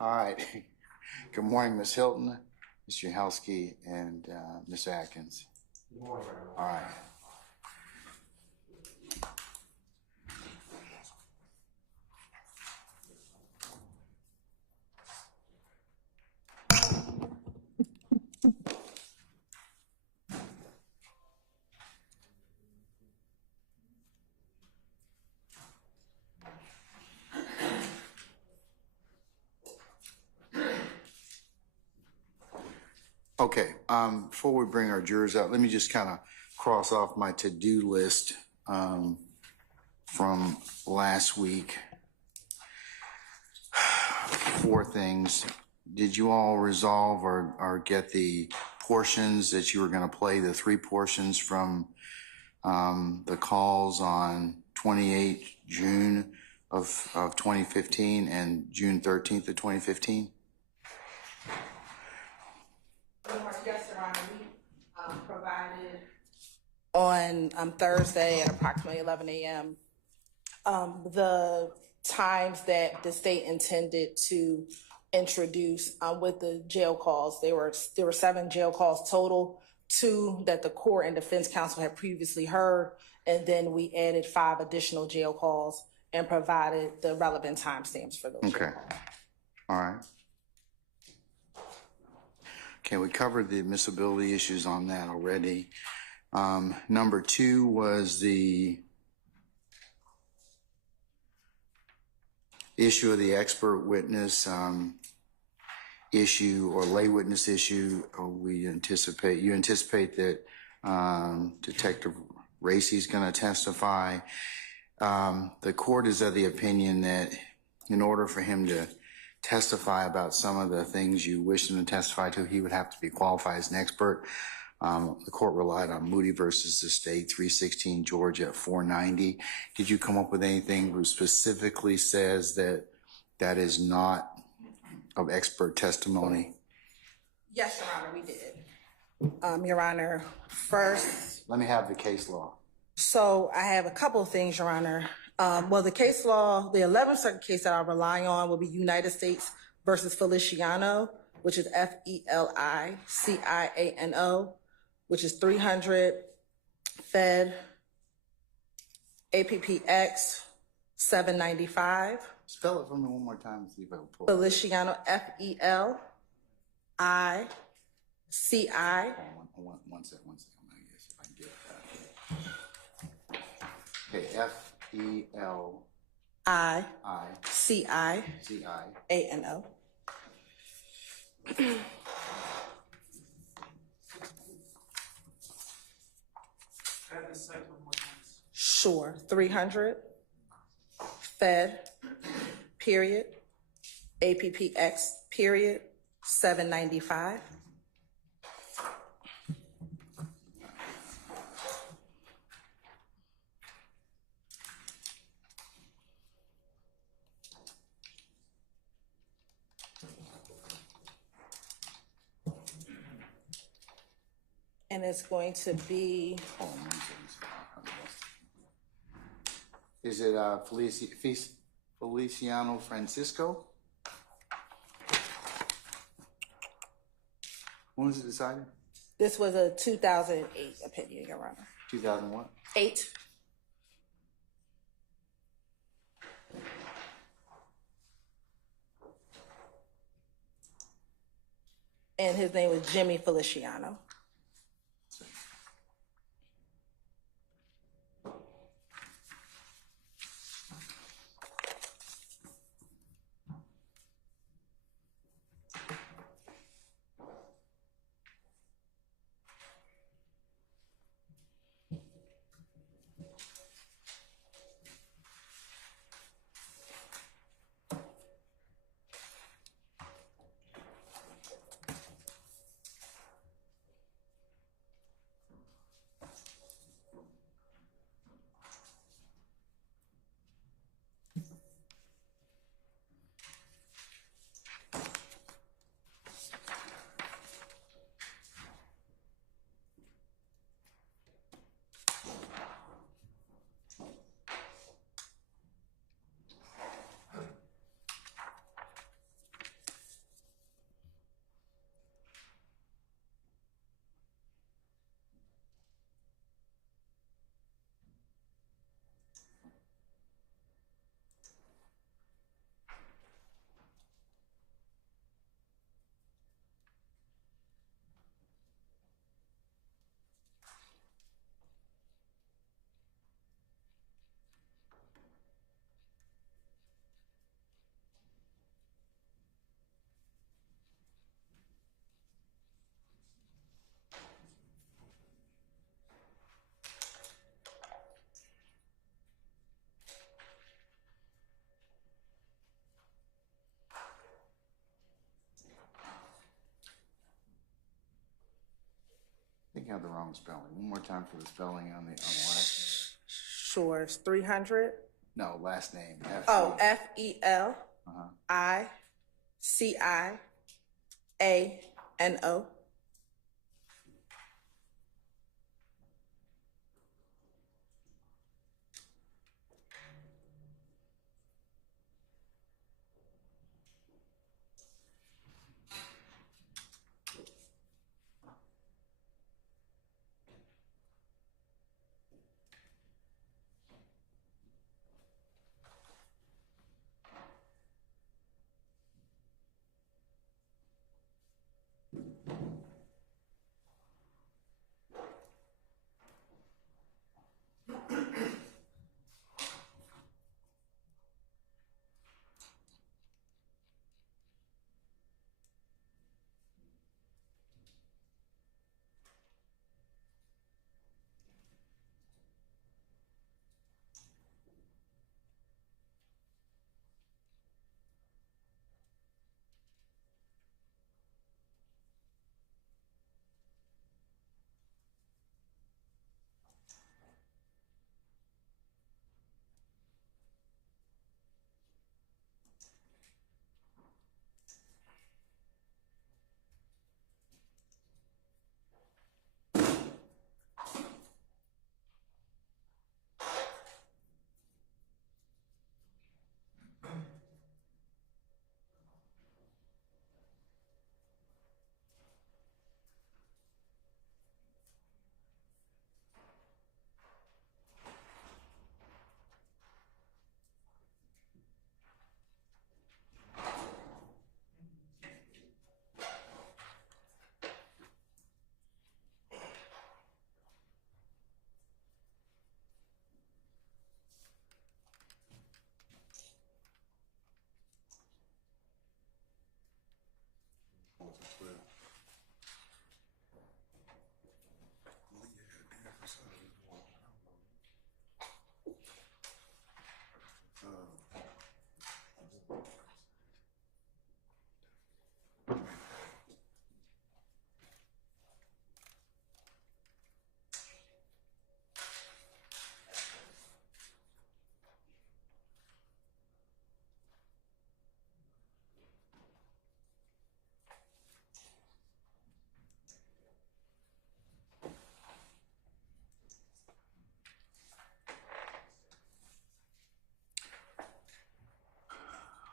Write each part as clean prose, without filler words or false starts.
All right. Good morning, Ms. Hilton, Mr. Yahelski, and Ms. Atkins. Good morning. All right. Okay, before we bring our jurors out, let me just kind of cross off my to-do list from last week. 4 things. Did you all resolve or get the portions that you were going to play, the 3 portions from the calls on 28 June of 2015 and June 13th of 2015? Yes, Your Honor. We provided on Thursday at approximately 11 a.m. The times that the state intended to introduce with the jail calls. There were 7 jail calls total, 2 that the court and defense counsel had previously heard, and then we added 5 additional jail calls and provided the relevant timestamps for those. Okay. All right. Okay, we covered the admissibility issues on that already. Number 2 was the issue of the expert witness issue or lay witness issue. You anticipate that Detective Racy is going to testify. The court is of the opinion that in order for him to testify about some of the things you wish him to testify to, he would have to be qualified as an expert. The court relied on Moody versus the state, 316 Georgia at 490. Did you come up with anything who specifically says that that is not of expert testimony? Yes, Your Honor, we did. Your Honor, first... Let me have the case law. So I have a couple of things, Your Honor. Well, the case law, the 11th Circuit case that I rely on will be United States versus Feliciano, which is Feliciano, which is 300 Fed APPX 795. Spell it for me one more time and see if I can pull it. Feliciano, Felicici. One second. I'm going to see if I can get that. Okay, FELICIANO. Add the site one more time. Sure. 300 Fed period APPX period 795. And it's going to be... Is it Feliciano Francisco? When was it decided? This was a 2008 opinion, Your Honor. 2001? 8. And his name was Jimmy Feliciano. you have the wrong spelling. One more time for the spelling on the last Sure, it's 300. name. No, last name. Oh, FELICIANO.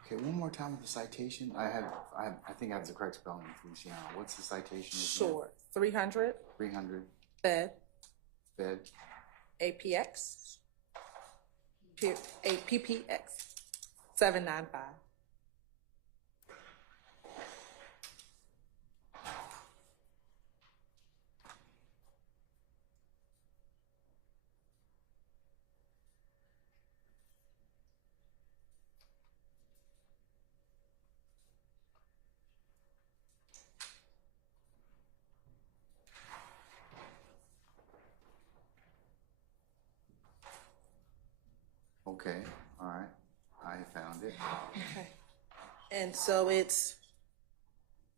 Okay, one more time with the citation. I think I have the correct spelling, Feliciano. What's the citation? Sure, 300. 300. Fed. Fed. APX. PPX. 795. Okay, all right. I found it. Okay. And so it's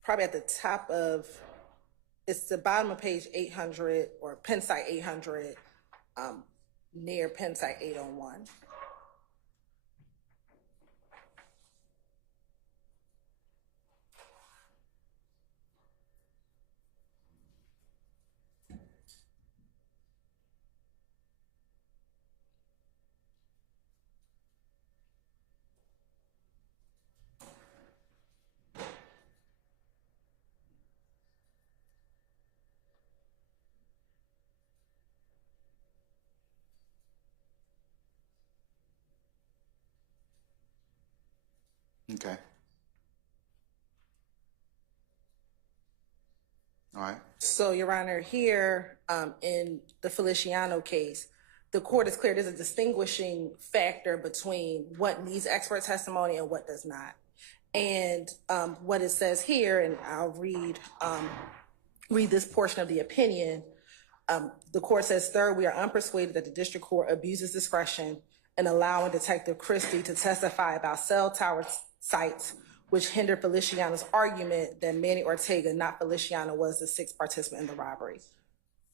probably at the top of, it's the bottom of page 800 or pen site 800, near pen site 801. Okay. All right. So, Your Honor, here in the Feliciano case, the court is clear there's a distinguishing factor between what needs expert testimony and what does not. And what it says here, and I'll read this portion of the opinion. The court says, third, we are unpersuaded that the district court abuses discretion in allowing Detective Christie to testify about cell tower sites, which hindered Feliciano's argument that Manny Ortega, not Feliciano, was the sixth participant in the robbery.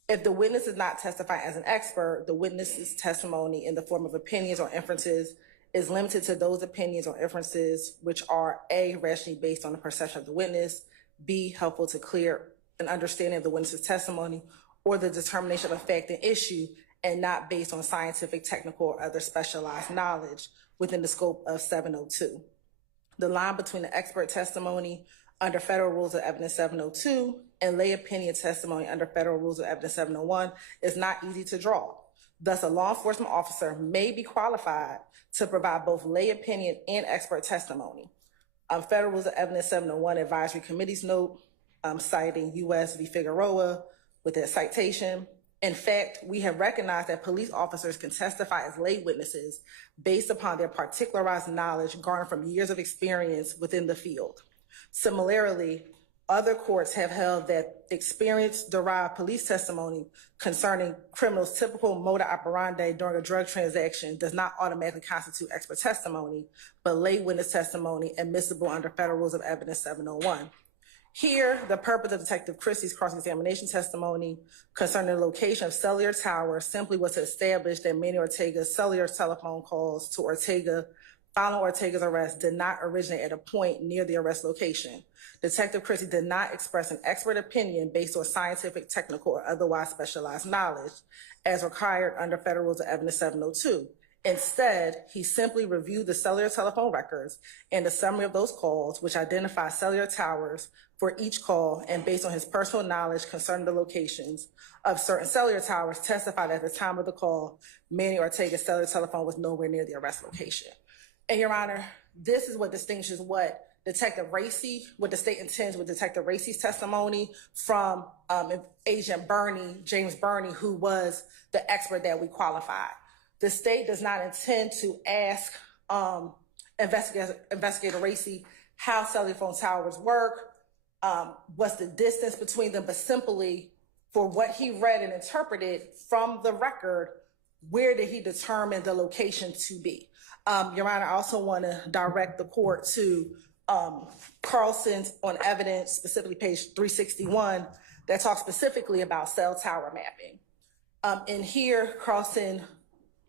If the witness is not testifying as an expert, the witness's testimony in the form of opinions or inferences is limited to those opinions or inferences which are A, rationally based on the perception of the witness, B, helpful to clear an understanding of the witness's testimony or the determination of a fact and issue, and not based on scientific, technical, or other specialized knowledge within the scope of 702. The line between the expert testimony under Federal Rules of Evidence 702 and lay opinion testimony under Federal Rules of Evidence 701 is not easy to draw. Thus, a law enforcement officer may be qualified to provide both lay opinion and expert testimony. Federal Rules of Evidence 701 Advisory Committee's note citing U.S. v. Figueroa with that citation. In fact, we have recognized that police officers can testify as lay witnesses based upon their particularized knowledge garnered from years of experience within the field. Similarly, other courts have held that experience-derived police testimony concerning criminals' typical modus operandi during a drug transaction does not automatically constitute expert testimony, but lay witness testimony admissible under Federal Rules of Evidence 701. Here, the purpose of Detective Christie's cross-examination testimony concerning the location of cellular towers simply was to establish that Manny Ortega's cellular telephone calls to Ortega following Ortega's arrest did not originate at a point near the arrest location. Detective Christie did not express an expert opinion based on scientific, technical, or otherwise specialized knowledge as required under Federal Rules of Evidence 702. Instead, he simply reviewed the cellular telephone records and the summary of those calls, which identify cellular towers for each call, and based on his personal knowledge concerning the locations of certain cellular towers, testified at the time of the call, Manny Ortega's cellular telephone was nowhere near the arrest location. And Your Honor, this is what distinguishes what Detective Racy, what the state intends with Detective Racy's testimony from Agent Burney, James Burney, who was the expert that we qualified. The state does not intend to ask Investigator Racy how cellular phone towers work, what's the distance between them, but simply for what he read and interpreted from the record, where did he determine the location to be? Your Honor, I also want to direct the court to Carlson's on evidence, specifically page 361, that talks specifically about cell tower mapping. And here, Carlson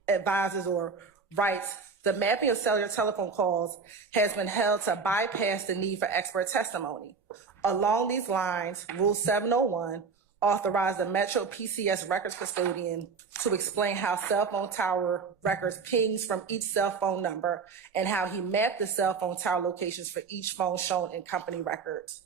advises or writes, the mapping of cellular telephone calls has been held to bypass the need for expert testimony. Along these lines, Rule 701 authorized the Metro PCS records custodian to explain how cell phone tower records pings from each cell phone number and how he mapped the cell phone tower locations for each phone shown in company records.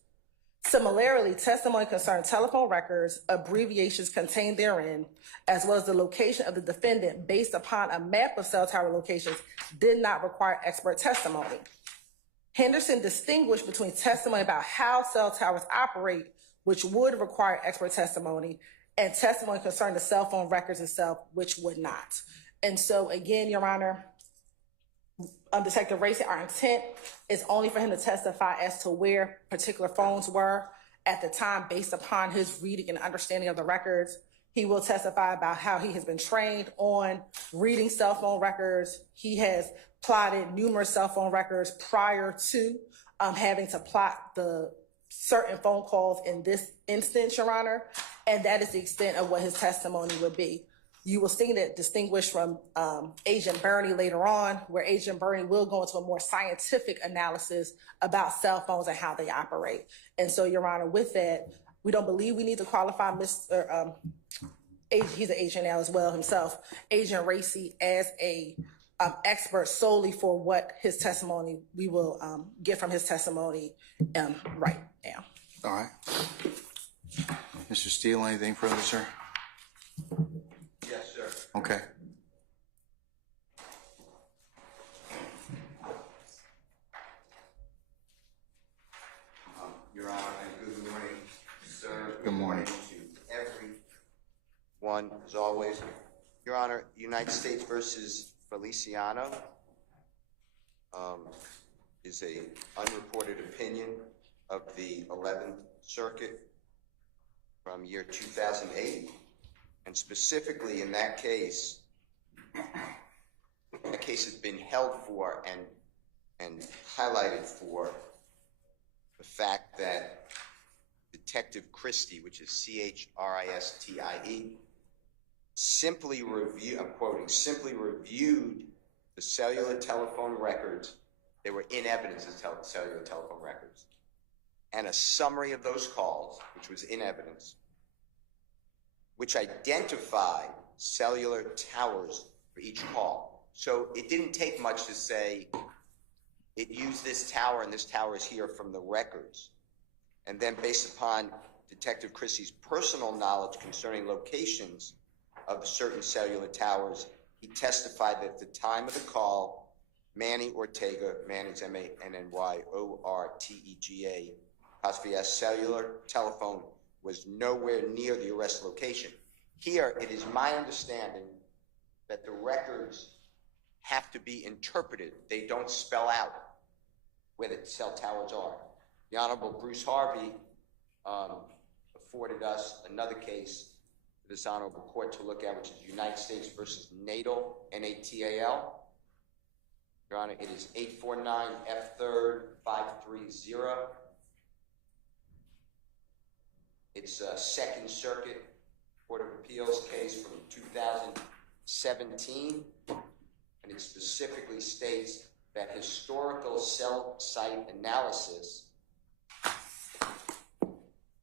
Similarly, testimony concerning telephone records, abbreviations contained therein, as well as the location of the defendant based upon a map of cell tower locations did not require expert testimony. Henderson distinguished between testimony about how cell towers operate, which would require expert testimony, and testimony concerning the cell phone records itself, which would not. And so again, Your Honor, Detective Racy, our intent is only for him to testify as to where particular phones were at the time based upon his reading and understanding of the records. He will testify about how he has been trained on reading cell phone records. He has plotted numerous cell phone records prior to having to plot the certain phone calls in this instance, Your Honor, and that is the extent of what his testimony would be. You will see that distinguished from Agent Burney later on, where Agent Burney will go into a more scientific analysis about cell phones and how they operate. And so, Your Honor, with that, we don't believe we need to qualify Mr. He's an agent now as well himself, Agent Racy, as a expert solely for what his testimony, we will get from his testimony right now. All right. Mr. Steele, anything further, sir? Yes, sir. Okay. Your Honor, and good morning, sir. Good morning. To everyone, as always. Your Honor, United States versus Feliciano is a unreported opinion of the 11th Circuit from year 2008. And specifically in that case has been held for and highlighted for the fact that the Detective Christie, which is Christie, simply I'm quoting, simply reviewed the cellular telephone records. They were in evidence as cellular telephone records, and a summary of those calls, which was in evidence, which identified cellular towers for each call. So it didn't take much to say it used this tower and this tower is here from the records. And then based upon Detective Christie's personal knowledge concerning locations of certain cellular towers, he testified that at the time of the call, Manny Ortega, Manny's M-A-N-N-Y-O-R-T-E-G-A, apostrophe S, cellular telephone was nowhere near the arrest location. Here, it is my understanding that the records have to be interpreted. They don't spell out where the cell towers are. The Honorable Bruce Harvey afforded us another case for this honorable court to look at, which is United States versus Natal, N-A-T-A-L. Your Honor, it is 849 F3rd 530. It's a Second Circuit Court of Appeals case from 2017, and it specifically states that historical cell site analysis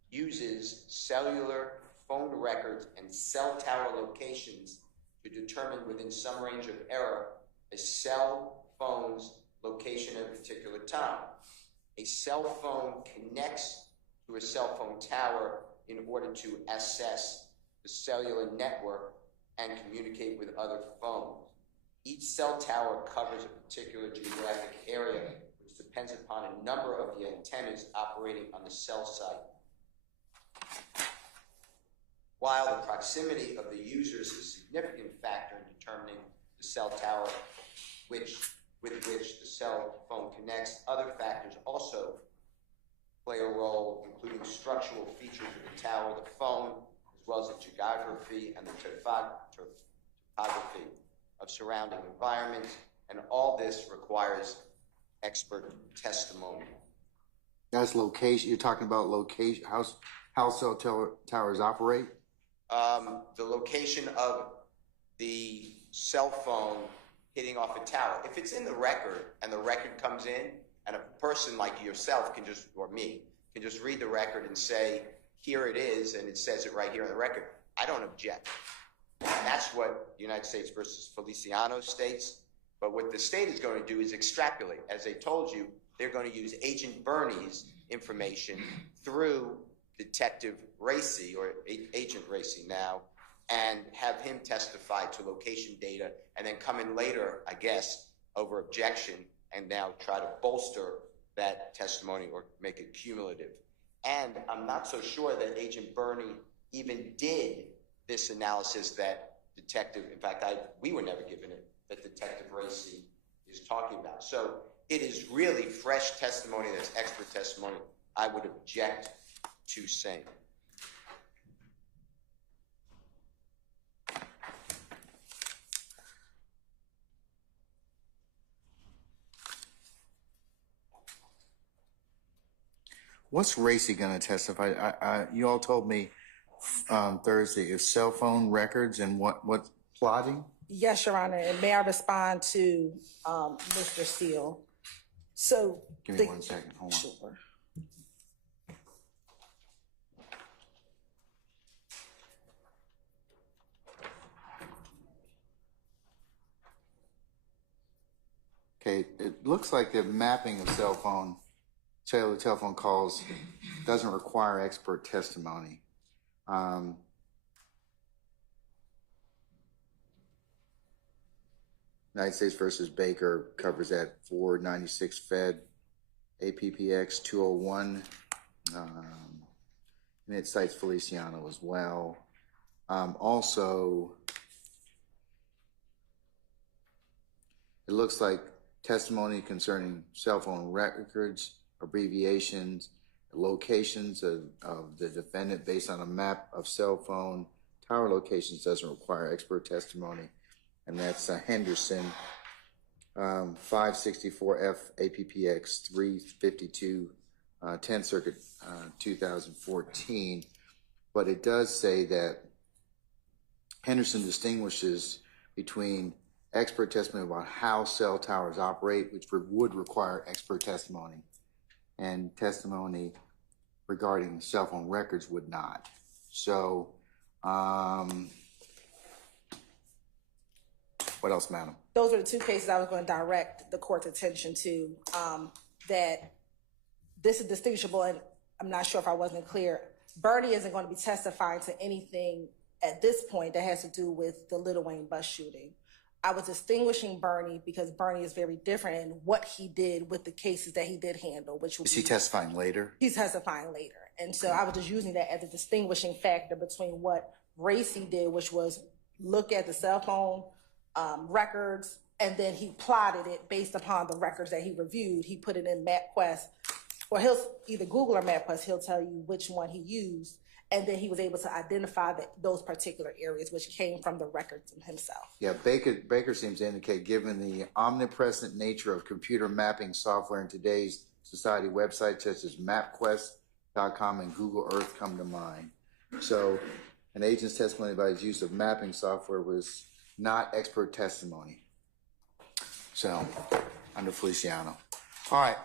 uses cellular phone records and cell tower locations to determine within some range of error a cell phone's location at a particular time. A cell phone connects to a cell phone tower in order to assess the cellular network and communicate with other phones. Each cell tower covers a particular geographic area, which depends upon a number of the antennas operating on the cell site. While the proximity of the users is a significant factor in determining the cell tower with which the cell phone connects, other factors also play a role, including structural features of the tower, the phone, as well as the geography and the topography of surrounding environments, and all this requires expert testimony. That's location. You're talking about location, how cell towers operate? The location of the cell phone hitting off a tower. If it's in the record and the record comes in, and a person like yourself can just, or me, can just read the record and say, here it is, and it says it right here in the record, I don't object. And that's what United States versus Feliciano states. But what the state is going to do is extrapolate. As they told you, they're going to use Agent Bernie's information through Detective Racy, or Agent Racy now, and have him testify to location data, and then come in later, I guess, over objection, and now try to bolster that testimony or make it cumulative. And I'm not so sure that Agent Bernie even did this analysis that we were never given it, that Detective Racy is talking about. So it is really fresh testimony, that's expert testimony. I would object to saying. What's Racy going to testify? You all told me Thursday is cell phone records and what plotting? Yes, Your Honor, and may I respond to Mr. Steele? So Give me 1 second. Hold on. Sure. Okay, it looks like the mapping of cellular telephone calls doesn't require expert testimony. United States versus Baker covers that 496 Fed APPX 201. And it cites Feliciano as well. Also, it looks like testimony concerning cell phone records, abbreviations, locations of the defendant based on a map of cell phone tower locations doesn't require expert testimony. And that's Henderson, 564F APPX 352 10th Circuit, 2014, but it does say that Henderson distinguishes between expert testimony about how cell towers operate, which would require expert testimony, and testimony regarding cell phone records would not. So, what else, madam? Those are the two cases I was going to direct the court's attention to, that this is distinguishable, and I'm not sure if I wasn't clear. Bernie isn't going to be testifying to anything at this point that has to do with the Little Wayne bus shooting. I was distinguishing Bernie because Bernie is very different in what he did with the cases that he did handle, which was. Is he testifying later? He's testifying later. And so I was just using that as a distinguishing factor between what Racy did, which was look at the cell phone records, and then he plotted it based upon the records that he reviewed. He put it in MapQuest, or he'll either Google or MapQuest, he'll tell you which one he used. And then he was able to identify those particular areas, which came from the records himself. Yeah, Baker seems to indicate, given the omnipresent nature of computer mapping software in today's society, websites such as MapQuest.com and Google Earth come to mind. So an agent's testimony about his use of mapping software was not expert testimony. So, under Feliciano. All right,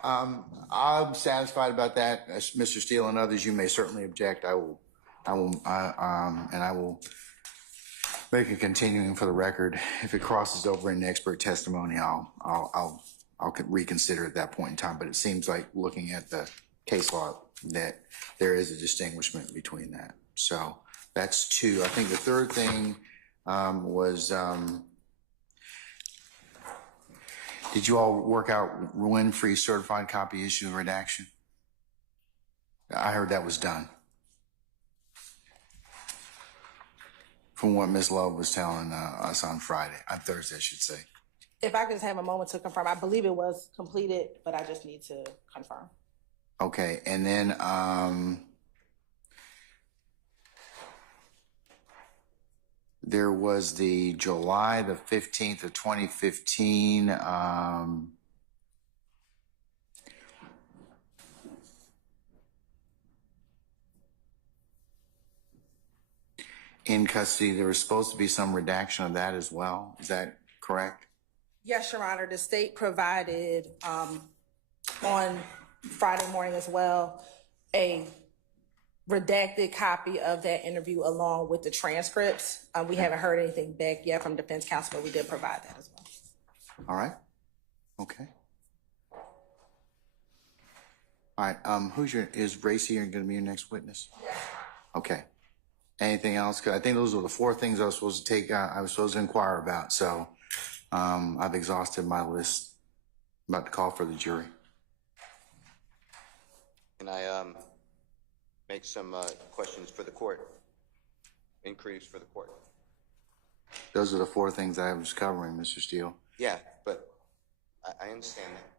I'm satisfied about that. As Mr. Steele and others, you may certainly object. I will make a continuing for the record. If it crosses over into expert testimony, I'll reconsider at that point in time. But it seems like looking at the case law that there is a distinguishment between that. So that's two. I think the third thing was. Did you all work out Ruin-free certified copy issue and redaction? I heard that was done. From what Ms. Love was telling us on Thursday, I should say. If I could just have a moment to confirm, I believe it was completed, but I just need to confirm. Okay, and then there was the July the 15th of 2015 in custody. There was supposed to be some redaction of that as well. Is that correct? Yes, Your Honor. The state provided on Friday morning as well a redacted copy of that interview along with the transcripts. We haven't heard anything back yet from defense counsel, but we did provide that as well. All right. Okay. All right. Is Racy going to be your next witness? Yes. Okay. Anything else? 'Cause I think those were the four things I was supposed to take. I was supposed to inquire about. So I've exhausted my list. I'm about to call for the jury. Can I make some questions for the court? Inquiries for the court. Those are the four things I was covering, Mr. Steele. Yeah, but I understand that.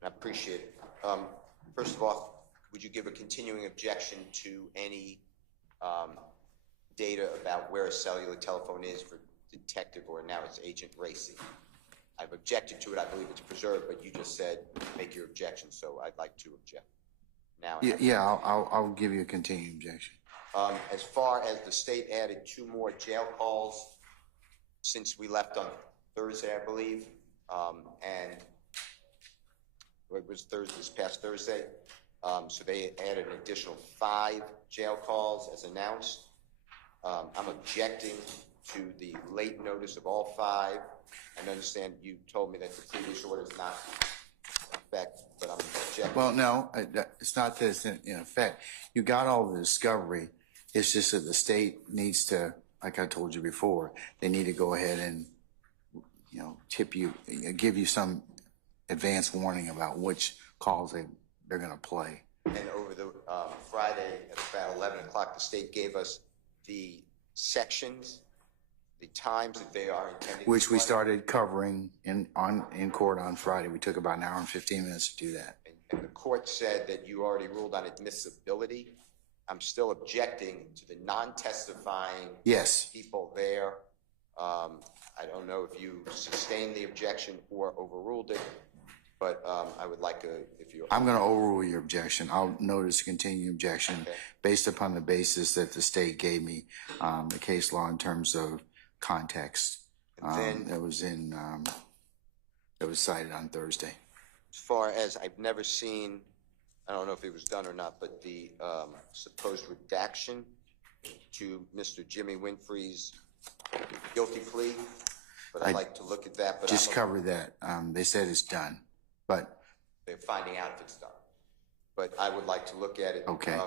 And I appreciate it. First of all, would you give a continuing objection to any data about where a cellular telephone is for Detective, or now it's Agent Racy? I've objected to it. I believe it's preserved, but you just said make your objection, so I'd like to object. Now, I'll give you a continuing objection. As far as the state added 2 more jail calls since we left on Thursday, I believe, and it was this past Thursday. So they added an additional 5 jail calls as announced. I'm objecting to the late notice of all 5. I understand you told me that the previous order is not in effect, but I'm objecting. Well, no, it's not that it's in effect. You got all the discovery. It's just that the state needs to, like I told you before, they need to go ahead and, give you some advance warning about which calls they're going to play. And over the Friday at about 11 o'clock, the state gave us the sections, the times that they are intending. Which we started covering in court on Friday. We took about an hour and 15 minutes to do that. And the court said that you already ruled on admissibility. I'm still objecting to the non-testifying people there. I don't know if you sustained the objection or overruled it. but I would like if you. I'm going to overrule your objection. I'll notice a continuing objection Okay. based upon the basis that the state gave me, the case law in terms of context. And then that was cited on Thursday. as far as I've never seen, I don't know if it was done or not, but the supposed redaction to Mr. Jimmy Winfrey's guilty plea. But I'd like to look at that. But Just cover that. They said it's done, but they're finding out if it's done. But I would like to look at it. Okay.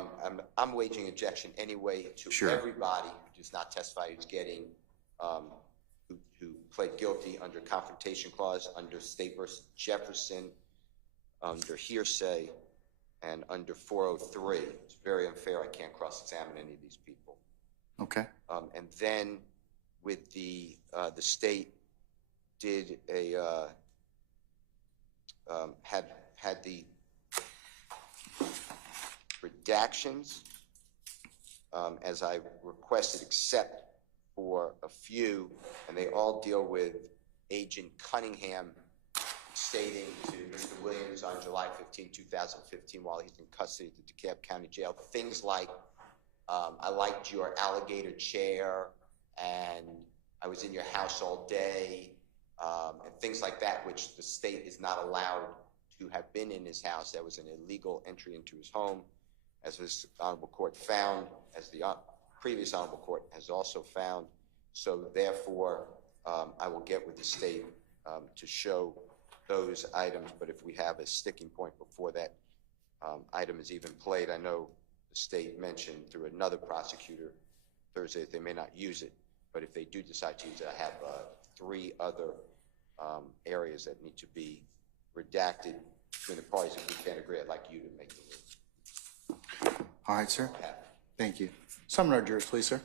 I'm waging objection anyway to Sure. everybody who does not testify who's getting, who pled guilty under confrontation clause, under State versus Jefferson, under hearsay, and under 403. It's very unfair. I can't cross-examine any of these people. okay. And then with the state did a had the redactions as I requested, except for a few, and they all deal with Agent Cunningham stating to Mr. Williams on July 15, 2015, while he's in custody at the DeKalb County Jail, things like, I liked your alligator chair, and I was in your house all day, and things like that, which the state is not allowed to have been in his house. That was an illegal entry into his home, as this honorable court found, as the previous honorable court has also found. So therefore, I will get with the state to show those items, but if we have a sticking point before that item is even played, I know the state mentioned through another prosecutor Thursday that they may not use it, but if they do decide to use it, I have 3 other areas that need to be redacted between the parties. If we can't agree, I'd like you to make the rule. All right, sir. Thank you. Summon our jurors, please, sir.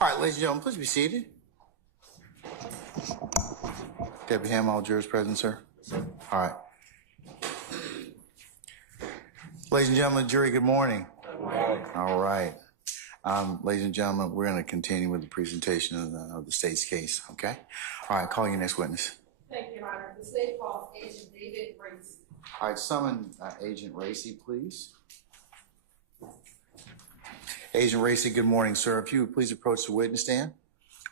All right, ladies and gentlemen, please be seated. Deputy Ham, all jurors present, sir? All right. Ladies and gentlemen, jury, good morning. Good morning. All right. Ladies and gentlemen, we're going to continue with the presentation of the state's case, okay? All right, call your next witness. Thank you, Your Honor. The state calls Agent David Race. All right, summon Agent Racy, please. Agent Racy, good morning, sir. If you would please approach the witness stand.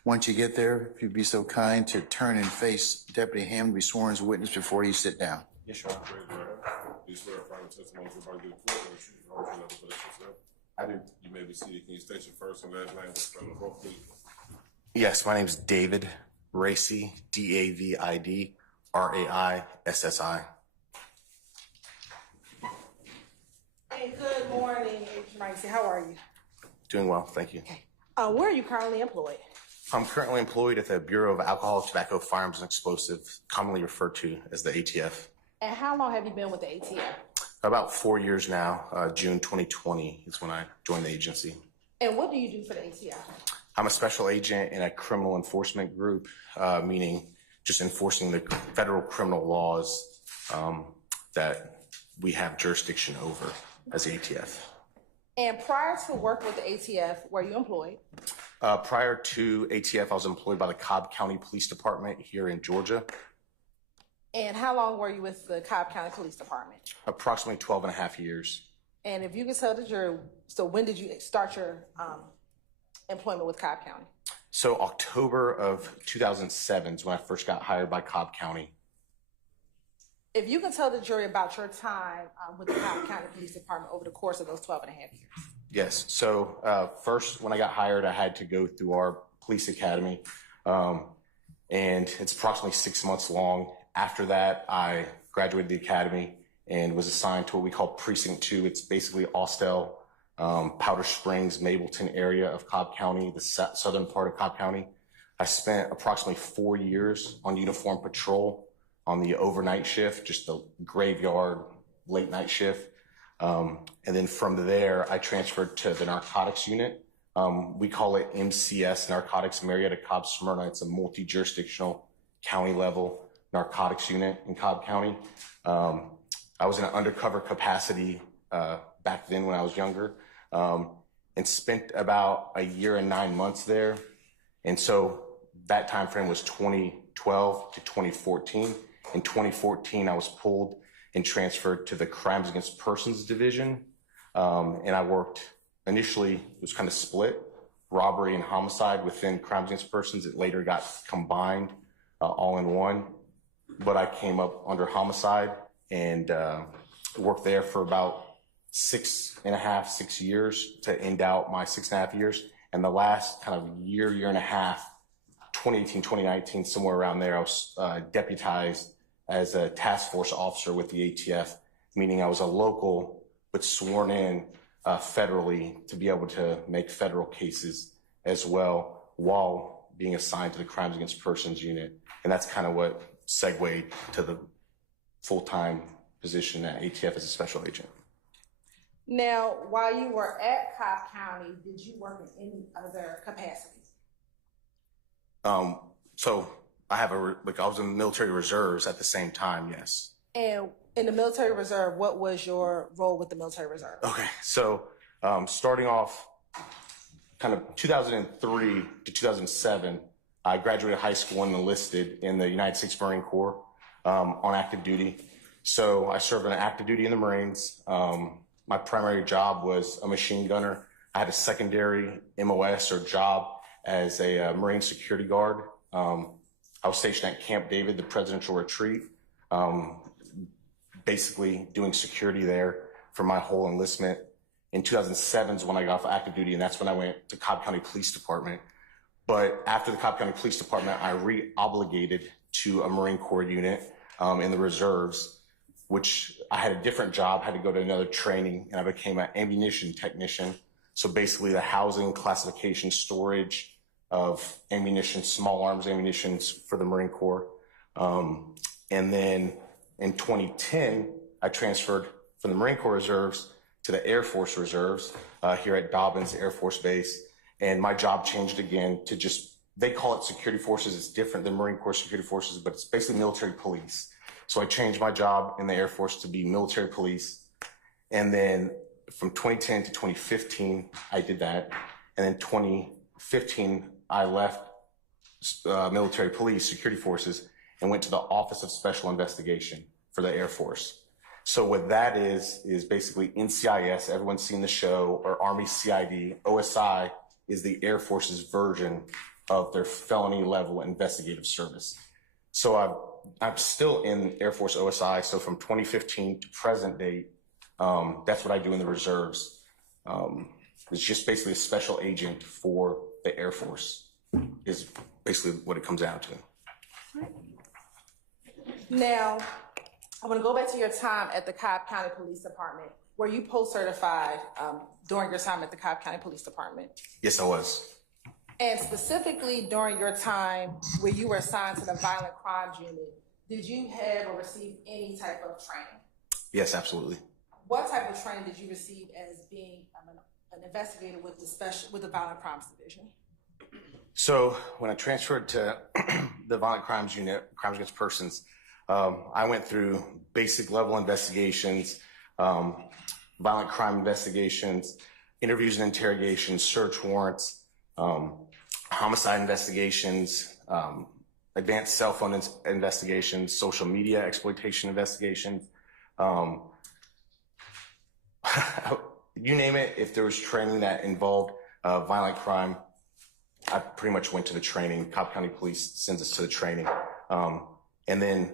Once you get there, if you'd be so kind to turn and face Deputy Ham to be sworn as a witness before you sit down. Yes, Your Honor. Do you swear affirm the testimony you're about to give before the truth and all true for the yourself? You may be seated. Can you state your first and last name for the book, please? Yes, my name is David Racy, David Raissi. Hey, good morning, Agent Racy. How are you? Doing well, thank you. Okay. Where are you currently employed? I'm currently employed at the Bureau of Alcohol, Tobacco, Firearms, and Explosives, commonly referred to as the ATF. And how long have you been with the ATF? About 4 years now. June 2020 is when I joined the agency. And what do you do for the ATF? I'm a special agent in a criminal enforcement group, meaning just enforcing the federal criminal laws that we have jurisdiction over as the ATF. And prior to work with the ATF, were you employed? Prior to ATF, I was employed by the Cobb County Police Department here in Georgia. And how long were you with the Cobb County Police Department? Approximately 12 and a half years. And if you could tell the jury, so when did you start your employment with Cobb County? So October of 2007 is when I first got hired by Cobb County. If you can tell the jury about your time with the Cobb County Police Department over the course of those 12 and a half years. Yes. So first, when I got hired, I had to go through our police academy, and it's approximately 6 months long. After that, I graduated the academy and was assigned to what we call Precinct 2. It's basically Austell, Powder Springs, Mableton area of Cobb County, the southern part of Cobb County. I spent approximately 4 years on uniform patrol on the overnight shift, just the graveyard late night shift. And then from there, I transferred to the narcotics unit. We call it MCS, Narcotics Marietta Cobb Smyrna. It's a multi-jurisdictional county level narcotics unit in Cobb County. I was in an undercover capacity back then when I was younger, and spent about a year and 9 months there. And so that time frame was 2012 to 2014. In 2014, I was pulled and transferred to the Crimes Against Persons Division. And I worked initially, it was kind of split, robbery and homicide within Crimes Against Persons. It later got combined all in one. But I came up under homicide and worked there for about 6 years to end out my 6.5 years. And the last kind of year and a half, 2018, 2019, somewhere around there, I was deputized as a task force officer with the ATF, meaning I was a local but sworn in federally to be able to make federal cases as well while being assigned to the Crimes Against Persons unit. And that's kind of what segued to the full-time position at ATF as a special agent. Now, while you were at Cobb County, did you work in any other capacities? So I was in the military reserves at the same time, yes. And in the military reserve, what was your role with the military reserve? Okay, so starting off kind of 2003 to 2007, I graduated high school and enlisted in the United States Marine Corps on active duty. So I served on active duty in the Marines. My primary job was a machine gunner. I had a secondary MOS or job as a Marine security guard. I was stationed at Camp David, the presidential retreat, basically doing security there for my whole enlistment. In 2007 is when I got off active duty, and that's when I went to Cobb County Police Department. But after the Cobb County Police Department, I re-obligated to a Marine Corps unit in the reserves, which I had a different job, had to go to another training, and I became an ammunition technician. So basically the housing, classification, storage of ammunition, small arms ammunitions for the Marine Corps. And then in 2010, I transferred from the Marine Corps Reserves to the Air Force Reserves here at Dobbins Air Force Base. And my job changed again to just, they call it security forces. It's different than Marine Corps security forces, but it's basically military police. So I changed my job in the Air Force to be military police. And then from 2010 to 2015, I did that. And then 2015, I left military police security forces and went to the Office of Special Investigation for the Air Force. So what that is basically NCIS, everyone's seen the show, or Army CID. OSI is the Air Force's version of their felony level investigative service. So I'm still in Air Force OSI. So from 2015 to present date, that's what I do in the reserves. is just basically a special agent for the Air Force, is basically what it comes down to. Now, I want to go back to your time at the Cobb County Police Department. Were you post-certified during your time at the Cobb County Police Department? Yes, I was. And specifically during your time where you were assigned to the Violent Crimes Unit, did you have or receive any type of training? Yes, absolutely. What type of training did you receive as being an investigator with the Violent Crimes Division? So when I transferred to the Violent Crimes Unit, Crimes Against Persons, I went through basic level investigations, violent crime investigations, interviews and interrogations, search warrants, homicide investigations, advanced cell phone investigations, social media exploitation investigations. You name it, if there was training that involved violent crime, I pretty much went to the training. Cobb County Police sends us to the training. And then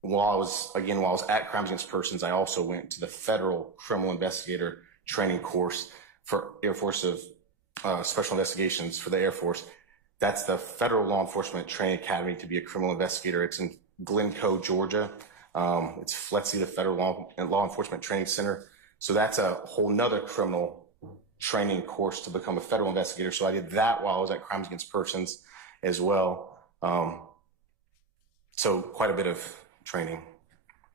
while I was at Crimes Against Persons, I also went to the Federal Criminal Investigator Training course for Air Force of Special Investigations for the Air Force. That's the Federal Law Enforcement Training Academy to be a criminal investigator. It's in Glencoe, Georgia. It's FLETC, the Federal Law Enforcement Training Center. So that's a whole nother criminal training course to become a federal investigator. So I did that while I was at Crimes Against Persons as well. So quite a bit of training.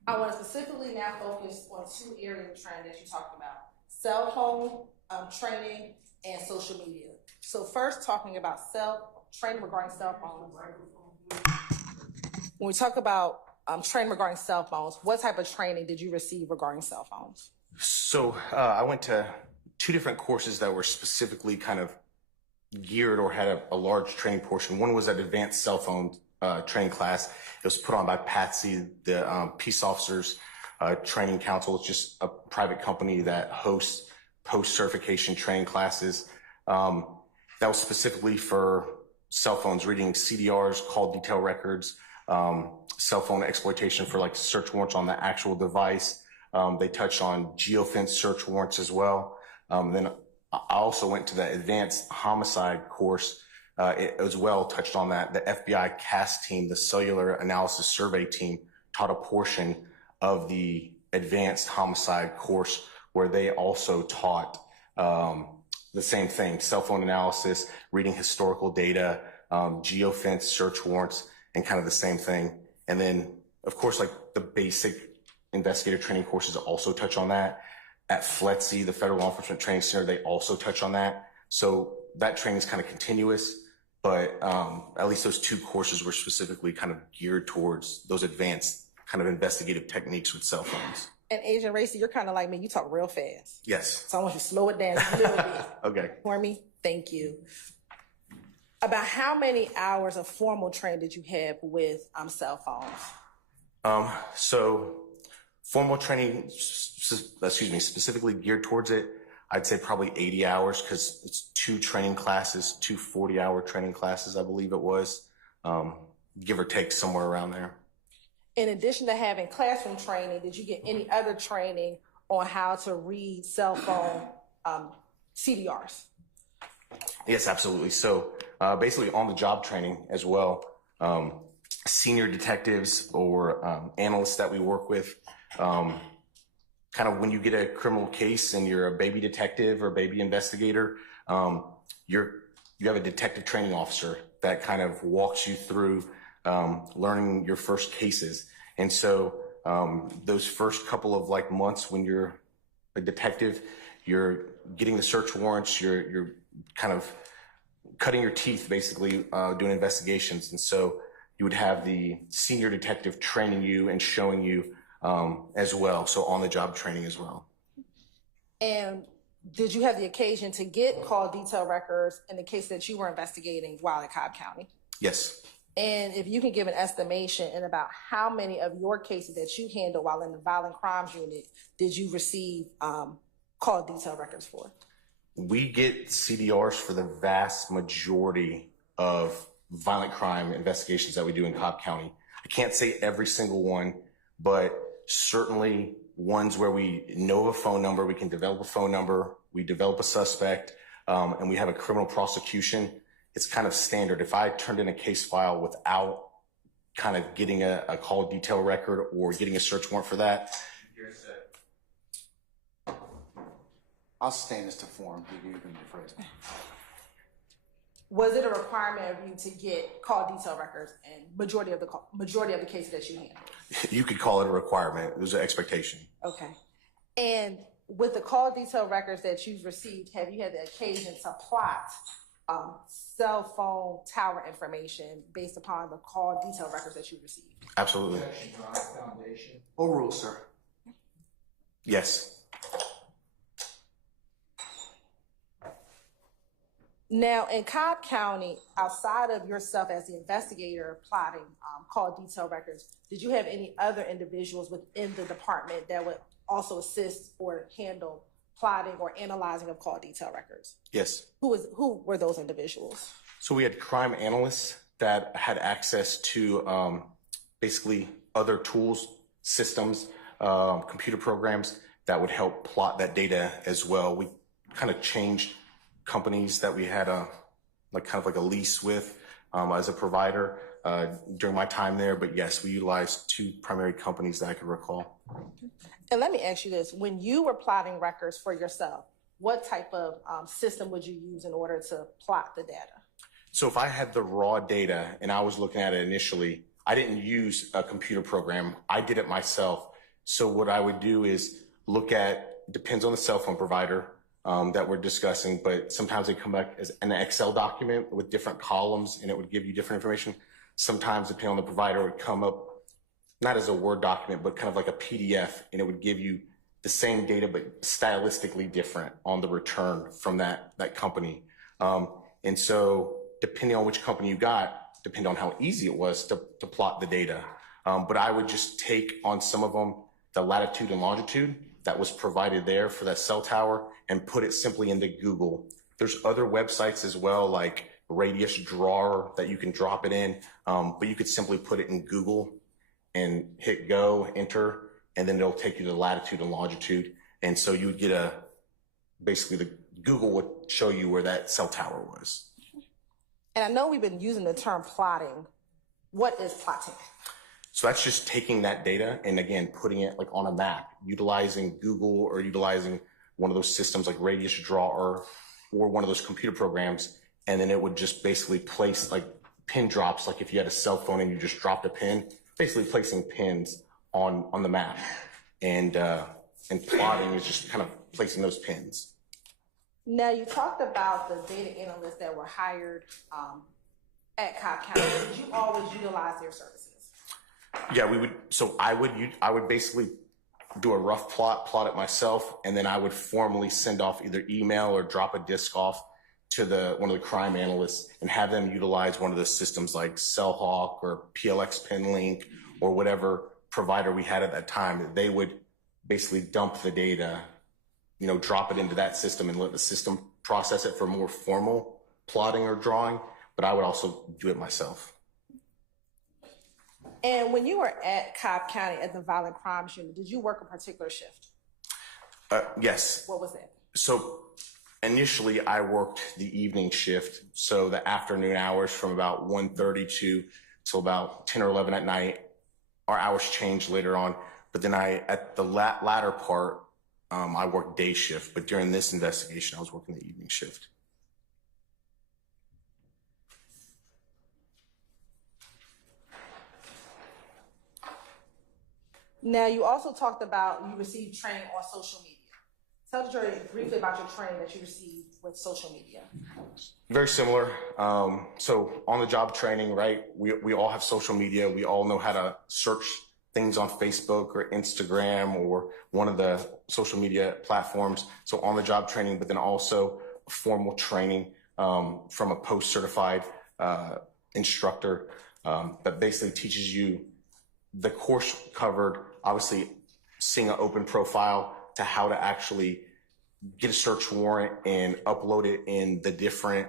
I want to specifically now focus on two areas of training that you talked about: cell phone training and social media. So first, talking about training regarding cell phones. When we talk about training regarding cell phones, what type of training did you receive regarding cell phones? So I went to two different courses that were specifically kind of geared or had a large training portion. One was an advanced cell phone training class. It was put on by Patsy, the Peace Officers Training Council. It's just a private company that hosts post-certification training classes. That was specifically for cell phones, reading CDRs, call detail records, cell phone exploitation for like search warrants on the actual device. They touched on geofence search warrants as well. Then I also went to the advanced homicide course. It as well touched on that. The FBI CAS team, the cellular analysis survey team, taught a portion of the advanced homicide course where they also taught the same thing: cell phone analysis, reading historical data, geofence search warrants, and kind of the same thing. And then, of course, like the basic investigator training courses also touch on that. At FLETC, the Federal Law Enforcement Training Center, they also touch on that. So that training is kind of continuous, but at least those two courses were specifically kind of geared towards those advanced kind of investigative techniques with cell phones. And Agent Racy, you're kind of like me. You talk real fast. Yes. So I want you to slow it down a little bit. Okay. For me? Thank you. About how many hours of formal training did you have with cell phones? So formal training, specifically geared towards it, I'd say probably 80 hours because it's two training classes, two 40-hour training classes, I believe it was, give or take somewhere around there. In addition to having classroom training, did you get any other training on how to read cell phone CDRs? Yes, absolutely. So basically on-the-job training as well. Senior detectives or analysts that we work with, kind of when you get a criminal case and you're a baby detective or baby investigator, you have a detective training officer that kind of walks you through learning your first cases. And so those first couple of like months when you're a detective, you're getting the search warrants, you're kind of cutting your teeth basically doing investigations. And so you would have the senior detective training you and showing you as well. So on the job training as well. And did you have the occasion to get call detail records in the case that you were investigating while at Cobb County? Yes. And if you can give an estimation in about how many of your cases that you handled while in the Violent Crimes Unit did you receive call detail records for? We get CDRs for the vast majority of violent crime investigations that we do in Cobb County. I can't say every single one, but certainly ones where we know a phone number, we can develop a phone number, we develop a suspect, and we have a criminal prosecution. It's kind of standard. If I turned in a case file without kind of getting a call detail record or getting a search warrant for that, I'll stand this to form. You can rephrase. Was it a requirement of you to get call detail records and majority of the cases that you handled? you could call it a requirement. It was an expectation. Okay. And with the call detail records that you've received, have you had the occasion to plot cell phone tower information based upon the call detail records that you received? Absolutely. Overruled, sir. Yes. Now, in Cobb County, outside of yourself as the investigator plotting call detail records, did you have any other individuals within the department that would also assist or handle plotting or analyzing of call detail records? Yes. Who were those individuals? So we had crime analysts that had access to basically other tools, systems, computer programs that would help plot that data as well. We kind of changed companies that we had a lease with as a provider during my time there. But yes, we utilized two primary companies that I could recall. And let me ask you this. When you were plotting records for yourself, what type of system would you use in order to plot the data? So if I had the raw data and I was looking at it initially, I didn't use a computer program. I did it myself. So what I would do is look at, depends on the cell phone provider that we're discussing, but sometimes they come back as an Excel document with different columns and it would give you different information. Sometimes, depending on the provider, it would come up not as a Word document, but kind of like a PDF, and it would give you the same data, but stylistically different on the return from that company. And so depending on which company you got, depending on how easy it was to plot the data. But I would just take on some of them the latitude and longitude that was provided there for that cell tower and put it simply into Google. There's other websites as well, like Radius Drawer, that you can drop it in, but you could simply put it in Google and hit go, enter, and then it'll take you to the latitude and longitude. And so you would get basically the Google would show you where that cell tower was. And I know we've been using the term plotting. What is plotting? So that's just taking that data and again, putting it like on a map, utilizing Google or utilizing one of those systems like Radius Drawer or one of those computer programs. And then it would just basically place like pin drops. Like if you had a cell phone and you just dropped a pin, basically placing pins on the map. And plotting is just kind of placing those pins. Now, you talked about the data analysts that were hired at Cobb County. Did you always utilize their services? Yeah, we would. So I would basically do a rough plot it myself, and then I would formally send off either email or drop a disk off to one of the crime analysts and have them utilize one of the systems like CellHawk or PLX PinLink or whatever provider we had at that time. They would basically dump the data, drop it into that system and let the system process it for more formal plotting or drawing. But I would also do it myself. And when you were at Cobb County at the Violent Crimes Unit, did you work a particular shift? Yes. What was that? So initially I worked the evening shift. So the afternoon hours from about 1:30 till about 10 or 11 at night. Our hours changed later on. But then at the latter part, I worked day shift. But during this investigation, I was working the evening shift. Now, you also talked about you received training on social media. Tell the jury briefly about your training that you received with social media. Very similar. So on the job training, right? We all have social media. We all know how to search things on Facebook or Instagram or one of the social media platforms. So on the job training, but then also formal training from a post-certified instructor that basically teaches you. The course covered, obviously, seeing an open profile to how to actually get a search warrant and upload it in the different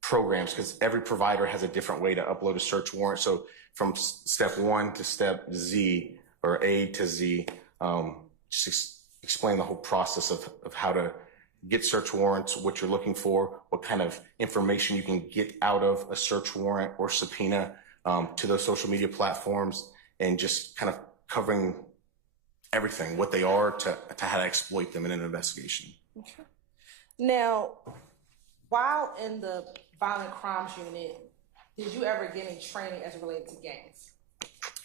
programs, because every provider has a different way to upload a search warrant. So from step 1 to step Z, or A to Z, just explain the whole process of how to get search warrants, what you're looking for, what kind of information you can get out of a search warrant or subpoena to those social media platforms, and just kind of covering everything, what they are, to how to exploit them in an investigation. Okay. Now, while in the violent crimes unit, did you ever get any training as it related to gangs?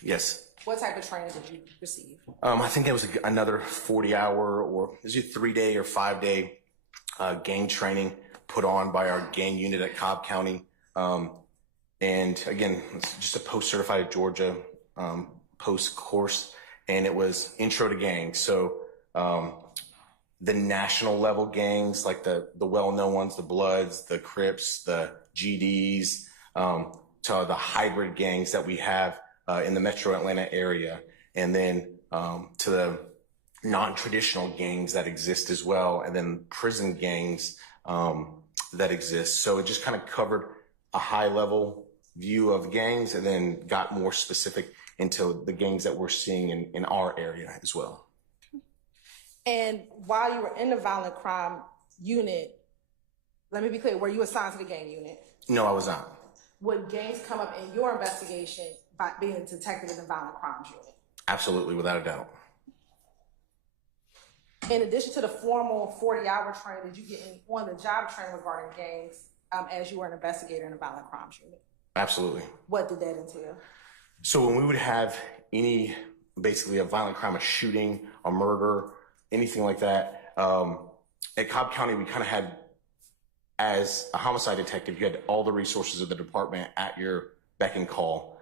Yes. What type of training did you receive? I think it was another 40-hour, or is it 3-day or 5-day gang training put on by our gang unit at Cobb County. And again, it's just a post-certified Georgia post course, and it was intro to gangs. So the national level gangs, like the well-known ones, the Bloods, the Crips, the GDs, to the hybrid gangs that we have in the metro Atlanta area, and then to the non-traditional gangs that exist as well, and then prison gangs that exist. So it just kind of covered a high-level view of gangs, and then got more specific into the gangs that we're seeing in our area as well. And while you were in the violent crime unit, let me be clear, were you assigned to the gang unit? No, I was not. Would gangs come up in your investigation by being a detective in the violent crimes unit? Absolutely, without a doubt. In addition to the formal 40-hour training, did you get any on-the-job training regarding gangs as you were an investigator in the violent crimes unit? Absolutely. What did that entail? So when we would have basically a violent crime, a shooting, a murder, anything like that, at Cobb County, we kind of had, as a homicide detective, you had all the resources of the department at your beck and call.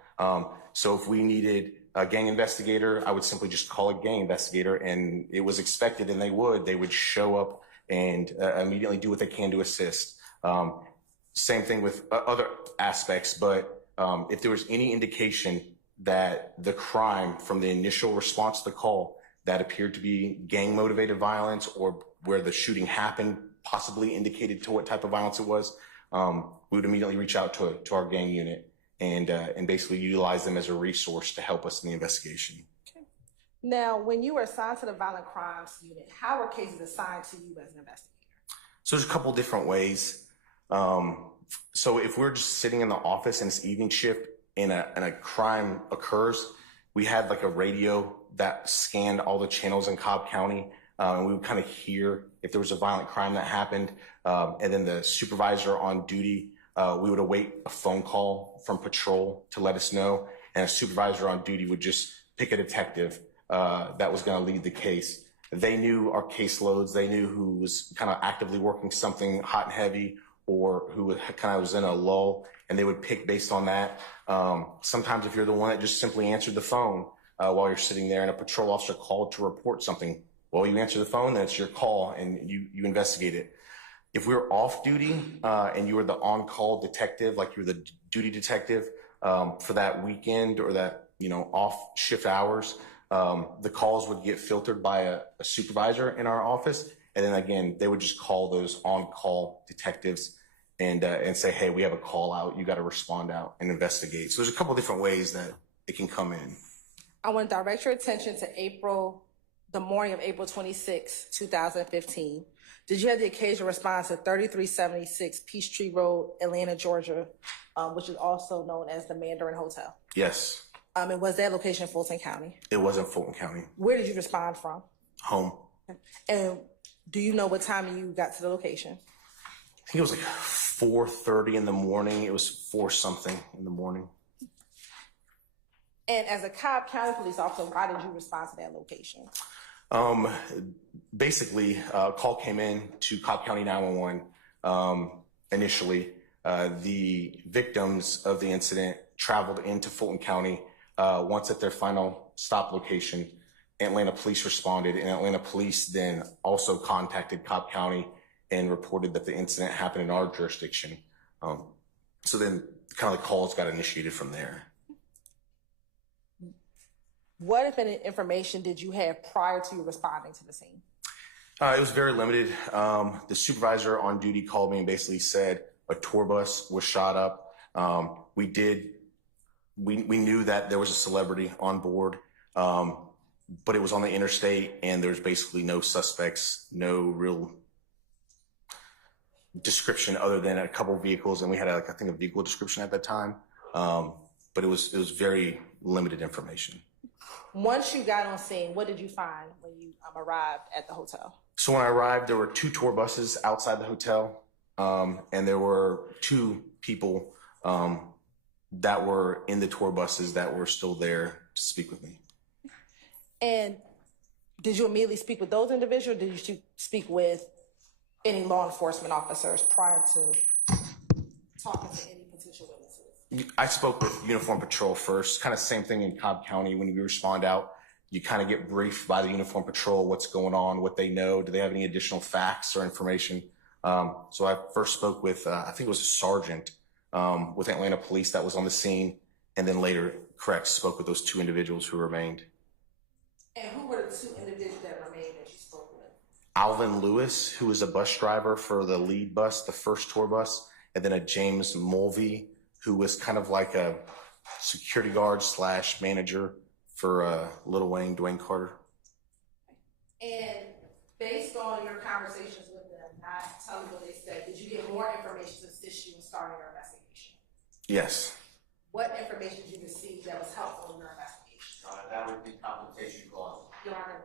So if we needed a gang investigator, I would simply just call a gang investigator, and it was expected, and they would show up and immediately do what they can to assist. Same thing with other aspects, but if there was any indication that the crime from the initial response to the call that appeared to be gang motivated violence, or where the shooting happened possibly indicated to what type of violence it was, we would immediately reach out to our gang unit and basically utilize them as a resource to help us in the investigation. Okay. Now, when you were assigned to the violent crimes unit, how were cases assigned to you as an investigator? So there's a couple different ways. So if we're just sitting in the office and it's evening shift and a crime occurs, we had like a radio that scanned all the channels in Cobb County, and we would kind of hear if there was a violent crime that happened. And then the supervisor on duty, we would await a phone call from patrol to let us know, and a supervisor on duty would just pick a detective that was going to lead the case. They knew our caseloads. They knew who was kind of actively working something hot and heavy, or who kind of was in a lull, and they would pick based on that. Sometimes if you're the one that just simply answered the phone while you're sitting there and a patrol officer called to report something, well, you answer the phone, then it's your call, and you investigate it. If we were off duty and you were the on-call detective, like you were the duty detective for that weekend or that, off shift hours, the calls would get filtered by a supervisor in our office. And then again, they would just call those on-call detectives and say, hey, we have a call out. You got to respond out and investigate. So there's a couple different ways that it can come in. I want to direct your attention to the morning of April 26, 2015. Did you have the occasion respond to 3376 Peachtree Road, Atlanta, Georgia, which is also known as the Mandarin Hotel? Yes. And was that location Fulton County? It was in Fulton County. Where did you respond from? Home. And do you know what time you got to the location? I think it was like 4:30 in the morning. It was 4 something in the morning. And as a Cobb County police officer, why did you respond to that location? Basically, a call came in to Cobb County 911. Initially, the victims of the incident traveled into Fulton County. Once at their final stop location, Atlanta police responded, and Atlanta police then also contacted Cobb County and reported that the incident happened in our jurisdiction. So then kind of the calls got initiated from there. What, if any, information did you have prior to you responding to the scene? It was very limited. The supervisor on duty called me and basically said a tour bus was shot up. We knew that there was a celebrity on board. But it was on the interstate, and there's basically no suspects, no real description other than a couple vehicles, and we had I think a vehicle description at that time. But it was very limited information. Once you got on scene, what did you find when you arrived at the hotel? So when I arrived, there were 2 tour buses outside the hotel, and there were 2 people that were in the tour buses that were still there to speak with me. And did you immediately speak with those individuals, or did you speak with any law enforcement officers prior to talking to any potential witnesses? I spoke with Uniform Patrol first, kind of same thing in Cobb County. When we respond out, you kind of get briefed by the Uniform Patrol, what's going on, what they know, do they have any additional facts or information. So I first spoke with, I think it was a sergeant with Atlanta Police that was on the scene, and then later, spoke with those 2 individuals who remained. And who were the 2 individuals that remained that you spoke with? Alvin Lewis, who was a bus driver for the lead bus, the first tour bus, and then a James Mulvey, who was kind of like a security guard / manager for Lil Wayne, Dwayne Carter. And based on your conversations with them, not telling what they said, did you get more information to assist you in starting your investigation? Yes. What information did you receive that was helpful in your investigation? That would be compensation clause. Your Honor,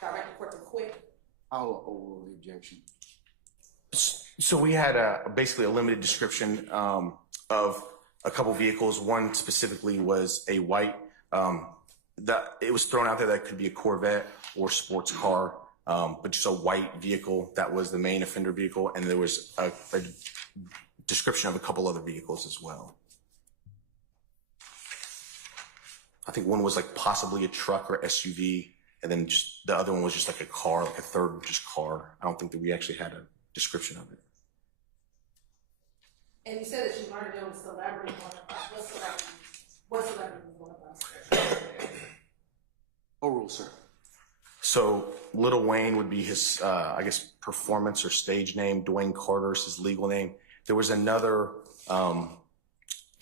direct the court to quit. I'll overrule the objection. So we had basically a limited description of a couple vehicles. One specifically was a white, it was thrown out there that could be a Corvette or sports car, but just a white vehicle that was the main offender vehicle. And there was a description of a couple other vehicles as well. I think one was like possibly a truck or SUV, and then just the other one was just like a car, like a third just car. I don't think that we actually had a description of it. And you said that you learned there was a celebrity on the bus. What celebrity was on the bus? Overrule, sir. So Lil Wayne would be his, I guess, performance or stage name. Dwayne Carter's his legal name. There was another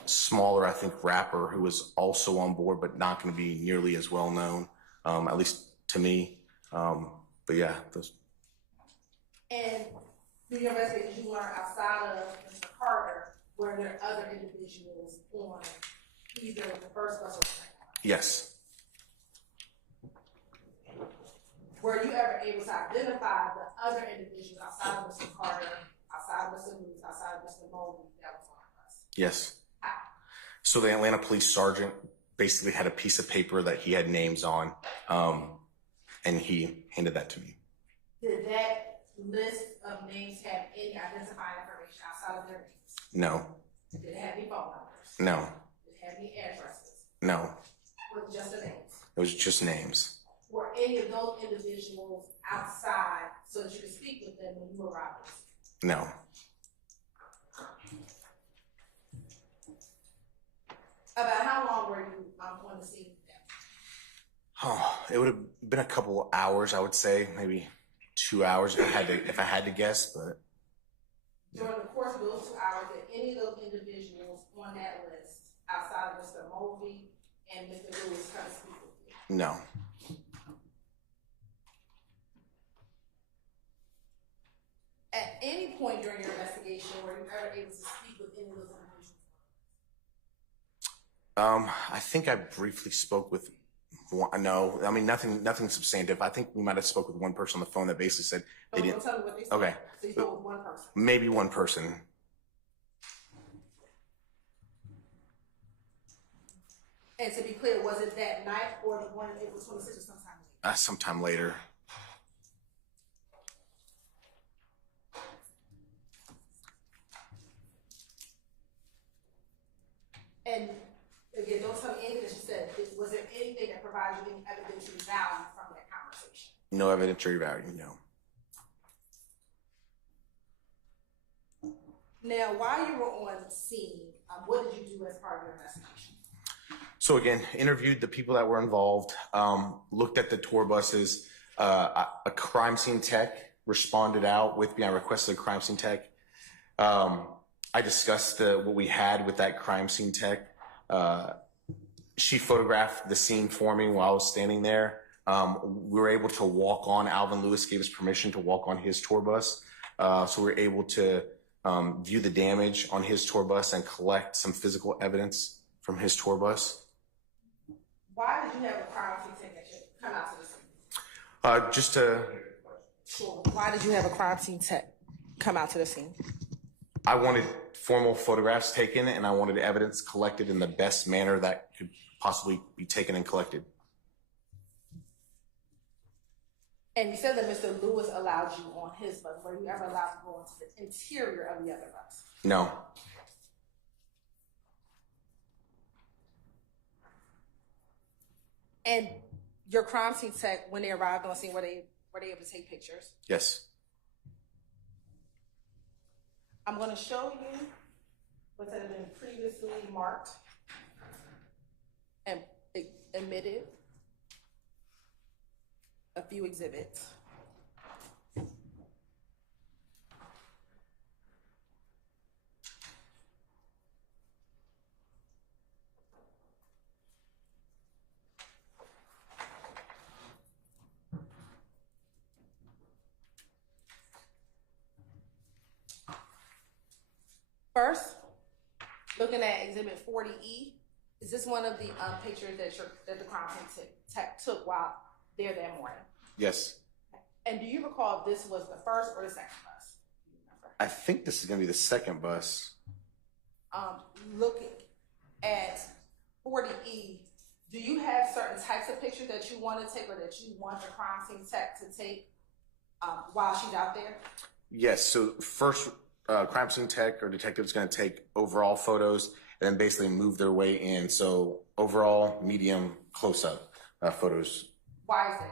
smaller, I think, rapper who was also on board, but not going to be nearly as well known, at least to me. But yeah, those. And through your investigation, you learned outside of Mr. Carter, were there other individuals on either the first bus or the second bus? Yes. Were you ever able to identify the other individuals outside of Mr. Carter, outside of Mr. Lewis, outside of Mr. Mobley that was on the bus? Yes. How? So the Atlanta police sergeant basically had a piece of paper that he had names on, and he handed that to me. Did that list of names have any identifying information outside of their names? No. Did it have any phone numbers? No. Did it have any addresses? No. Was it just the names? It was just names. Were any of those individuals outside so that you could speak with them when you arrived? No. About how long were you on the scene with them? Oh, it would have been a couple hours, I would say, maybe 2 hours if I had to guess, but. During the course of those 2 hours, did any of those individuals on that list, outside of Mr. Mulvey and Mr. Lewis, come speak with you? No. At any point during your investigation, were you ever able to speak with any of those individuals? I think I briefly spoke with one. No, I mean, nothing substantive. I think we might have spoke with one person on the phone that basically said they didn't. Don't tell me what they said. Okay. So you spoke with one person. Maybe one person. And to be clear, was it that night or the one April 26th or sometime later? Sometime later. And again, don't tell me anything that you said. Was there anything that provided you any evidentiary value from that conversation? No evidentiary value, no. Now, while you were on scene, what did you do as part of your investigation? So again, interviewed the people that were involved, looked at the tour buses. A crime scene tech responded out with me. I requested a crime scene tech. I discussed what we had with that crime scene tech. She photographed the scene for me while I was standing there. We were able to walk on. Alvin Lewis gave us permission to walk on his tour bus. So we were able to view the damage on his tour bus and collect some physical evidence from his tour bus. Why did you have a crime scene technician come out to the scene? Just to, Sure. Why did you have a crime scene tech come out to the scene? I wanted formal photographs taken, and I wanted evidence collected in the best manner that could possibly be taken and collected. And you said that Mr. Lewis allowed you on his bus. Were you ever allowed to go into the interior of the other bus? No. And your crime scene tech, when they arrived on scene, were they able to take pictures? Yes. I'm going to show you what had been previously marked and admitted. A few exhibits. First, looking at exhibit 40E, is this one of the pictures that the crime scene tech took while there that morning? Yes. And do you recall if this was the first or the second bus? Do you remember? I think this is going to be the second bus. Looking at 40E, do you have certain types of pictures that you want to take or that you want the crime scene tech to take while she's out there? Yes. So first, crime scene tech or detective is going to take overall photos and then basically move their way in. So overall, medium, close-up photos. Why is that?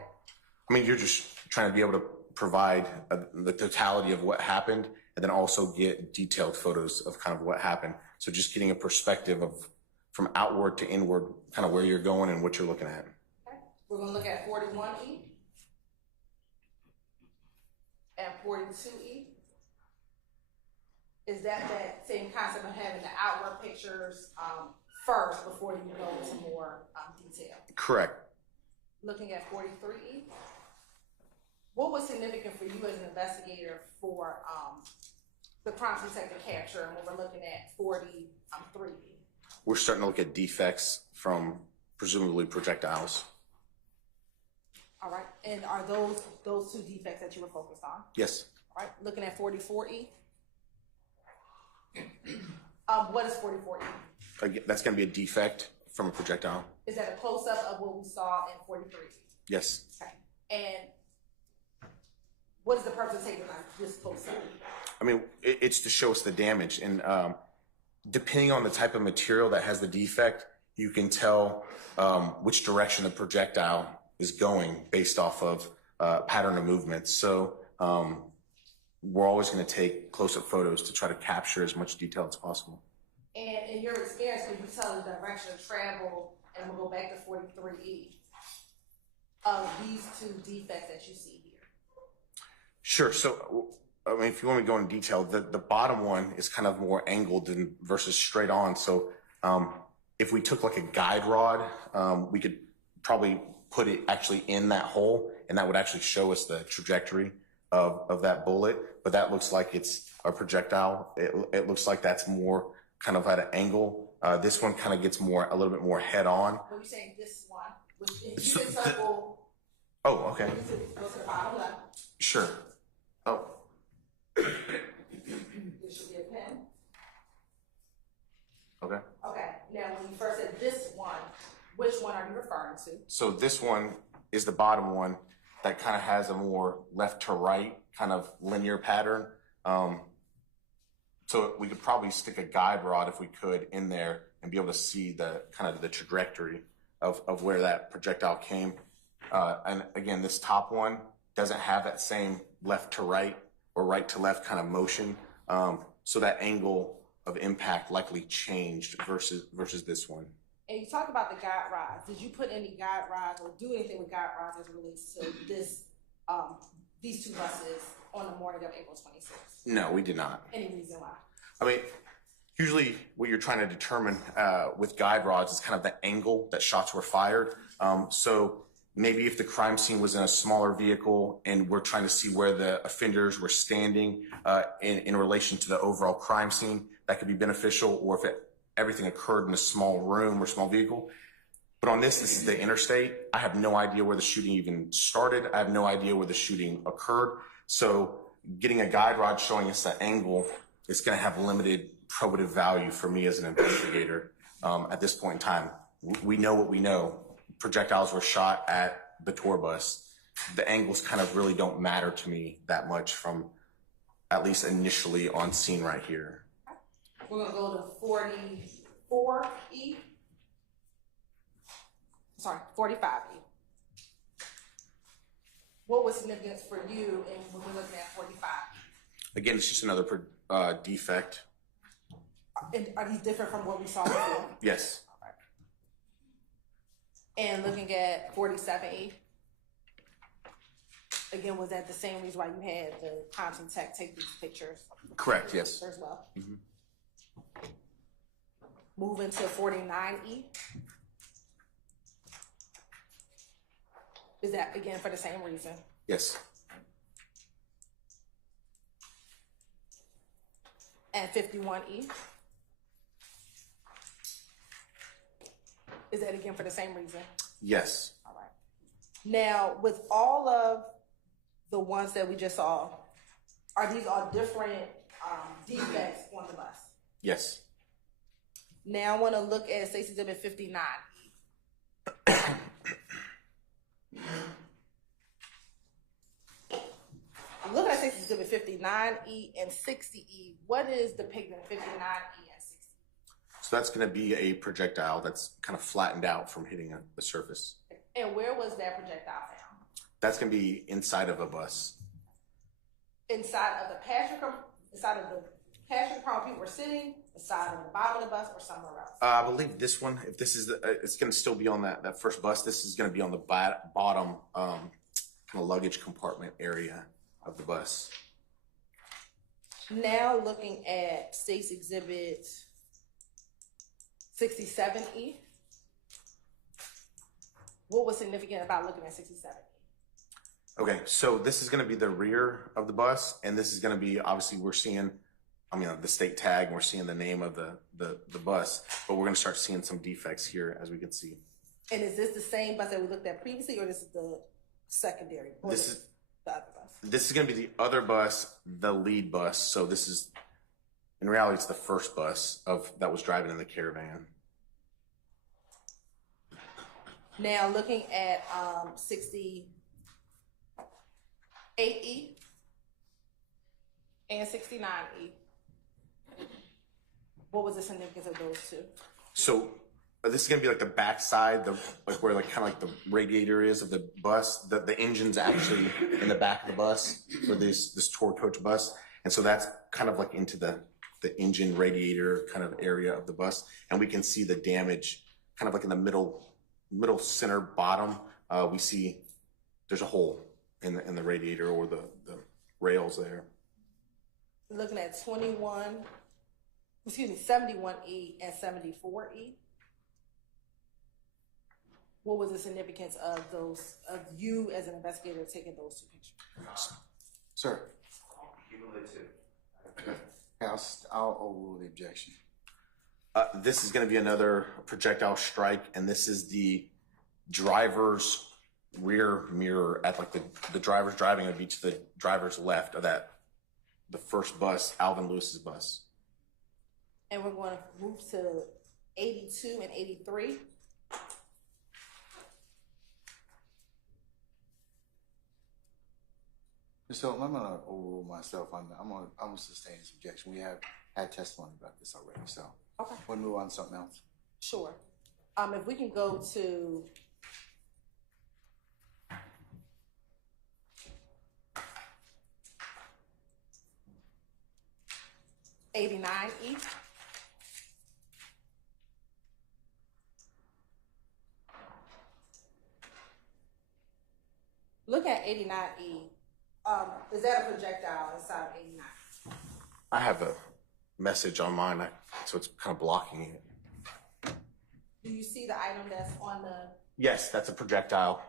I mean, you're just trying to be able to provide the totality of what happened and then also get detailed photos of kind of what happened. So just getting a perspective of from outward to inward, kind of where you're going and what you're looking at. Okay. We're going to look at 41E and 42E. Is that same concept of having the outward pictures first before you go into more detail? Correct. Looking at 43E, what was significant for you as an investigator for the crime scene tech to capture, and when we're looking at 43E? We're starting to look at defects from presumably projectiles. All right, and are those two defects that you were focused on? Yes. All right, looking at 44E. What is 44E? Again, that's going to be a defect from a projectile. Is that a close-up of what we saw in 43? Yes. Okay. And what is the purpose of taking like this close-up? I mean, it's to show us the damage. And depending on the type of material that has the defect, you can tell which direction the projectile is going based off of pattern of movement. So we're always going to take close-up photos to try to capture as much detail as possible. And in your experience, can you tell the direction of travel, and we'll go back to 43E, of these two defects that you see here? Sure. So, I mean, if you want me to go into detail, the bottom one is kind of more angled versus straight on. So if we took like a guide rod, we could probably put it actually in that hole, and that would actually show us the trajectory of that bullet. But that looks like it's a projectile. It looks like that's more kind of at an angle. This one kind of gets a little bit more head on. When you're saying this one, which if you can circle. Oh, okay. Go to the bottom left. Sure. Oh. This should be a pen. Okay. Okay. Now, when you first said this one, which one are you referring to? So this one is the bottom one that kind of has a more left to right kind of linear pattern. So we could probably stick a guide rod if we could in there and be able to see the kind of the trajectory of where that projectile came. And again, this top one doesn't have that same left to right or right to left kind of motion. So that angle of impact likely changed versus this one. And you talk about the guide rods. Did you put any guide rods or do anything with guide rods as it relates to this, these two buses on the morning of April 26th? No, we did not. Any reason why? I mean, Usually what you're trying to determine with guide rods is kind of the angle that shots were fired. So maybe if the crime scene was in a smaller vehicle and we're trying to see where the offenders were standing in relation to the overall crime scene, that could be beneficial, or if everything occurred in a small room or small vehicle. But on this is the interstate. I have no idea where the shooting even started. I have no idea where the shooting occurred. So getting a guide rod showing us the angle is going to have limited probative value for me as an investigator. At this point in time, we know what we know. Projectiles were shot at the tour bus. The angles kind of really don't matter to me that much from at least initially on scene right here. We're gonna go to 44E. Sorry, 45E. What was significance for you when we're looking at 45? Again, it's just another defect. And are these different from what we saw before? Yes. And looking at 47E, again, was that the same reason why you had the content tech take these pictures? Correct, yes. As well. Moving to 49E. Is that again for the same reason? Yes. And 51E. Is that again for the same reason? Yes. All right. Now, with all of the ones that we just saw, are these all different defects on the bus? Yes. Now, I want to look at Stacy Exhibit 59. Looking at Stacy Exhibit 59E and 60E, what is depicted in 59E and 60E? So that's going to be a projectile that's kind of flattened out from hitting the surface. And where was that projectile found? That's going to be inside of a bus. Inside of the passenger car people were sitting, inside of the bottom of the bus, or somewhere else? I believe this one, if this is it's going to still be on that first bus. This is going to be on the bottom kind of luggage compartment area of the bus. Now looking at State's Exhibit 67E, what was significant about looking at 67E? Okay, so this is going to be the rear of the bus, and this is going to be, obviously we're seeing, the state tag, and we're seeing the name of the bus, but we're going to start seeing some defects here, as we can see. And is this the same bus that we looked at previously, or this is the secondary? This is the other bus. This is going to be the other bus, the lead bus. So this is, in reality, it's the first bus that was driving in the caravan. Now looking at 68E and 69E, what was the significance of those two? So this is going to be like the back side, where kind of like the radiator is of the bus. The engine's actually in the back of the bus for this tour coach bus. And so that's kind of like into the engine radiator kind of area of the bus. And we can see the damage kind of like in the middle center bottom. We see there's a hole in the radiator or the rails there. Looking at 71E and 74E. What was the significance of you as an investigator taking those two pictures? Sir. I'll overrule the objection. This is going to be another projectile strike, and this is the driver's rear mirror at the driver's driving would be to the driver's left of the first bus, Alvin Lewis's bus. And we're going to move to 82 and 83. So I'm gonna overrule myself. I'm gonna sustain this objection. We have had testimony about this already, so Okay. we'll move on to something else. Sure. If we can go to 89E. Look at 89E. Is that a projectile inside of 89? I have message on mine, so it's kind of blocking it. Do you see the item that's on the, Yes, that's a projectile.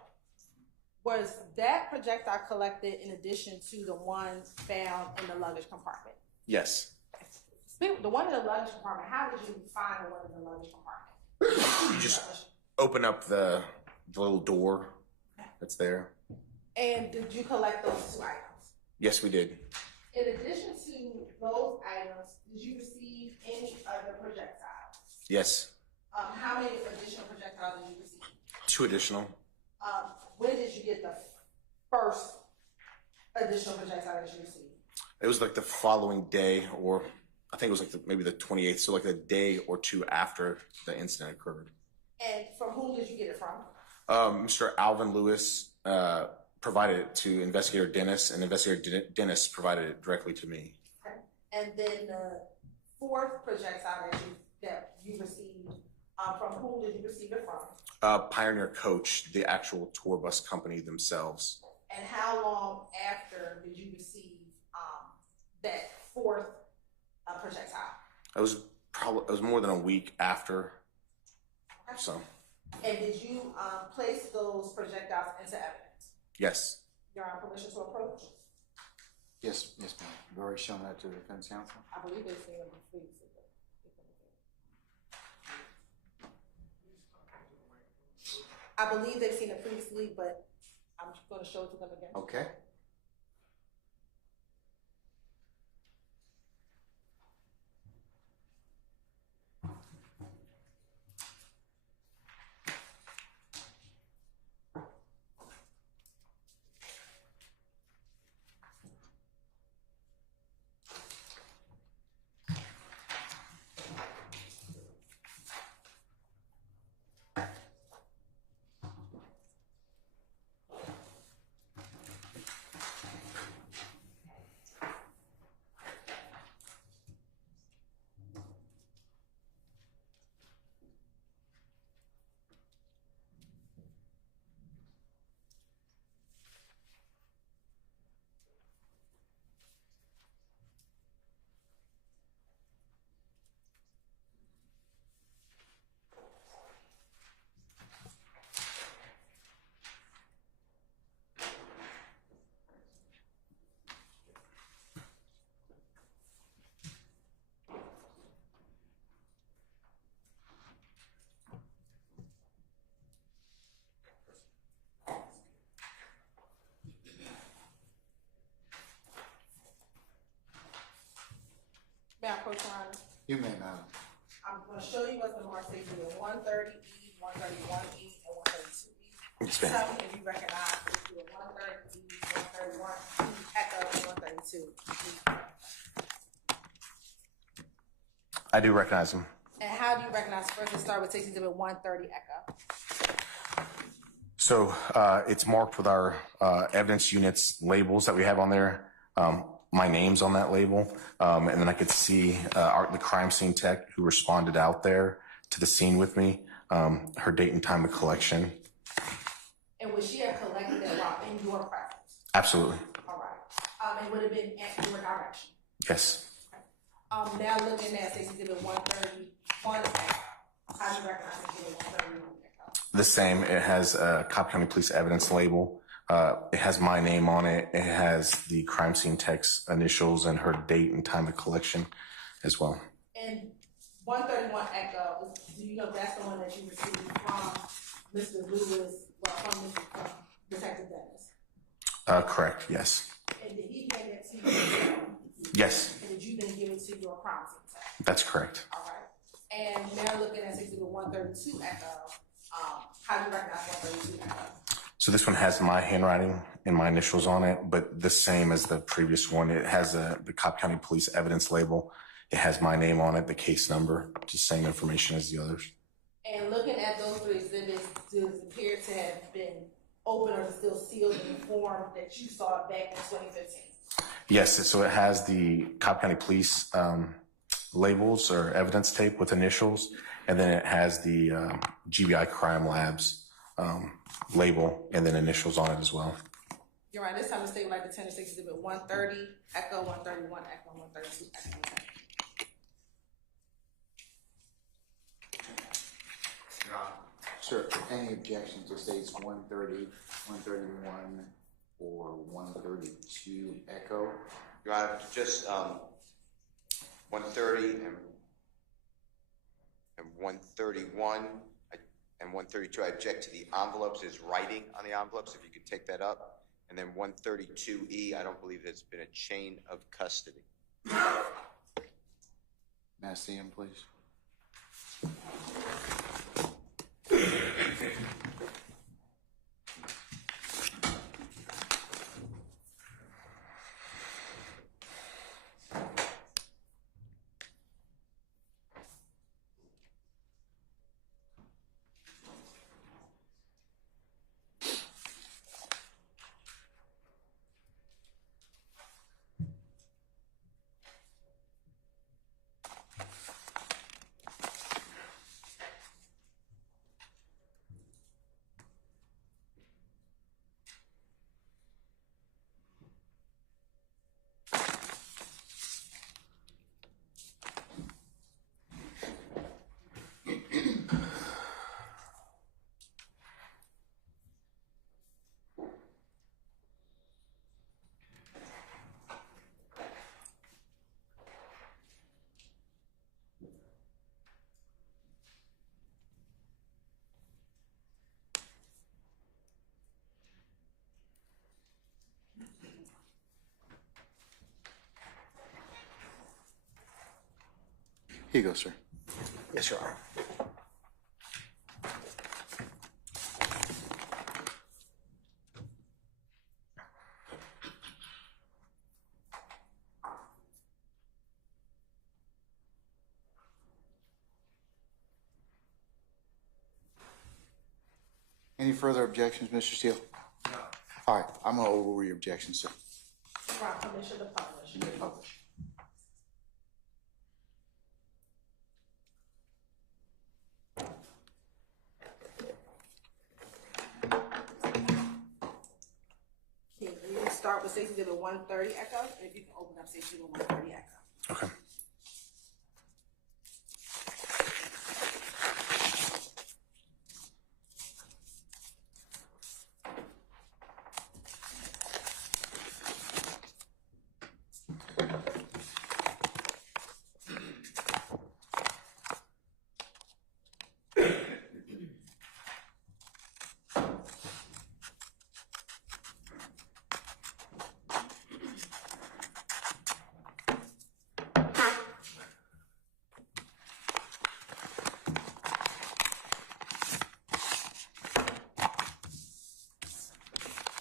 was that projectile collected in addition to the ones found in the luggage compartment? Yes. The one in the luggage compartment, how did you find the one in the luggage compartment? You just open up the little door that's there. And did you collect those two items? Yes, we did. In addition to those items, did you receive any other projectiles? Yes. How many additional projectiles did you receive? 2 additional. When did you get the first additional projectile that you received? It was like the following day, or I think it was like maybe the 28th, so like a day or 2 after the incident occurred. And from whom did you get it from? Mr. Alvin Lewis provided it to Investigator Dennis, and Investigator Dennis provided it directly to me. Okay. And then the fourth projectile that you received, from whom did you receive it from? Pioneer Coach, the actual tour bus company themselves. And how long after did you receive that fourth projectile? It was more than a week after. Okay. So. And did you place those projectiles into evidence? Yes. You're on permission to approach? Yes, ma'am. You've already shown that to the defense counsel? I believe they've seen them previously. I believe they've seen it previously, but I'm going to show it to them again. Okay. May I approach, Your Honor? You may, madam. I'm going to show you what the marks say here: 130E, 131E, and 132E. Yes, ma'am. Tell me if you recognize if you're 130E, 131E, echo, and 132E. I do recognize them. And how do you recognize? First, let's start with Exhibit 130 echo. So it's marked with our evidence units labels that we have on there. My name's on that label, and then I could see the crime scene tech who responded out there to the scene with me, her date and time of collection. And would she have collected that while in your presence? Absolutely. All right. It would have been at your direction. Yes. Now looking at Exhibit 131 echo, how do you recognize Exhibit 131 echo? The same. It has a Cobb County Police evidence label. It has my name on it. It has the crime scene tech's initials and her date and time of collection as well. And 131 echo, do you know that's the one that you received from Mr. Lewis, from Detective Dennis? Correct. Yes. And did he hand that to you? Yes. And did you then give it to your crime scene tech? That's correct. All right. And now looking at Exhibit 132 echo, how do you recognize 132 echo? So this one has my handwriting and my initials on it, but the same as the previous one. It has the Cobb County Police evidence label. It has my name on it, the case number, just same information as the others. And looking at those three exhibits, does it appear to have been open or still sealed in the form that you saw back in 2015? Yes, so it has the Cobb County Police labels or evidence tape with initials, and then it has the GBI Crime Labs label and then initials on it as well. You're right. This time the state would like to tender Exhibit 130 echo, 131 echo, 132 echo. Sir, any objections to states 130, 131, or 132 echo? Your Honor, just 130 and 131 and 132. I object to the envelopes. There's writing on the envelopes. If you could take that up. And then 132E, I don't believe there's been a chain of custody. May I see him, please? Here you go, sir. Yes, Your Honor. Any further objections, Mr. Steele? No. All right, I'm going to overrule your objections, sir. Right, permission to publish. You may publish. Okay, we will start with State Exhibit 130 echo, and if you can open up State Exhibit 130 echo. Okay.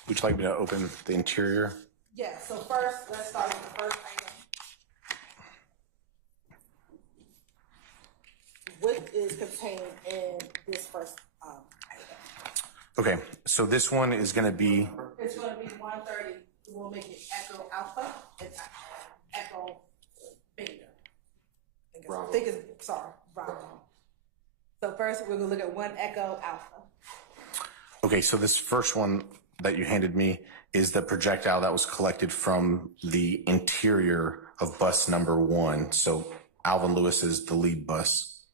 Would you like me to open the interior? Yeah, so first, let's start with the first item. What is contained in this first item? Okay, so this one is going to be, It's going to be 130. We'll make it echo alpha and echo beta. I think it's, sorry, Bravo. So first, we're going to look at one echo alpha. okay, so this first one that you handed me is the projectile that was collected from the interior of bus number 1. So Alvin Lewis is the lead bus.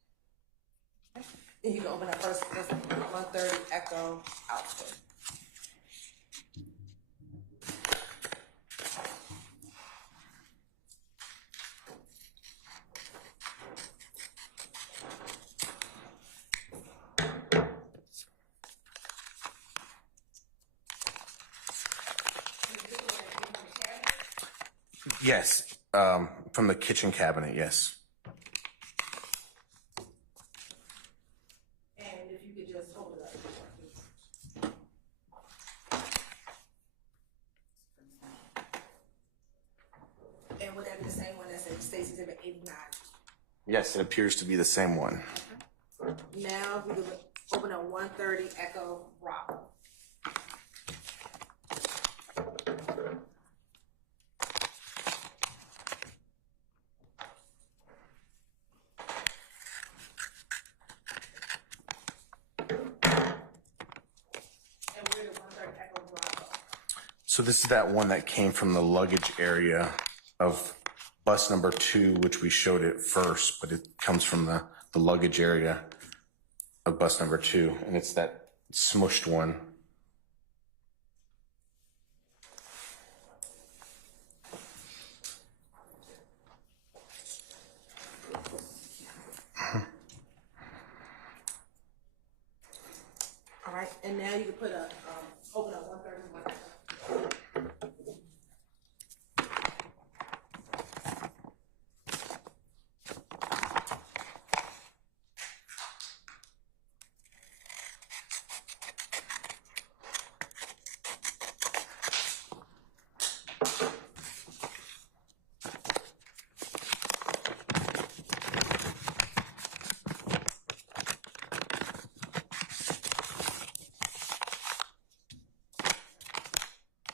And you can open up first, 130 echo alpha. Yes, from the kitchen cabinet, yes. And if you could just hold it up. And would that be the same one that's in State's Exhibit 89? Yes, it appears to be the same one. Now we can open up 130 echo Bravo. So this is that one that came from the luggage area of bus number 2, which we showed it first, but it comes from the luggage area. of bus number 2, and it's that smushed one. All right, and now you can put a, open up 131.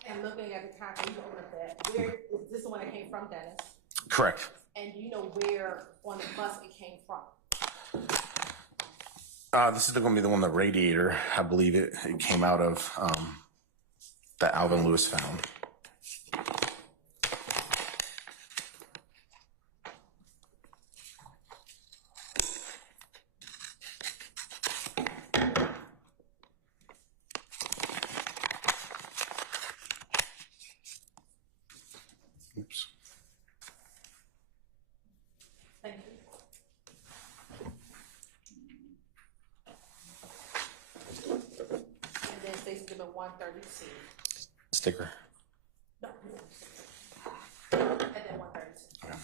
And looking at the content, you open up that. Where is this the one that came from, Dennis? Correct. And do you know where on the bus it came from? This is going to be the one, the radiator. I believe it came out of that Alvin Lewis found. Oops. Thank you. And then Stacy given 132. Sticker. No. And then 132. Okay.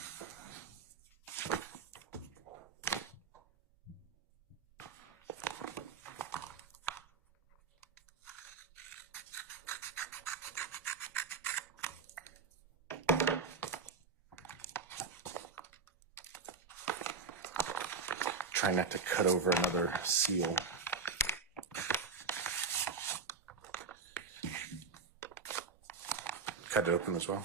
Try not to cut over another seal. Cut it open as well.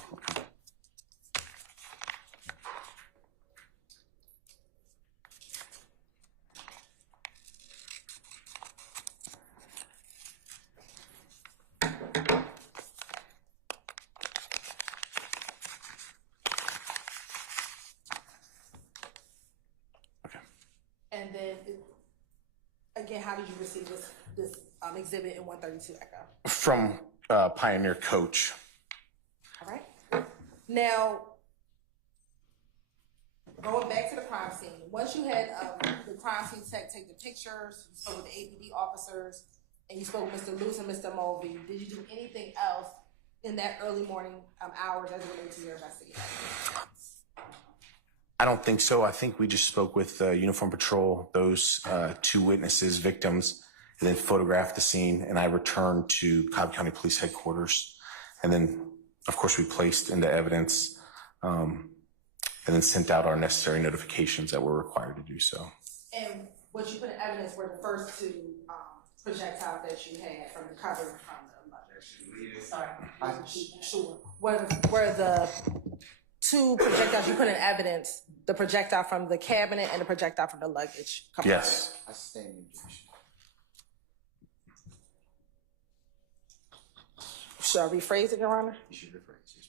Okay. And then, again, how did you receive this exhibit in 132 Echo? From Pioneer Coach. All right. Now, going back to the crime scene, once you had the crime scene tech take the pictures, you spoke with the APD officers, and you spoke with Mr. Lewis and Mr. Mulvey, did you do anything else in that early morning hours as it relates to your investigation? I don't think so. I think we just spoke with Uniform Patrol, those 2 witnesses, victims, and then photographed the scene. And I returned to Cobb County Police Headquarters. And then, of course, we placed into evidence and then sent out our necessary notifications that were required to do so. And what you put in evidence were the first 2 projectiles that you had from the cover from the luggage. Sorry. Sure. Were the 2 projectiles you put in evidence, the projectile from the cabinet and the projectile from the luggage compartment? Yes. I sustain the objection. Shall I rephrase it, Your Honor? You should rephrase. Yes,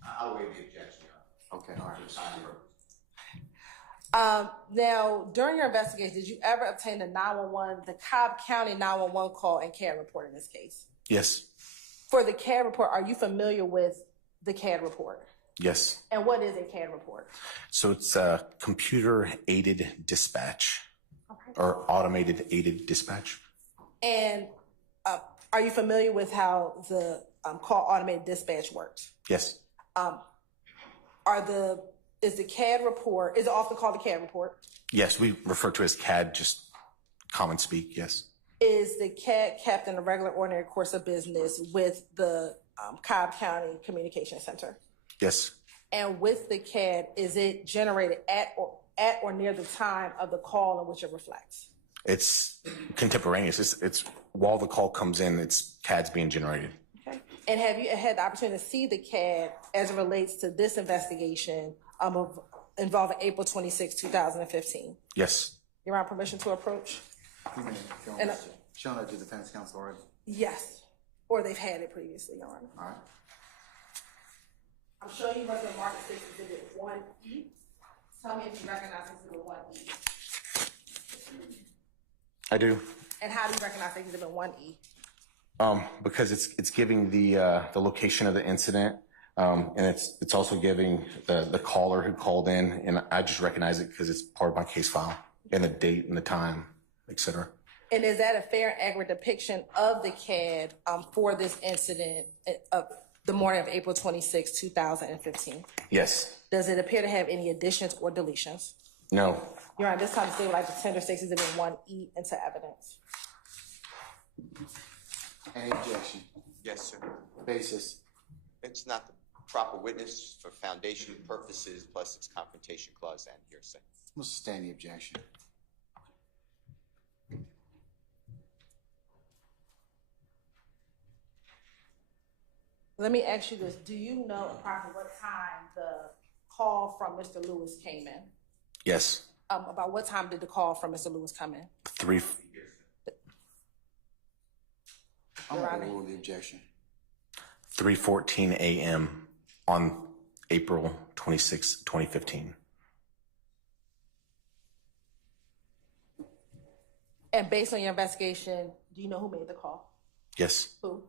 ma'am. I'll waive the objection. Okay, all right. Now, during your investigation, did you ever obtain the Cobb County 911 call and CAD report in this case? Yes. For the CAD report, are you familiar with the CAD report? Yes. And what is a CAD report? So it's a computer-aided dispatch or automated aided dispatch. And are you familiar with how the call automated dispatch works? Yes. Is the CAD report, is it often called the CAD report? Yes, we refer to it as CAD, just common speak, yes. Is the CAD kept in a regular ordinary course of business with the Cobb County Communication Center? Yes. And with the CAD, is it generated at or near the time of the call in which it reflects? It's contemporaneous. It's while the call comes in, it's CAD's being generated. Okay. And have you had the opportunity to see the CAD as it relates to this investigation involving April 26, 2015? Yes. You're on permission to approach? You may have shown that to the defense counsel already. Yes. Or they've had it previously, Your Honor. All right. I'm showing you Resident Market State Exhibit 1E. Tell me if you recognize Exhibit 1E. I do. And how do you recognize Exhibit 1E? Because it's giving the location of the incident, and it's also giving the caller who called in, and I just recognize it because it's part of my case file and the date and the time, etc. And is that a fair and accurate depiction of the CAD for this incident of the morning of April 26, 2015? Yes. Does it appear to have any additions or deletions? No. Your Honor, this time the state would like to tender State's Exhibit 1E into evidence. Any objection? Yes, sir. Basis? It's not the proper witness for foundation purposes, plus its confrontation clause and hearsay. We'll sustain the objection. Let me ask you this. Do you know approximately what time the call from Mr. Lewis came in? Yes. About what time did the call from Mr. Lewis come in? I'm Your gonna Honor. rule the objection. 3:14 a.m. on April 26, 2015. And based on your investigation, do you know who made the call? Yes. Who?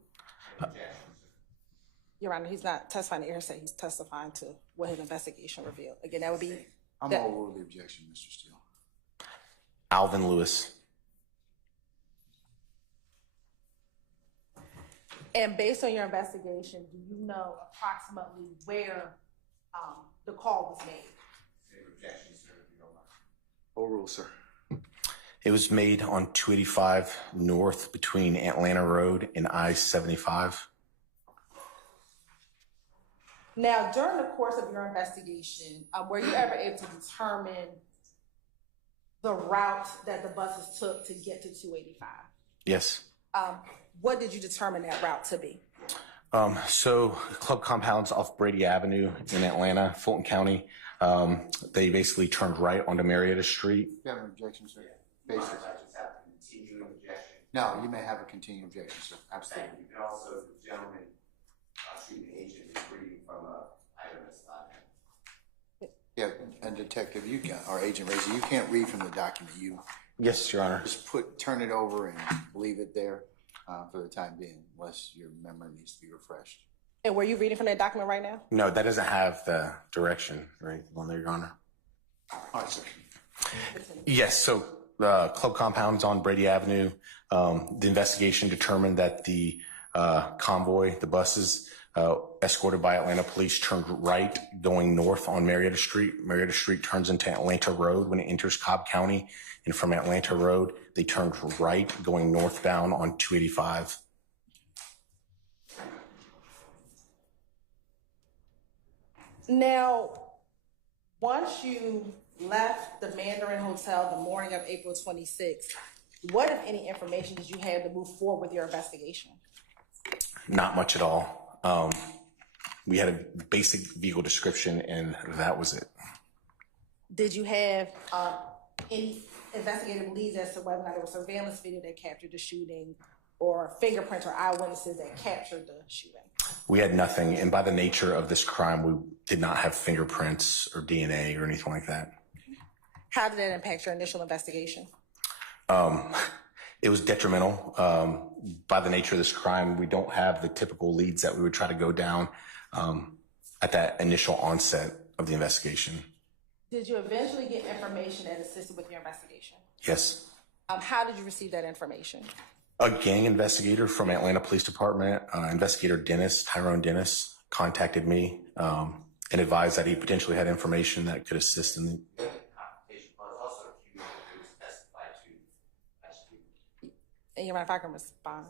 Your Honor, he's not testifying to hearsay. He's testifying to what his investigation revealed. Again, that would be. I'm gonna rule the objection, Mr. Steele. Alvin Lewis. And based on your investigation, do you know approximately where the call was made? Overrule, sir. It was made on 285 North between Atlanta Road and I-75. Now, during the course of your investigation, were you ever able to determine the route that the buses took to get to 285? Yes. What did you determine that route to be? So club compounds off Brady Avenue in Atlanta, Fulton County, they basically turned right onto Marietta Street. You have an objection, sir? Basis? No, you may have a continuing objection, sir. Absolutely. You can also, the gentleman, shooting agent is reading from a item that's not him. Yeah, and detective, you can, or Agent Racy, you can't read from the document. You Yes, Your Honor. just turn it over and leave it there for the time being, unless your memory needs to be refreshed. And were you reading from that document right now? No, that doesn't have the direction or anything on there, Your Honor. All right, sir. Yes, so club compounds on Brady Avenue. The investigation determined that the convoy, the buses, escorted by Atlanta police, turned right going north on Marietta Street. Marietta Street turns into Atlanta Road when it enters Cobb County. And from Atlanta Road, they turned right going northbound on 285. Now, once you left the Mandarin Hotel the morning of April 26th, what, if any, information did you have to move forward with your investigation? Not much at all. We had a basic vehicle description, and that was it. Did you have any investigative leads as to whether or not there was surveillance video that captured the shooting, or fingerprints or eyewitnesses that captured the shooting? We had nothing, and by the nature of this crime, we did not have fingerprints or DNA or anything like that. How did that impact your initial investigation? It was detrimental. By the nature of this crime, we don't have the typical leads that we would try to go down at that initial onset of the investigation. Did you eventually get information that assisted with your investigation? Yes. How did you receive that information? A gang investigator from Atlanta Police Department, Investigator Tyrone Dennis, contacted me and advised that he potentially had information that could assist in the Confrontation clause also accused who was testified to last week. And your mind, if I can respond.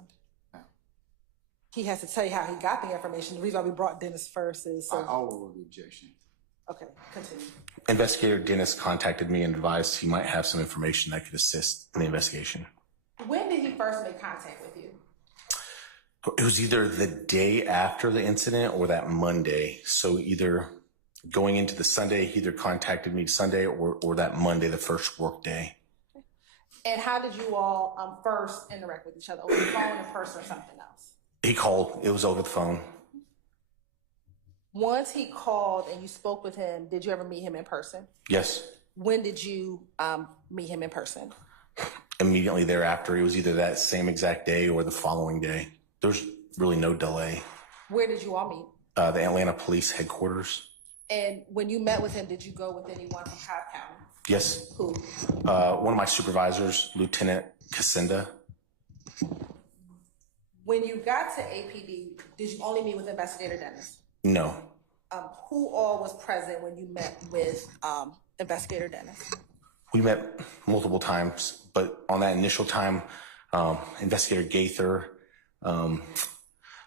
He has to tell you how he got the information. The reason why we brought Dennis first is so. I'll rule the objection. Okay, continue. Investigator Dennis contacted me and advised he might have some information that could assist in the investigation. When did he first make contact with you? It was either the day after the incident or that Monday. So either going into the Sunday, he either contacted me Sunday or that Monday, the first work day. And how did you all first interact with each other? Over the phone, in person, or something else? He called. It was over the phone. Once he called and you spoke with him, did you ever meet him in person? Yes. When did you meet him in person? immediately thereafter. It was either that same exact day or the following day. There's really no delay. Where did you all meet? The Atlanta Police Headquarters. And when you met with him, did you go with anyone from Cobb County? Yes. Who? One of my supervisors, Lieutenant Cassinda. When you got to APD, did you only meet with Investigator Dennis? No. Who all was present when you met with Investigator Dennis? We met multiple times, but on that initial time, Investigator Gaither, a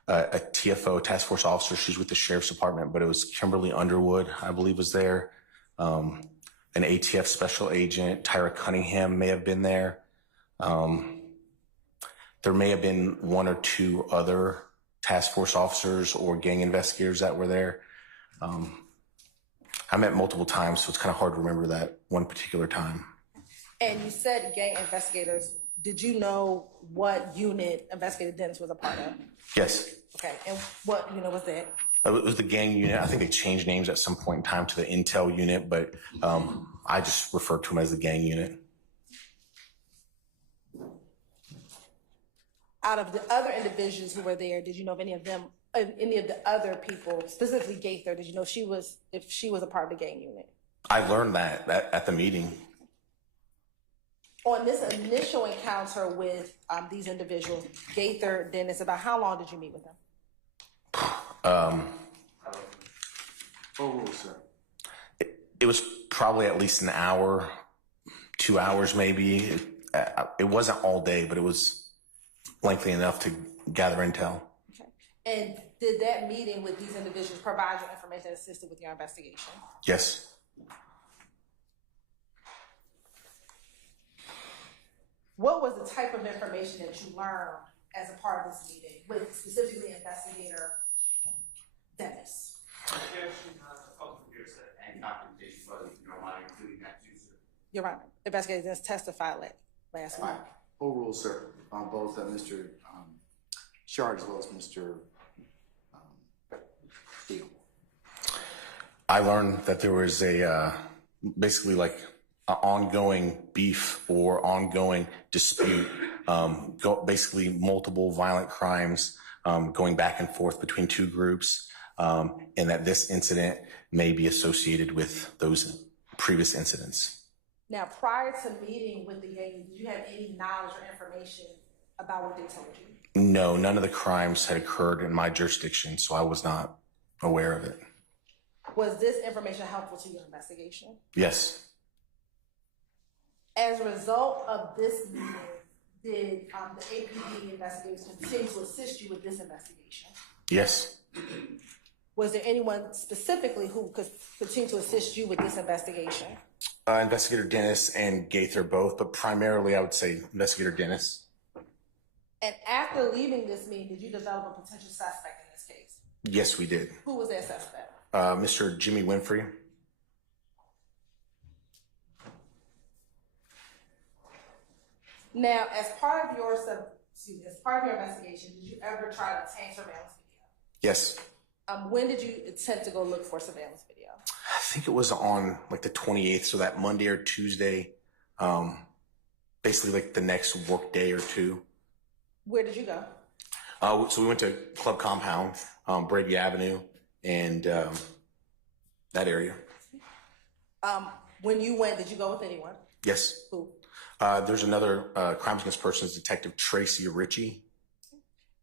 TFO, task force officer, she's with the Sheriff's Department, but it was Kimberly Underwood, I believe, was there. An ATF special agent, Tyra Cunningham, may have been there. There may have been one or two other task force officers or gang investigators that were there. I met multiple times, so it's kind of hard to remember that one particular time. And you said gang investigators. Did you know what unit Investigator Dennis was a part of? Yes. Okay, and what unit was that? It was the gang unit. I think they changed names at some point in time to the intel unit, but I just refer to them as the gang unit. Out of the other individuals who were there, did you know of any of them, any of the other people, specifically Gaither, did you know if she was a part of the gang unit? I learned that at the meeting. On this initial encounter with these individuals, Gaither, Dennis, about how long did you meet with them? It was probably at least an hour, 2 hours maybe. It wasn't all day, but it was lengthy enough to gather intel. Okay. And did that meeting with these individuals provide you information that assisted with your investigation? Yes. What was the type of information that you learned as a part of this meeting with specifically Investigator Dennis? And documentation was, you don't mind including that too, sir? You're right. Investigator Dennis testified last week. Overrule, sir, on both Mr. Shard as well as Mr. Steele. I learned that there was basically like an ongoing beef or ongoing dispute, basically multiple violent crimes going back and forth between two groups, and that this incident may be associated with those previous incidents. Now, prior to meeting with the gang, did you have any knowledge or information about what they told you? No, none of the crimes had occurred in my jurisdiction, so I was not aware of it. Was this information helpful to your investigation? Yes. As a result of this meeting, did the APD investigators continue to assist you with this investigation? Yes. Was there anyone specifically who could continue to assist you with this investigation? Investigator Dennis and Gaither both, but primarily I would say Investigator Dennis. And after leaving this meeting, did you develop a potential suspect in this case? Yes, we did. Who was that suspect? Mr. Jimmy Winfrey. Now, as part of your investigation, did you ever try to obtain surveillance video? Yes. When did you attempt to go look for surveillance video? I think it was on like the 28th, so that Monday or Tuesday, basically like the next work day or two. Where did you go? So we went to Club Compound, Brady Avenue, and that area. When you went, did you go with anyone? Yes. Who? There's another Crimes Against Persons detective, Tracy Ritchie.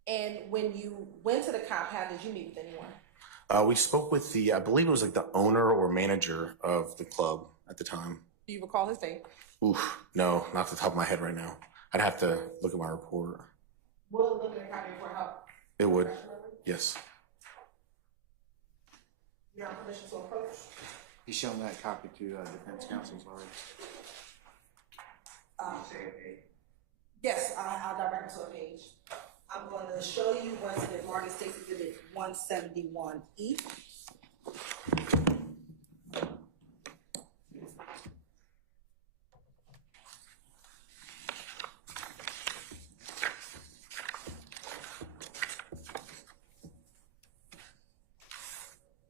And when you went to the compound, did you meet with anyone? We spoke with I believe it was like the owner or manager of the club at the time. Do you recall his name? Oof, no, not off the top of my head right now. I'd have to look at my report. We'll look at a copy for help. It would, yes. You have permission to approach? He's shown that copy to defense counsels already. Yes, I'll direct him to a page. I'm going to show you once again, Marty States Exhibit 171E.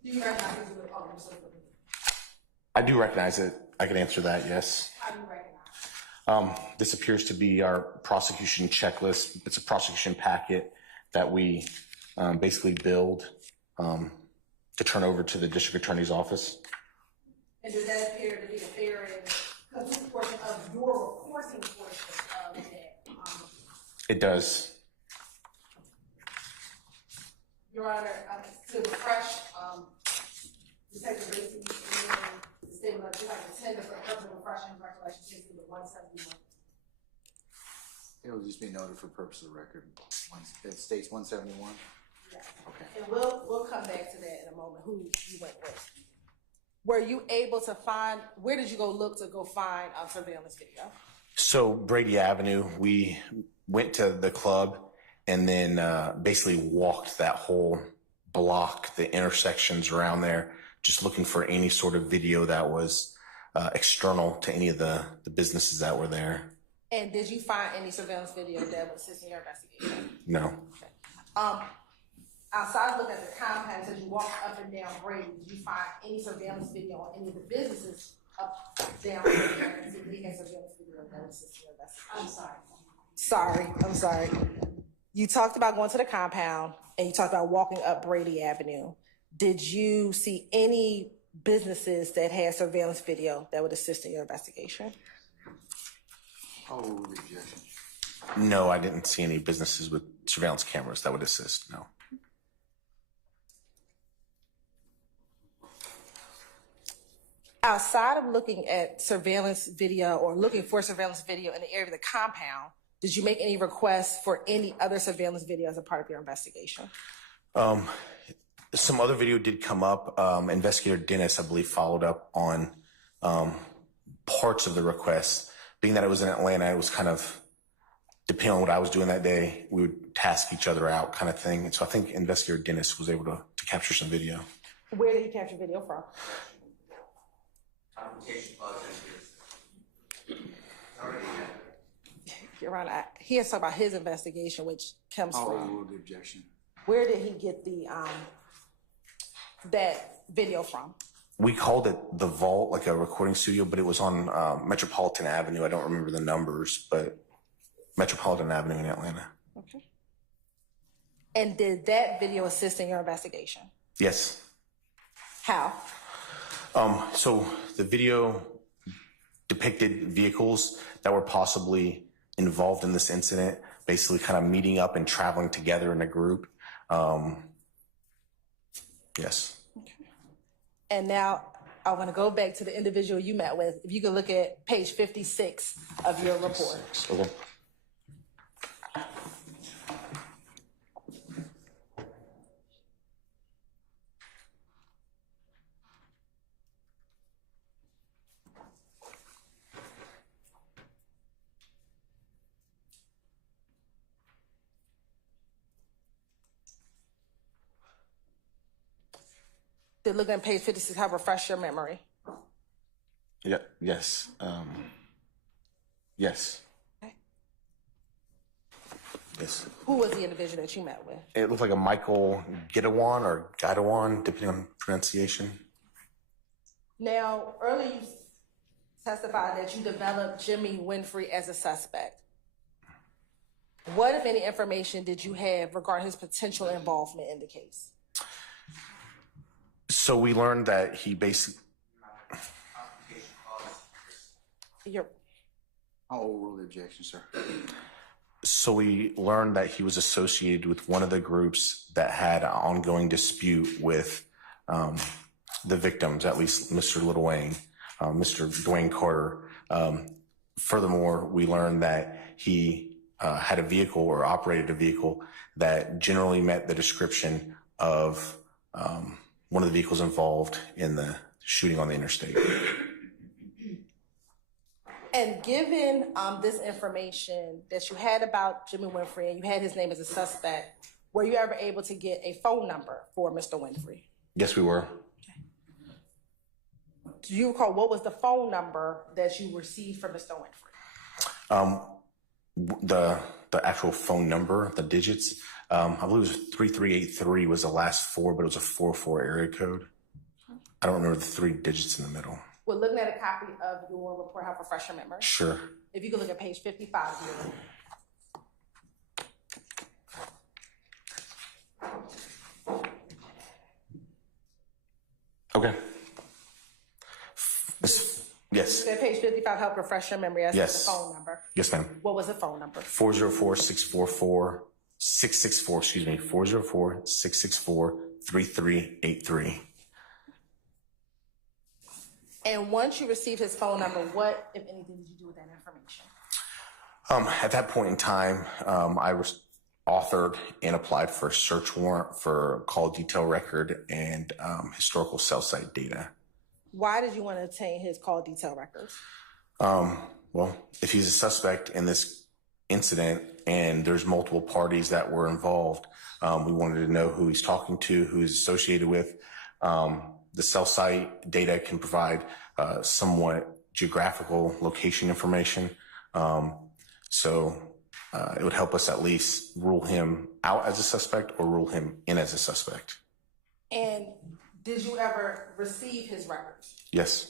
Do you recognize it? I do recognize it. I can answer that, yes. How do you recognize This appears to be our prosecution checklist. It's a prosecution packet that we basically build to turn over to the district attorney's office. And does that appear to be a fair and complete portion of your reporting portion of that? It does. Your Honor, to refresh, Detective Racy, the statement of intended for the purpose of refreshing recollection, takes me to 171. It will just be noted for purpose of the record. It states 171? Yes. Okay. And we'll come back to that in a moment, who you went with. Were you able to find, where did you go look to go find a surveillance video? So Brady Avenue, we went to the club and then basically walked that whole block, the intersections around there, just looking for any sort of video that was external to any of the businesses that were there. And did you find any surveillance video that would assist in your investigation? No. Okay. Outside looking at the compound, as you walk up and down Brady, did you find any surveillance video on any of the businesses up, down there? And did they have surveillance video that would assist in your investigation? I'm sorry. You talked about going to the compound and you talked about walking up Brady Avenue. Did you see any businesses that had surveillance video that would assist in your investigation? Oh, objection. No, I didn't see any businesses with surveillance cameras that would assist, no. Outside of looking at surveillance video or looking for surveillance video in the area of the compound, did you make any requests for any other surveillance video as a part of your investigation? Some other video did come up. Investigator Dennis, I believe, followed up on parts of the request. Being that it was in Atlanta, it was kind of, depending on what I was doing that day, we would task each other out kind of thing. And so I think Investigator Dennis was able to capture some video. Where did he capture video from? Your Honor, he has talked about his investigation, which comes from. Oh, the objection. Where did he get the that video from? We called it the Vault, like a recording studio, but it was on Metropolitan Avenue. I don't remember the numbers, but Metropolitan Avenue in Atlanta. Okay. And did that video assist in your investigation? Yes. How? So the video depicted vehicles that were possibly involved in this incident, basically kind of meeting up and traveling together in a group. Yes. Okay. And now I want to go back to the individual you met with. If you could look at page 56 of your report. Okay. Did looking at page 56 help refresh your memory? Yeah. Yes. Yes. Okay. Yes. Who was the individual that you met with? It looked like a Michael Gidewan or Gidewan, depending on pronunciation. Now, earlier you testified that you developed Jimmy Winfrey as a suspect. What, if any, information did you have regarding his potential involvement in the case? So we learned that he basically. Oh, the objection, sir. So we learned that he was associated with one of the groups that had an ongoing dispute with the victims, at least Mr. Lil Wayne, Mr. Dwayne Carter. Furthermore, we learned that he had a vehicle or operated a vehicle that generally met the description of one of the vehicles involved in the shooting on the interstate. And given this information that you had about Jimmy Winfrey and you had his name as a suspect, were you ever able to get a phone number for Mr. Winfrey? Yes, we were. Okay. Do you recall what was the phone number that you received from Mr. Winfrey? The actual phone number, the digits, I believe it was 3383 was the last four, but it was a 44 area code. I don't remember the three digits in the middle. We're looking at a copy of your report, help refresh your memory. Sure. If you could look at page 55 here. Okay. Yes. Look at page 55, help refresh your memory as to the phone number. Yes, ma'am. What was the phone number? 404-644-664, excuse me, 404-664-3383. And once you received his phone number, what, if anything, did you do with that information? At that point in time, I was authored and applied for a search warrant for call detail record and historical cell site data. Why did you want to obtain his call detail records? Well, if he's a suspect in this incident and there's multiple parties that were involved, we wanted to know who he's talking to, who he's associated with. The cell site data can provide somewhat geographical location information. So it would help us at least rule him out as a suspect or rule him in as a suspect. And did you ever receive his records? Yes.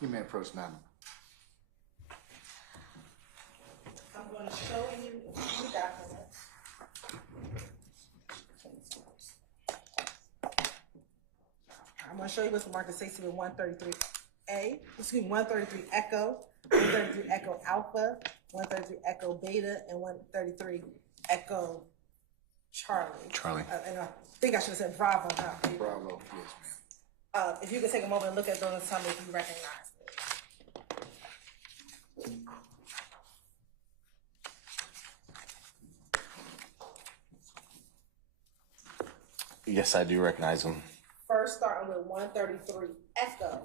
You may approach, madam. I'm going to show you a few documents. gonna show you what's marked as Stacy with 133A, 133 Echo, 133 Echo Alpha, 133 Echo Beta, and 133 Echo Charlie. And I think I should have said Bravo, not Beta. Bravo, yes, ma'am. If you could take a moment and look at those and tell me if you recognize it. Yes, I do recognize them. First, starting with 133 Echo.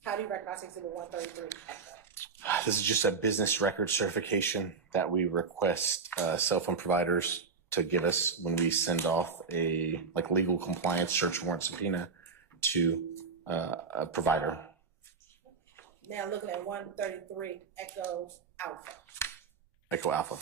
How do you recognize Exhibit 133 Echo? This is just a business record certification that we request cell phone providers to give us when we send off a legal compliance search warrant subpoena to a provider. Now looking at 133 Echo Alpha. Echo Alpha.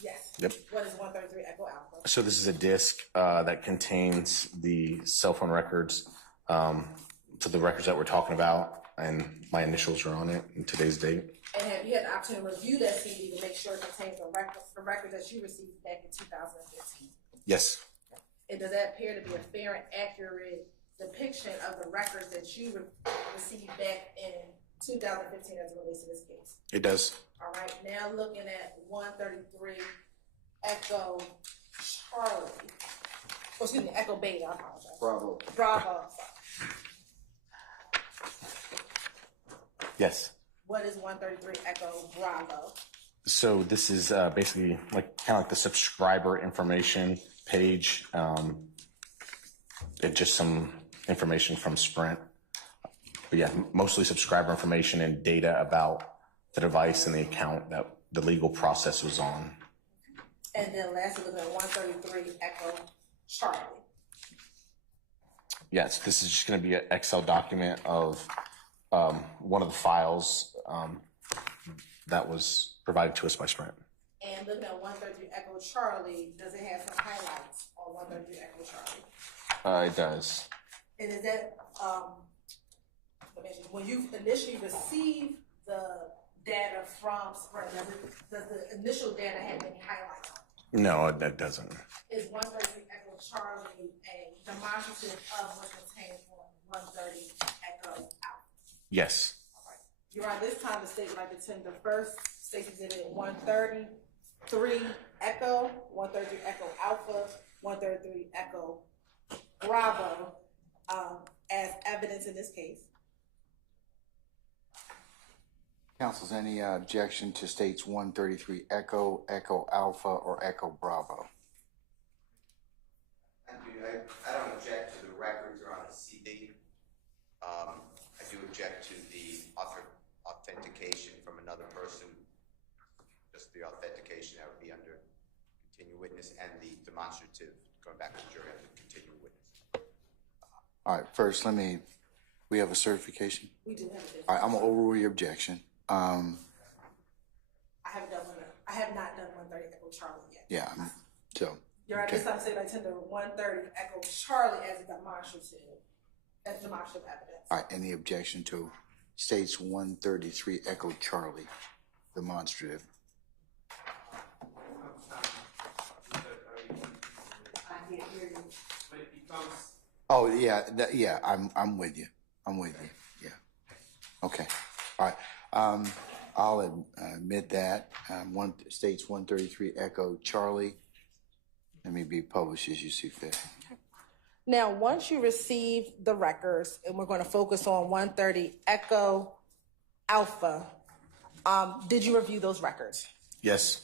Yes. Yep. What is 133 Echo Alpha? So this is a disk that contains the cell phone records, so the records that we're talking about, and my initials are on it and today's date. And have you had the opportunity to review that CD to make sure it contains the record that you received back in 2015? Yes. And does that appear to be a fair and accurate depiction of the records that you received back in 2015 as it relates to this case? It does. All right, now looking at 133 Echo Charlie. Oh, excuse me, Echo Beta, I apologize. Bravo. Bravo. Yes. What is 133 Echo Bravo? So this is basically like the subscriber information page. It's just some information from Sprint. But yeah, mostly subscriber information and data about the device and the account that the legal process was on. And then lastly, looking at 133 Echo Charlie. Yes, this is just going to be an Excel document of one of the files that was provided to us by Sprint. And looking at 133 Echo Charlie, does it have some highlights on 133 Echo Charlie? It does. And is that, when you initially receive the data from Sprint, does the initial data have any highlights on it? No, that doesn't. Is 133 Echo Charlie a demonstrative of what's contained on 130 Echo Alpha? Yes. You're right, this time the state would like to attend the first state exhibit 133 Echo, 133 Echo Alpha, 133 Echo Bravo as evidence in this case. Council's any objection to states 133 Echo, Echo Alpha, or Echo Bravo? I don't object to the records are on a CD. I do object to the authentication from another person, just the authentication that would be under continued witness, and the demonstrative going back to the jury under continued witness. All right, first, we have a certification? We do have a All right, I'm gonna overrule your objection. I have not done 130 Echo Charlie yet. Yeah, so. You're right, Okay. this time say I attend the 130 Echo Charlie as demonstrative evidence. All right, any objection to states 133 Echo Charlie, demonstrative? I can't hear you. But it becomes, Oh, yeah, I'm with you. Yeah. Okay. All right. I'll admit that. States 133 Echo Charlie. Let me be published as you see fit. Now, once you receive the records, and we're going to focus on 130 Echo Alpha, did you review those records? Yes.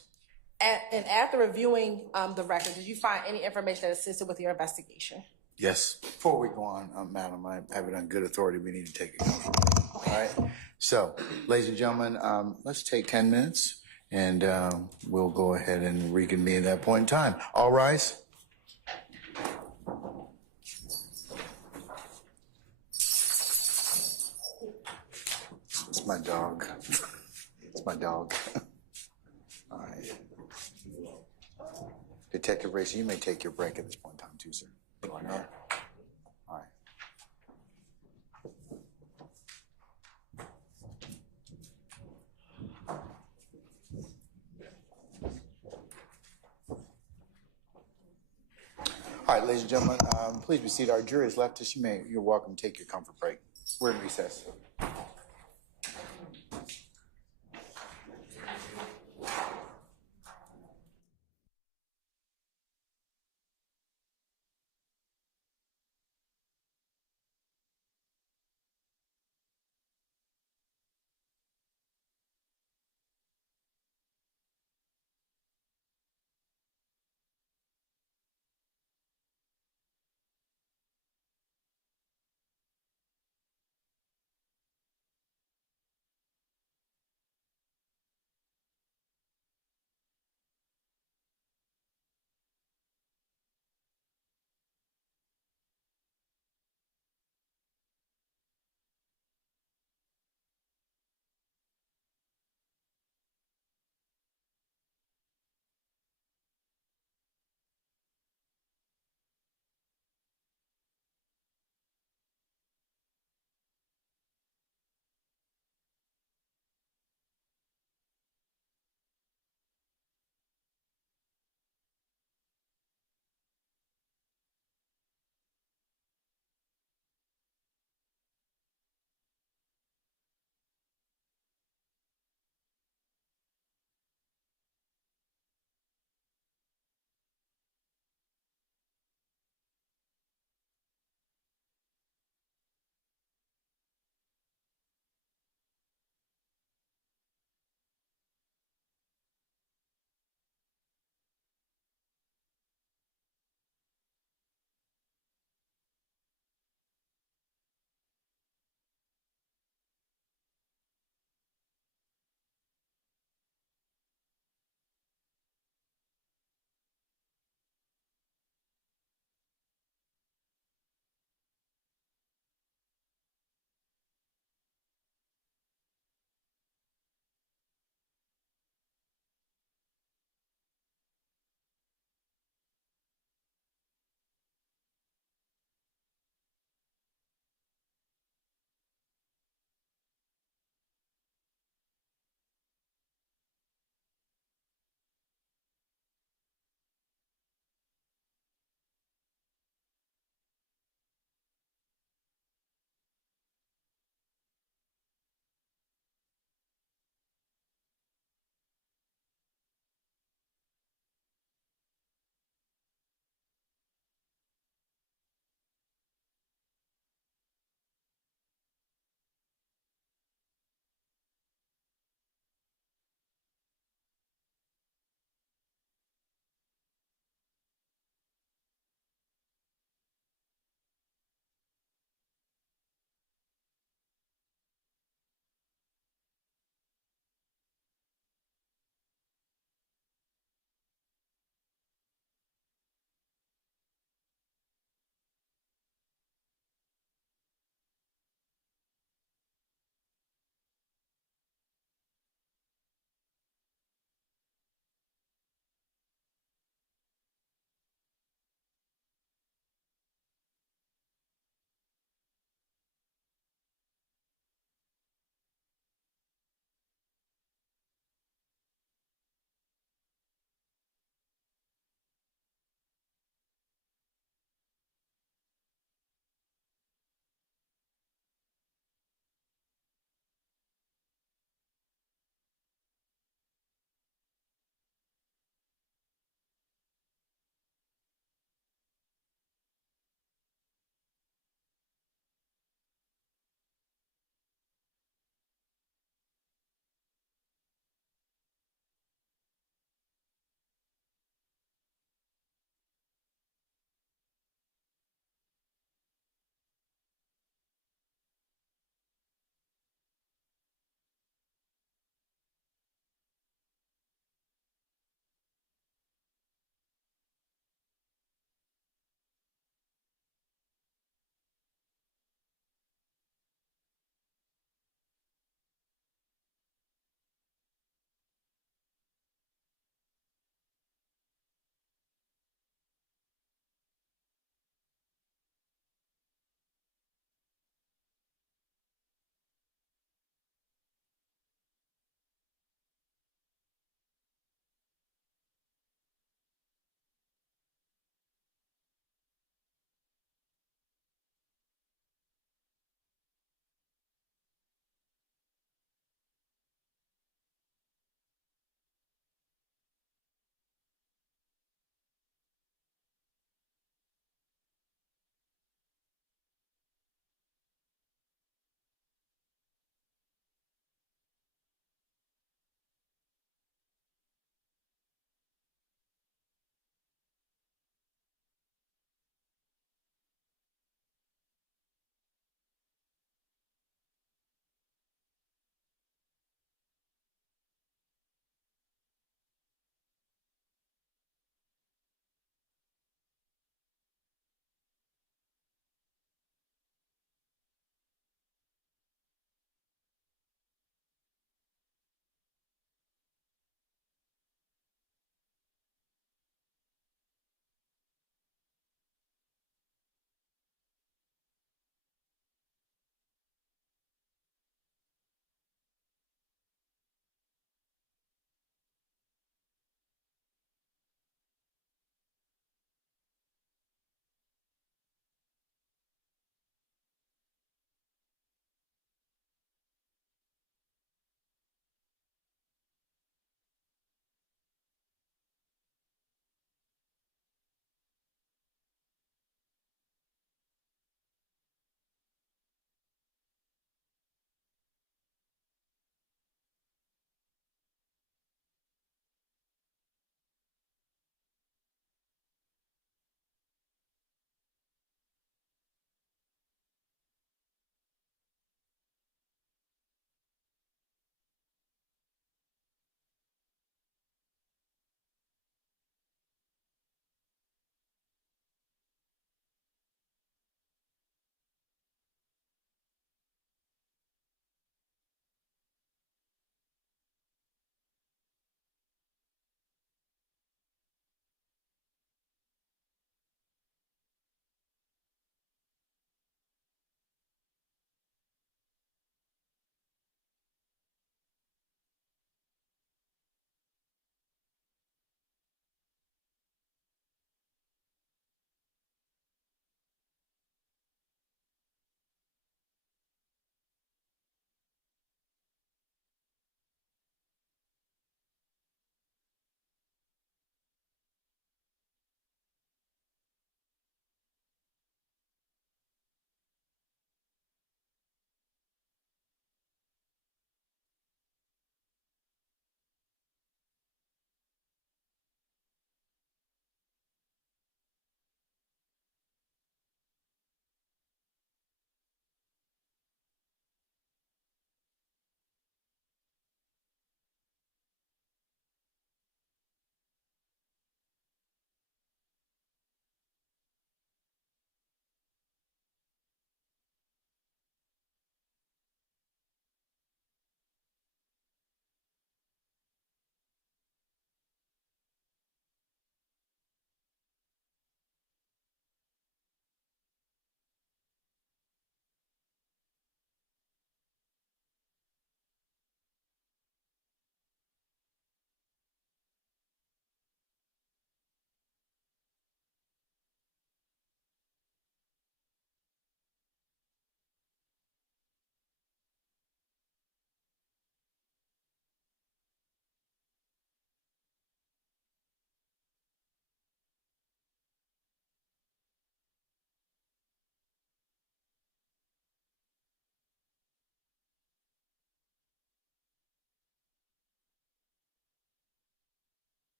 And after reviewing the records, did you find any information that assisted with your investigation? Yes. Before we go on, madam, I have it on good authority. We need to take it. All right. So, ladies and gentlemen, let's take 10 minutes, and we'll go ahead and reconvene at that point in time. All rise. It's my dog. It's my dog. All right. Detective Racer, you may take your break at this point in time, too, sir. All right. All right. All right, ladies and gentlemen, please be seated. Our jury is left. You're welcome to take your comfort break. We're in recess.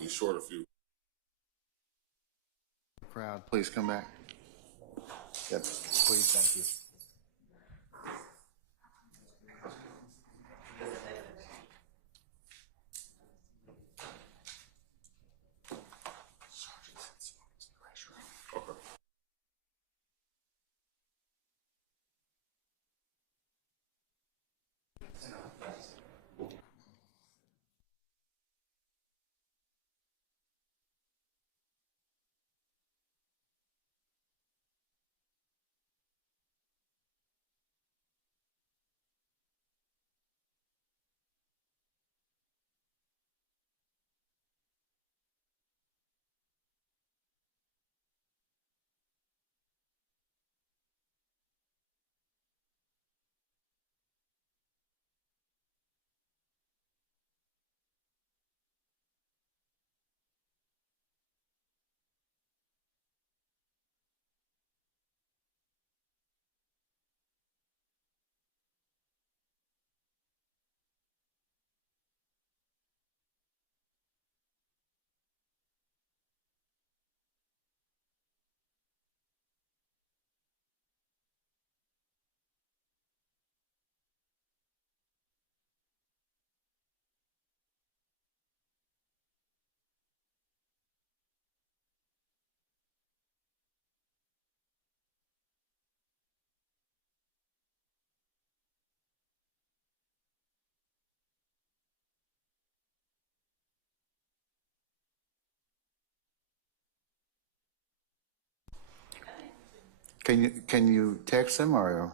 Be short a few. Crowd, please come back. Yep, please, thank you. Okay. Can you text them or?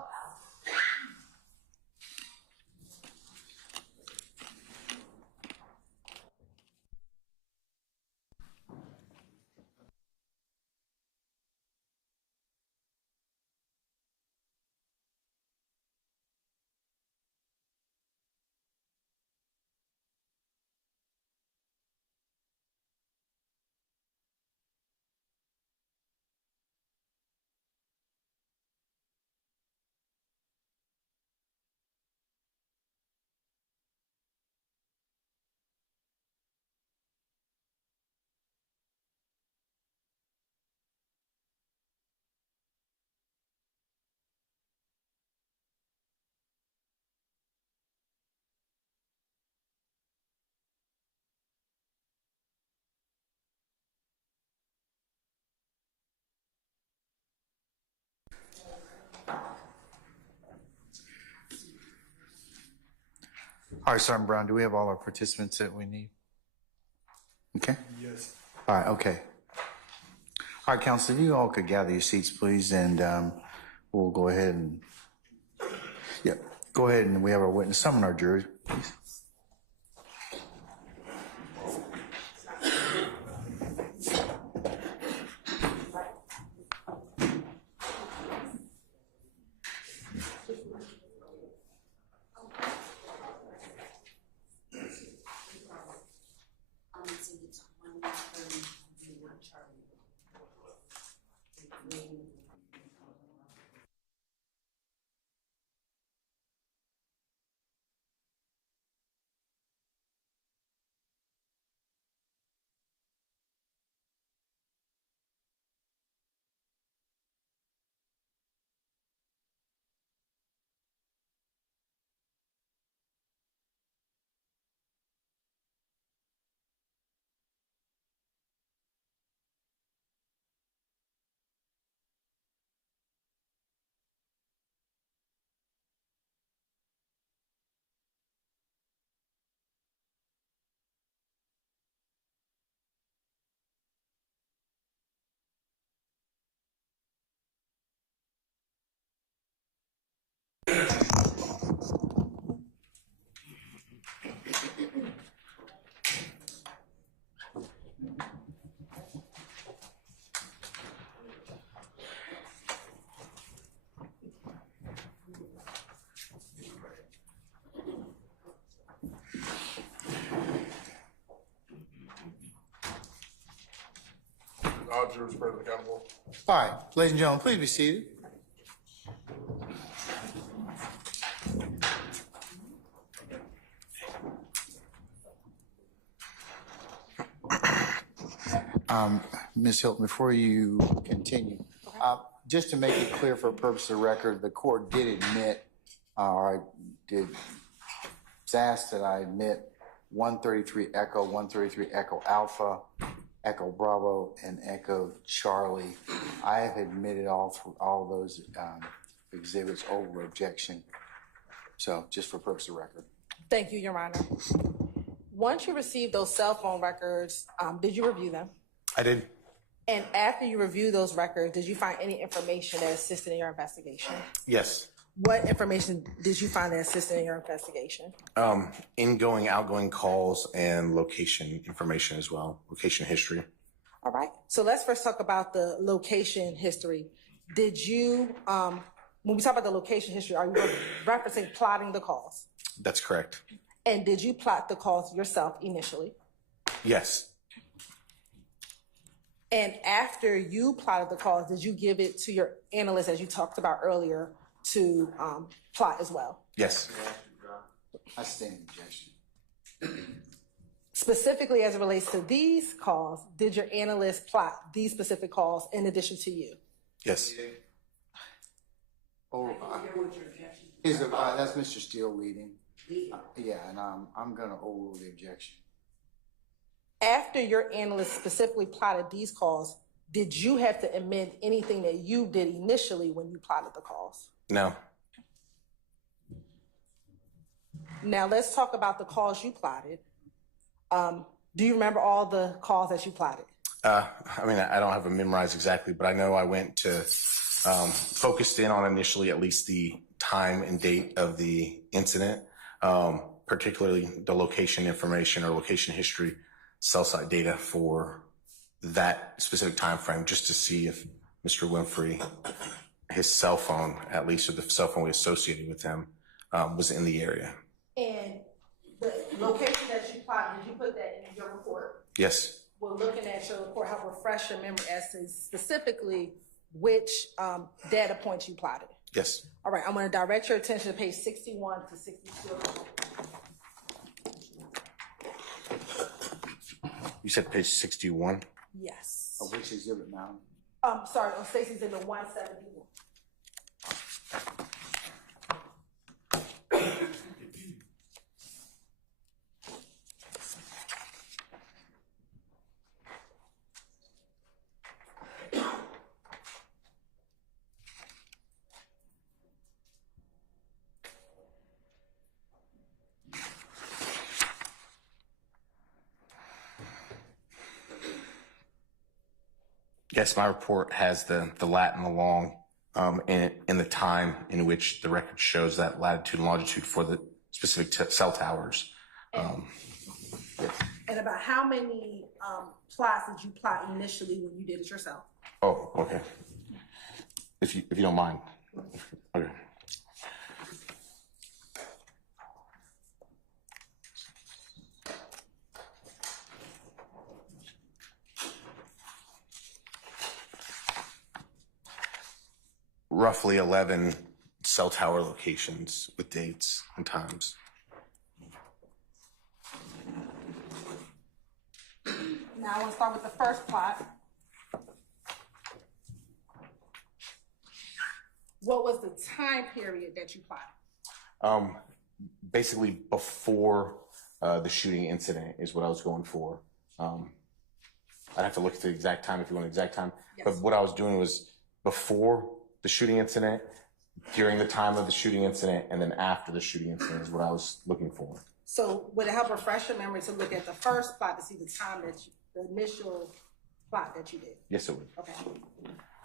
All right, Sergeant Brown, do we have all our participants that we need? Okay. Yes. All right, okay. All right, counsel, if you all could gather your seats, please, and we'll go ahead and, yeah, go ahead and we have our witness. Summon our jury, please. jurors present accountable. All right, ladies and gentlemen, please be seated. Ms. Hilton, before you continue, just to make it clear for purpose of the record, the court did admit, or I did, was asked that I admit 133 Echo, 133 Echo Alpha, Echo Bravo, and Echo Charlie. I have admitted all those exhibits over objection. So just for purpose of record. Thank you, Your Honor. Once you received those cell phone records, did you review them? I did. And after you reviewed those records, did you find any information that assisted in your investigation? Yes. What information did you find that assisted in your investigation? Ingoing, outgoing calls and location information as well, location history. All right. So let's first talk about the location history. Did you, when we talk about the location history, are you referencing plotting the calls? That's correct. And did you plot the calls yourself initially? Yes. And after you plotted the calls, did you give it to your analyst, as you talked about earlier, to plot as well? Yes. I stand objection. Specifically as it relates to these calls, did your analyst plot these specific calls in addition to you? Yes. Oh, that's Mr. Steele leading. Yeah, and I'm going to overrule the objection. After your analyst specifically plotted these calls, did you have to amend anything that you did initially when you plotted the calls? No. Now let's talk about the calls you plotted. Do you remember all the calls that you plotted? I mean, I don't have them memorized exactly, but I know I went to, focused in on initially at least the time and date of the incident, particularly the location information or location history, cell site data for that specific time frame, just to see if Mr. Winfrey, his cell phone, at least, or the cell phone we associated with him, was in the area. And the location that you plotted, did you put that in your report? Yes. We're looking at your report, help refresh your memory as to specifically which data points you plotted. Yes. All right, I'm going to direct your attention to page 61 to 62. You said page 61? Yes. Oh, which exhibit now? Sorry, on Stacey's in the 171. Yes, my report has the lat and the long in the time in which the record shows that latitude and longitude for the specific cell towers. And about how many plots did you plot initially when you did it yourself? Oh, okay. If you don't mind. Okay. Roughly 11 cell tower locations with dates and times. Now I want to start with the first plot. What was the time period that you plotted? Basically before the shooting incident is what I was going for. I'd have to look at the exact time if you want the exact time. Yes. But what I was doing was before the shooting incident, during the time of the shooting incident, and then after the shooting incident is what I was looking for. So would it help refresh your memory to look at the first plot to see the time that the initial plot that you did? Yes, it would. Okay.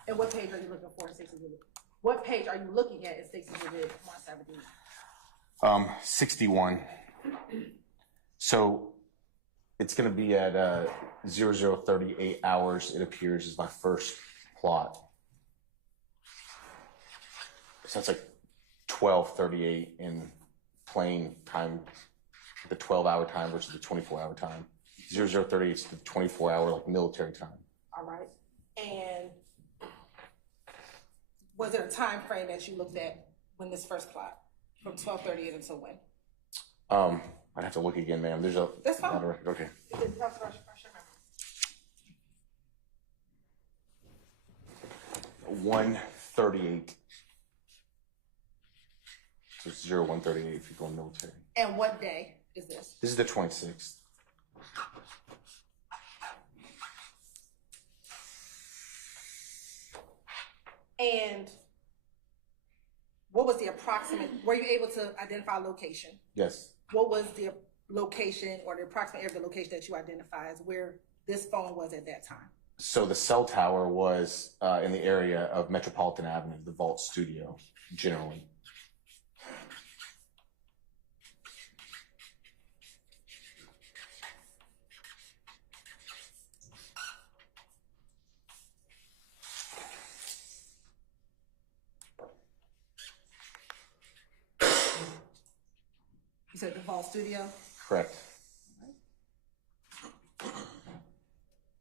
And what page are you looking for in Stacey's exhibit? What page are you looking at in Stacey's exhibit 170? 61. So it's going to be at 0038 hours, it appears, is my first plot. So that's like 12:38 in plain time, the 12-hour time versus the 24-hour time. 0038 is the 24-hour like military time. All right. Was there a time frame that you looked at when this first plot, from 12:30 until when? I'd have to look again, ma'am. There's a That's fine. lot of record. Okay. Refresh your memory. 138. So it's 0138 if you go military. And what day is this? This is the 26th. And what was the approximate, were you able to identify location? Yes. What was the location or the approximate area of the location that you identify as where this phone was at that time? So the cell tower was in the area of Metropolitan Avenue, the Vault Studio, generally. You said the Vault Studio? Correct.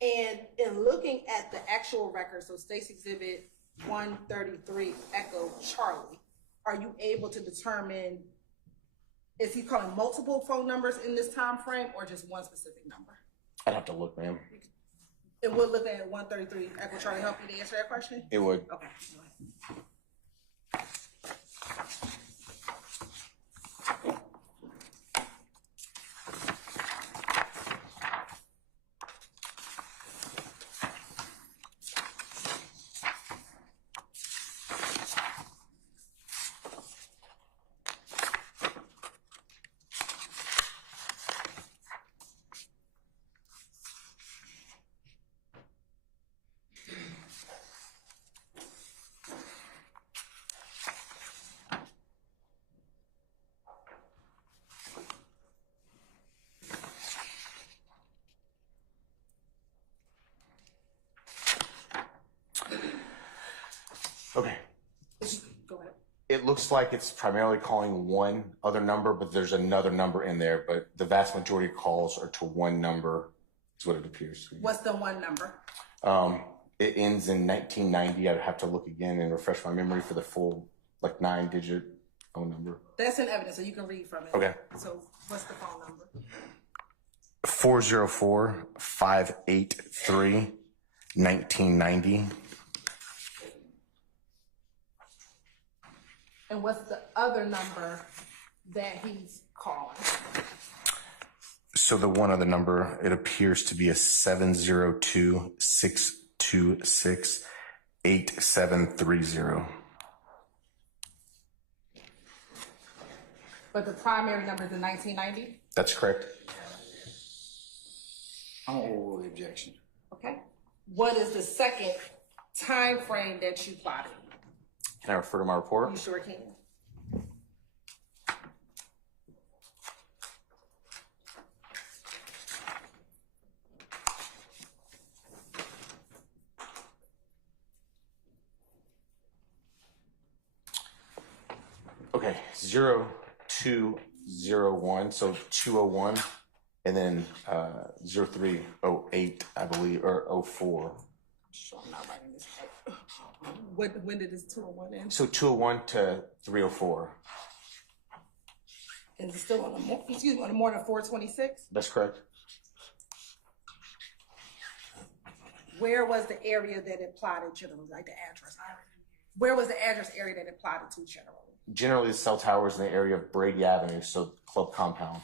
And in looking at the actual record, so State's Exhibit 133 Echo Charlie, are you able to determine, is he calling multiple phone numbers in this time frame or just one specific number? I'd have to look, ma'am. And we'll look at 133 Echo Charlie help you to answer that question? It would. Okay. Okay. Go ahead. It looks like it's primarily calling one other number, but there's another number in there. But the vast majority of calls are to one number, is what it appears to be. What's the one number? It ends in 1990. I'd have to look again and refresh my memory for the full, like, 9-digit phone number. That's in evidence, so you can read from it. Okay. So what's the phone number? 404-583-1990. And what's the other number that he's calling? So the one other number, it appears to be a 702-626-8730. But the primary number is in 1990? That's correct. I'm over the objection. Okay. What is the second time frame that you plotted? Can I refer to my report? You sure can. Okay, 0201, so 201, and then 0308, I believe, or 04. Sure, I'm not writing this right. When did this 201 end? So 201 to 304. And it's still on the on the morning of 426? That's correct. Where was the area that it plotted generally, like the address? Where was the address area that it plotted to generally? Generally, the cell tower is in the area of Brady Avenue, so club compound.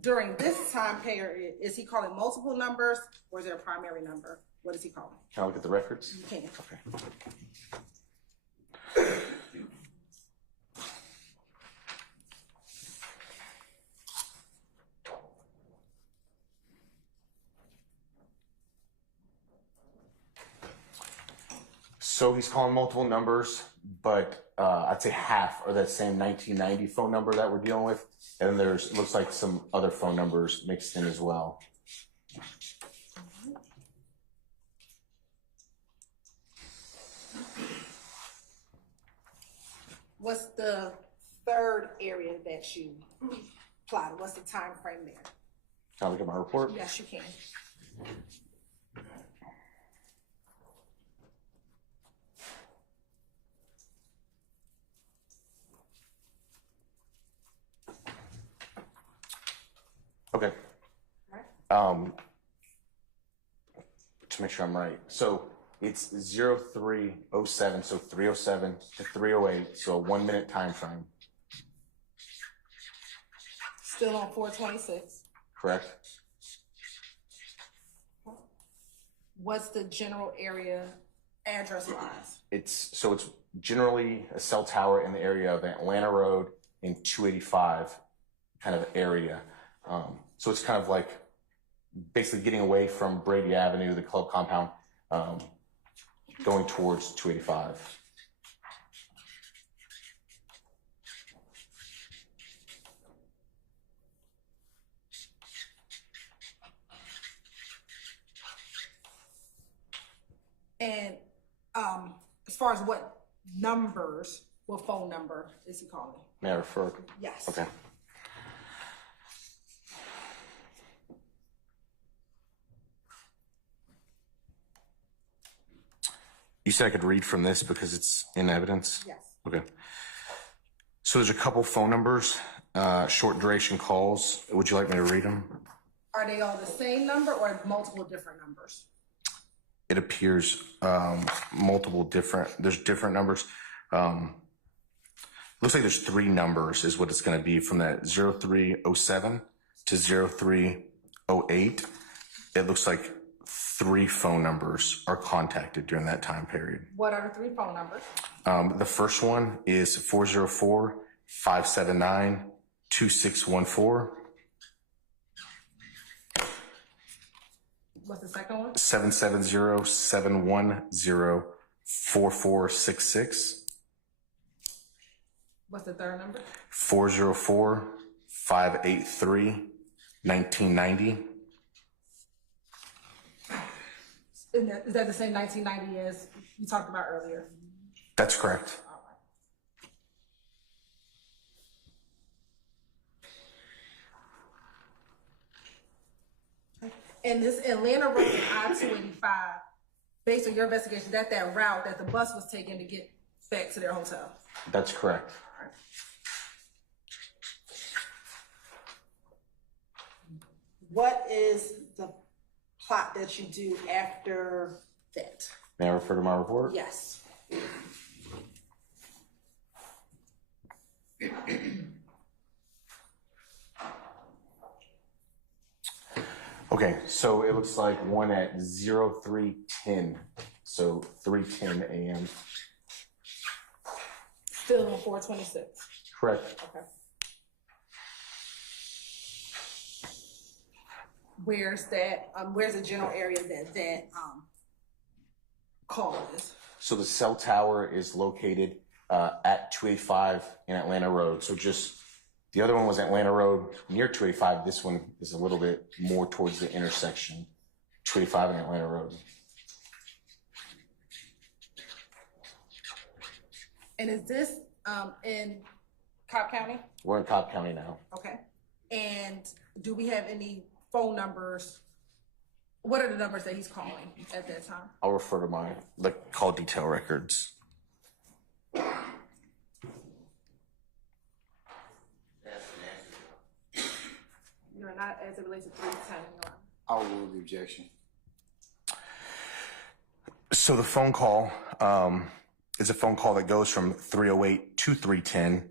During this time period, is he calling multiple numbers or is there a primary number? What is he calling? Can I look at the records? You can. Okay. So he's calling multiple numbers, but I'd say half are that same 1990 phone number that we're dealing with. And there's, looks like some other phone numbers mixed in as well. What's the third area that you plotted? What's the time frame there? Can I look at my report? Yes, you can. Okay. To make sure I'm right. So it's 0307, so 307 to 308, so a 1 minute time frame, Still on 426. correct? What's the general area address wise? It's generally a cell tower in the area of Atlanta Road and 285 kind of area. So it's kind of like basically getting away from Brady Avenue, the club compound, going towards 285. And as far as what phone number is he calling? May I refer? Yes. Okay. You said I could read from this because it's in evidence? Yes. Okay. So there's a couple phone numbers, short duration calls. Would you like me to read them? Are they all the same number or multiple different numbers? It appears there's different numbers. Looks like there's 3 numbers is what it's going to be from that 0307 to 0308. It looks like 3 phone numbers are contacted during that time period. What are the 3 phone numbers? The first one is 404-579-2614. What's the second one? 770-710-4466. What's the third number? 404-583-1990. Is that the same 1990 as you talked about earlier? That's correct. And this Atlanta Road and I-285, based on your investigation, that route that the bus was taking to get back to their hotel. That's correct. What is the plot that you do after that? May I refer to my report? Yes. Okay, so it looks like one at 0310, so 3:10 a.m. Still on 426. Correct. Okay. Where's that? Where's the general area that call is? So the cell tower is located at 285 in Atlanta Road. So just the other one was Atlanta Road near 285. This one is a little bit more towards the intersection, 285 and Atlanta Road. And is this in Cobb County? We're in Cobb County now. Okay. And do we have any phone numbers? What are the numbers that he's calling at that time? I'll refer to the call detail records. You're not as it relates to 310. I'll rule the objection. So the phone call is a phone call that goes from 308 to 310,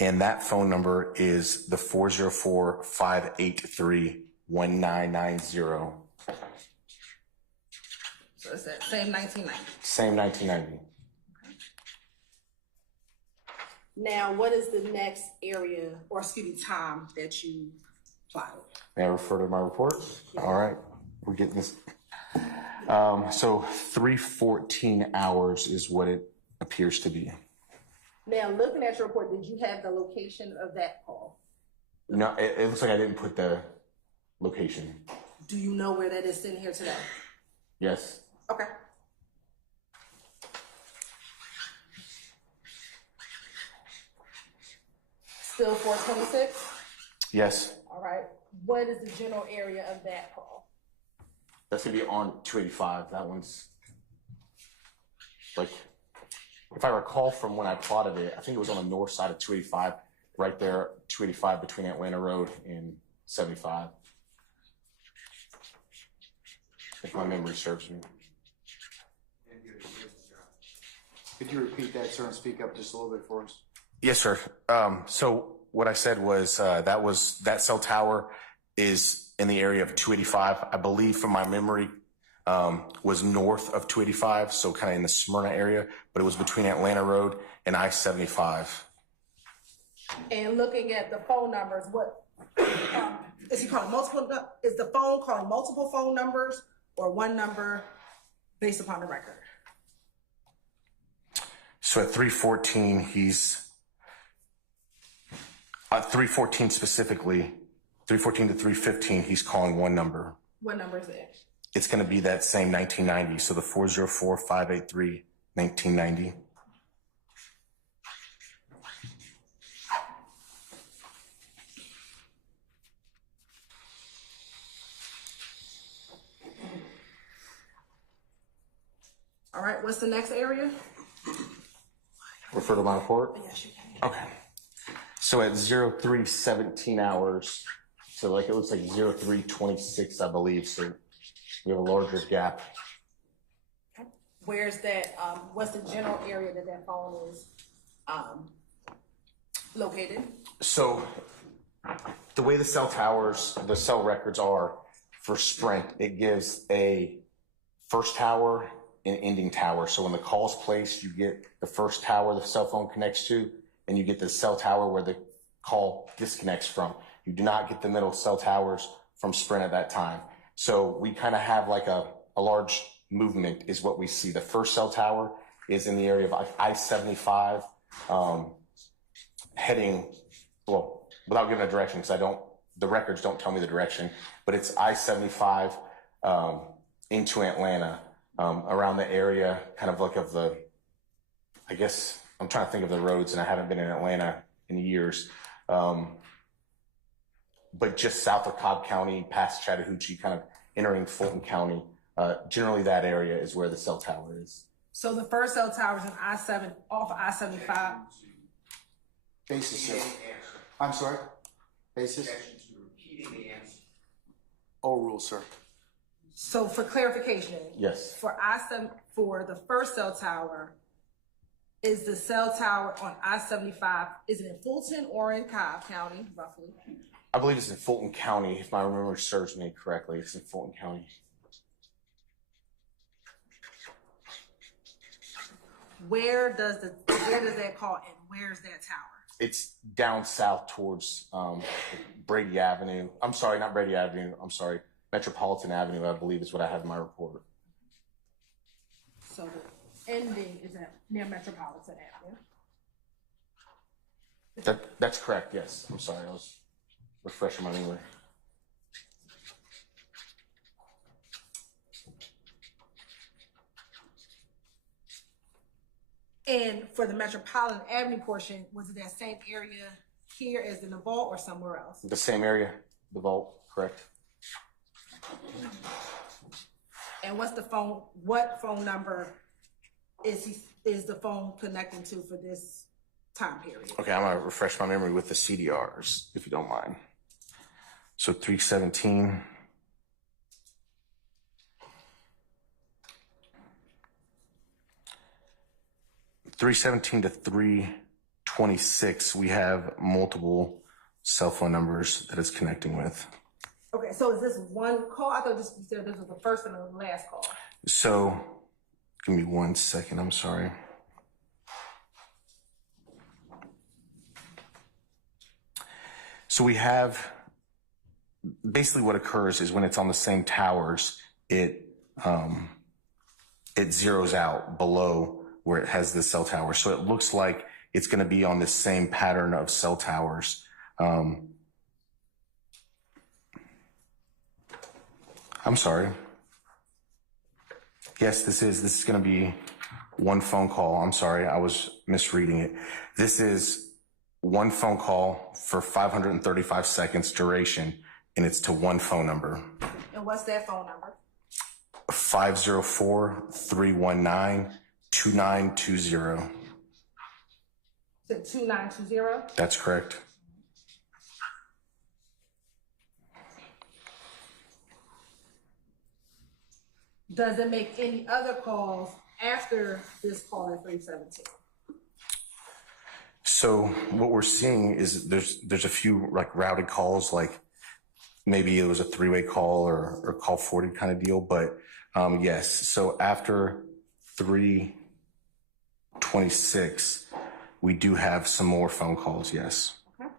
and that phone number is the 404-583-1990. So it's that same 1990. Same 1990. Now, what is the next area, or excuse me, time that you plotted? May I refer to my report? Yeah. All right, we're getting this. So 314 hours is what it appears to be. Now, looking at your report, did you have the location of that call? No, it looks like I didn't put the location. Do you know where that is sitting here today? Yes. Okay. Still 426? Yes, All right. What is the general area of that call? that's gonna be on 285. That one's like, if I recall from when I plotted it, I think it was on the north side of 285, right there, 285 between Atlanta Road and 75. If my memory serves me. Could you repeat that, sir, and speak up just a little bit for us? Yes, sir. So what I said was that cell tower is in the area of 285. I believe from my memory was north of 285, so kind of in the Smyrna area, but it was between Atlanta Road and I-75. And looking at the phone numbers, what is he calling multiple? Is the phone calling multiple phone numbers or one number based upon the record? So at 314, he's at 314 specifically, 314 to 315, he's calling one number. What number is it? It's going to be that same 1990. So the 404-583-1990. All right, what's the next area? Refer to my report? Yes, you can. Okay. So at 0317 hours, so like it looks like 0326, I believe. So we have a larger gap. Where's that, what's the general area that that phone is located? So the way the cell towers, the cell records are for Sprint, it gives a first tower and ending tower. So when the call's placed, you get the first tower the cell phone connects to, and you get the cell tower where the call disconnects from. You do not get the middle cell towers from Sprint at that time. So we kind of have like a large movement is what we see. The first cell tower is in the area of I-75, heading, well, without giving a direction, because the records don't tell me the direction, but it's I-75 into Atlanta, around the area, kind of like of the, I guess, I'm trying to think of the roads, and I haven't been in Atlanta in years. But just south of Cobb County, past Chattahoochee, kind of entering Fulton County, generally that area is where the cell tower is. So the first cell tower is in I-7, off of I-75. Basis, sir. I'm sorry? Basis? Repeating the answer. Old rule, sir. So for clarification. Yes. For I-7, for the first cell tower, is the cell tower on I-75, is it in Fulton or in Cobb County, roughly? I believe it's in Fulton County, if my memory serves me correctly. It's in Fulton County. Where does that call end? Where's that tower? It's down south towards Brady Avenue. I'm sorry, not Brady Avenue. I'm sorry. Metropolitan Avenue, I believe, is what I have in my report. So the ending is at near Metropolitan Avenue. That's correct, yes. I'm sorry, I was refreshing my memory. And for the Metropolitan Avenue portion, was it that same area here as in the vault or somewhere else? The same area, the vault, correct? And what's the phone? What phone number is the phone connecting to for this time period? Okay, I'm gonna refresh my memory with the CDRs, if you don't mind. So 317. to 326, we have multiple cell phone numbers that it's connecting with. Okay, so is this one call? I thought you said this was the first and the last call. So, give me 1 second, I'm sorry. So we have, basically what occurs is when it's on the same towers, it zeroes out below where it has the cell tower. So it looks like it's going to be on the same pattern of cell towers. I'm sorry. Yes, this is going to be one phone call. I'm sorry, I was misreading it. This is one phone call for 535 seconds duration, and it's to one phone number. And what's that phone number? 504-319-2920. The 2920? That's correct. Does it make any other calls after this call at 317? So what we're seeing is there's a few like routed calls, like maybe it was a three-way call or call 40 kind of deal, but yes. So after 326, we do have some more phone calls, yes. Okay.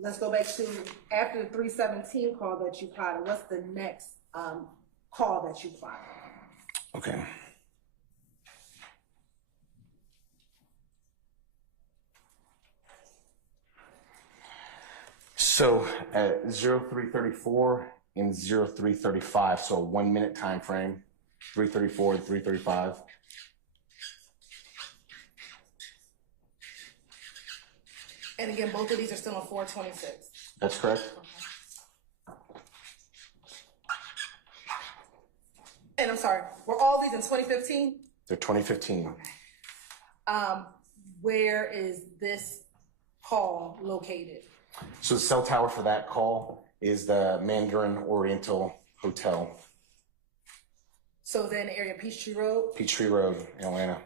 Let's go back to after the 317 call that you plotted. What's the next call that you plotted? Okay. So at 0334 and 0335, so a 1 minute time frame, 334 and 335. And again, both of these are still on 426. That's correct. And I'm sorry, were all these in 2015? They're 2015. Where is this call located? So the cell tower for that call is the Mandarin Oriental Hotel, So they're in the area of Peachtree Road? Peachtree Road, Atlanta.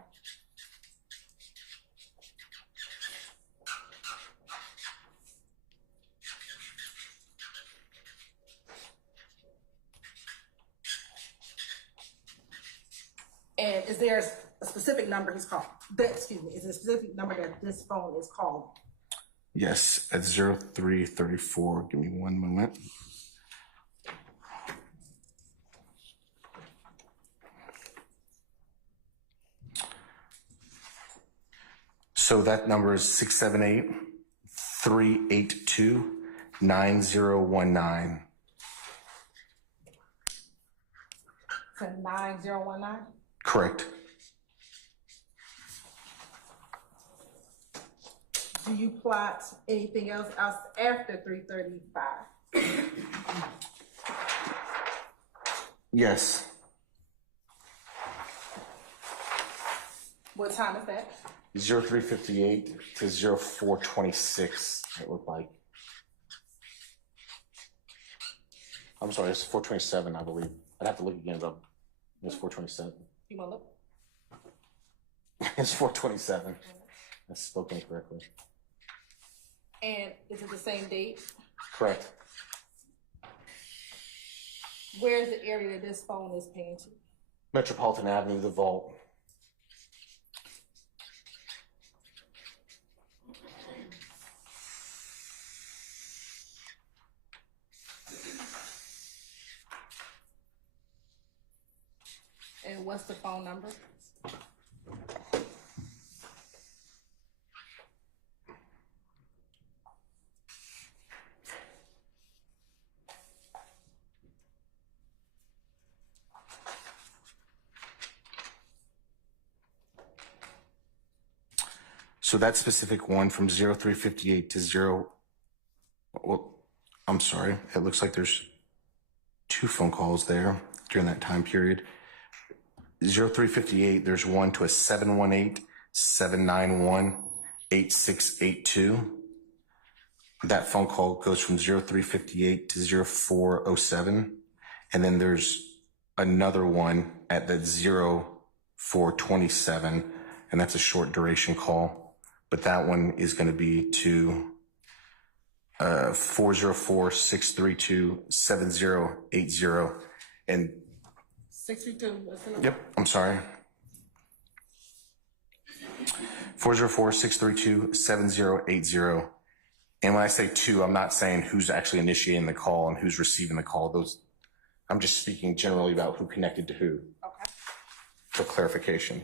And is there a specific number he's called? Excuse me, is there a specific number that this phone is called? Yes, at 0334. Give me 1 moment. So that number is 678-382-9019. To 9019? Correct. Do you plot anything else after 335? Yes. What time is that? 0358 to 0426, it looked like. I'm sorry, it's 427, I believe. I'd have to look again, but it's 427. You wanna look? It's 427. I spoke incorrectly. And is it the same date? Correct. Where's the area that this phone is paying to? Metropolitan Avenue, the vault. And what's the phone number? So that specific one from 0358 to 0, well, I'm sorry, it looks like there's two phone calls there during that time period. 0358, there's one to a 718-791-8682. That phone call goes from 0358 to 0407. And then there's another one at the 0427, and that's a short duration call. But that one is going to be to 404-632-7080. And 632. yep, I'm sorry. 404-632-7080. And when I say two, I'm not saying who's actually initiating the call and who's receiving the call. I'm just speaking generally about who connected to who. Okay. For clarification.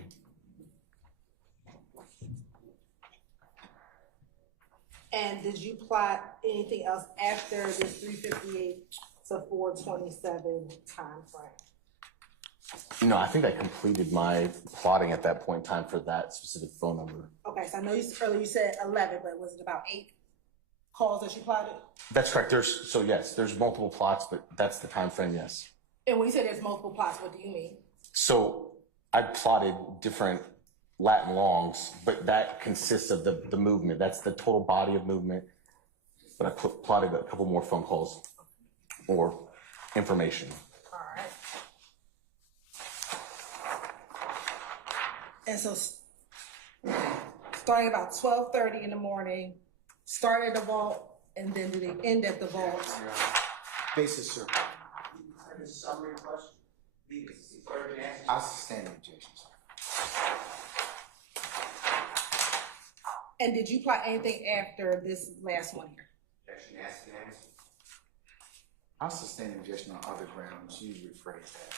And did you plot anything else after this 358 to 427 time frame? No, I think I completed my plotting at that point in time for that specific phone number. Okay, so I know earlier you said 11, but was it about 8 calls that you plotted? That's correct. There's multiple plots, but that's the time frame, yes. And when you say there's multiple plots, what do you mean? So I plotted different Latin longs, but that consists of the movement. That's the total body of movement. But I plotted a couple more phone calls or information. All right. And so starting about 12:30 in the morning, start at the vault, and then do they end at the vault? Basis, sir. A summary question. Please, if you're an answer. I'll sustain the objection, sir. And did you plot anything after this last one here? Objection, ask and answer. I'll sustain the objection on other grounds. You rephrase that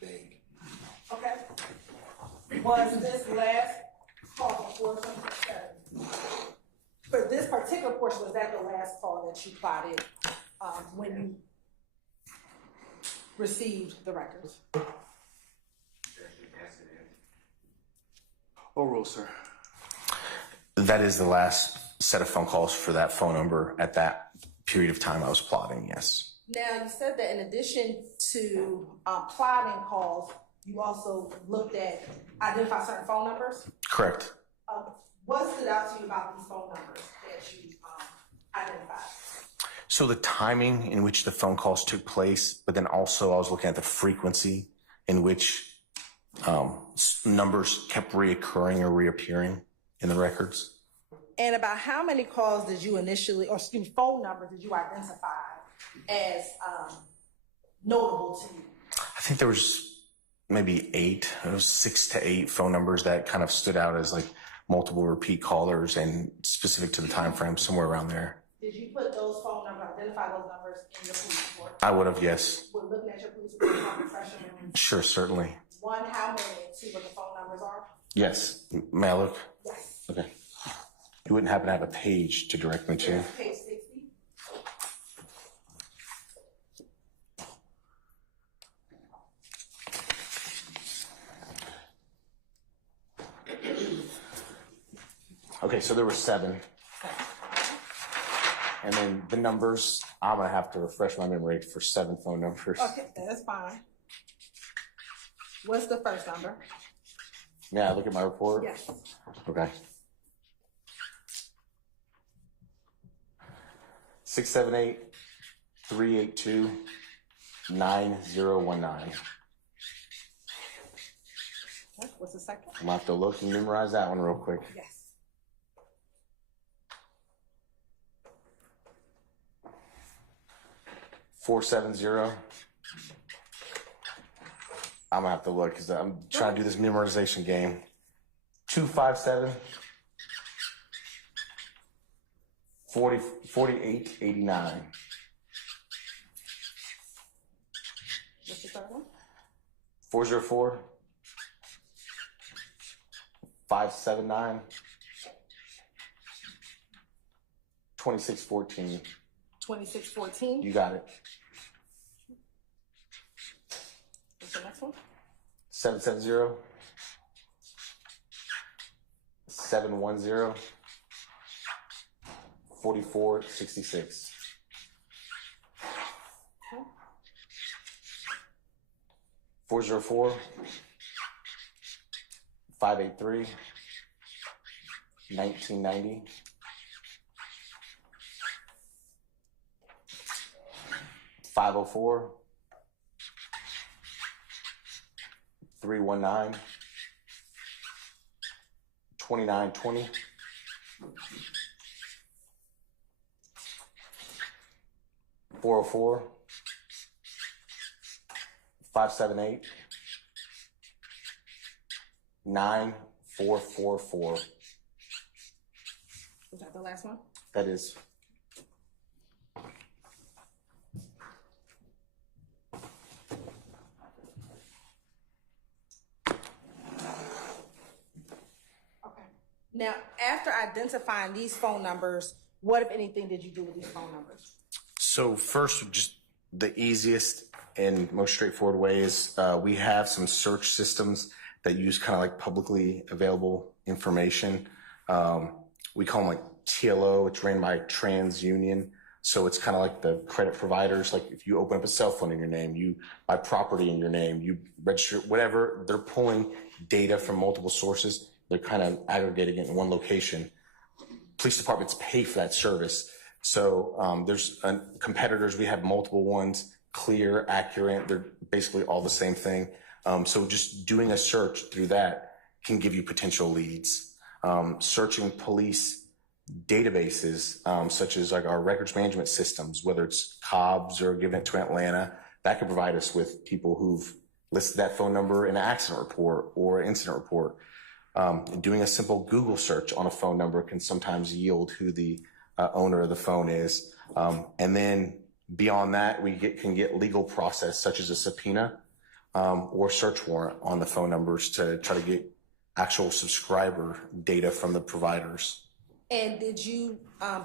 vague. Okay. Was this last call before something said? For this particular portion, was that the last call that you plotted when you received the records? Objection, ask and answer. Oral, sir. That is the last set of phone calls for that phone number at that period of time I was plotting, yes. Now, you said that in addition to plotting calls, you also looked at identify certain phone numbers. Correct. What stood out to you about these phone numbers that you identified? So the timing in which the phone calls took place, but then also I was looking at the frequency in which numbers kept reoccurring or reappearing in the records. And about how many calls did you phone numbers did you identify as notable to you? I think there was maybe 8, it was 6 to 8 phone numbers that kind of stood out as like multiple repeat callers and specific to the time frame, somewhere around there. Did you put those phone numbers, identify those numbers in your police report? I would have, yes. We're looking at your police report on refresher memory. Sure, certainly. 1, how many, and 2, what the phone numbers are? Yes. May I look? Yes. Okay. You wouldn't happen to have a page to direct me to? Yes, page 60. Okay, so there were 7. And then the numbers, I'm gonna have to refresh my memory for 7 phone numbers. Okay, that's fine. What's the first number? May I look at my report? Yes. Okay. 678-382-9019. Okay, what's the second? I'm gonna have to look and memorize that one real quick. Yes. 470. I'm gonna have to look because I'm trying to do this memorization game. 257 4889. What's the third one? 404 579 2614. 2614. You got it. What's the next one? 770 710 4466. Okay. 404 583 1990. 504 319 2920. 404 578 9444. Is that the last one? That is. Okay. Now, after identifying these phone numbers, what, if anything, did you do with these phone numbers? So first, just the easiest in most straightforward ways. We have some search systems that use kind of like publicly available information. We call them like TLO. It's ran by TransUnion. So it's kind of like the credit providers. Like if you open up a cell phone in your name, you buy property in your name, you register, whatever, they're pulling data from multiple sources. They're kind of aggregating it in one location. Police departments pay for that service. So there's competitors. We have multiple ones, Clear, Accurate. They're basically all the same thing. So just doing a search through that can give you potential leads. Searching police databases, such as like our records management systems, whether it's Cobb's or giving it to Atlanta, that could provide us with people who've listed that phone number in an accident report or an incident report. Doing a simple Google search on a phone number can sometimes yield who the owner of the phone is. And then beyond that, we can get legal process such as a subpoena or search warrant on the phone numbers to try to get actual subscriber data from the providers. And did you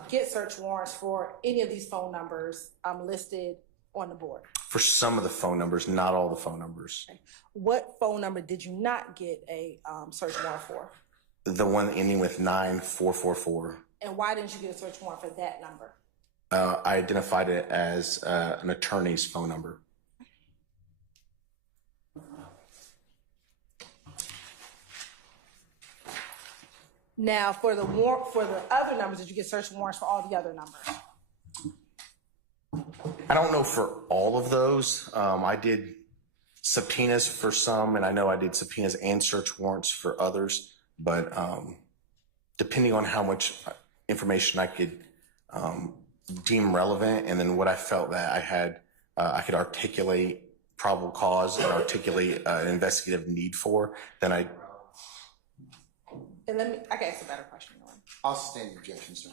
get search warrants for any of these phone numbers listed on the board? For some of the phone numbers, not all the phone numbers. Okay. What phone number did you not get a search warrant for? The one ending with 9444. And why didn't you get a search warrant for that number? I identified it as an attorney's phone number. Now, for the other numbers, did you get search warrants for all the other numbers? I don't know for all of those. I did subpoenas for some, and I know I did subpoenas and search warrants for others. But depending on how much information I could deem relevant, and then what I felt that I could articulate probable cause and articulate an investigative need for, then I. And I can ask a better question. I'll sustain your objection, sir.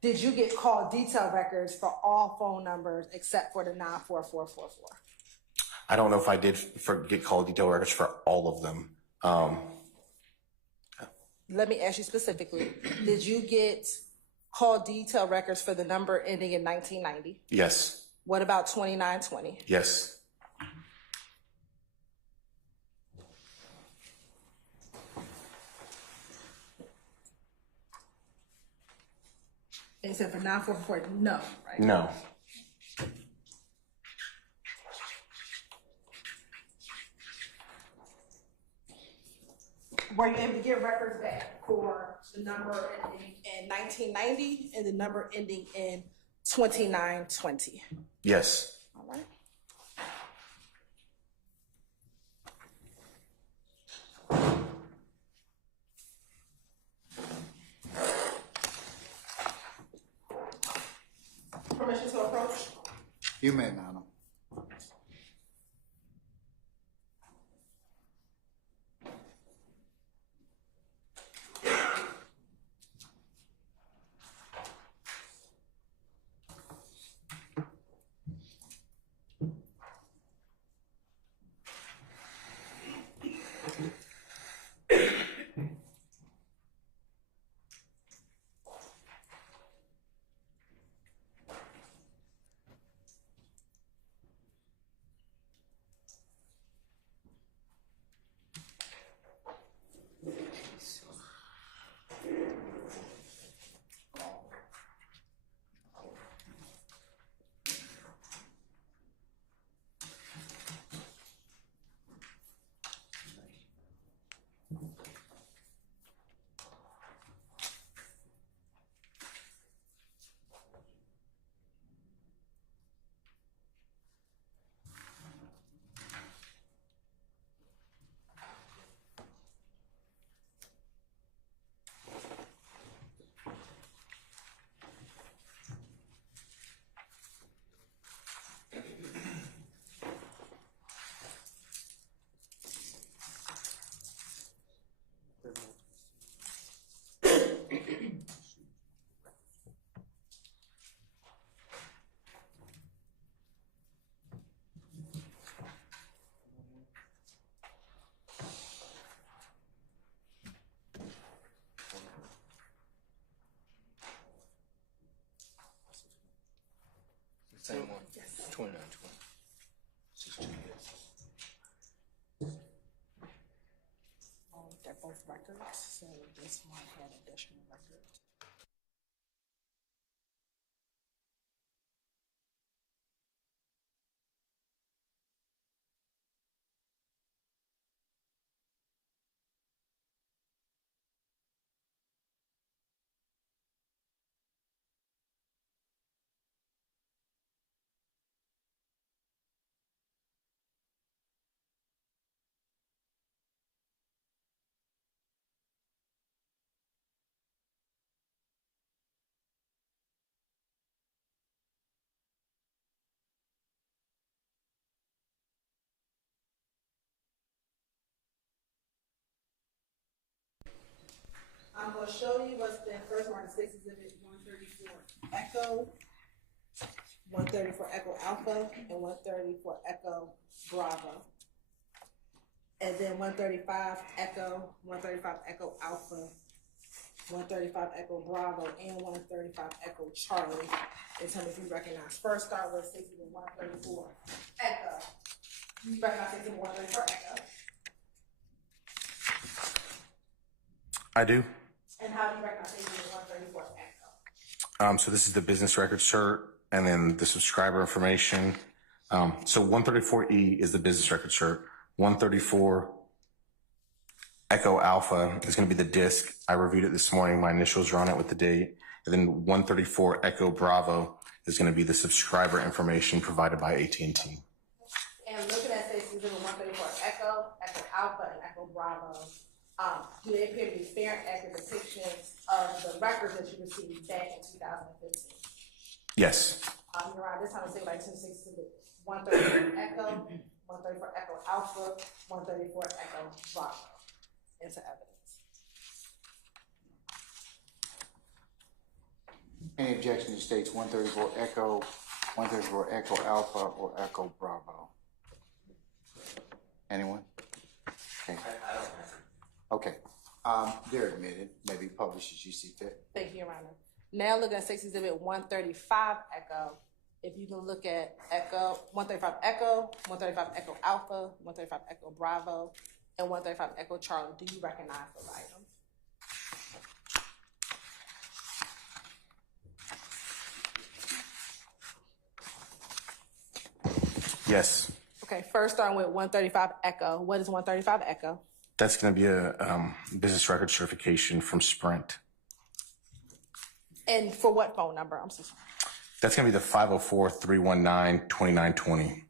Did you get call detail records for all phone numbers except for the 94444? I don't know if I did get call detail records for all of them. Let me ask you specifically. Did you get call detail records for the number ending in 1990? Yes. What about 2920? Yes. Except for 944, no, right? No. Were you able to get records back for the number ending in 1990 and the number ending in 2920? Yes. All right. Permission to approach? You may, madam. Same one. Yes. 2920. Just 2 years. They're both records, so this one had additional records. I'm going to show you what's been first marked as Exhibit 134 Echo, 134 Echo Alpha, and 134 Echo Bravo. And then 135 Echo, 135 Echo Alpha, 135 Echo Bravo, and 135 Echo Charlie. And tell me if you recognize. First start with Exhibit 134 Echo. You recognize Exhibit 134 Echo? I do. And how do you recognize Exhibit 134 Echo? So this is the business record cert, and then the subscriber information. So 134E is the business record cert. 134 Echo Alpha is going to be the disc. I reviewed it this morning. My initials are on it with the date. And then 134 Echo Bravo is going to be the subscriber information provided by AT&T. And looking at Exhibit 134 Echo, Echo Alpha, and Echo Bravo, do they appear to be fair and accurate depictions of the records that you received back in 2015? Yes. Around this time, I say like 260, 134 Echo, 134 Echo Alpha, 134 Echo Bravo into evidence. Any objection to states 134 Echo, 134 Echo Alpha, or Echo Bravo? Anyone? Okay. Okay. They're admitted. Maybe publish as you see fit. Thank you, Your Honor. Now looking at Exhibit 135 Echo, if you can look at Echo, 135 Echo, 135 Echo Alpha, 135 Echo Bravo, and 135 Echo Charlie, do you recognize those items? Yes. Okay, first starting with 135 Echo. What is 135 Echo? That's going to be a business record certification from Sprint. And for what phone number? I'm so sorry. That's going to be the 504-319-2920.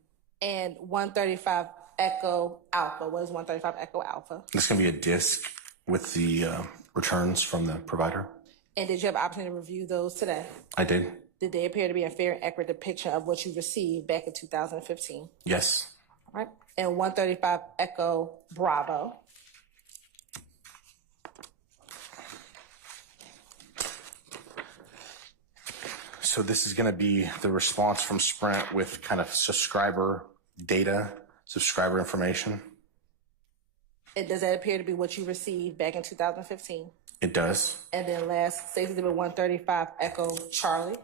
And 135 Echo Alpha. What is 135 Echo Alpha? That's going to be a disc with the returns from the provider. And did you have the opportunity to review those today? I did. Did they appear to be a fair and accurate depiction of what you received back in 2015? Yes. All right. And 135 Echo Bravo. So this is going to be the response from Sprint with kind of subscriber data, subscriber information. And does that appear to be what you received back in 2015? It does. And then last, Stacey Exhibit 135 Echo Charlie.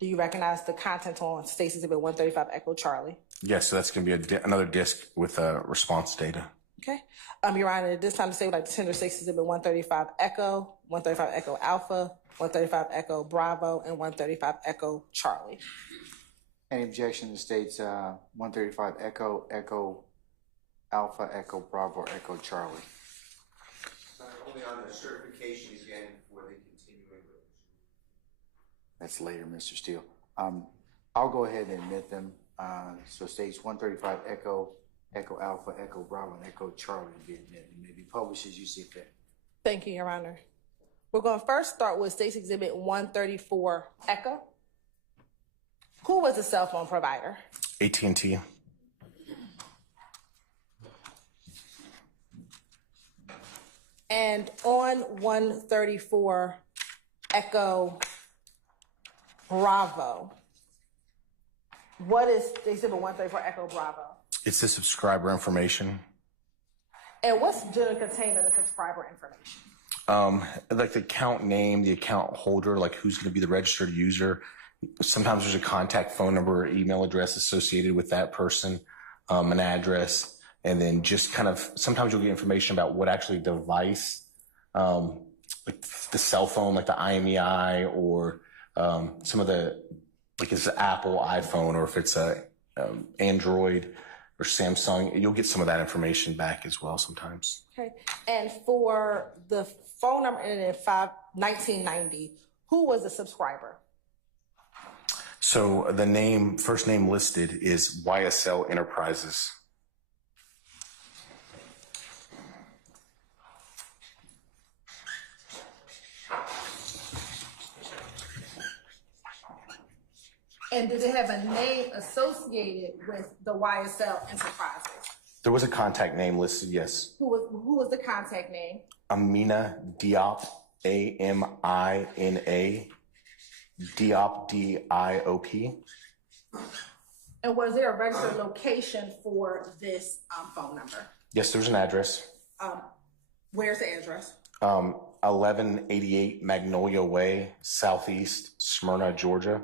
Do you recognize the content on Stacey Exhibit 135 Echo Charlie? Yes, so that's going to be another disc with response data. Okay. Your Honor, at this time, the state would like to tender Stacey Exhibit 135 Echo, 135 Echo Alpha, 135 Echo Bravo, and 135 Echo Charlie. Any objection to states 135 Echo, Echo Alpha, Echo Bravo, Echo Charlie? Only on the certification again for the continuing. That's later, Mr. Steele. I'll go ahead and admit them. So states 135 Echo, Echo Alpha, Echo Bravo, and Echo Charlie to be admitted. Maybe publish as you see fit. Thank you, Your Honor. We're going to first start with Stacey Exhibit 134 Echo. Who was the cell phone provider? AT&T. And on 134 Echo Bravo, what is Stacey Exhibit 134 Echo Bravo? It's the subscriber information. And what's generally contained in the subscriber information? Like the account name, the account holder, like who's going to be the registered user, Sometimes there's a contact phone number or email address associated with that person, an address, and then just kind of sometimes you'll get information about what actually device, like the cell phone, like the IMEI, or some of the, like it's an Apple iPhone, or if it's a Android or Samsung, you'll get some of that information back as well sometimes. Okay. And for the phone number ended in 1990, who was the subscriber? So the first name listed is YSL Enterprises. And did it have a name associated with the YSL Enterprises? There was a contact name listed, yes. Who was the contact name? Amina Diop, Amina Diop, Diop. And was there a registered location for this phone number? Yes, there's an address. Where's the address? 1188 Magnolia Way, Southeast Smyrna, Georgia.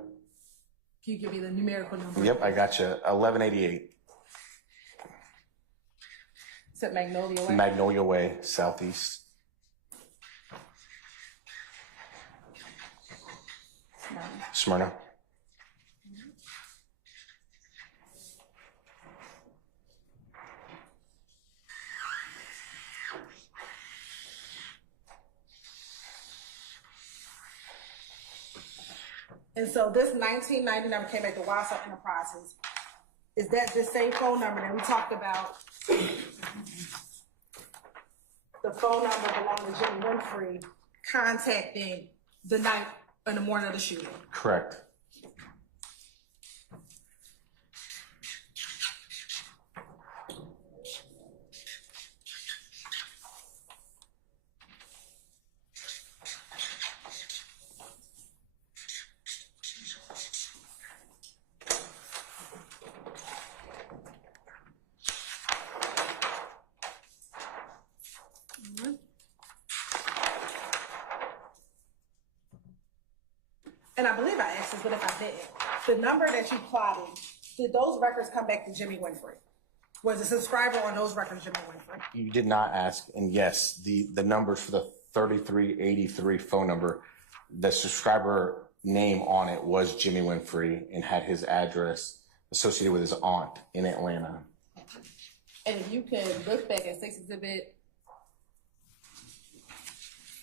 Can you give me the numerical number? Yep, I got you. 1188 Is it Magnolia Way? Magnolia Way, Southeast. Smyrna. And so this 1990 number came back to YSL Enterprises. Is that the same phone number that we talked about? The phone number belonging to Jimmy Winfrey contacting the night in the morning of the shooting. Correct. And I believe I asked this, but if I didn't, the number that you plotted, did those records come back to Jimmy Winfrey? Was the subscriber on those records Jimmy Winfrey? You did not ask, and yes, the numbers for the 3383 phone number, the subscriber name on it was Jimmy Winfrey and had his address associated with his aunt in Atlanta. And if you can look back at 6 Exhibit.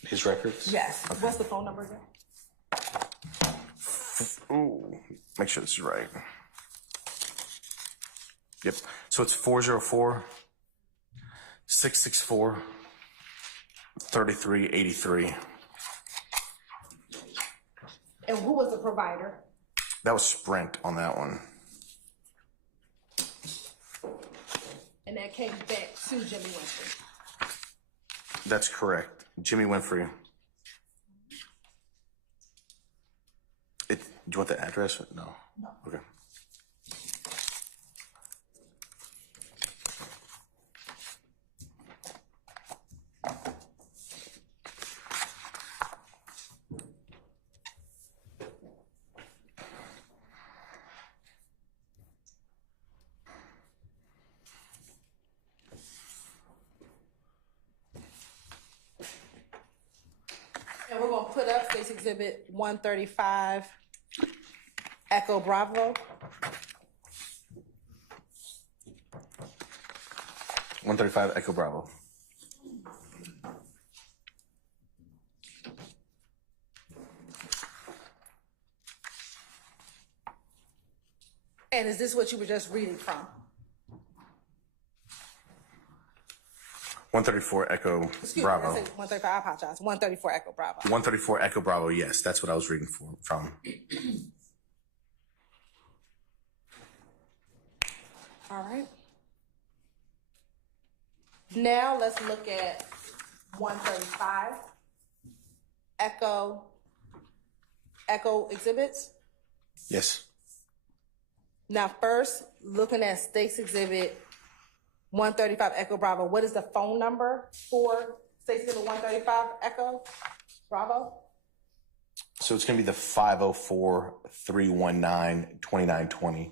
His records? Yes. Okay. What's the phone number again? Ooh, make sure this is right. Yep. So it's 404-664-3383. And who was the provider? That was Sprint on that one. And that came back to Jimmy Winfrey. That's correct. Jimmy Winfrey. Do you want the address? No. No. Okay. And we're going to put up State's Exhibit 135, Echo Bravo. 135 Echo Bravo. And is this what you were just reading from? 134 Echo Excuse Bravo. me, I said 135, I apologize. 134 Echo Bravo. 134 Echo Bravo, yes, that's what I was reading from. All right. Now let's look at 135 Echo exhibits. Yes. Now first, looking at State's Exhibit 135 Echo Bravo, what is the phone number for State's Exhibit 135 Echo Bravo? So it's going to be the 504-319-2920.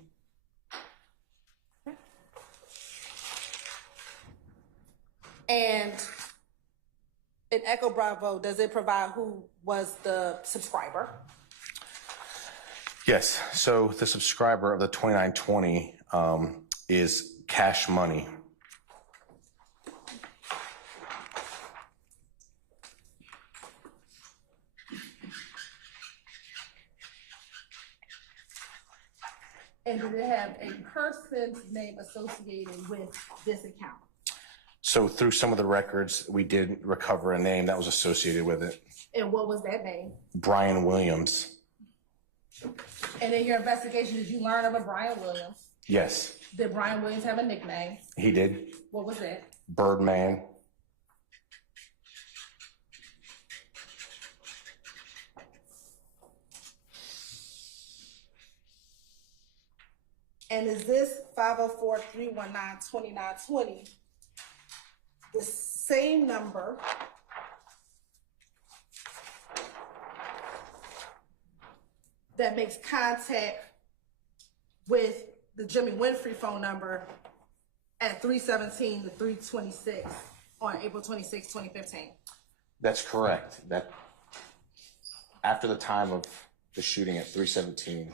And in Echo Bravo, does it provide who was the subscriber? Yes. So the subscriber of the 2920 is Cash Money. And did it have a person's name associated with this account? So through some of the records, we did recover a name that was associated with it. And what was that name? Brian Williams. And in your investigation, did you learn of a Brian Williams? Yes. Did Brian Williams have a nickname? He did. What was that? Birdman. And is this 504-319-2920 the same number that makes contact with the Jimmy Winfrey phone number at 317 to 326 on April 26, 2015? That's correct. That after the time of the shooting at 317,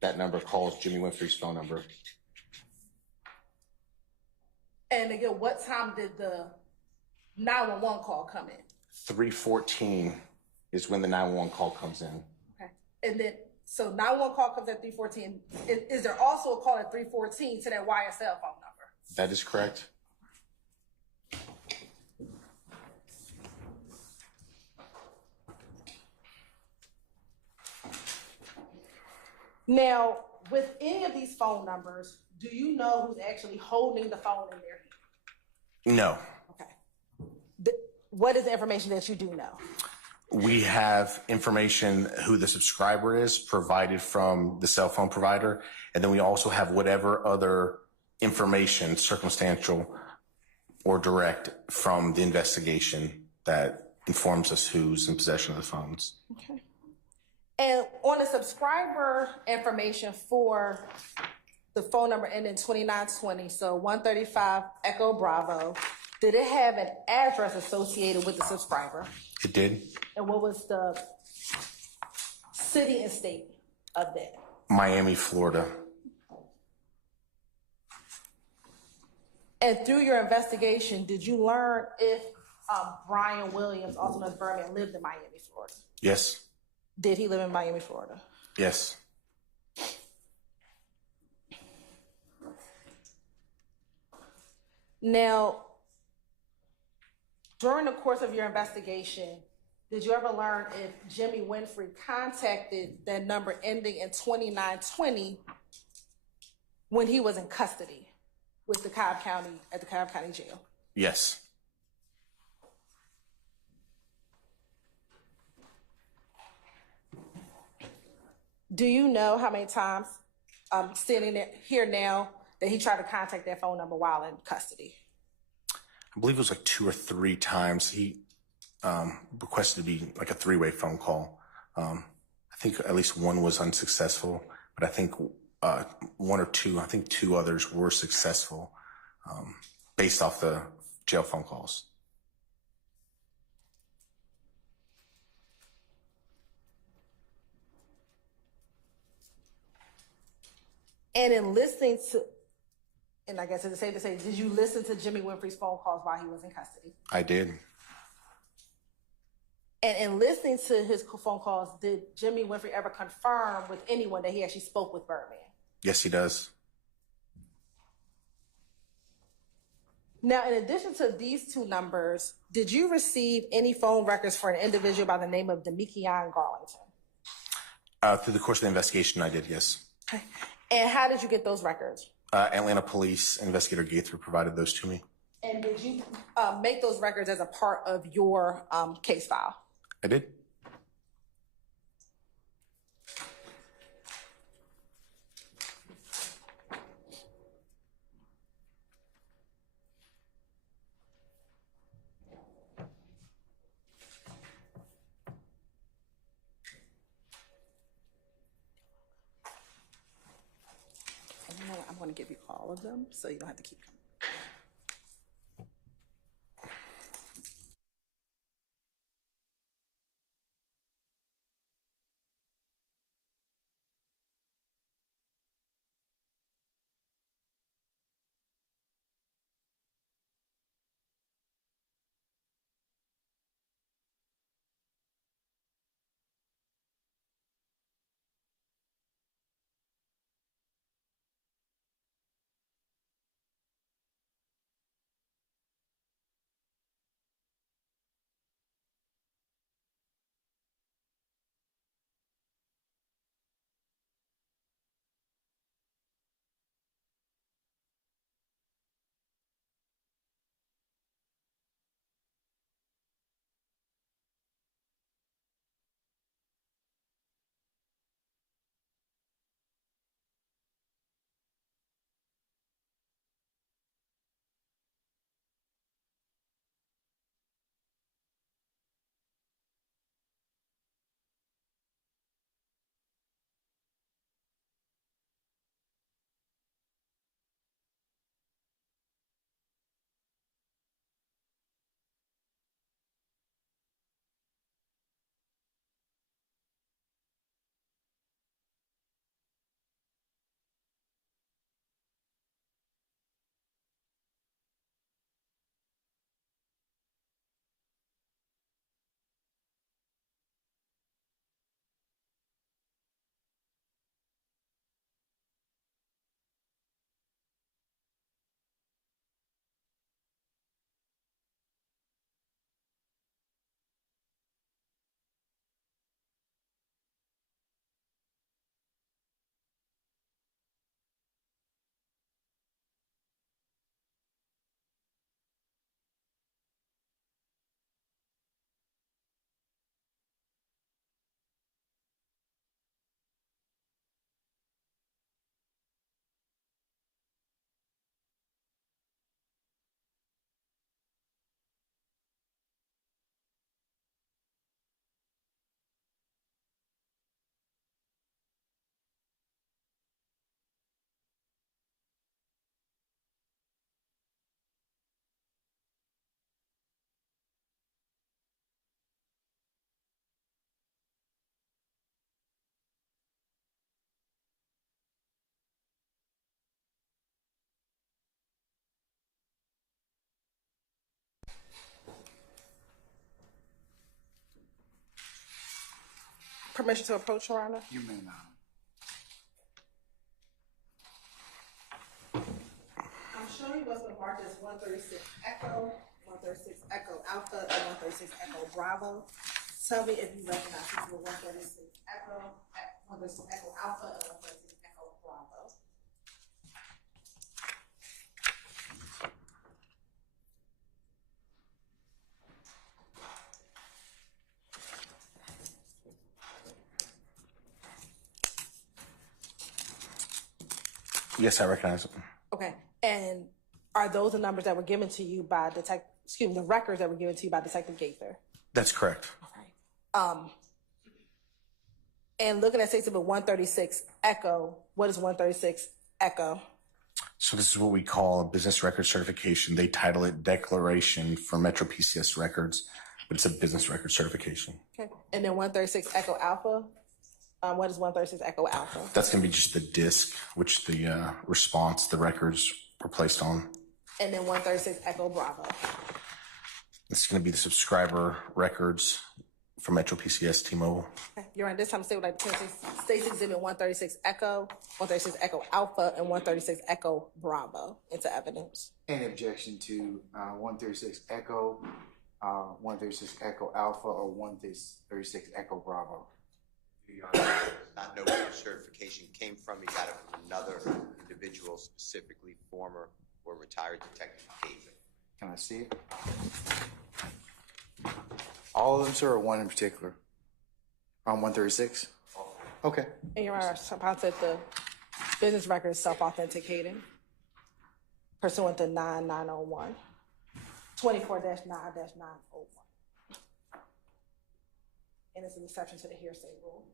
that number calls Jimmy Winfrey's phone number. And again, what time did the 911 call come in? 314 is when the 911 call comes in. Okay. And then, so 911 call comes at 314. Is there also a call at 314 to that YSL phone number? That is correct. Now, with any of these phone numbers, do you know who's actually holding the phone in their hand? No. Okay. What is the information that you do know? We have information who the subscriber is provided from the cell phone provider. And then we also have whatever other information, circumstantial or direct, from the investigation that informs us who's in possession of the phones. Okay. And on the subscriber information for the phone number ending 2920, so 135 Echo Bravo, did it have an address associated with the subscriber? It did. And what was the city and state of that? Miami, Florida. And through your investigation, did you learn if Brian Williams, also known as Birdman, lived in Miami, Florida? Yes. Did he live in Miami, Florida? Yes. Now, during the course of your investigation, did you ever learn if Jimmy Winfrey contacted that number ending in 2920 when he was in custody with the Cobb County, at the Cobb County Jail? Yes. Do you know how many times, standing here now, that he tried to contact that phone number while in custody? I believe it was like 2 or 3 times. He requested to be like a 3-way phone call. I think at least one was unsuccessful, but I think 1 or 2, I think 2 others were successful based off the jail phone calls. And in listening to, and I guess it's safe to say, did you listen to Jimmy Winfrey's phone calls while he was in custody? I did. And in listening to his phone calls, did Jimmy Winfrey ever confirm with anyone that he actually spoke with Birdman? Yes, he does. Now, in addition to these 2 numbers, did you receive any phone records for an individual by the name of Demikion Garlington? Through the course of the investigation, I did, yes. Okay. And how did you get those records? Atlanta Police Investigator Gaither provided those to me. And did you make those records as a part of your case file? I did. know what? I'm going to give you all of them so you don't have to keep coming. Permission to approach, Your Honor? You may not. I'm showing what's been marked as 136 Echo, 136 Echo Alpha, and 136 Echo Bravo. Tell me if you recognize these were 136 Echo, 136 Echo Alpha, and 136 Echo Bravo. Yes, I recognize it. Okay, and are those the numbers that were given to you by the records that were given to you by Detective Gaither? That's correct. Okay. And looking at Statement 136 Echo, what is 136 Echo? So this is what we call a business record certification. They title it Declaration for Metro PCS Records, but it's a business record certification. Okay. And then 136 Echo Alpha, what is 136 Echo Alpha? That's going to be just the disk, which the response, the records were placed on. And then 136 Echo Bravo. It's going to be the subscriber records for Metro PCS T-Mobile. Okay. You're on this time, State State's Exhibit 136 Echo, 136 Echo Alpha, and 136 Echo Bravo into evidence. Any objection to 136 Echo, 136 Echo Alpha, or 136 Echo Bravo? Not know where the certification came from. He got it from another individual, specifically former or retired Detective Gaither. Can I see it? All of them, sir, or one in particular? On 136? Okay. And Your Honor, about that the business record is self-authenticating pursuant to 9901, 24-9-901. And it's an exception to the hearsay rule.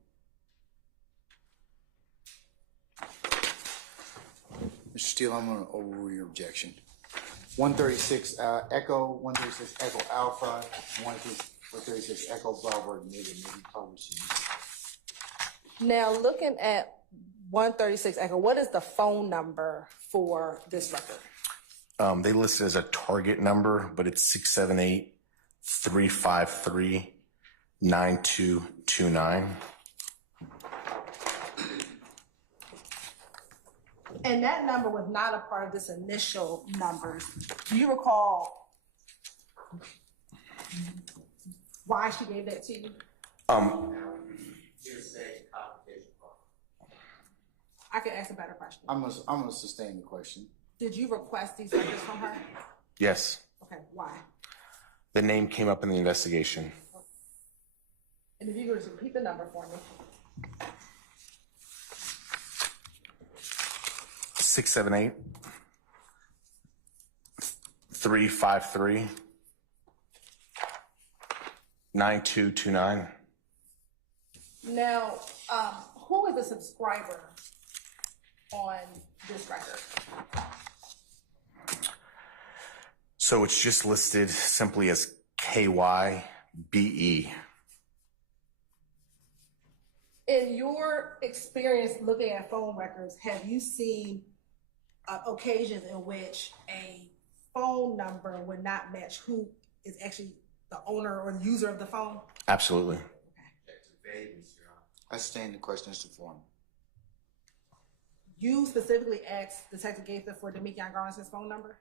Mr. Steele, I'm going to overrule your objection. 136 Echo, 136 Echo Alpha, 136 Echo Bravo, maybe publishing. Now, looking at 136 Echo, what is the phone number for this record? They list it as a target number, but it's 678-353-9229. And that number was not a part of this initial numbers. Do you recall why she gave that to you? I can ask a better question. I'm gonna sustain the question. Did you request these records from her? Yes. Okay, why? The name came up in the investigation. And if you could just repeat the number for me. 678-353-9229. Now, who is the subscriber on this record? So it's just listed simply as KYBE. In your experience looking at phone records, have you seen occasions in which a phone number would not match who is actually the owner or the user of the phone? Absolutely. I sustain the question as to form. You specifically asked Detective Gaither for Demekion Garland's phone number?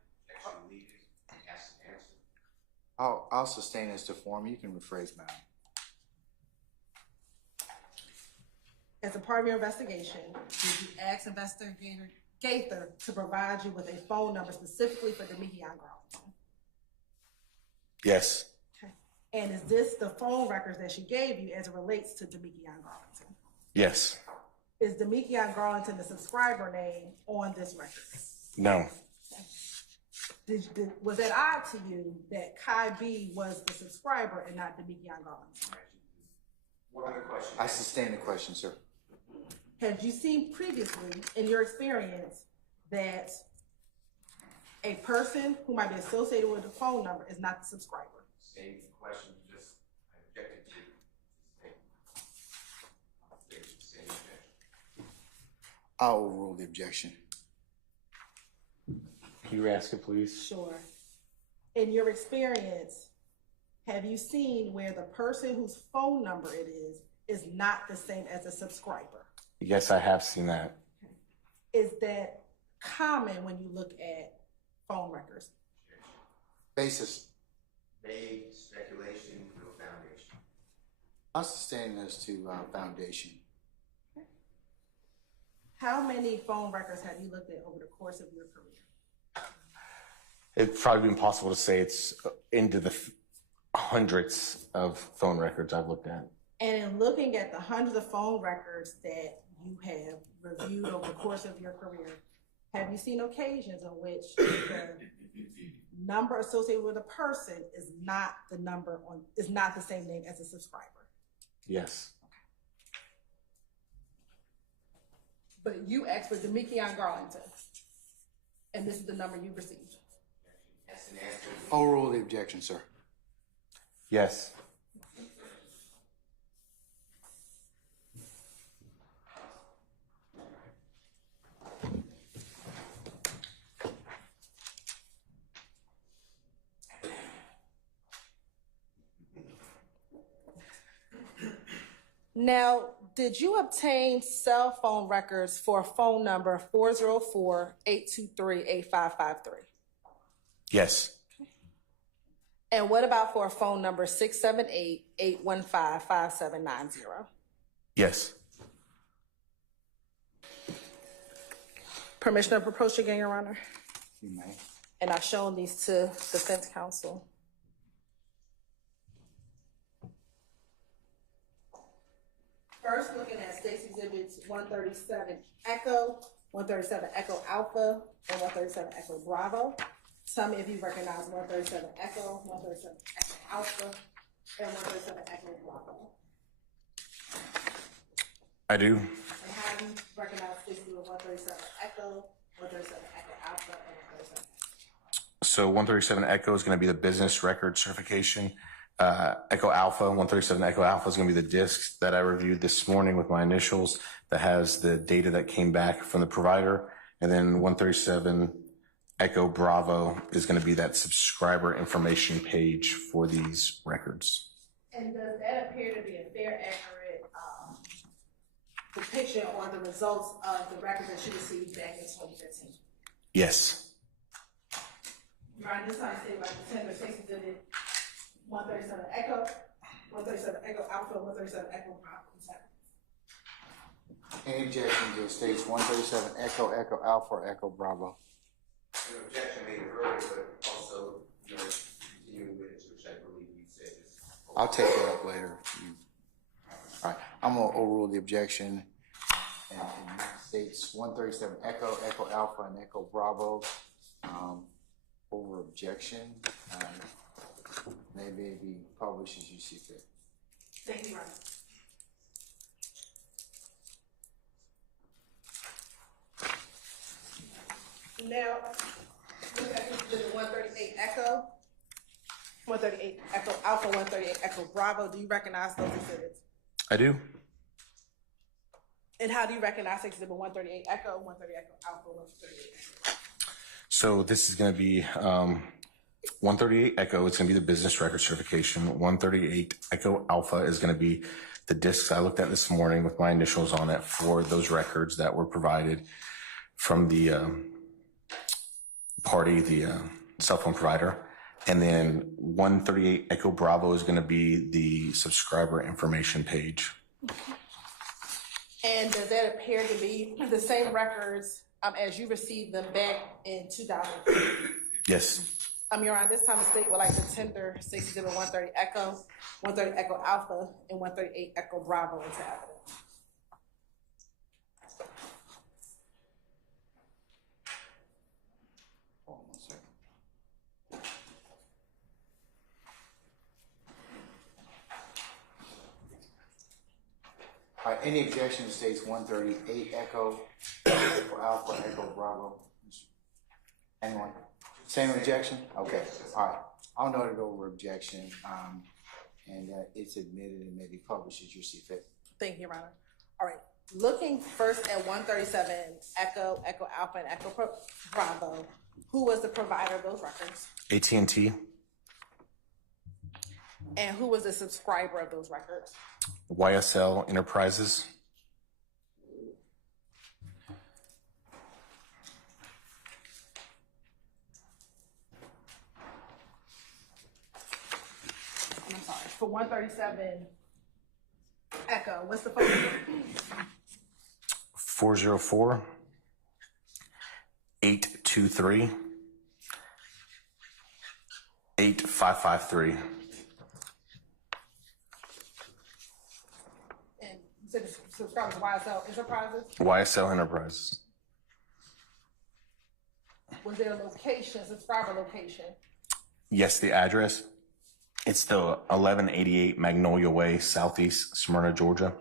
I'll sustain as to form. You can rephrase, ma'am. As a part of your investigation, did you ask Investigator Gaither to provide you with a phone number specifically for Demekion Garland? Yes. Okay. And is this the phone records that she gave you as it relates to Demekion Garland? Yes. Is Demekion Garland the subscriber name on this record? No. Was it odd to you that Kai B was the subscriber and not Demekion Garland? One other question. I sustain the question, sir. Had you seen previously in your experience that a person who might be associated with the phone number is not the subscriber? Same question, just I objected to. Same objection. I'll overrule the objection. Can you ask it, please? Sure. In your experience, have you seen where the person whose phone number it is not the same as a subscriber? Yes, I have seen that. Is that common when you look at phone records? Basis. Vague speculation, no foundation. I'll sustain as to foundation. How many phone records have you looked at over the course of your career? It'd probably be impossible to say. It's into the hundreds of phone records I've looked at. And in looking at the hundreds of phone records that you have reviewed over the course of your career, have you seen occasions in which the number associated with a person is not the same name as a subscriber? Yes. But you asked for Demekion Garland, and this is the number you received. That's an answer. Overrule the objection, sir. Yes. Now, did you obtain cell phone records for phone number 404-823-8553? Yes. And what about for a phone number 678-815-5790? Yes. Permission to approach again, Your Honor? You may. And I've shown these to defense counsel. First, looking at State's Exhibits 137 Echo, 137 Echo Alpha, and 137 Echo Bravo. Tell me if you recognize 137 Echo, 137 Echo Alpha, and 137 Echo Bravo. I do. And how do you recognize this with 137 Echo 137 Echo Alpha and 137. So 137 Echo is going to be the business record certification. Echo Alpha, 137 Echo Alpha is going to be the disc that I reviewed this morning with my initials that has the data that came back from the provider. And then 137 Echo Bravo is going to be that subscriber information page for these records. And does that appear to be a fair, accurate depiction or the results of the records that you received back in 2015? Yes. Your Honor, this time state like the tender takes exhibit 137 Echo, 137 Echo Alpha, 137 Echo Bravo. Any objection to states 137 Echo, Echo Alpha, or Echo Bravo? An objection made earlier, but also, continuing with it, which I believe you said is. I'll take that up later. All right, I'm gonna overrule the objection. And states 137 Echo, Echo Alpha, and Echo Bravo. Over objection. They may be published as you see fit. Thank you, Your Honor. Now, look at the 138 Echo, 138 Echo Alpha, 138 Echo Bravo. Do you recognize those exhibits? I do. And how do you recognize exhibit 138 Echo, 138 Echo Alpha, 138 Echo? So this is going to be 138 Echo. It's going to be the business record certification. 138 Echo Alpha is going to be the discs I looked at this morning with my initials on it for those records that were provided from the cell phone provider. And then 138 Echo Bravo is going to be the subscriber information page. And does that appear to be the same records as you received them back in 2003? Yes. Your Honor, this time the state would like to tender 130 Echo, 130 Echo Alpha, and 138 Echo Bravo into evidence. Hold on one second. All right, any objection to states 138 Echo, Echo Alpha, Echo Bravo? Anyone? Same objection? Okay, all right. I'll note it over objection, and it's admitted and may be published as you see fit. Thank you, Your Honor. All right, looking first at 137 Echo, Echo Alpha, and Echo Bravo, who was the provider of those records? AT&T. And who was the subscriber of those records? YSL Enterprises. I'm sorry, for 137 Echo, what's the phone number? 404 823 8553. And you said the subscribers YSL Enterprises? YSL Enterprises. Was there a location, subscriber location? Yes, the address. It's the 1188 Magnolia Way, Southeast Smyrna, Georgia.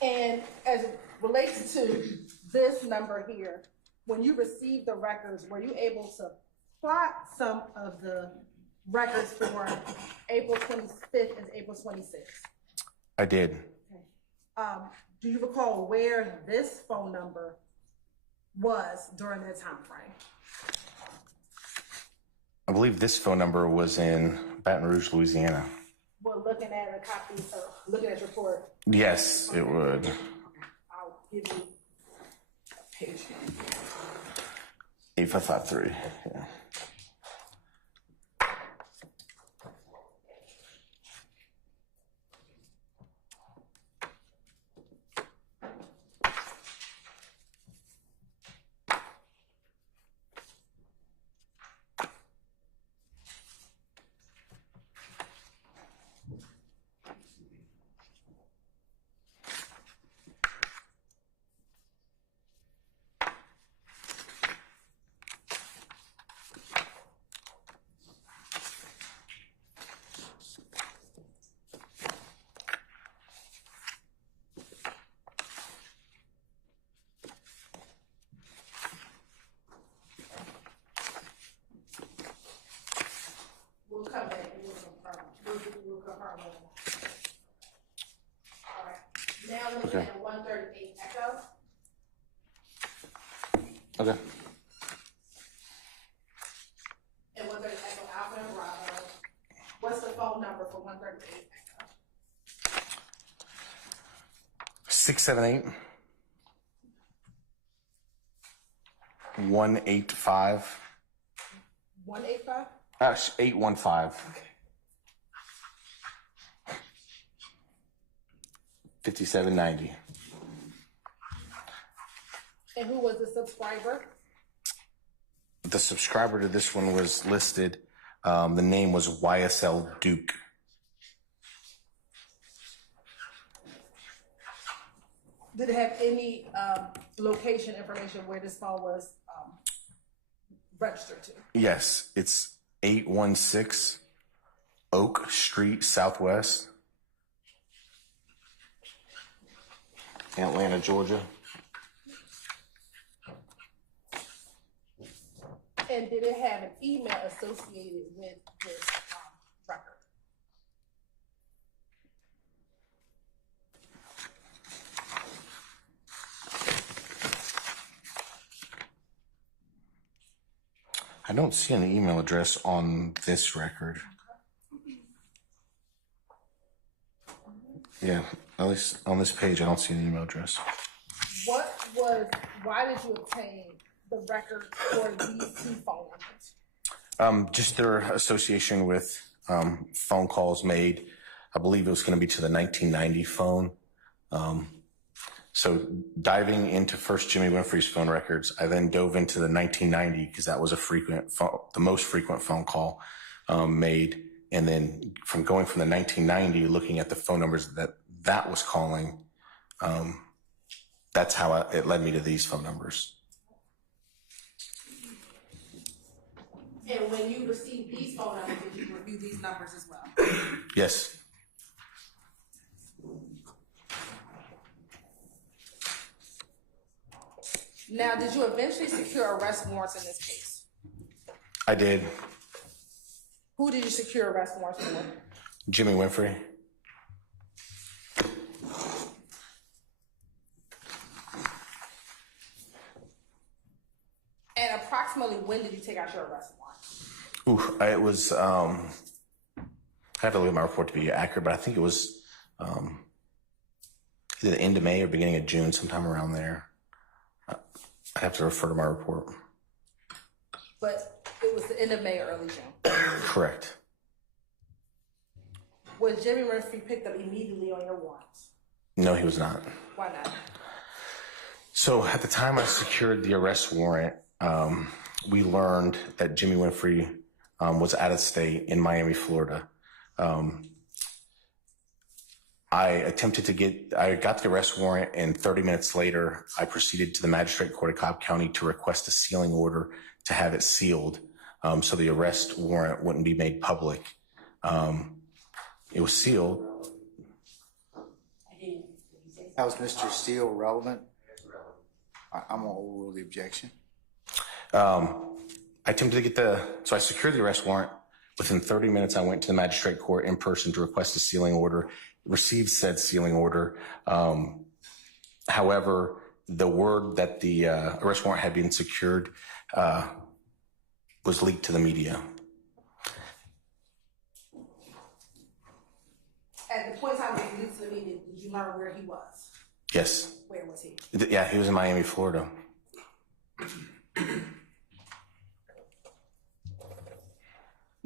And as it relates to this number here, when you received the records, were you able to plot some of the records for April 25th and April 26th? I did. Okay. Do you recall where this phone number was during that time frame? I believe this phone number was in Baton Rouge, Louisiana. Well, looking at a copy, looking at your report. Yes, it would. I'll give you a page. 8553. Yeah. Carlin. All right. Now looking Okay. at 138 Echo. Okay. And 138 Echo Alpha and Bravo. What's the phone number for 138 Echo? 678 185 185? 815 5790. And who was the subscriber? The subscriber to this one was listed. The name was YSL Duke. Did it have any location information where this phone was registered to? Yes, it's 816 Oak Street Southwest, Atlanta, Georgia. And did it have an email associated with this record? I don't see an email address on this record. Yeah, at least on this page, I don't see an email address. Why did you obtain the record for these two phone numbers? Just their association with phone calls made. I believe it was going to be to the 1990 phone. So diving into first Jimmy Winfrey's phone records, I then dove into the 1990 because that was the most frequent phone call made. And then going from the 1990, looking at the phone numbers that was calling, that's how it led me to these phone numbers. And when you received these phone numbers, did you review these numbers as well? Yes. Now, did you eventually secure arrest warrants in this case? I did. Who did you secure arrest warrants for? Jimmy Winfrey. And approximately when did you take out your arrest warrant? Ooh, it was, I have to look at my report to be accurate, but I think it was either the end of May or beginning of June, sometime around there. I have to refer to my report. But it was the end of May or early June. Correct. Was Jimmy Winfrey picked up immediately on your warrants? No, he was not. Why not? So at the time I secured the arrest warrant, we learned that Jimmy Winfrey was out of state in Miami, Florida. I got the arrest warrant, and 30 minutes later, I proceeded to the magistrate court of Cobb County to request a sealing order to have it sealed, so the arrest warrant wouldn't be made public. It was sealed. How is Mr. Steele relevant? I'm gonna overrule the objection. I attempted to so I secured the arrest warrant. Within 30 minutes, I went to the magistrate court in person to request a sealing order, received said sealing order. However, the word that the arrest warrant had been secured was leaked to the media. At the point in time when you leaked to the media, did you learn where he was? Yes. Where was he? Yeah, he was in Miami, Florida.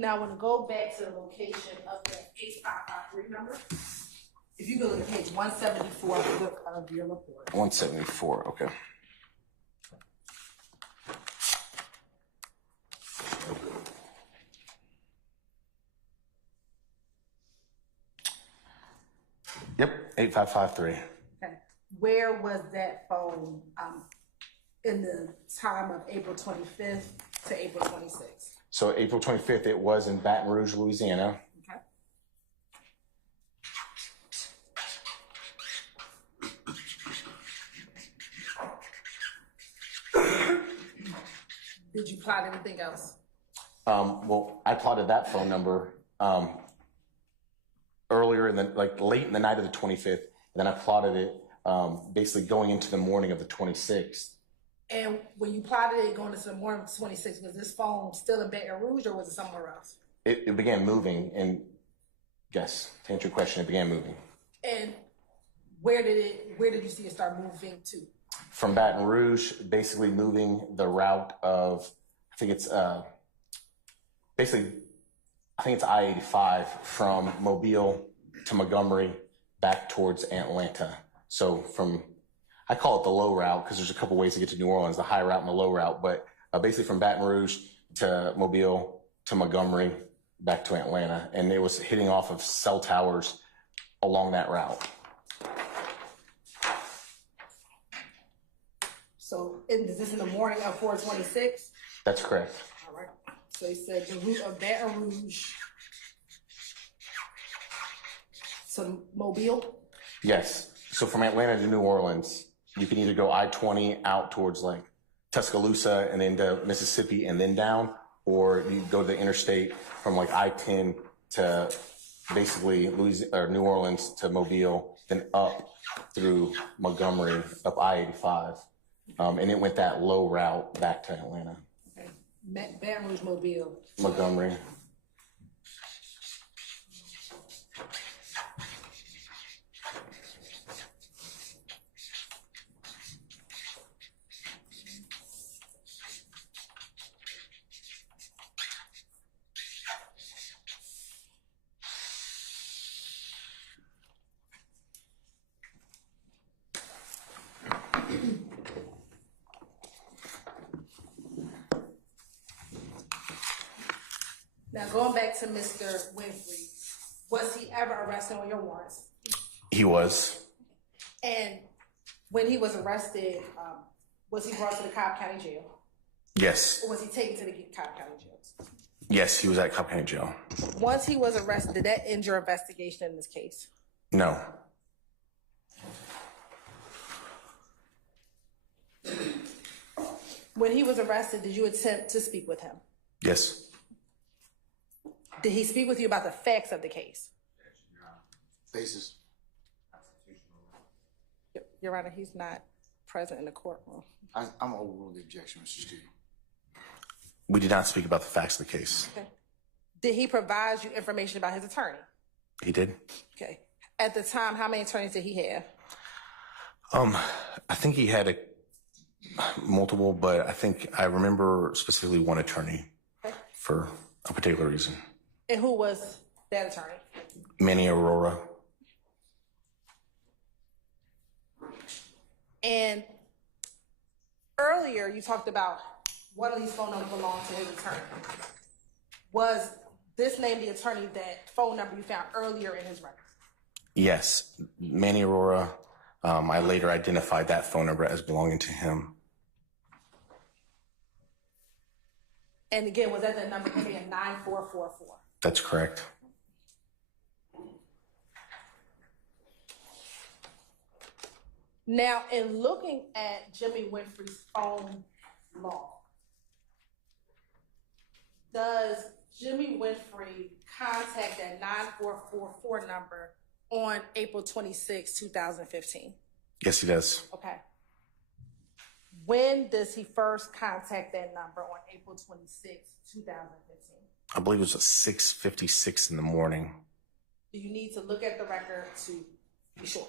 Now, I want to go back to the location of that 8553 number. If you go to page 174 of your report. 174, okay. Yep, 8553. Okay. Where was that phone in the time of April 25th to April 26th? So April 25th, it was in Baton Rouge, Louisiana. Okay. Did you plot anything else? Well, I plotted that phone number earlier late in the night of the 25th, and then I plotted it basically going into the morning of the 26th. And when you plotted it going into the morning of the 26th, was this phone still in Baton Rouge or was it somewhere else? It began moving, and yes, to answer your question, it began moving. And where did you see it start moving to? From Baton Rouge, basically moving the route of, I think it's I-85 from Mobile to Montgomery back towards Atlanta. So I call it the low route because there's a couple ways to get to New Orleans, the high route and the low route, but basically from Baton Rouge to Mobile to Montgomery back to Atlanta. And it was hitting off of cell towers along that route. So is this in the morning of 4/26? That's correct. All right. So you said the route of Baton Rouge to Mobile? Yes. So from Atlanta to New Orleans, you can either go I-20 out towards like Tuscaloosa and into Mississippi and then down, or you go to the interstate from like I-10 to basically New Orleans to Mobile, then up through Montgomery, up I-85. And it went that low route back to Atlanta. Okay. Baton Rouge, Mobile. Montgomery. Now, going back to Mr. Winfrey, was he ever arrested on your warrants? He was. And when he was arrested, was he brought to the Cobb County Jail? Yes. Or was he taken to the Cobb County Jail? Yes, he was at Cobb County Jail. Once he was arrested, did that end your investigation in this case? No. When he was arrested, did you attempt to speak with him? Yes. Did he speak with you about the facts of the case? Basis. Your Honor, he's not present in the courtroom. I'm overruled the objection, Mr. Stewart. We did not speak about the facts of the case. Okay. Did he provide you information about his attorney? He did. Okay. At the time, how many attorneys did he have? I think he had multiple, but I remember specifically one attorney for a particular reason. And who was that attorney? Manny Aurora. And earlier you talked about one of these phone numbers belonged to his attorney. Was this name the attorney that phone number you found earlier in his record? Yes, Manny Aurora. I later identified that phone number as belonging to him. And again, was that the number ending in 9444? That's correct. Now, in looking at Jimmy Winfrey's phone log, does Jimmy Winfrey contact that 9444 number on April 26, 2015? Yes, he does. Okay. When does he first contact that number on April 26, 2015? I believe it was at 6:56 in the morning. Do you need to look at the record to be sure?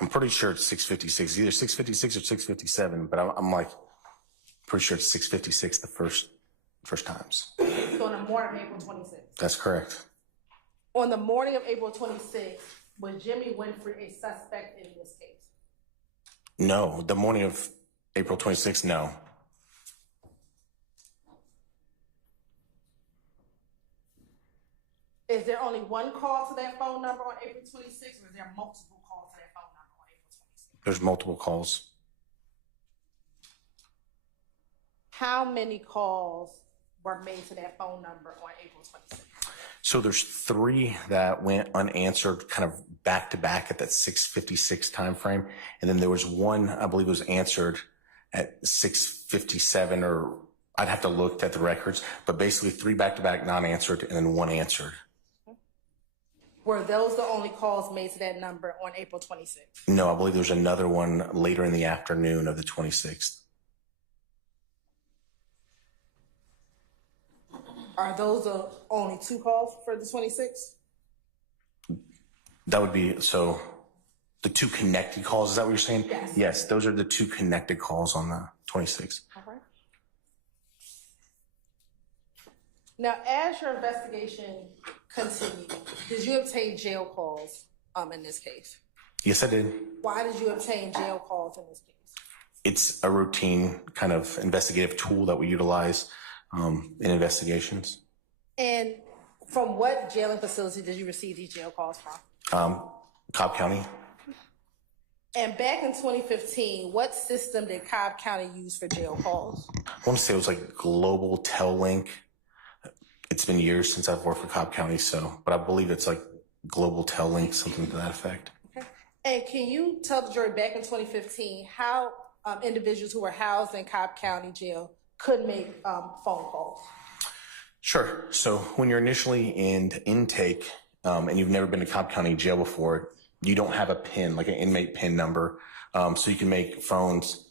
I'm pretty sure it's 6:56, either 6:56 or 6:57, but I'm like pretty sure it's 6:56 the first times. So on the morning of April 26. That's correct. On the morning of April 26, was Jimmy Winfrey a suspect in this case? No, the morning of April 26th, no. Is there only one call to that phone number on April 26th, or is there multiple calls to that phone number on April 26th? There's multiple calls. How many calls were made to that phone number on April 26th? So there's 3 that went unanswered kind of back to back at that 6:56 time frame. And then there was one, I believe, was answered at 6:57, or I'd have to look at the records, but basically 3 back to back non-answered and then 1 answered. Were those the only calls made to that number on April 26th? No, I believe there's another one later in the afternoon of the 26th. Are those the only 2 calls for the 26th? That would be, so the 2 connected calls, is that what you're saying? Yes. Yes, those are the 2 connected calls on the 26th. All right. Now, as your investigation continued, did you obtain jail calls in this case? Yes, I did. Why did you obtain jail calls in this case? It's a routine kind of investigative tool that we utilize in investigations. And from what jailing facility did you receive these jail calls from? Cobb County. And back in 2015, what system did Cobb County use for jail calls? I want to say it was like Global Tel Link. It's been years since I've worked for Cobb County, but I believe it's like Global Tel Link, something to that effect. Okay. And can you tell the jury back in 2015 how individuals who were housed in Cobb County Jail could make phone calls? Sure. So when you're initially in intake and you've never been to Cobb County Jail before, you don't have a PIN, like an inmate PIN number. So you can make phones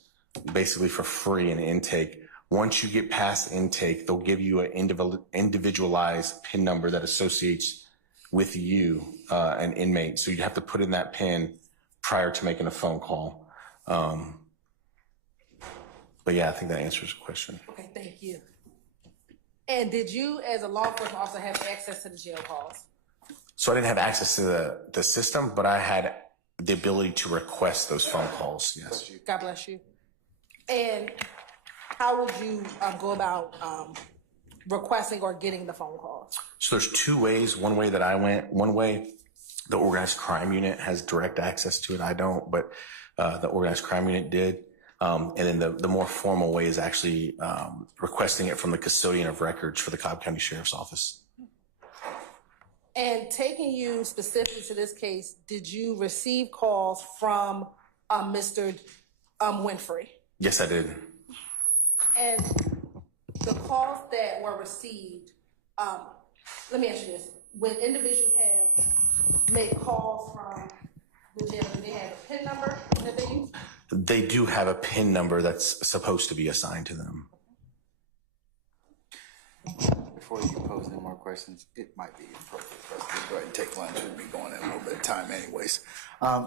basically for free in intake. Once you get past intake, they'll give you an individualized PIN number that associates with you, an inmate. So you have to put in that PIN prior to making a phone call. But yeah, I think that answers the question. Okay, thank you. And did you, as a law enforcement officer, have access to the jail calls? So I didn't have access to the system, but I had the ability to request those phone calls. Yes. God bless you. And how would you go about requesting or getting the phone calls? So there's 2 ways. One way that I went, one way the organized crime unit has direct access to it. I don't, but the organized crime unit did. And then the more formal way is actually requesting it from the custodian of records for the Cobb County Sheriff's Office. And taking you specifically to this case, did you receive calls from Mr. Winfrey? Yes, I did. And the calls that were received, let me ask you this. When individuals have made calls from the jail, do they have a PIN number that they use? They do have a PIN number that's supposed to be assigned to them. Before you pose any more questions, it might be appropriate for us to go ahead and take lunch. We'll be going in a little bit of time anyways.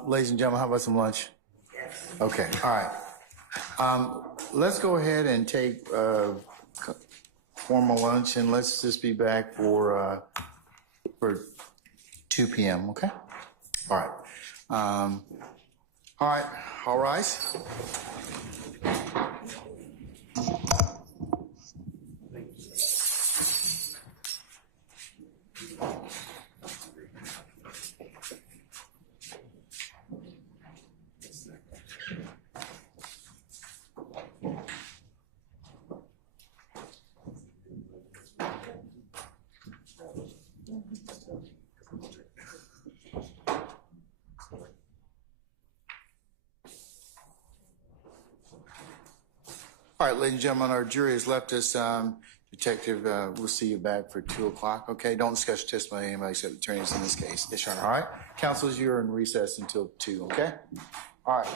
Ladies and gentlemen, how about some lunch? Yes. Okay, all right. Let's go ahead and take formal lunch, and let's just be back for 2 p.m., okay? All right. All right, all rise. All right, ladies and gentlemen, our jury has left us. Detective, we'll see you back for 2 o'clock, okay? Don't discuss testimony of anybody except attorneys in this case. Yes, Your Honor. All right? Counsel, you're in recess until 2, okay? All right.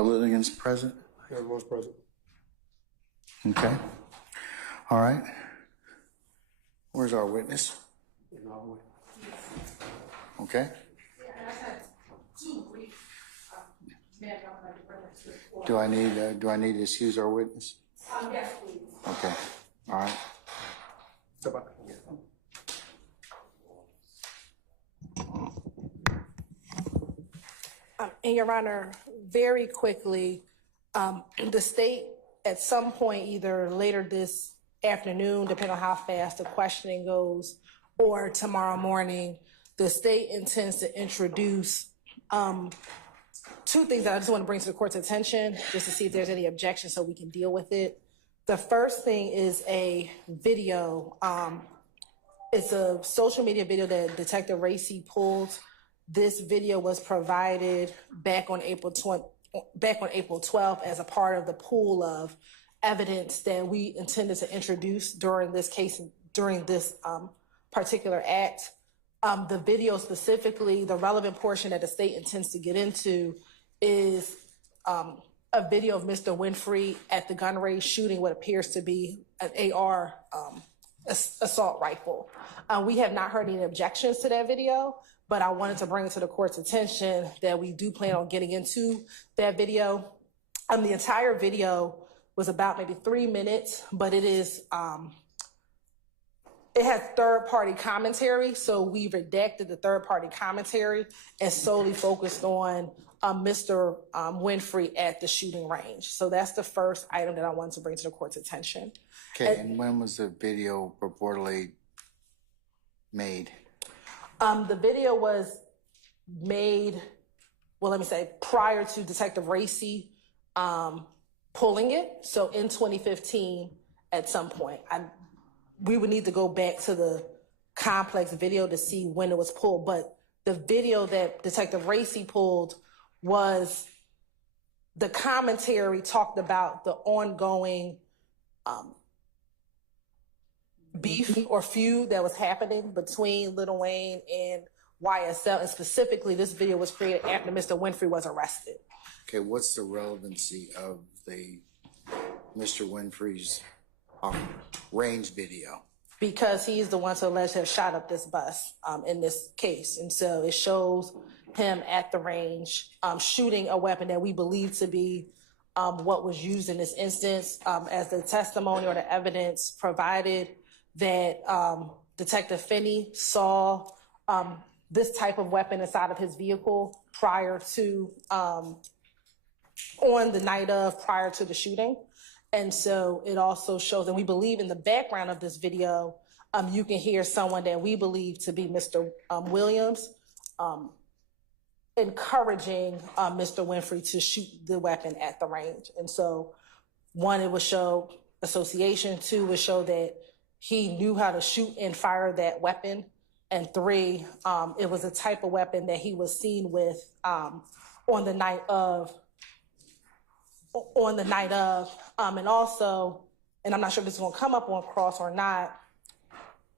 Lilligan's present? Everyone's present. Okay. All right. Where's our witness? Okay. Do I need to excuse our witness? Yes, please. Okay. All right. And Your Honor, very quickly, the state at some point, either later this afternoon, depending on how fast the questioning goes, or tomorrow morning, the state intends to introduce two things that I just want to bring to the court's attention, just to see if there's any objections so we can deal with it. The first thing is a video. It's a social media video that Detective Racy pulled. This video was provided back on April 12th as a part of the pool of evidence that we intended to introduce during this case, during this particular act. The video specifically, the relevant portion that the state intends to get into is a video of Mr. Winfrey at the gun range shooting what appears to be an AR assault rifle. We have not heard any objections to that video, but I wanted to bring it to the court's attention that we do plan on getting into that video. The entire video was about maybe 3 minutes, but it is, it has third-party commentary, so we redacted the third-party commentary and solely focused on Mr. Winfrey at the shooting range. So that's the first item that I wanted to bring to the court's attention. Okay, and when was the video purportedly made? The video was made, well, let me say, prior to Detective Racy pulling it. So in 2015, at some point, we would need to go back to the complex video to see when it was pulled. But the video that Detective Racy pulled was the commentary talked about the ongoing beef or feud that was happening between Lil Wayne and YSL. And specifically, this video was created after Mr. Winfrey was arrested. Okay, what's the relevancy of the Mr. Winfrey's range video? Because he's the one to alleged to have shot up this bus in this case. And so it shows him at the range shooting a weapon that we believe to be what was used in this instance. As the testimony or the evidence provided that Detective Finney saw this type of weapon inside of his vehicle prior to, on the night of, prior to the shooting. And so it also shows, and we believe in the background of this video, you can hear someone that we believe to be Mr. Williams encouraging Mr. Winfrey to shoot the weapon at the range. And so, one, it would show association. Two, would show that he knew how to shoot and fire that weapon. And three, it was a type of weapon that he was seen with on the night of. And also, and I'm not sure if this is going to come up on cross or not,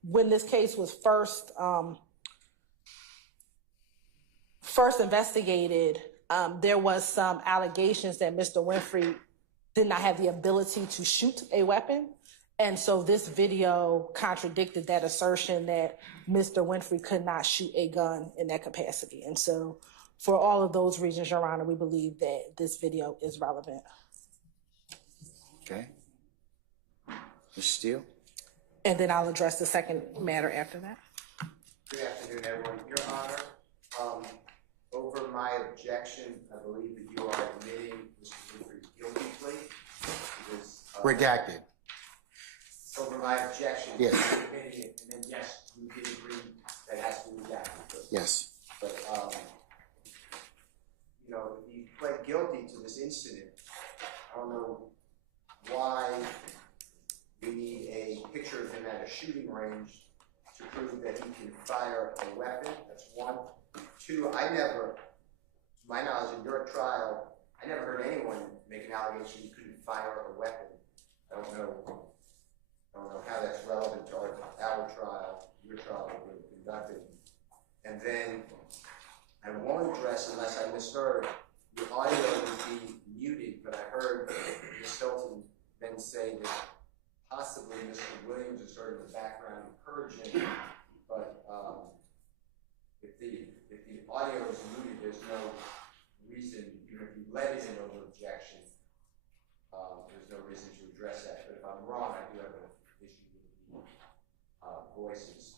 when this case was first investigated, there was some allegations that Mr. Winfrey did not have the ability to shoot a weapon. And so this video contradicted that assertion that Mr. Winfrey could not shoot a gun in that capacity. And so for all of those reasons, Your Honor, we believe that this video is relevant. Okay. Ms. Steele? And then I'll address the second matter after that. Good afternoon, everyone. Your Honor, over my objection, I believe that you are admitting Mr. Winfrey's guilty plea to this. Redacted. Over my objection, Yes. you're admitting it, and then yes, you did agree that it has to be redacted. Yes. But, you know, he pled guilty to this incident. I don't know why we need a picture of him at a shooting range to prove that he can fire a weapon. That's one. Two, I never, to my knowledge, in your trial, I never heard anyone make an allegation he couldn't fire a weapon. I don't know how that's relevant to our trial, your trial that we conducted. And then I won't address, unless I misheard, the audio would be muted, but I heard Ms. Hilton then say that possibly Mr. Williams is sort of in the background encouraging, but if the audio is muted, there's no reason, even if you let it in over objection, there's no reason to address that. But if I'm wrong, I do have an issue with the voices.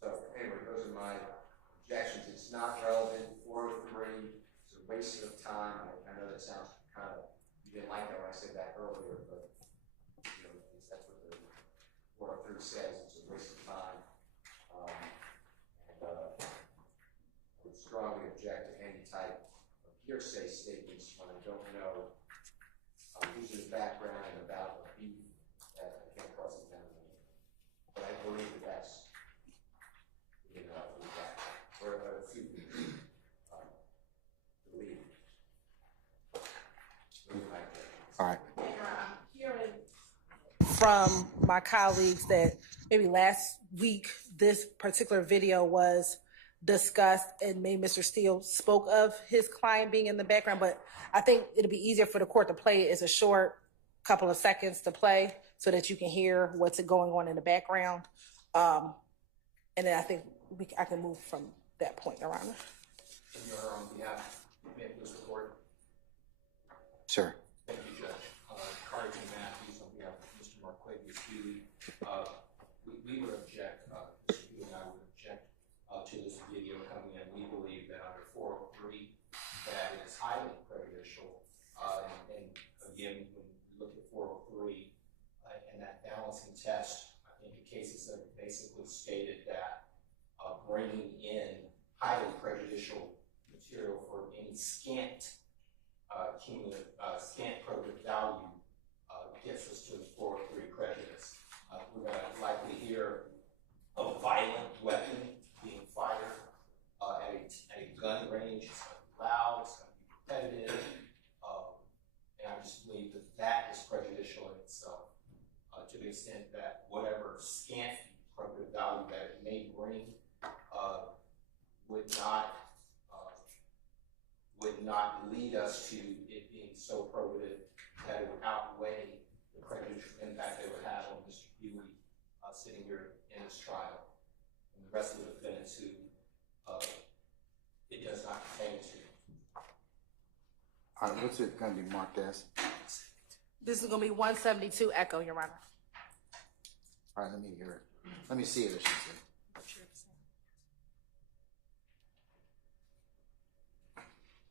So anyway, those are my objections. It's not relevant. 403 is a waste of time. I know that sounds kind of, you didn't like that when I said that earlier, but you know, that's what the 403 says. It's a waste of time. I would strongly object to any type of hearsay statements when I don't know who's in the background and about a beef that I can't cross-examine. But I believe that that's All right. I'm hearing from my colleagues that maybe last week this particular video was discussed and maybe Mr. Steele spoke of his client being in the background, but I think it'll be easier for the court to play it. It's a short couple of seconds to play so that you can hear what's going on in the background. And then I think I can move from that point, Your Honor. On behalf of this report. Sir. Thank you, Judge. Carter Matthews on behalf of Mr. Marquavius Healy. We would object, Mr. Healy and I would object to this video coming in. We believe that under 403 that it is highly prejudicial. And again, when we look at 403 and that balancing test, I think the cases have basically stated that bringing in highly prejudicial material for any scant cumulative, scant probative value gets us to the 403 prejudice. We're going to likely hear a violent weapon being fired at a gun range. It's going to be loud, it's going to be repetitive, and I just believe that that is prejudicial in itself to the extent that whatever scant probative value that it may bring would not lead us to it being so probative that it would outweigh the prejudicial impact it would have on Mr. Healy sitting here in this trial and the rest of the defendants who it does not pertain to. All right, what's it going to be marked as? This is going to be 172 Echo, Your Honor. All right, let me hear it. Let me see it, I should say.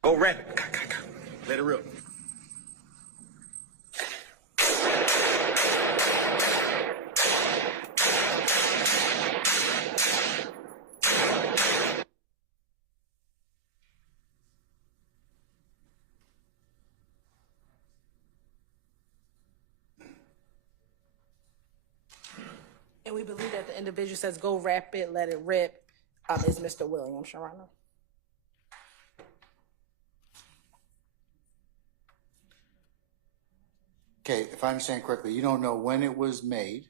Go rapid. Let it rip. And we believe that the individual says, go rapid, let it rip, is Mr. Williams, Your Honor. Okay, if I understand correctly, you don't know when it was made,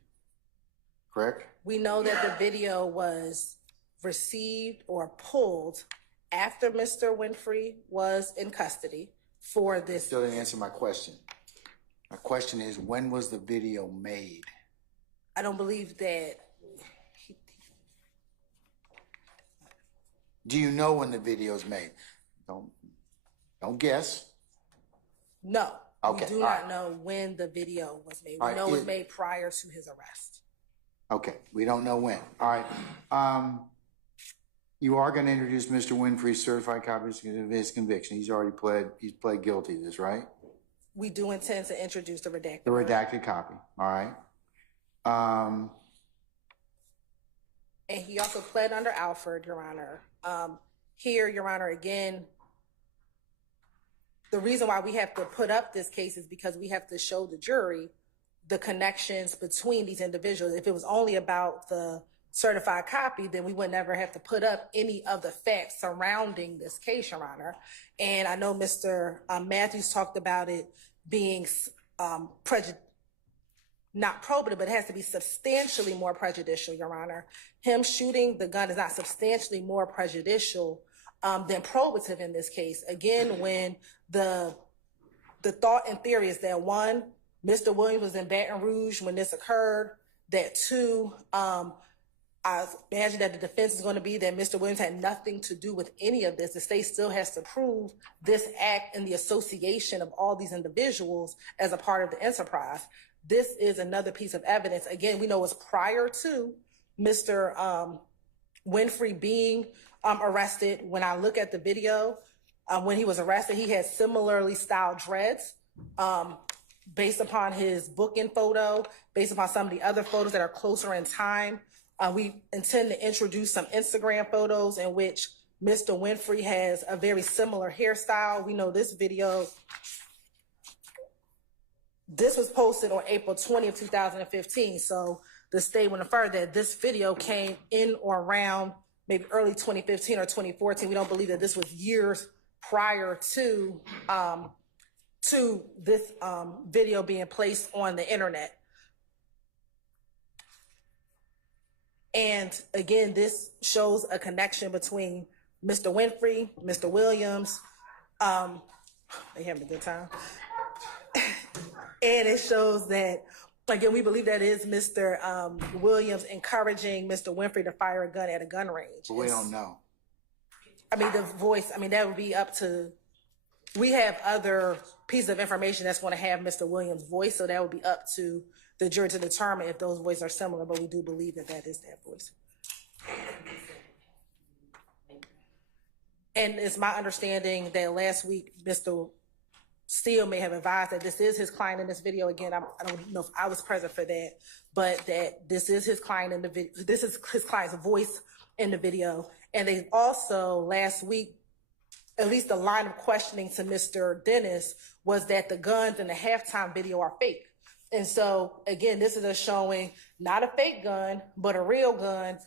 correct? We know that the video was received or pulled after Mr. Winfrey was in custody for this. Still didn't answer my question. My question is, when was the video made? I don't believe that. Do you know when the video is made? Don't guess. No. Okay, We do all not right. know when the video was made. All We right, know it was made prior to his arrest. Okay, we don't know when. All right. You are going to introduce Mr. Winfrey's certified copy of his conviction. He's pled guilty to this, right? We do intend to introduce the redacted. The redacted copy, all right? And he also pled under Alford, Your Honor. Here, Your Honor, again, the reason why we have to put up this case is because we have to show the jury the connections between these individuals. If it was only about the certified copy, then we would never have to put up any of the facts surrounding this case, Your Honor. And I know Mr. Matthews talked about it being not probative, but it has to be substantially more prejudicial, Your Honor. Him shooting the gun is not substantially more prejudicial than probative in this case. Again, when the thought and theory is that one, Mr. Williams was in Baton Rouge when this occurred, that two, I imagine that the defense is going to be that Mr. Williams had nothing to do with any of this. The state still has to prove this act and the association of all these individuals as a part of the enterprise. This is another piece of evidence. Again, we know it's prior to Mr. Winfrey being arrested. When I look at the video, when he was arrested, he had similarly styled dreads. Based upon his booking photo, based upon some of the other photos that are closer in time, we intend to introduce some Instagram photos in which Mr. Winfrey has a very similar hairstyle. We know this video, this was posted on April 20th, 2015. So the state went further that this video came in or around maybe early 2015 or 2014. We don't believe that this was years prior to this video being placed on the internet. And again, this shows a connection between Mr. Winfrey, Mr. Williams. They having a good time. And it shows that, again, we believe that is Mr. Williams encouraging Mr. Winfrey to fire a gun at a gun range. But we don't know. I mean, the voice, I mean, that would be up to, we have other pieces of information that's going to have Mr. Williams' voice, so that would be up to the jury to determine if those voices are similar, but we do believe that that is that voice. And it's my understanding that last week, Mr. Steele may have advised that this is his client in this video. Again, I don't know if I was present for that, but that this is his client in the video. This is his client's voice in the video. And they also, last week, at least the line of questioning to Mr. Dennis was that the guns in the halftime video are fake. And so, again, this is us showing not a fake gun, but a real gun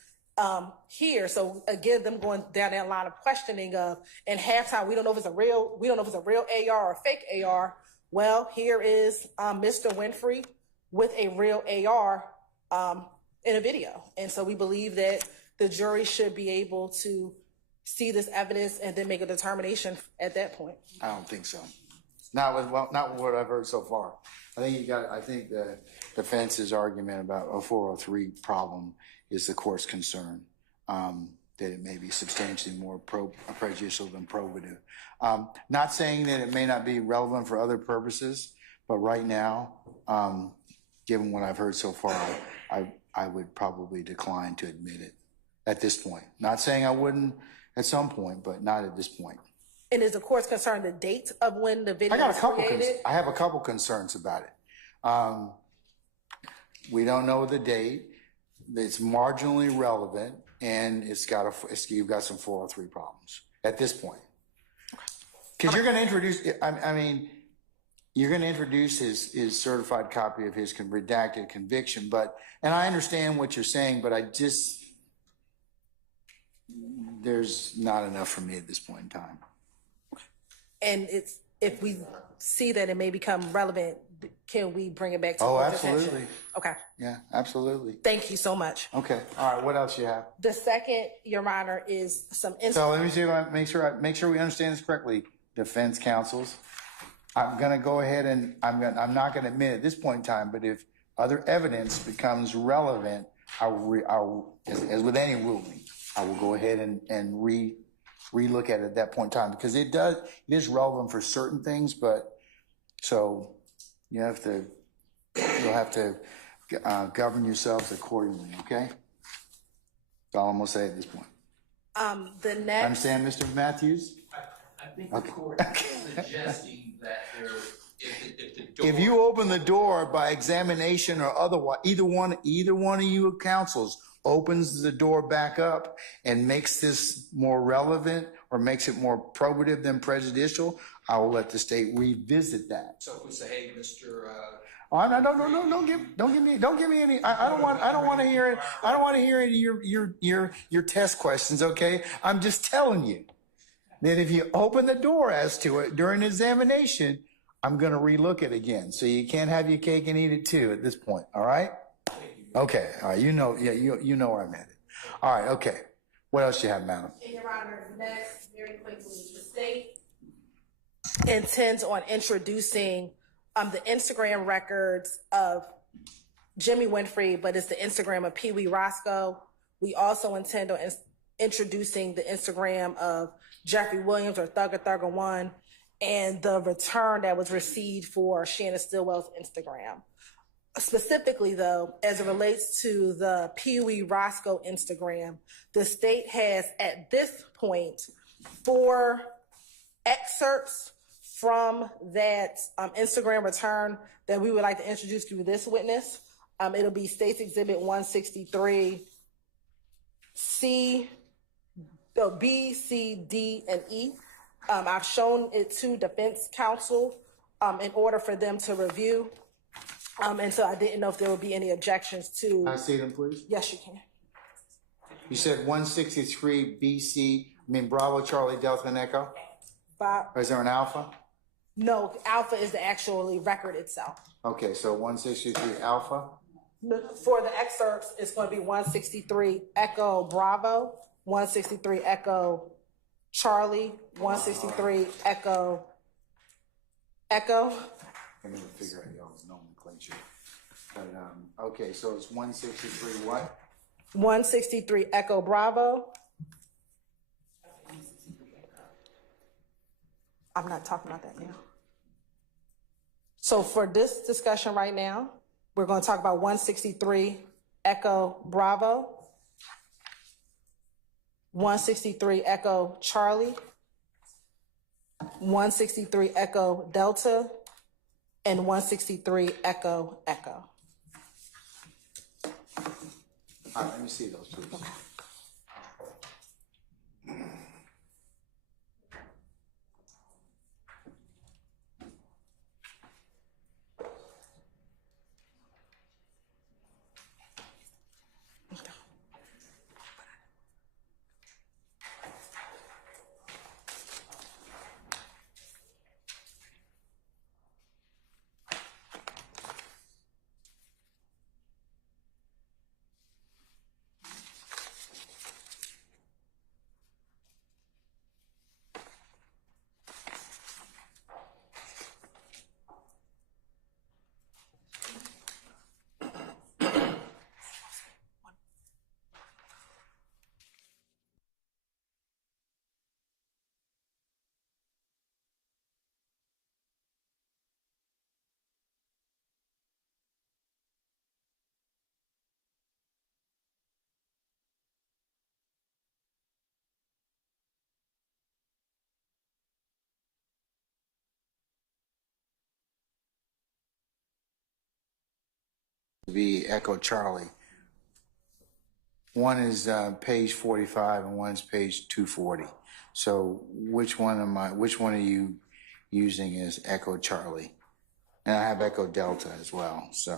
here. So again, them going down that line of questioning of in halftime, we don't know if it's a real AR or a fake AR. Well, here is Mr. Winfrey with a real AR in a video. And so we believe that the jury should be able to see this evidence and then make a determination at that point. I don't think so. Not with what I've heard so far. I think the defense's argument about a 403 problem is the court's concern, that it may be substantially more prejudicial than probative. Not saying that it may not be relevant for other purposes, but right now, given what I've heard so far, I would probably decline to admit it at this point. Not saying I wouldn't at some point, but not at this point. And is the court's concern the date of when the video was created? I have a couple concerns about it. We don't know the date. It's marginally relevant, and you've got some 403 problems at this point. Because you're going to introduce, you're going to introduce his certified copy of his redacted conviction, and I understand what you're saying, but there's not enough for me at this point in time. And if we see that it may become relevant, can we bring it back to Oh, court's absolutely. attention? Okay. Yeah, absolutely. Thank you so much. Okay. All right. What else you have? The second, Your Honor, is some So let me see. Make sure we understand this correctly. Defense counsels. I'm going to go ahead and I'm not going to admit at this point in time, but if other evidence becomes relevant, as with any ruling, I will go ahead and relook at it at that point in time, because it is relevant for certain things, but so you'll have to govern yourselves accordingly. Okay. That's all I'm gonna say at this point. The next. Understand, Mr. Matthews? I think the court is suggesting that if the door. If you open the door by examination or otherwise, either one of you counsels opens the door back up and makes this more relevant or makes it more probative than prejudicial, I will let the state revisit that. So if we say, hey, Mr. Don't give me any. I don't want to hear it. I don't want to hear any of your test questions. Okay, I'm just telling you that if you open the door as to it during examination, I'm going to relook it again. So you can't have your cake and eat it too at this point. All right. Okay. All right. You know where I'm headed. All right. Okay. What else you have, madam? Your Honor, next very quickly, the state intends on introducing the Instagram records of Jimmy Winfrey, but it's the Instagram of Pee Wee Roscoe. We also intend on introducing the Instagram of Jeffery Williams or Thugger 1 and the return that was received for Shannon Stillwell's Instagram. Specifically, though, as it relates to the Pee Wee Roscoe Instagram, the state has at this point 4 excerpts from that Instagram return that we would like to introduce to this witness. It'll be State's Exhibit 163, B, C, D, and E. I've shown it to defense counsel in order for them to review. And so I didn't know if there would be any objections to. Can I see them, please? Yes, you can. You said 163 BC, Bravo, Charlie, Delta, and Echo? Bob? Or is there an alpha? No, alpha is the actual record itself. Okay, so 163 alpha? For the excerpts, it's going to be 163 Echo Bravo, 163 Echo Charlie, 163 Echo. I can't even figure out y'all's nomenclature. But, okay, so it's 163 what? 163 Echo Bravo. I'm not talking about that now. So for this discussion right now, we're going to talk about 163 Echo Bravo, 163 Echo Charlie, 163 Echo Delta, and 163 Echo Echo. All right, let me see those, please. Okay. Be Echo Charlie. One is page 45 and one's page 240. So which one are you using as Echo Charlie? And I have Echo Delta as well. So,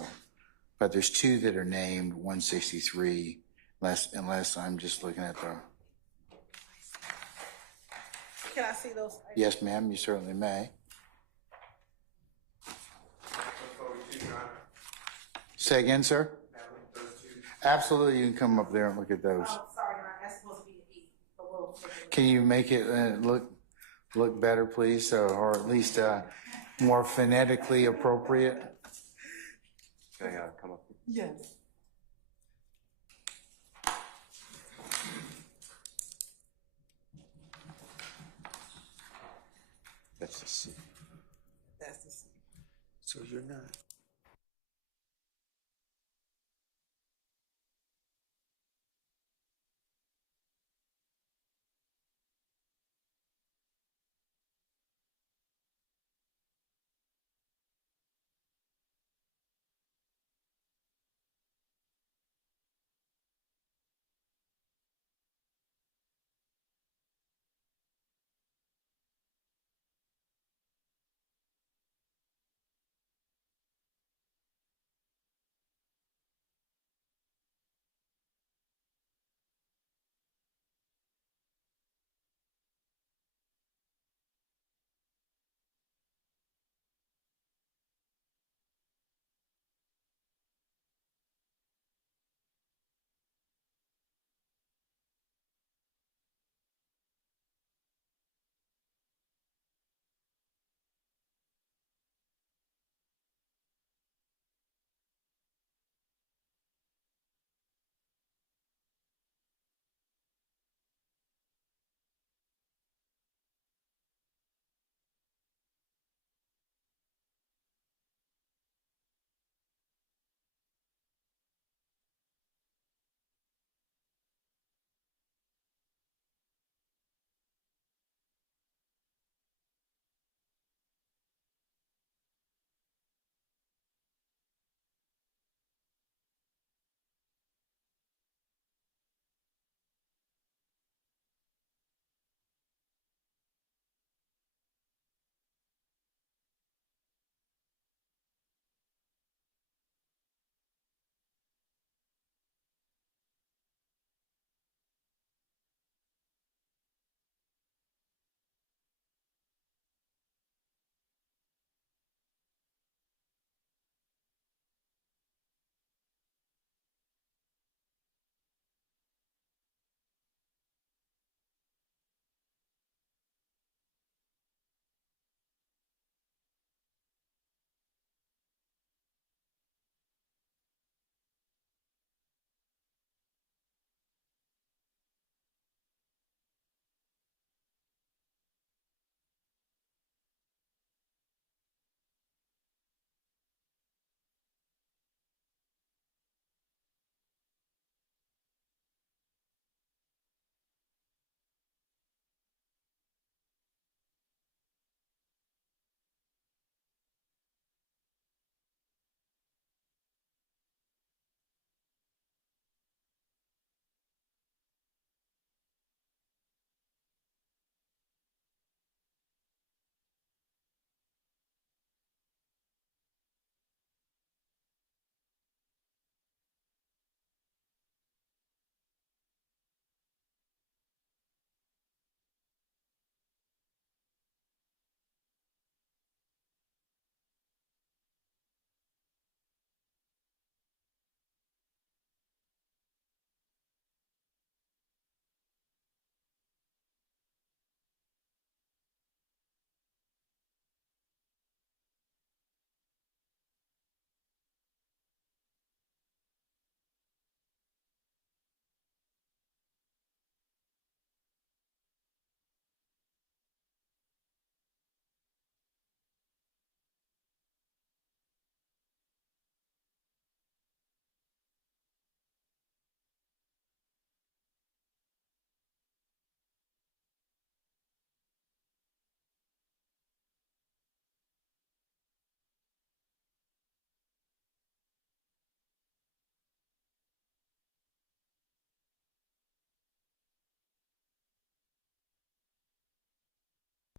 but there's 2 that are named 163, unless I'm just looking at the. Can I see those? Yes, ma'am, you certainly may. Say again, sir? Absolutely, you can come up there and look at those. Oh, sorry, that's supposed to be an E. Can you make it look better, please, or at least more phonetically appropriate? Can I come up? Yes. That's the C. That's the C. So you're not.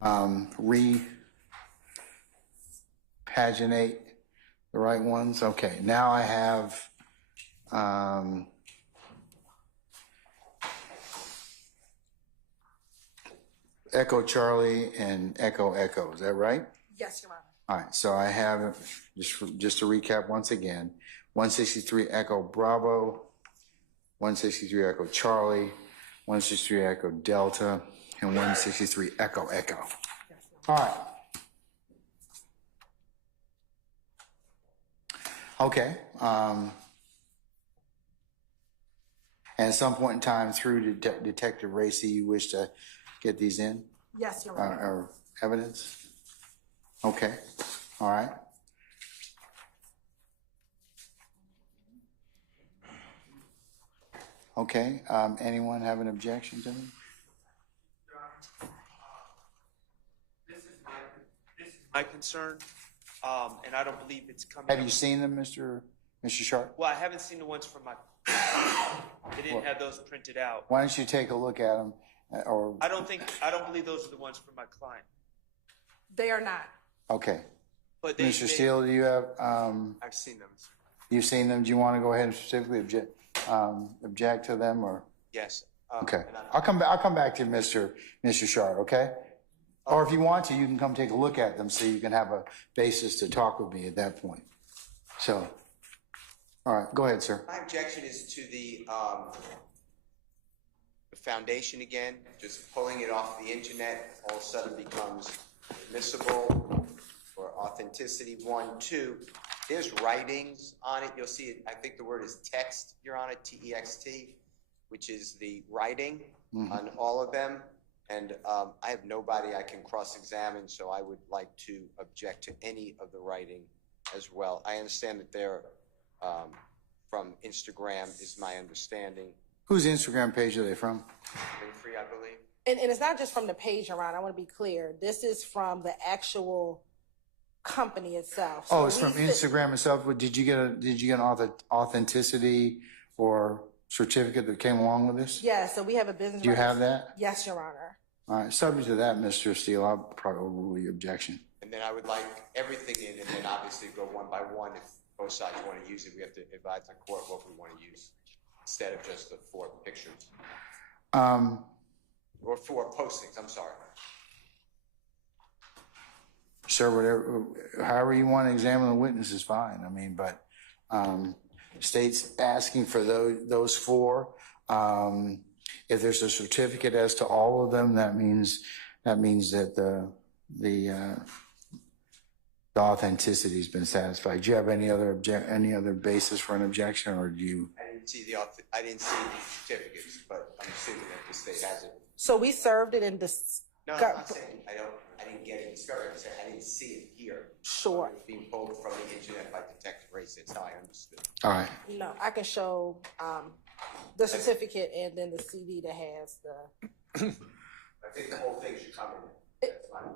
repaginate the right ones. Okay, now I have Echo Charlie and Echo Echo. Is that right? Yes, Your Honor. All right, so I have, just to recap once again, 163 Echo Bravo, 163 Echo Charlie, 163 Echo Delta, and 163 Echo Echo. All right. Okay. And at some point in time through Detective Racy, you wish to get these in? Yes, Your Honor. Or evidence? Okay. All right. Okay. Anyone have an objection to them? This is my concern, and I don't believe it's coming. Have you seen them, Mr. Sharp? Well, I haven't seen the ones from my. They didn't have those printed out. Why don't you take a look at them? Or I don't believe those are the ones from my client. They are not. okay. But Mr. Steele, do you have? I've seen them. You've seen them. Do you want to go ahead and specifically object to them, or? Yes. Okay. I'll come back to you, Mr. Sharp. Okay. Or if you want to, you can come take a look at them so you can have a basis to talk with me at that point. So, all right, go ahead, sir. My objection is to the foundation again, just pulling it off the internet, all of a sudden becomes admissible for authenticity. 1, 2, there's writings on it. You'll see it. I think the word is text, Your Honor, T-E-X-T, which is the writing on all of them. And I have nobody I can cross-examine, so I would like to object to any of the writing as well. I understand that they're from Instagram, is my understanding. Whose Instagram page are they from? Free, I believe. And it's not just from the page, Your Honor. I want to be clear. This is from the actual company itself. Oh, it's from Instagram itself. But did you get an authenticity or certificate that came along with this? Yeah, so we have a business. Do you have that? Yes, Your Honor. All right. Subject to that, Mr. Steele, I'll probably overrule your objection. And then I would like everything in, and then obviously go one by one. If both sides want to use it, we have to advise the court what we want to use, instead of just the 4 pictures. Or 4 postings, I'm sorry. Sir, whatever, however you want to examine the witness is fine. I mean, but state's asking for those 4. If there's a certificate as to all of them, that means that the authenticity has been satisfied. Do you have any other basis for an objection, or do you? I didn't see the certificates, but I'm assuming that the state has it. So we served it in this. No, I'm not saying I didn't get it discovered. I'm saying I didn't see it here. Sure. It's being pulled from the internet by Detective Race. That's how I understood. All right. No, I can show the certificate and then the CD that has the. I think the whole thing should come in. That's fine.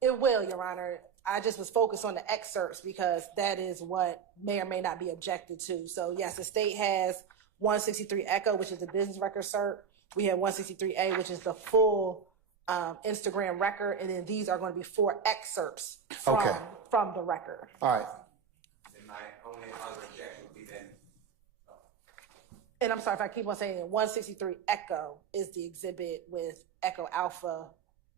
It will, Your Honor. I just was focused on the excerpts because that is what may or may not be objected to. So yes, the state has 163 Echo, which is the business record cert. We have 163A, which is the full Instagram record, and then these are going to be 4 excerpts from the record. All right. And my only other objection would be then. And I'm sorry if I keep on saying it, 163 Echo is the exhibit with Echo Alpha,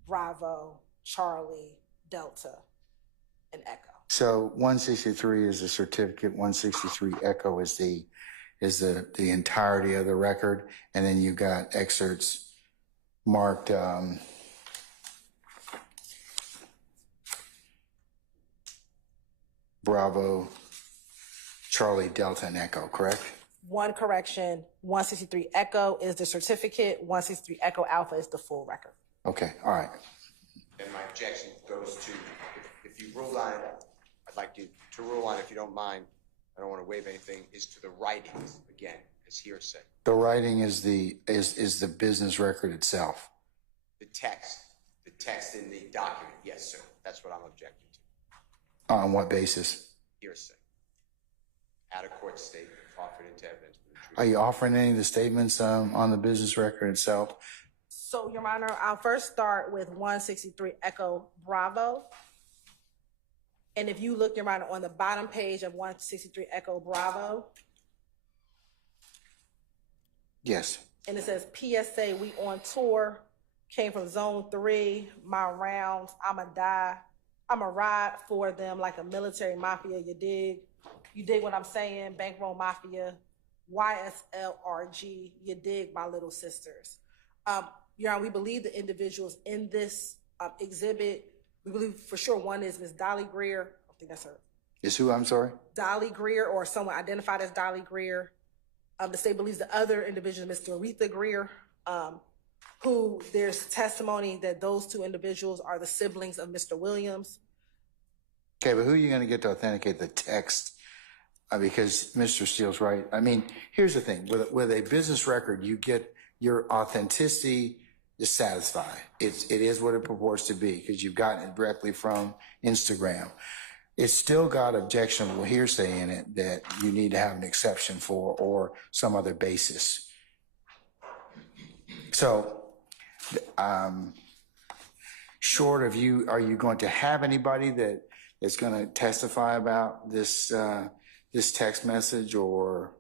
Bravo, Charlie, Delta, and Echo. So 163 is the certificate. 163 Echo is the entirety of the record, and then you've got excerpts marked Bravo, Charlie, Delta, and Echo, correct? One correction, 163 Echo is the certificate, 163 Echo Alpha is the full record. Okay, all right. And my objection goes to, if you rule on it, I'd like you to rule on it, if you don't mind. I don't want to waive anything. Is to the writings again, as hearsay. The writing is the business record itself. The text in the document. Yes, sir. That's what I'm objecting to. On what basis? Hearsay. Out of court statement offered into evidence. Are you offering any of the statements on the business record itself? So, Your Honor, I'll first start with 163 Echo Bravo. And if you look, Your Honor, on the bottom page of 163 Echo Bravo. Yes. And it says, PSA, we on tour, came from zone 3, my rounds, I'ma die. I'ma ride for them like a military mafia, you dig? You dig what I'm saying? Bankroll mafia, YSLRG, you dig, my little sisters. Your Honor, we believe the individuals in this exhibit, we believe for sure one is Ms. Dolly Greer. I think that's her. Is who, I'm sorry? Dolly Greer, or someone identified as Dolly Greer. The state believes the other individual is Mr. Aretha Greer, who there's testimony that those two individuals are the siblings of Mr. Williams. Okay, but who are you going to get to authenticate the text? Because Mr. Steele's right. I mean, here's the thing. With a business record, you get your authenticity is satisfied. It is what it purports to be because you've gotten it directly from Instagram. It's still got objectionable hearsay in it that you need to have an exception for or some other basis. So, short of you, are you going to have anybody that is going to testify about this this text message, or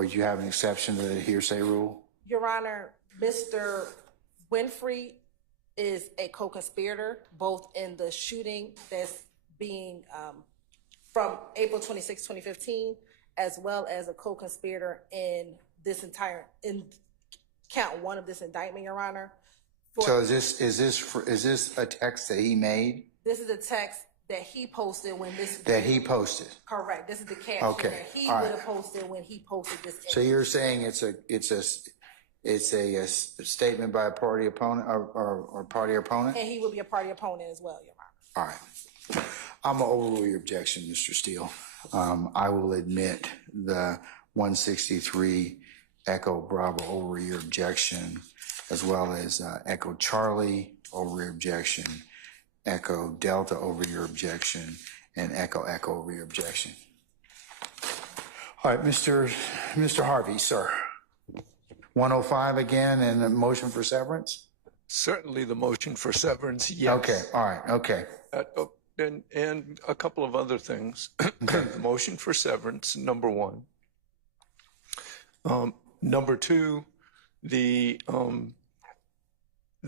you have an exception to the hearsay rule? Your Honor, Mr. Winfrey is a co-conspirator, both in the shooting that's being from April 26, 2015, as well as a co-conspirator in this in count 1 of this indictment, Your Honor. So is this a text that he made? This is a text that he posted when this. That he posted. Correct. This is the caption Okay. that he All would right. have posted when he posted this. So you're saying it's a statement by a party opponent or party opponent? And he would be a party opponent as well, Your Honor. All right. I'm going to overrule your objection, Mr. Steele. I will admit the 163 Echo Bravo over your objection, as well as Echo Charlie over your objection, Echo Delta over your objection, and Echo over your objection. All right, Mr. Harvey, sir. 105 again, and a motion for severance? Certainly the motion for severance, yes. Okay, all right, okay. And a couple of other things. The motion for severance, number 1. Number 2, the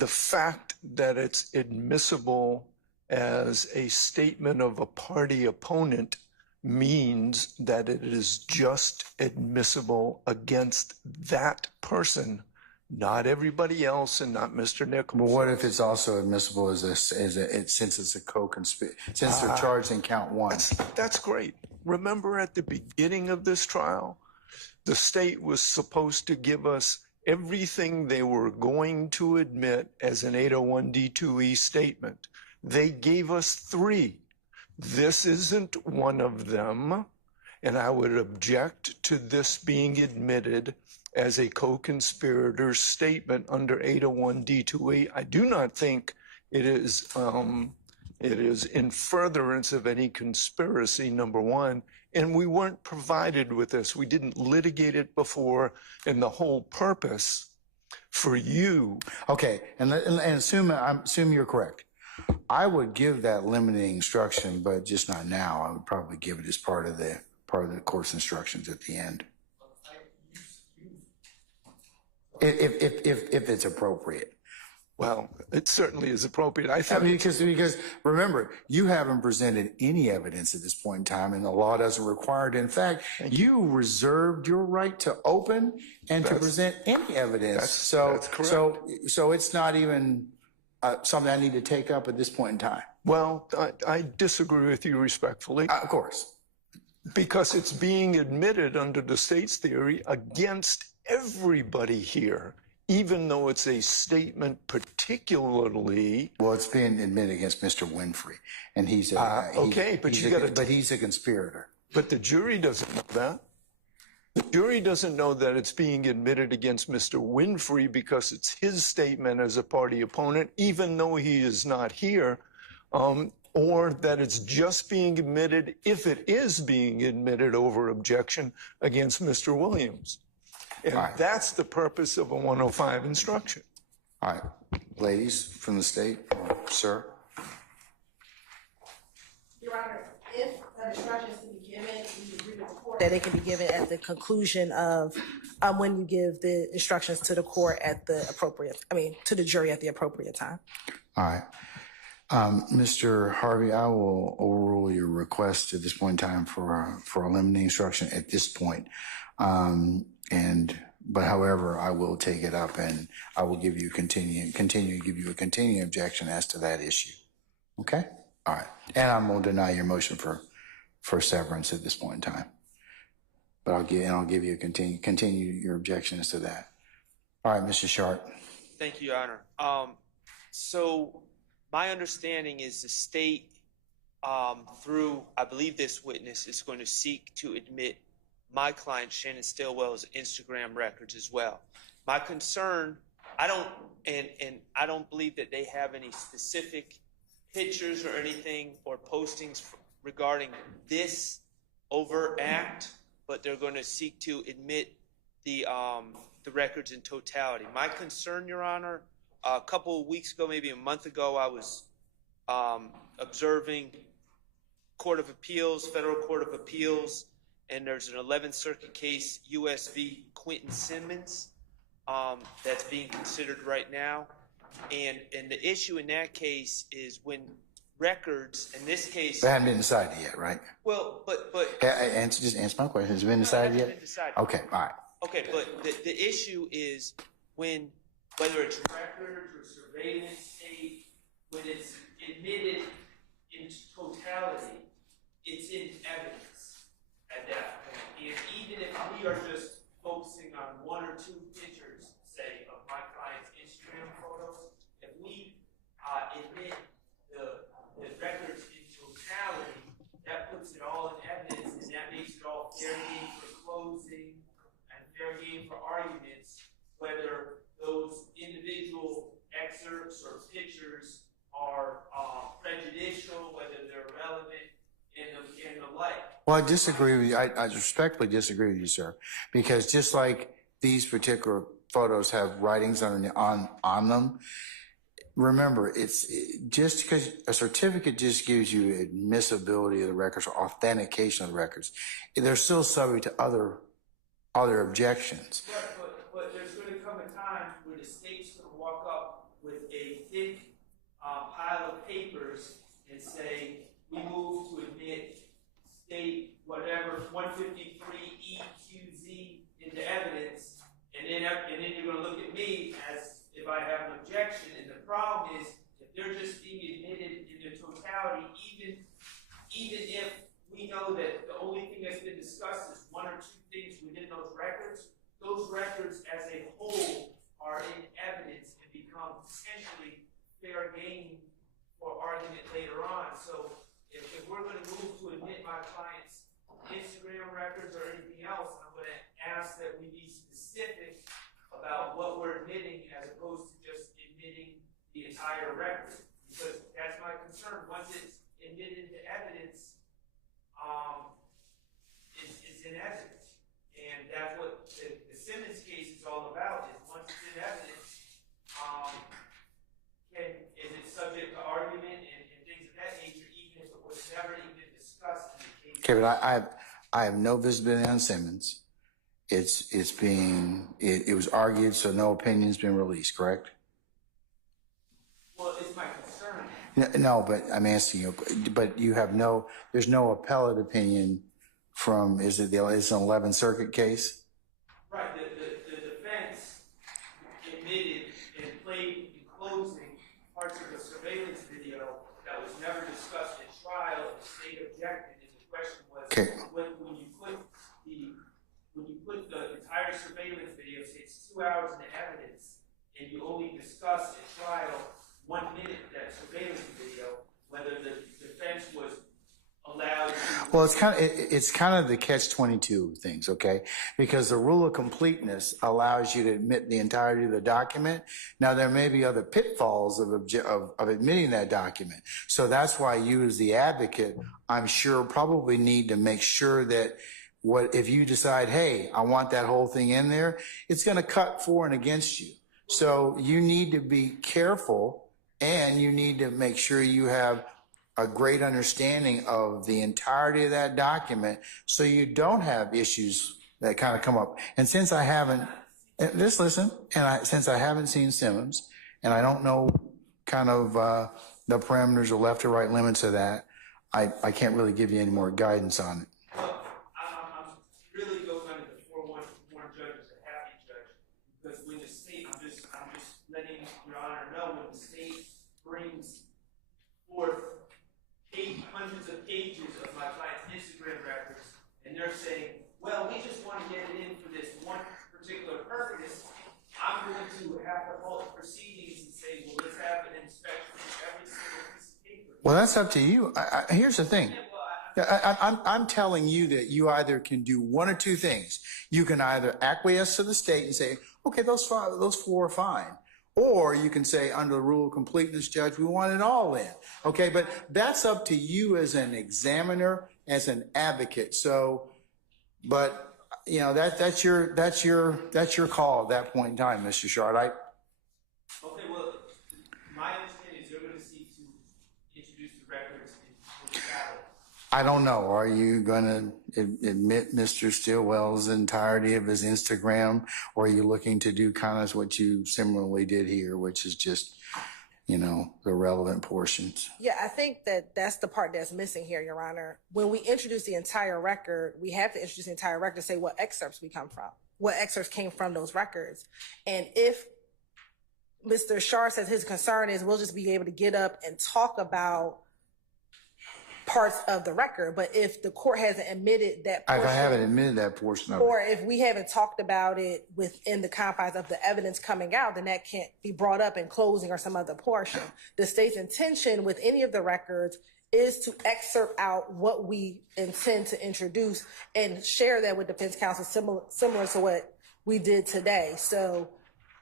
fact that it's admissible as a statement of a party opponent means that it is just admissible against that person, not everybody else, and not Mr. Nichols. But what if it's also admissible as since it's a co-conspirator, since they're charged in count 1? That's great. Remember at the beginning of this trial, the state was supposed to give us everything they were going to admit as an 801D2E statement. They gave us 3. This isn't one of them, and I would object to this being admitted as a co-conspirator statement under 801D2E. I do not think it is in furtherance of any conspiracy, number 1, and we weren't provided with this. We didn't litigate it before, and the whole purpose for you. Okay, and assume you're correct. I would give that limiting instruction, but just not now. I would probably give it as part of the course instructions at the end, if it's appropriate. Well, it certainly is appropriate. I mean, think because remember, you haven't presented any evidence at this point in time, and the law doesn't require it. In fact, you reserved your right to open and to present any evidence. That's correct. So it's not even something I need to take up at this point in time. Well, I disagree with you respectfully. Of course. Because it's being admitted under the state's theory against everybody here, even though it's a statement particularly. Well, it's being admitted against Mr. Winfrey, and he's a but he's a conspirator. But the jury doesn't know that. The jury doesn't know that it's being admitted against Mr. Winfrey because it's his statement as a party opponent, even though he is not here, or that it's just being admitted, if it is being admitted over objection, against Mr. Williams. And that's the purpose of a 105 instruction. All right, ladies from the state, sir. Your Honor, if an instruction is to be given, we agree with the court that it can be given at the conclusion of when you give the instructions to the court at the to the jury at the appropriate time. All right. Mr. Harvey, I will overrule your request at this point in time for a limiting instruction at this point. But however, I will take it up and I will give you continue to give you a continuing objection as to that issue. Okay? All right. And I'm going to deny your motion for severance at this point in time. But I'll give you a continue your objection as to that. All right, Mr. Sharp. Thank you, Your Honor. So my understanding is the state, through, I believe this witness, is going to seek to admit my client, Shannon Stillwell's Instagram records as well. My concern, I don't believe that they have any specific pictures or anything or postings regarding this overt act, but they're going to seek to admit the records in totality. My concern, Your Honor, a couple of weeks ago, maybe a month ago, I was observing Court of Appeals, Federal Court of Appeals, and there's an 11th Circuit case, U.S. v. Quentin Simmons, that's being considered right now. And the issue in that case is when records, in this case... It hasn't been decided yet, right? Well, but just answer my question. Has it been decided yet? Been decided. Okay, all right. Okay, but the issue is when, whether it's records or surveillance tape, when it's admitted in totality, it's in evidence at that point. And even if we are just focusing on one or two pictures, say, of my client's Instagram photos, if we admit the records in totality, that puts it all in evidence, and that makes it all fair game for closing and fair game for arguments, whether those individual excerpts or pictures are prejudicial, whether they're relevant, and the like. Well, I disagree with you. I respectfully disagree with you, sir, because just like these particular photos have writings on them, remember, it's just because a certificate just gives you admissibility of the records or authentication of the records, they're still subject to other objections. But there's going to come a time where the state's going to walk up with a thick pile of papers and say, we move to admit state whatever 153 EQZ into evidence, and then you're going to look at me as if I have an objection. And the problem is, if they're just being admitted in their totality, even if we know that the only thing that's been discussed is one or two things within those records as a whole are in evidence and become potentially fair game for argument later on. So if we're going to move to admit my client's Instagram records or anything else, I'm going to ask that we be specific about what we're admitting as opposed to just admitting the entire record. Because that's my concern. Once it's admitted into evidence, it's in evidence. And that's what the Simmons case is all about, is once it's in evidence, is it subject to argument and things of that nature, even if it was never even discussed in the case. Okay, but I have no visibility on Simmons. It was argued, so no opinion's been released, correct? Well, it's my concern. No, but I'm asking you, but there's no appellate opinion from, it's an 11th Circuit case? Right, the defense admitted and played in closing parts of the surveillance video that was never discussed in trial, and the state objected, and the question was, Okay. when you put the entire surveillance video, say it's 2 hours in evidence, and you only discuss at trial 1 minute of that surveillance video, whether the defense was allowed to... Well, it's kind of the catch-22 things, okay? Because the rule of completeness allows you to admit the entirety of the document. Now, there may be other pitfalls of admitting that document. So that's why you, as the advocate, I'm sure probably need to make sure that if you decide, hey, I want that whole thing in there, it's going to cut for and against you. So you need to be careful, and you need to make sure you have a great understanding of the entirety of that document so you don't have issues that kind of come up. And since I haven't, just listen, since I haven't seen Simmons, and I don't know kind of the parameters or left or right limits of that, I can't really give you any more guidance on it. Well, I'm really going under the 4-1 judge is a happy judge, because when the state, I'm just letting Your Honor know, when the state brings forth hundreds of pages of my client's Instagram records, and they're saying, well, we just want to get it in for this one particular purpose, I'm going to have to halt proceedings and say, well, let's have an inspection of every single piece of paper. Well, that's up to you. Here's the thing. I'm telling you that you either can do one or two things. You can either acquiesce to the state and say, okay, those four are fine. Or you can say, under the rule of completeness, Judge, we want it all in. Okay, but that's up to you as an examiner, as an advocate. So, but you know, that's your call at that point in time, Mr. Shard. Okay, well, my understanding is you're going to seek to introduce the records in the ballot. I don't know. Are you going to admit Mr. Stillwell's entirety of his Instagram, or are you looking to do kind of what you similarly did here, which is just, you know, the relevant portions? Yeah, I think that that's the part that's missing here, Your Honor. When we introduce the entire record, we have to introduce the entire record to say what excerpts we come from, what excerpts came from those records. And if Mr. Shar says his concern is we'll just be able to get up and talk about parts of the record, but if the court hasn't admitted that portion, I haven't admitted that portion of it. or if we haven't talked about it within the confines of the evidence coming out, then that can't be brought up in closing or some other portion. The state's intention with any of the records is to excerpt out what we intend to introduce and share that with defense counsel, similar to what we did today. So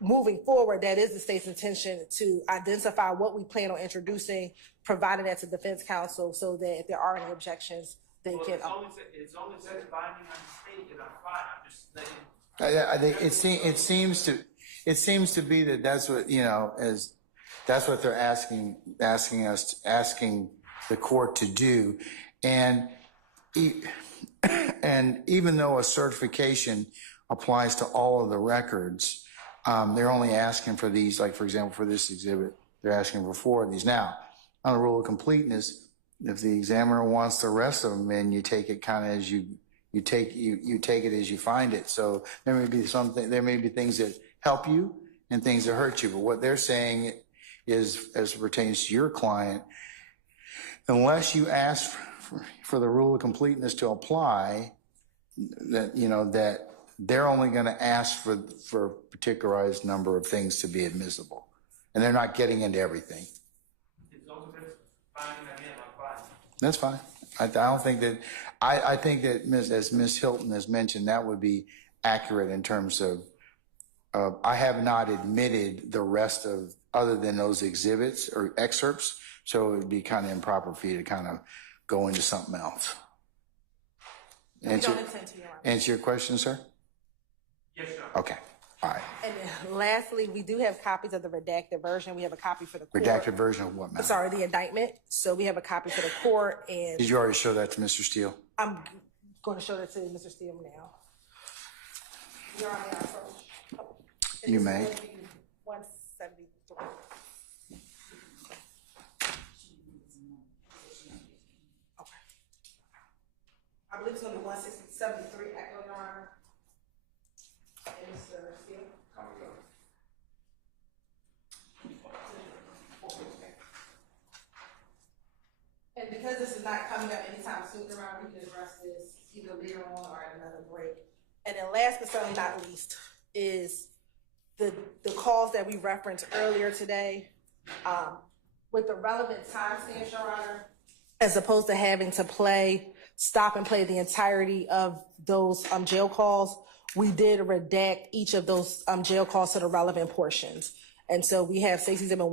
moving forward, that is the state's intention to identify what we plan on introducing, providing that to defense counsel so that if there are any objections, they can. It's only says binding on the state, and I'm fine. I'm just letting. I think it seems to be that that's what, you know, that's what they're asking the court to do, and even though a certification applies to all of the records, they're only asking for these, like for example, for this exhibit, they're asking for 4 of these. Now, on the rule of completeness, if the examiner wants the rest of them in, you take it kind of as you take it as you find it. So there may be things that help you and things that hurt you. But what they're saying is, as it pertains to your client, unless you ask for the rule of completeness to apply, that, you know, that they're only going to ask for a particularized number of things to be admissible, and they're not getting into everything. That's fine. I don't think that. I think that as Ms. Hilton has mentioned, that would be accurate in terms of. I have not admitted the rest of other than those exhibits or excerpts, so it would be kind of improper for you to kind of go into something else. Answer your question, sir? Yes, sir. Okay. All right. And then lastly, we do have copies of the redacted version. We have a copy for the court. Redacted version of what, ma'am? Sorry, the indictment. So we have a copy for the court. And Did you already show that to Mr. Steele? I'm going to show that to Mr. Steele now. You're on the approach. You may. 173. Okay. I believe it's going to be 173, Echo, Your Honor. And Mr. Steele. And because this is not coming up anytime soon, Your Honor, we can address this either later on or at another break. And then last but certainly not least is the calls that we referenced earlier today, with the relevant timestamps, Your Honor, as opposed to having to stop and play the entirety of those jail calls. We did redact each of those jail calls to the relevant portions. And so we have Stacey Zimmerman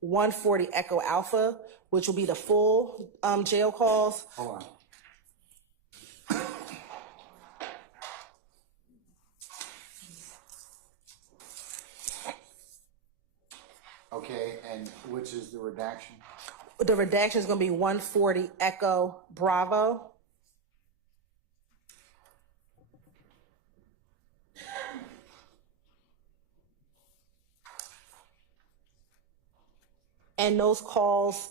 140 Echo Alpha, which will be the full jail calls. Hold on. Okay, and which is the redaction? The redaction is going to be 140 Echo Bravo. And those calls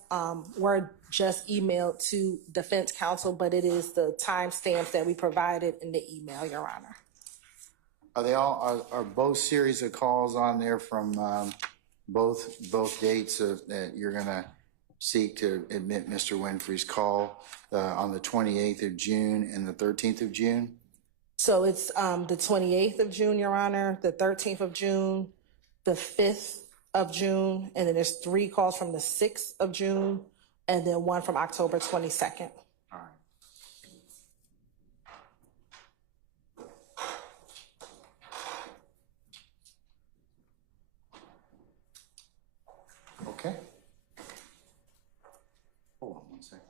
were just emailed to defense counsel, but it is the timestamps that we provided in the email, Your Honor. Are they all, are both series of calls on there from both dates that you're going to seek to admit Mr. Winfrey's call on the 28th of June and the 13th of June? So it's the 28th of June, Your Honor, the 13th of June, the 5th of June, and then there's 3 calls from the 6th of June, and then 1 from October 22nd. All right. Okay. Hold on one second.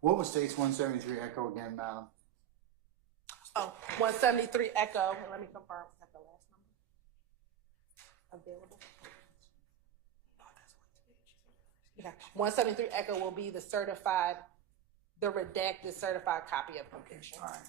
What was states 173 Echo again, madam? Oh, 173 Echo. Let me confirm. Is that the last number available? Okay. 173 Echo will be the certified, the redacted certified copy of the conviction. All right.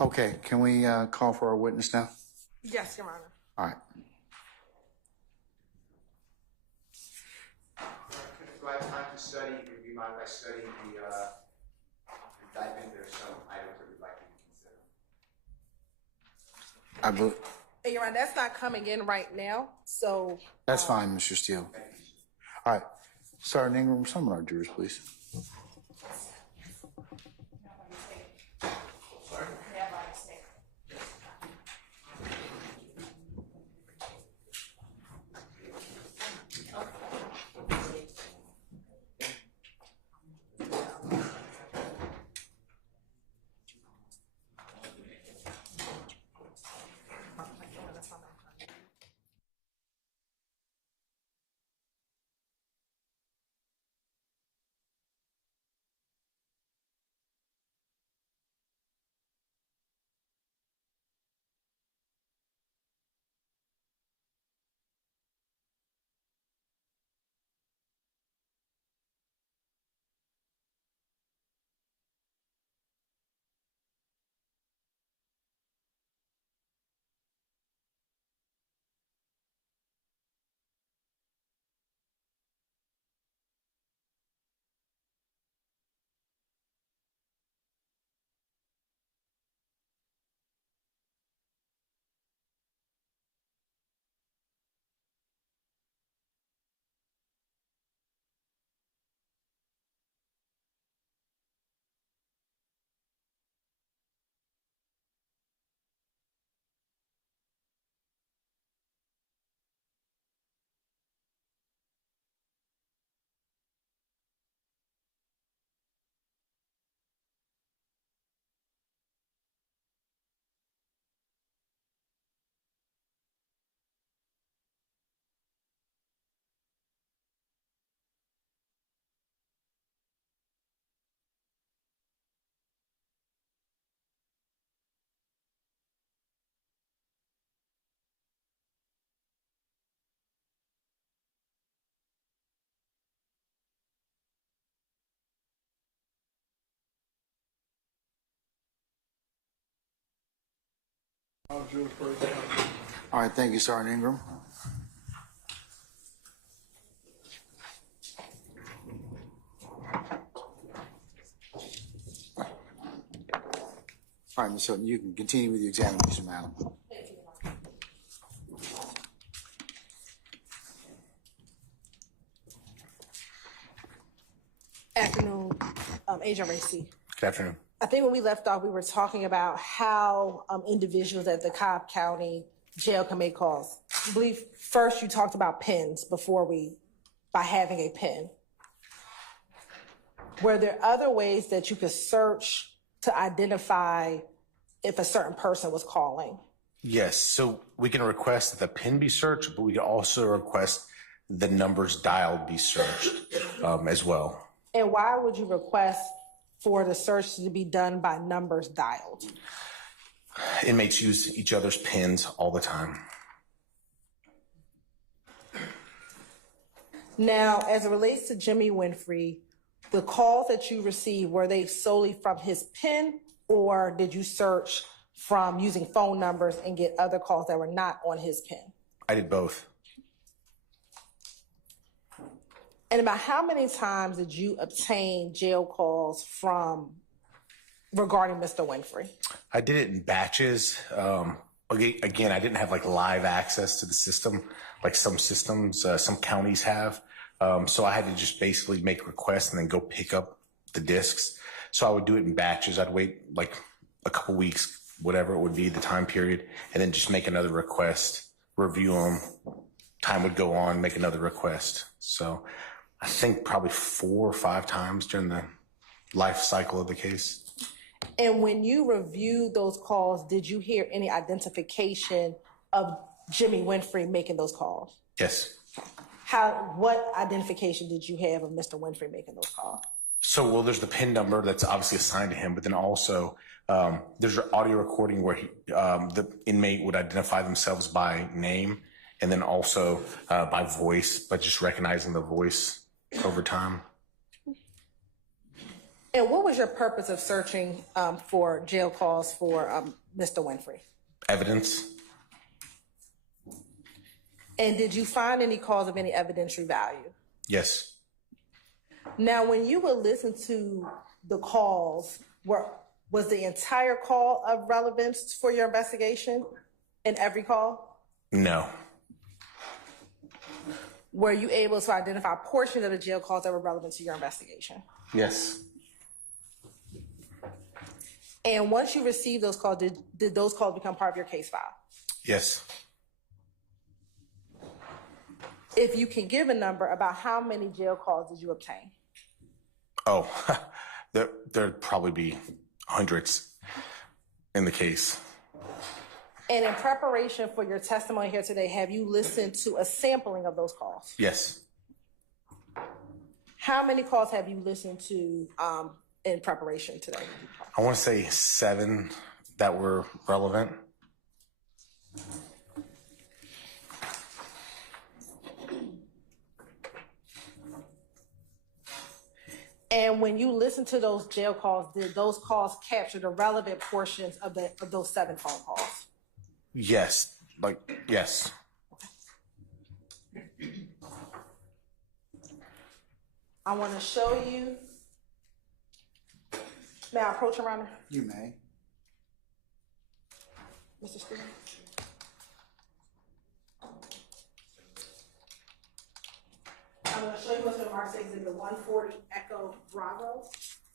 Okay, can we call for our witness now? Yes, Your Honor. All right. Do I have time to study, would you mind if I study the indictment? There's some items that we'd like you to consider. Hey, Your Honor, that's not coming in right now, so. That's fine, Mr. Steele. All right. Sergeant Ingram, summon our jurors, please. All right, thank you, Sergeant Ingram. All right, Ms. Hilton, you can continue with the examination, madam. Afternoon, Agent Racy. Good afternoon. I think when we left off, we were talking about how individuals at the Cobb County Jail can make calls. I believe first you talked about pins by having a pin. Were there other ways that you could search to identify if a certain person was calling? Yes, so we can request that the PIN be searched, but we can also request the numbers dialed be searched as well. And why would you request for the search to be done by numbers dialed? Inmates use each other's PINs all the time. Now, as it relates to Jimmy Winfrey, the calls that you received, were they solely from his PIN, or did you search from using phone numbers and get other calls that were not on his PIN? I did both. And about how many times did you obtain jail calls regarding Mr. Winfrey? I did it in batches. Again, I didn't have like live access to the system, like some systems, some counties have. So I had to just basically make requests and then go pick up the discs. So I would do it in batches. I'd wait like a couple weeks, whatever it would be, the time period, and then just make another request, review them. Time would go on, make another request. So I think probably 4 or 5 times during the life cycle of the case. And when you reviewed those calls, did you hear any identification of Jimmy Winfrey making those calls? Yes. What identification did you have of Mr. Winfrey making those calls? So, well, there's the PIN number that's obviously assigned to him, but then also there's an audio recording where the inmate would identify themselves by name and then also by voice, but just recognizing the voice over time. And what was your purpose of searching for jail calls for Mr. Winfrey? Evidence. And did you find any calls of any evidentiary value? Yes. Now, when you would listen to the calls, was the entire call of relevance for your investigation in every call? No. Were you able to identify portions of the jail calls that were relevant to your investigation? Yes. And once you received those calls, did those calls become part of your case file? Yes. If you can give a number, about how many jail calls did you obtain? Oh, there'd probably be hundreds in the case. And in preparation for your testimony here today, have you listened to a sampling of those calls? Yes. How many calls have you listened to in preparation today? I want to say 7 that were relevant. And when you listen to those jail calls, did those calls capture the relevant portions of those 7 phone calls? Yes. Yes. I want to show you. May I approach around there? You may. Mr. Stevens? I'm going to show you what's going to mark Exhibit 140 Echo Bravo.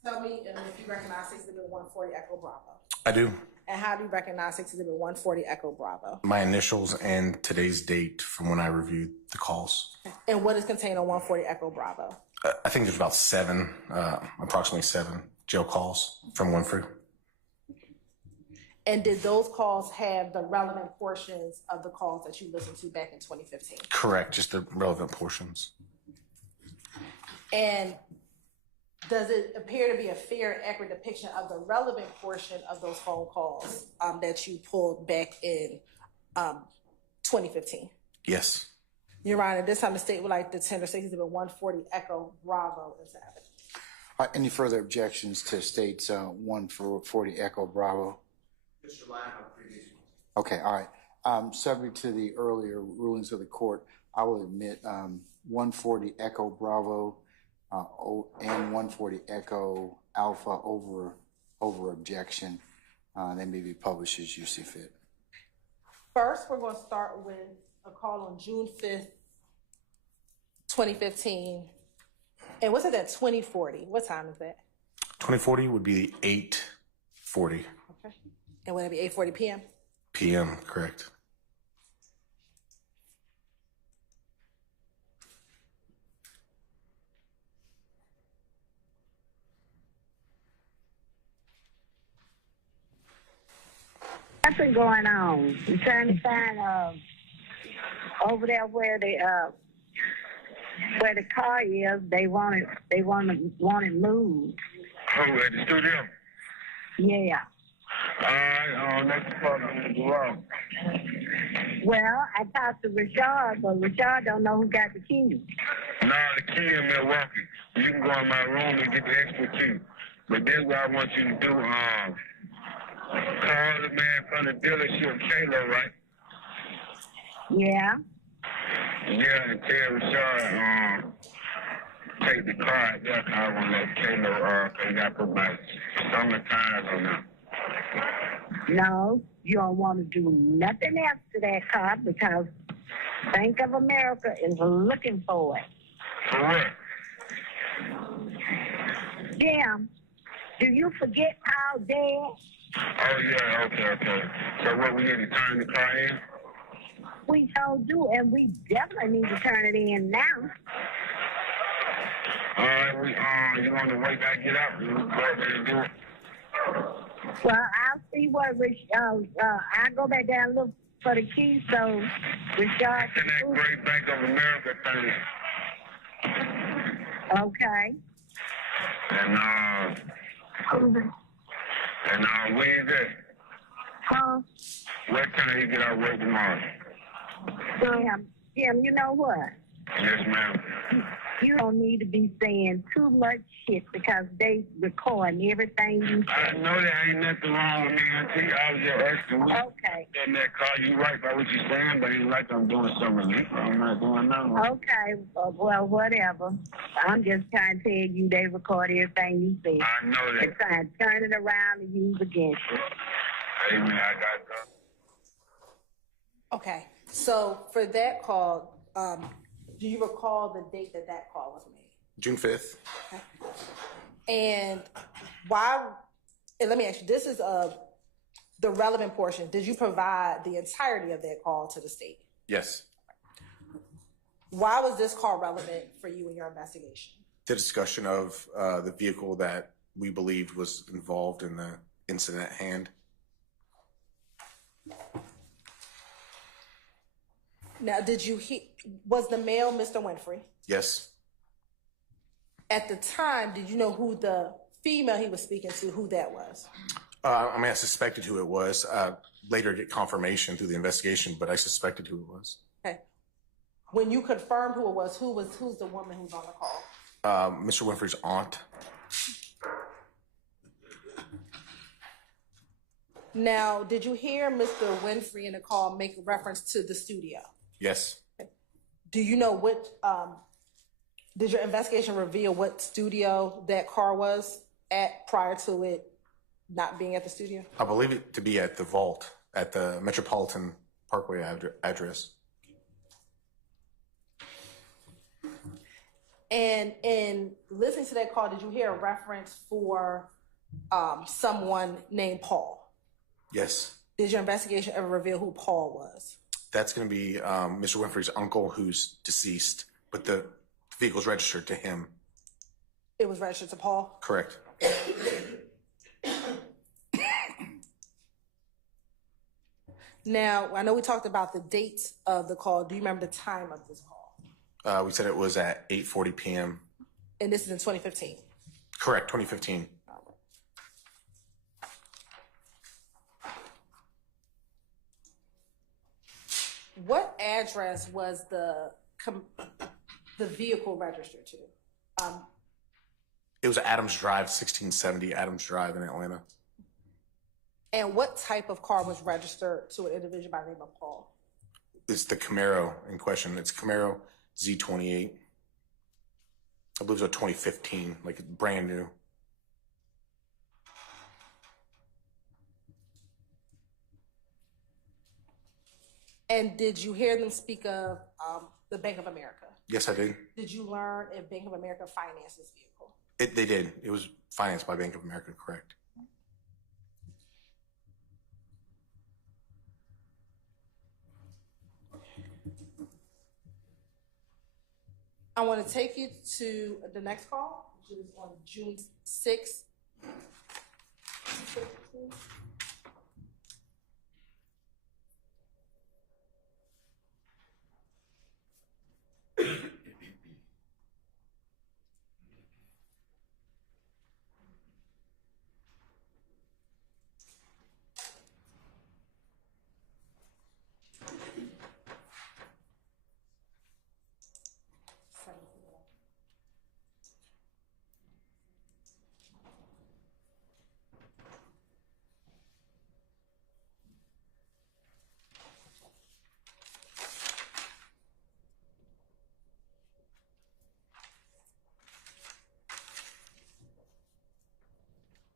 Tell me if you recognize Exhibit 140 Echo Bravo. I do. And how do you recognize Exhibit 140 Echo Bravo? My initials and today's date from when I reviewed the calls. And what is contained on 140 Echo Bravo? I think there's about 7, approximately 7 jail calls from Winfrey. And did those calls have the relevant portions of the calls that you listened to back in 2015? Correct, just the relevant portions. And does it appear to be a fair and accurate depiction of the relevant portion of those phone calls that you pulled back in 2015? Yes. Your Honor, this time the state would like to tender Exhibit 140 Echo Bravo into evidence. Any further objections to states 140 Echo Bravo? Mr. Lyon, previous. Okay, all right. Subject to the earlier rulings of the court, I will admit 140 Echo Bravo and 140 Echo Alpha over objection. They may be published as you see fit. First, we're going to start with a call on June 5th, 2015. And what's it at 2040? What time is that? 2040 would be 8:40 Okay. And would it be 8:40 p.m.? p.m., correct. What's been going on? I'm trying to find over there where the car is. They want it moved. Oh, at the studio? Yeah. That's the part of the wrong. Well, I talked to Rashard, but Rashard don't know who got the key. No, the key in Milwaukee. You can go in my room and get the extra key. But that's what I want you to do. Call the man from the dealership, Kayla, right? Yeah. Yeah, and tell Rashard, take the car out there, 'cause I want to let Kayla, cause I put my summer tires on them. No, you don't want to do nothing else to that car because Bank of America is looking for it. For what? Jim, do you forget how dead? Oh, yeah, okay. So what, we need to turn the car in? We so do, and we definitely need to turn it in now. All right, you want to wait till I get out? You go over and do it. Well, I'll see what I'll go back down and look for the key so Rashard And that great Bank of America thing. Okay. And where is it? Huh? What time you get out work tomorrow? Jim, you know what? Yes, ma'am. You don't need to be saying too much shit because they recording everything you say. I know there ain't nothing wrong with me, Auntie. I was just asking. Okay. In that car, you right by what you're saying, but ain't like I'm doing something illegal. I'm not doing nothing. Okay, well, whatever. I'm just trying to tell you they record everything you say. I know that. They're trying to turn it around and use against you. Hey, man, I got that. Okay. So for that call, do you recall the date that call was made? June 5th. Okay. And why, and let me ask you, this is the relevant portion. Did you provide the entirety of that call to the state? Yes. Why was this call relevant for you in your investigation? The discussion of the vehicle that we believed was involved in the incident at hand. Now, was the male Mr. Winfrey? Yes. At the time, did you know who the female he was speaking to, who that was? I suspected who it was. Later get confirmation through the investigation, but I suspected who it was. Okay. When you confirmed who it was, who's the woman who's on the call? Mr. Winfrey's aunt. Now, did you hear Mr. Winfrey in the call make reference to the studio? Yes. Okay. Do you know what, did your investigation reveal what studio that car was at prior to it not being at the studio? I believe it to be at the vault at the Metropolitan Parkway address. And in listening to that call, did you hear a reference for someone named Paul? Yes. Did your investigation ever reveal who Paul was? That's going to be Mr. Winfrey's uncle who's deceased, but the vehicle's registered to him. It was registered to Paul? Correct. Now, I know we talked about the dates of the call. Do you remember the time of this call? We said it was at 8:40 p.m. And this is in 2015? Correct, 2015. What address was the vehicle registered to? It was Adams Drive, 1670 Adams Drive in Atlanta. And what type of car was registered to an individual by the name of Paul? It's the Camaro in question. It's Camaro Z28. I believe it's a 2015, like brand new. And did you hear them speak of the Bank of America? Yes, I did. Did you learn if Bank of America financed this vehicle? They did. It was financed by Bank of America, correct? I want to take you to the next call, which is on June 6th.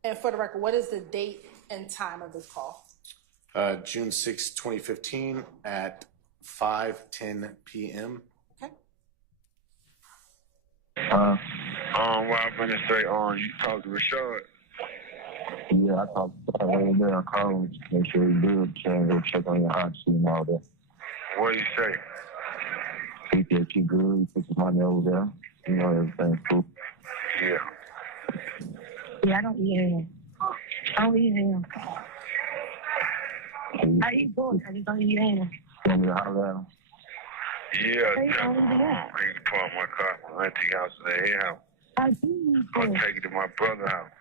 And for the record, what is the date and time of this call? June 6, 2015 at 5:10 p.m. Okay. What I'm gonna say, you talked to Rashad? Yeah, I talked to him right there. I called him to make sure he did. Can go check on your hot seat and all that. What did he say? He said you good. He put your money over there. You know, everything's cool. Yeah. Yeah, I don't eat ham. I don't eat ham. I eat pork. I just don't eat ham. Want me to holler at him? Yeah, I need to park my car at my auntie house in the head house. I do eat I'm pork. gonna take it to my brother's house.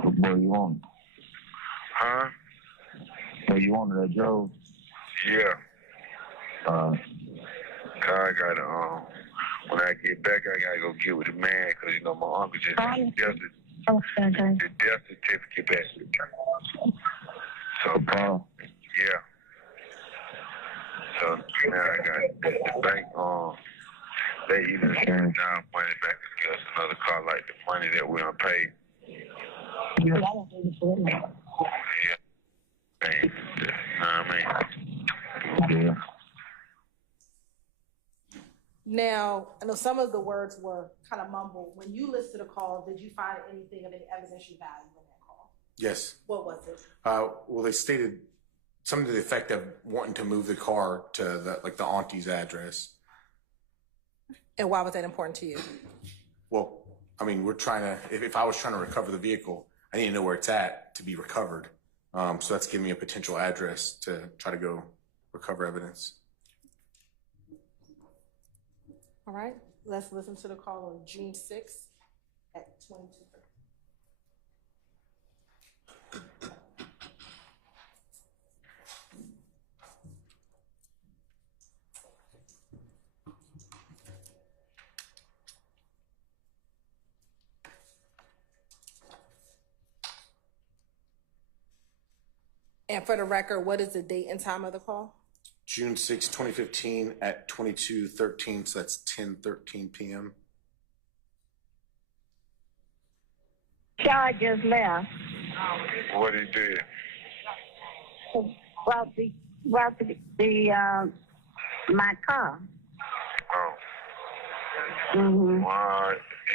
What boy you want? Huh? What you want at Joe? Yeah. I gotta, when I get back, I gotta go get with the man, because, you know, my uncle just got the death certificate back. So, yeah. So, now I got the bank, they either send down money back against another car, like the money that we don't pay. Yeah, I don't think it's right. Yeah. You know what I mean? Yeah. Now, I know some of the words were kind of mumbled. When you listed a call, did you find anything of any evidentiary value in that call? Yes. What was it? Well, they stated something to the effect of wanting to move the car to the auntie's address. And why was that important to you? Well, I mean, we're trying to, if I was trying to recover the vehicle, I need to know where it's at to be recovered. So that's giving me a potential address to try to go recover evidence. All right, let's listen to the call on June 6th at 22:30. And for the record, what is the date and time of the call? June 6, 2015 at 22:13, so that's 10:13 p.m. Chad just left. What he did? Well, my car. Oh. Mm-hmm.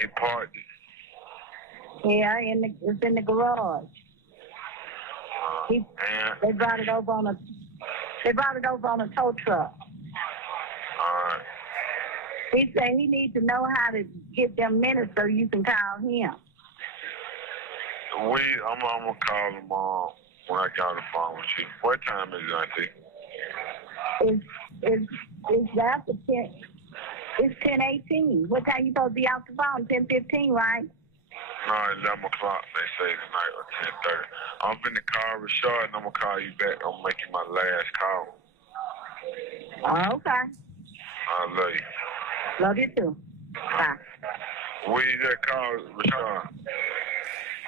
He parked it. Yeah, it's in the garage. They brought it over on a tow truck. He said he needs to know how to get them minutes so you can call him. I'm gonna call him when I get on the phone with you. What time is it, Auntie? It's after 10. It's 10:18. What time you supposed to be out the phone? 10:15, right? No, 11 o'clock, they say tonight, or 10:30. I'm in the car with Rashad, and I'm going to call you back. I'm making my last call. Oh, okay. I love you. Love you too. Bye. Where you at, call Rashad?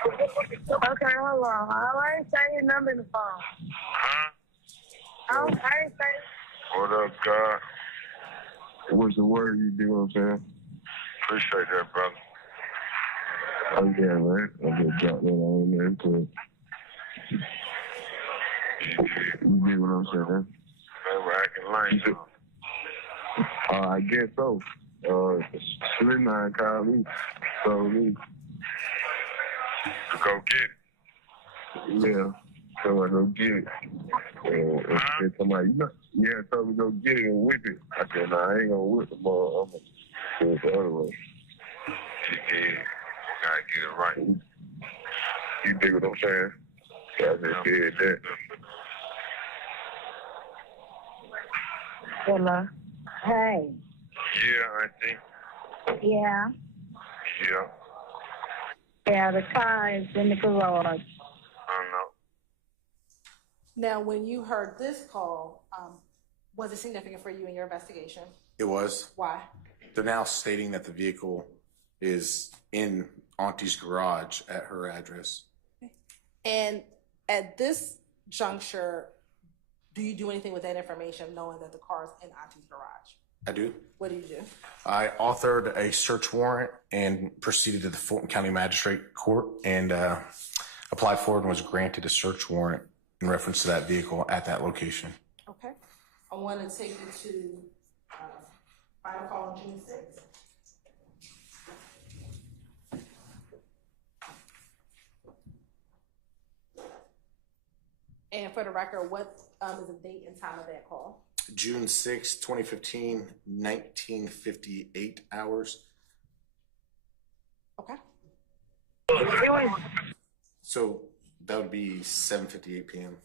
Okay, hold on. I ain't saying your number in the phone. Huh? I ain't saying. What up, God? What's the word you doing, man? Appreciate that, brother. Oh, yeah, man. I just dropped that on there, too. You get what I'm saying? They were acting lame, I guess so. Slim called me, told me to go get it. Yeah, so I go get it. And somebody, told me to go get it and whip it. I said, nah, I ain't gonna whip the ball. I'm gonna do it the other way. Yeah, gotta get it right. You dig what I'm saying? So I just did that. Hello. Hey. Yeah, auntie. Yeah. Yeah. Yeah, the car is in the garage. I know. Now, when you heard this call, was it significant for you in your investigation? It was. Why? They're now stating that the vehicle is in Auntie's garage at her address. And at this juncture, do you do anything with that information, knowing that the car is in Auntie's garage? I do. What do you do? I authored a search warrant and proceeded to the Fulton County Magistrate Court and applied for it and was granted a search warrant in reference to that vehicle at that location. Okay. I want to take you to final call on June 6th. And for the record, what is the date and time of that call? June 6, 2015, 19:58 hours. Okay. So that would be 7:58 p.m.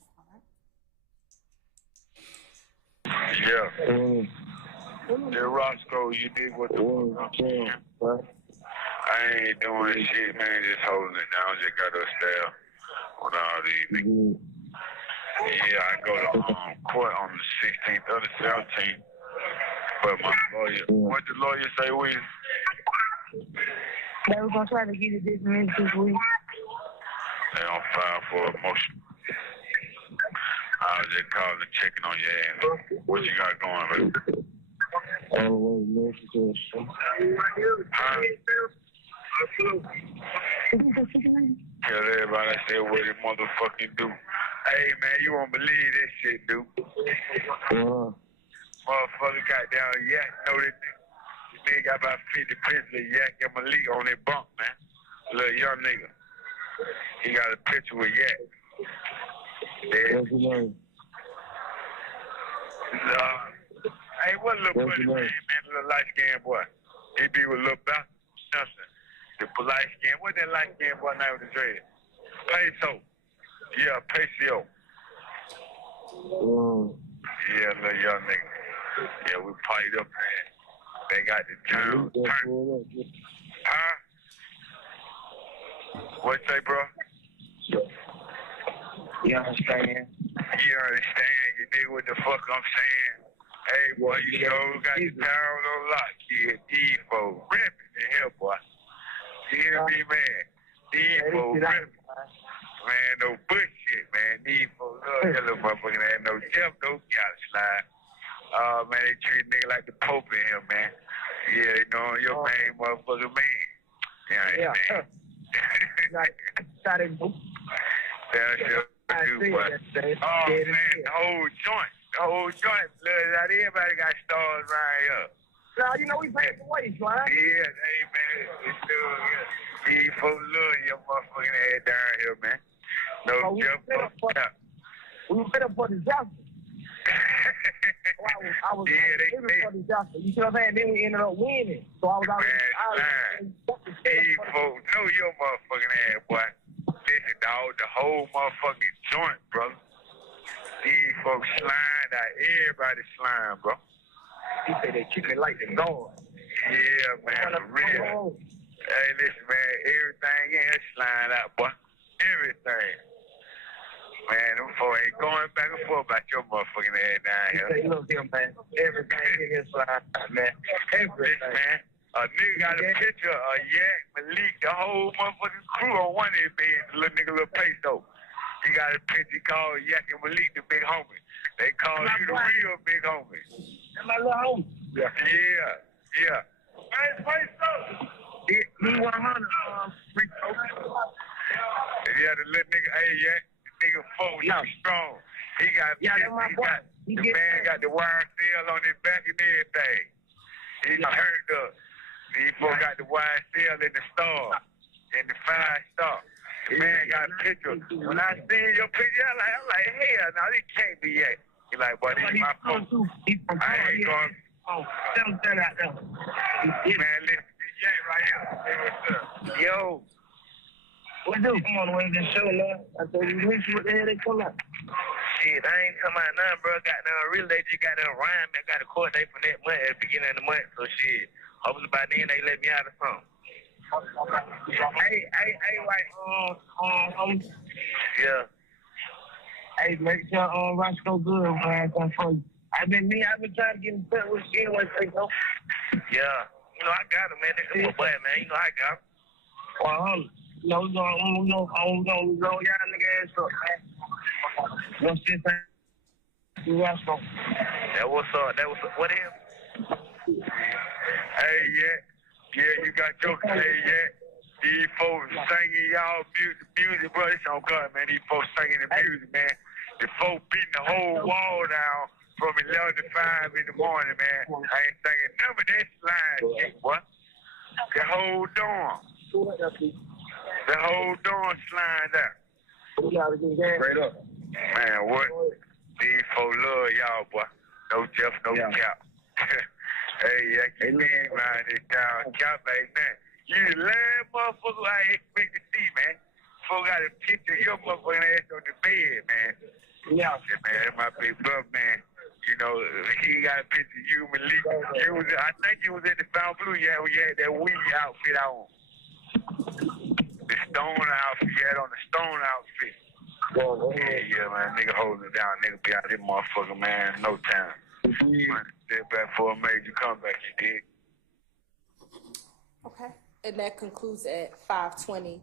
Yeah. Yeah, Roscoe, you did what the fuck I'm saying. I ain't doing shit, man. Just holding it down. Just got us there on all these niggas. Yeah, I go to court on the 16th or the 17th. But my lawyer, what the lawyer say, William? They were going to try to get it dismissed this week. They on file for a motion. I was just calling and checking on your ass. What you got going, baby? Huh? Tell everybody I said what it motherfucking do. Hey, man, you won't believe this shit, dude. Motherfucker got down yak. Know that this nigga got about 50 pictures of yak and Malik on that bunk, man. Little young nigga. He got a picture with yak. What's his name? Hey, what little buddy name, man? Little light-skinned boy. He be with little Bastard Simpson. The light skin. What that light skin boy name with the dread? Peso. Yeah, Peso. Yeah, little young nigga. Yeah, we partied up, man. They got the town turned. Huh? What you say, bro? You understand? You understand? You dig what the fuck I'm saying? Hey, boy, you sure got the town on lock, kid. D4 ripping in here, boy. You hear me, man? D4 ripping. Man, no bullshit, man. D4 love that little motherfucker. Ain't no Jeff, no gotta slide. Man, they treat nigga like the Pope in here, man. Yeah, you know, your main motherfucker, man. You understand? That's your dude, but oh man, the whole joint, blood out. Everybody got stars right here. Now, you know we paying the wage, right? Yeah, hey man, it's still good. He for love your motherfucking head down here, man. No Jeff, we were better for the justice. I was for the justice. You see what I'm saying? Then we ended up winning. So I was out there. Hey, folks, know your motherfucking ass, boy. Listen, dog, the whole motherfucking joint, brother. These folks slime out. Everybody slime, bro. He said they keep it like the guard. Yeah, man, for real. Hey, listen, man, everything in here slime out, boy. Everything. Man, them folks ain't going back and forth about your motherfucking ass down here. Say, look here, man. Everything in here slime out, man. Everything. Listen, man. A nigga got a picture of Yak, Malik, the whole motherfucking crew on one of their beds. The little nigga, little peso. He got a picture called Yak and Malik, the big homie. They call you the real big homie. That's my little homie. Yeah. Hey, peso. He 100, RICO. Yeah, the little nigga, hey, Yak, the nigga folk, he strong. He got, the man got the YSL on his back and everything. He hurt up. These folks got the YSL in the star, in the 5-star. The man got a picture. When I see your picture, I'm like, hell, no, this can't be Yak. He like, but this is my folks. I ain't going. Oh, tell him that out there. Man, listen, this Yak right here. Hey, what's up? Yo. What do? Come on, where's the show, man? I said, you wish what the hell they come out? Shit, I ain't talking about nothing, bro. Got nothing real. They just got nothing rhyme. I got a court date for that month at the beginning of the month. So shit, hopefully by then they let me out of something. Hey, like, Yeah. hey, make sure Roscoe good, man. I've been trying to get in touch with you anyway, so. Yeah. You know, I got him, man. That's my boy, man. You know, I got him. Well, I'm gonna roll y'all nigga ass up, man. What's this thing? Roscoe. That what's up. What is? Hey, yeah, you got your hey, yeah. These folks singing y'all music, bro. It's on God, man. These folks singing the music, man. The folks beating the whole wall down from 11 to 5 in the morning, man. I ain't singing none of that slide shit, boy. The whole dorm. The whole dorm slide out. Straight up. Man, what? These folks love y'all, boy. No Jeff, no cap. Hey, I keep being around this town. Cap like that. You the last motherfucker I expect to see, man. Folks got a picture of your motherfucking ass on the bed, man. Yeah. Man, that's my big brother, man. You know, he got a picture of you, Malik. I think you was at the Found Blue, yeah, we had that weed outfit on. The stone outfit, you had on the stone outfit. Yeah, man, nigga holding it down, nigga be out there, motherfucker, man, no time. Step back for a major comeback, you did. Okay. And that concludes at 5:20.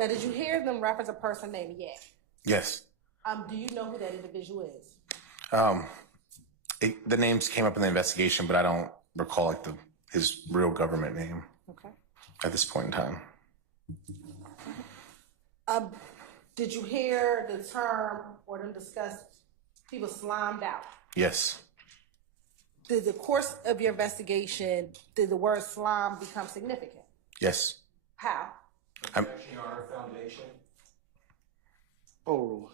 Now, did you hear them reference a person named Yak? Yes. Do you know who that individual is? The names came up in the investigation, but I don't recall like his real government name. Okay. At this point in time. Did you hear the term or them discuss people slimed out? Yes. Did the course of your investigation, did the word slime become significant? Yes. How? Objection on our foundation. Oh.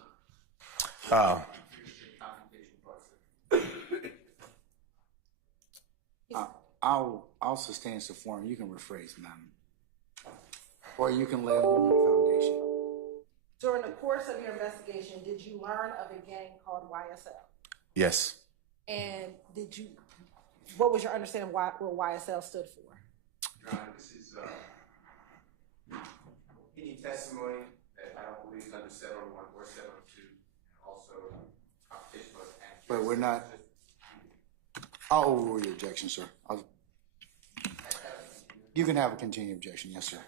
I'll sustain the form. You can rephrase, ma'am. Or you can lay on your foundation. During the course of your investigation, did you learn of a gang called YSL? Yes. And what was your understanding of what YSL stood for? Your Honor, this is any testimony that I don't believe is under 701 or 702, and also competition was accurate. But we're not. I'll overrule your objection, sir. You can have a continued objection, yes, sir.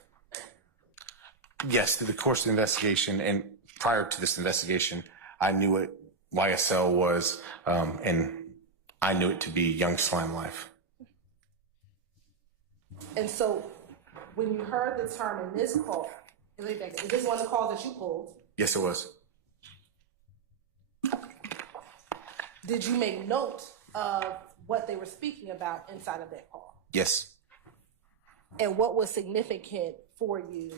Yes, through the course of the investigation, and prior to this investigation, I knew what YSL was, and I knew it to be Young Slime Life. And so, when you heard the term in this call, is this one of the calls that you pulled? Yes, it was. Did you make note of what they were speaking about inside of that call? Yes. And what was significant for you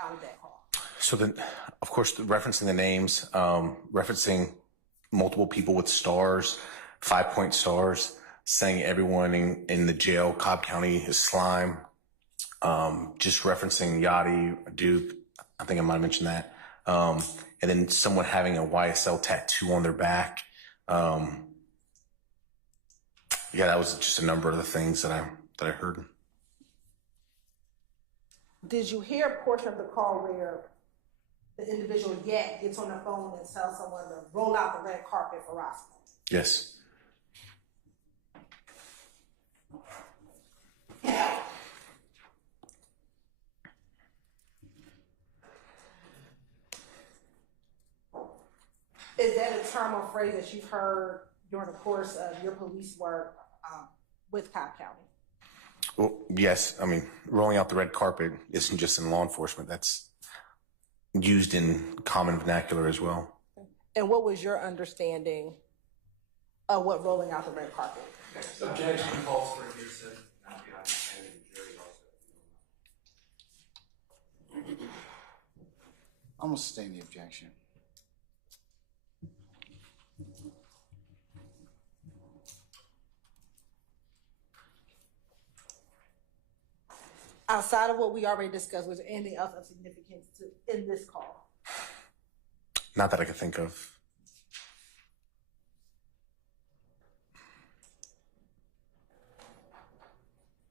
out of that call? So then, of course, referencing the names, referencing multiple people with stars, 5-point stars, saying everyone in the jail, Cobb County, is slime. Just referencing Yachty, Duke, I think I might have mentioned that. And then someone having a YSL tattoo on their back. Yeah, that was just a number of the things that I heard. Did you hear a portion of the call where the individual Yak gets on the phone and tells someone to roll out the red carpet for Roscoe? Yes. term or phrase that you've heard during the course of your police work with Cobb County? Well, yes. I mean, rolling out the red carpet isn't just in law enforcement. That's used in common vernacular as well. And what was your understanding of what rolling out the red carpet? Objection calls for hearsay. I'm gonna sustain the objection. Outside of what we already discussed, was there anything else of significance in this call? Not that I could think of.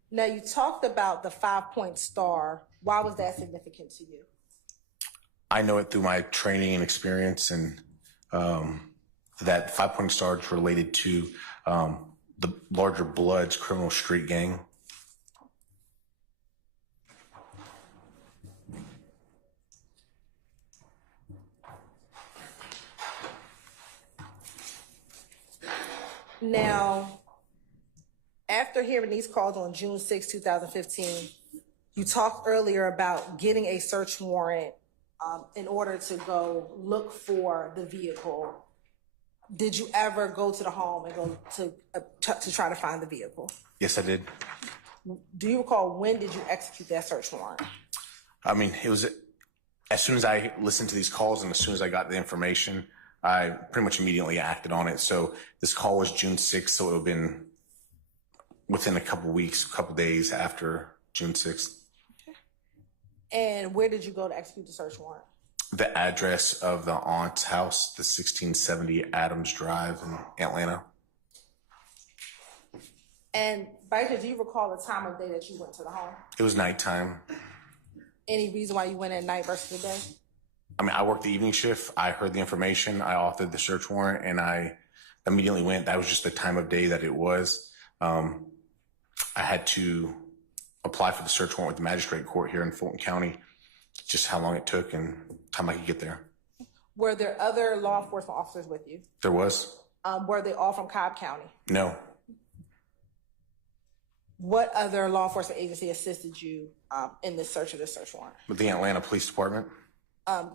Now, you talked about the 5-point star. Why was that significant to you? I know it through my training and experience, and that 5-point star is related to the larger Bloods criminal street gang. Now, after hearing these calls on June 6, 2015, you talked earlier about getting a search warrant in order to go look for the vehicle. Did you ever go to the home and go to try to find the vehicle? Yes, I did. Do you recall when did you execute that search warrant? I mean, it was as soon as I listened to these calls and as soon as I got the information, I pretty much immediately acted on it. So this call was June 6th, so it would have been within a couple weeks, a couple days after June 6th. Okay. And where did you go to execute the search warrant? The address of the aunt's house, the 1670 Adams Drive in Atlanta. And Baker, do you recall the time of day that you went to the home? It was nighttime. Any reason why you went at night versus the day? I mean, I worked the evening shift. I heard the information. I authored the search warrant, and I immediately went. That was just the time of day that it was. I had to apply for the search warrant with the magistrate court here in Fulton County, just how long it took and time I could get there. Were there other law enforcement officers with you? There was. Were they all from Cobb County? No. What other law enforcement agency assisted you in the search of the search warrant? With the Atlanta Police Department.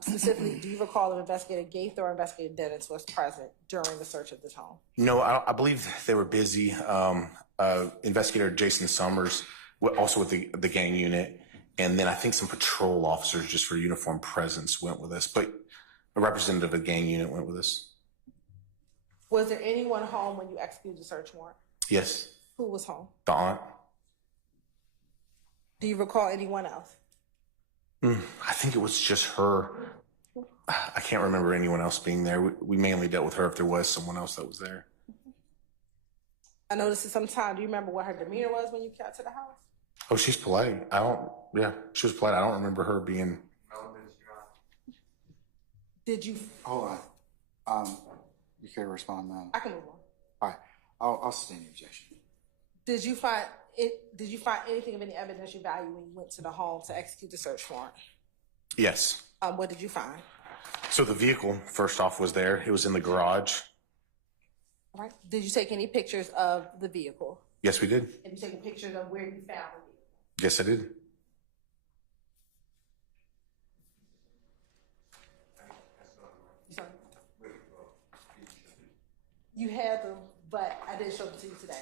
Specifically, do you recall if Investigative Gaither or Investigative Dennis was present during the search of this home? No, I believe they were busy. Investigator Jason Summers, also with the gang unit, and then I think some patrol officers just for uniform presence went with us, but a representative of the gang unit went with us. Was there anyone home when you executed the search warrant? Yes. Who was home? The aunt. Do you recall anyone else? I think it was just her. I can't remember anyone else being there. We mainly dealt with her if there was someone else that was there. I noticed at some time, do you remember what her demeanor was when you got to the house? Oh, she's polite. She was polite. I don't remember her being. Did you? Hold on. You can respond now. I can move on. All right. I'll sustain the objection. Did you find anything of any evidence you value when you went to the home to execute the search warrant? Yes. What did you find? So the vehicle, first off, was there. It was in the garage. All right. Did you take any pictures of the vehicle? Yes, we did. Have you taken pictures of where you found the vehicle? Yes, I did. You had them, but I didn't show them to you today.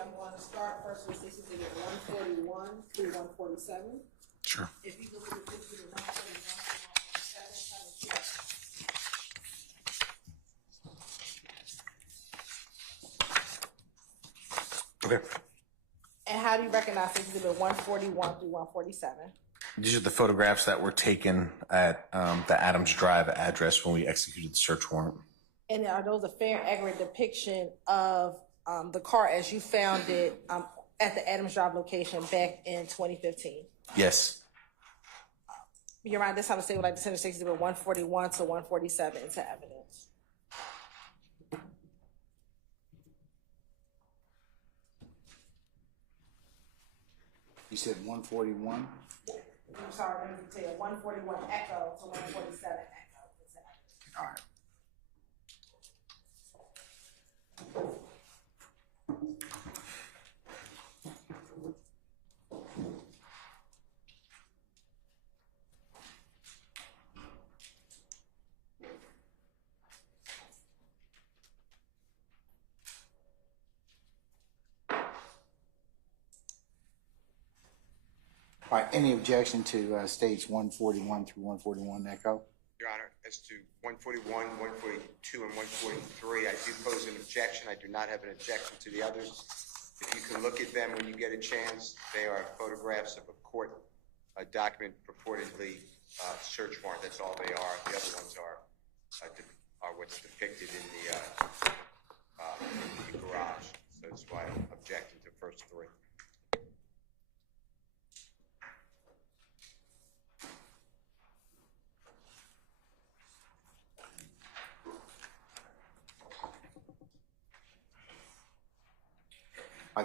I'm going to start first with Exhibit 141 through 147. Sure. If you look at the Exhibit 141 through 147, Okay. and how do you recognize Exhibit 141 through 147? These are the photographs that were taken at the Adams Drive address when we executed the search warrant. And are those a fair, accurate depiction of the car as you found it at the Adams Drive location back in 2015? Yes. Your Honor, this time I say would like to send Exhibit 141 to 147 into evidence. You said 141? I'm sorry, let me tell you, 141 echo to 147 echo. All right. All right, any objection to states 141 through 141 echo? Your Honor, as to 141, 142, and 143, I do pose an objection. I do not have an objection to the others. If you can look at them when you get a chance, they are photographs of a court document, purportedly search warrant. That's all they are. The other ones are what's depicted in the garage. So that's why I'm objecting to the first three.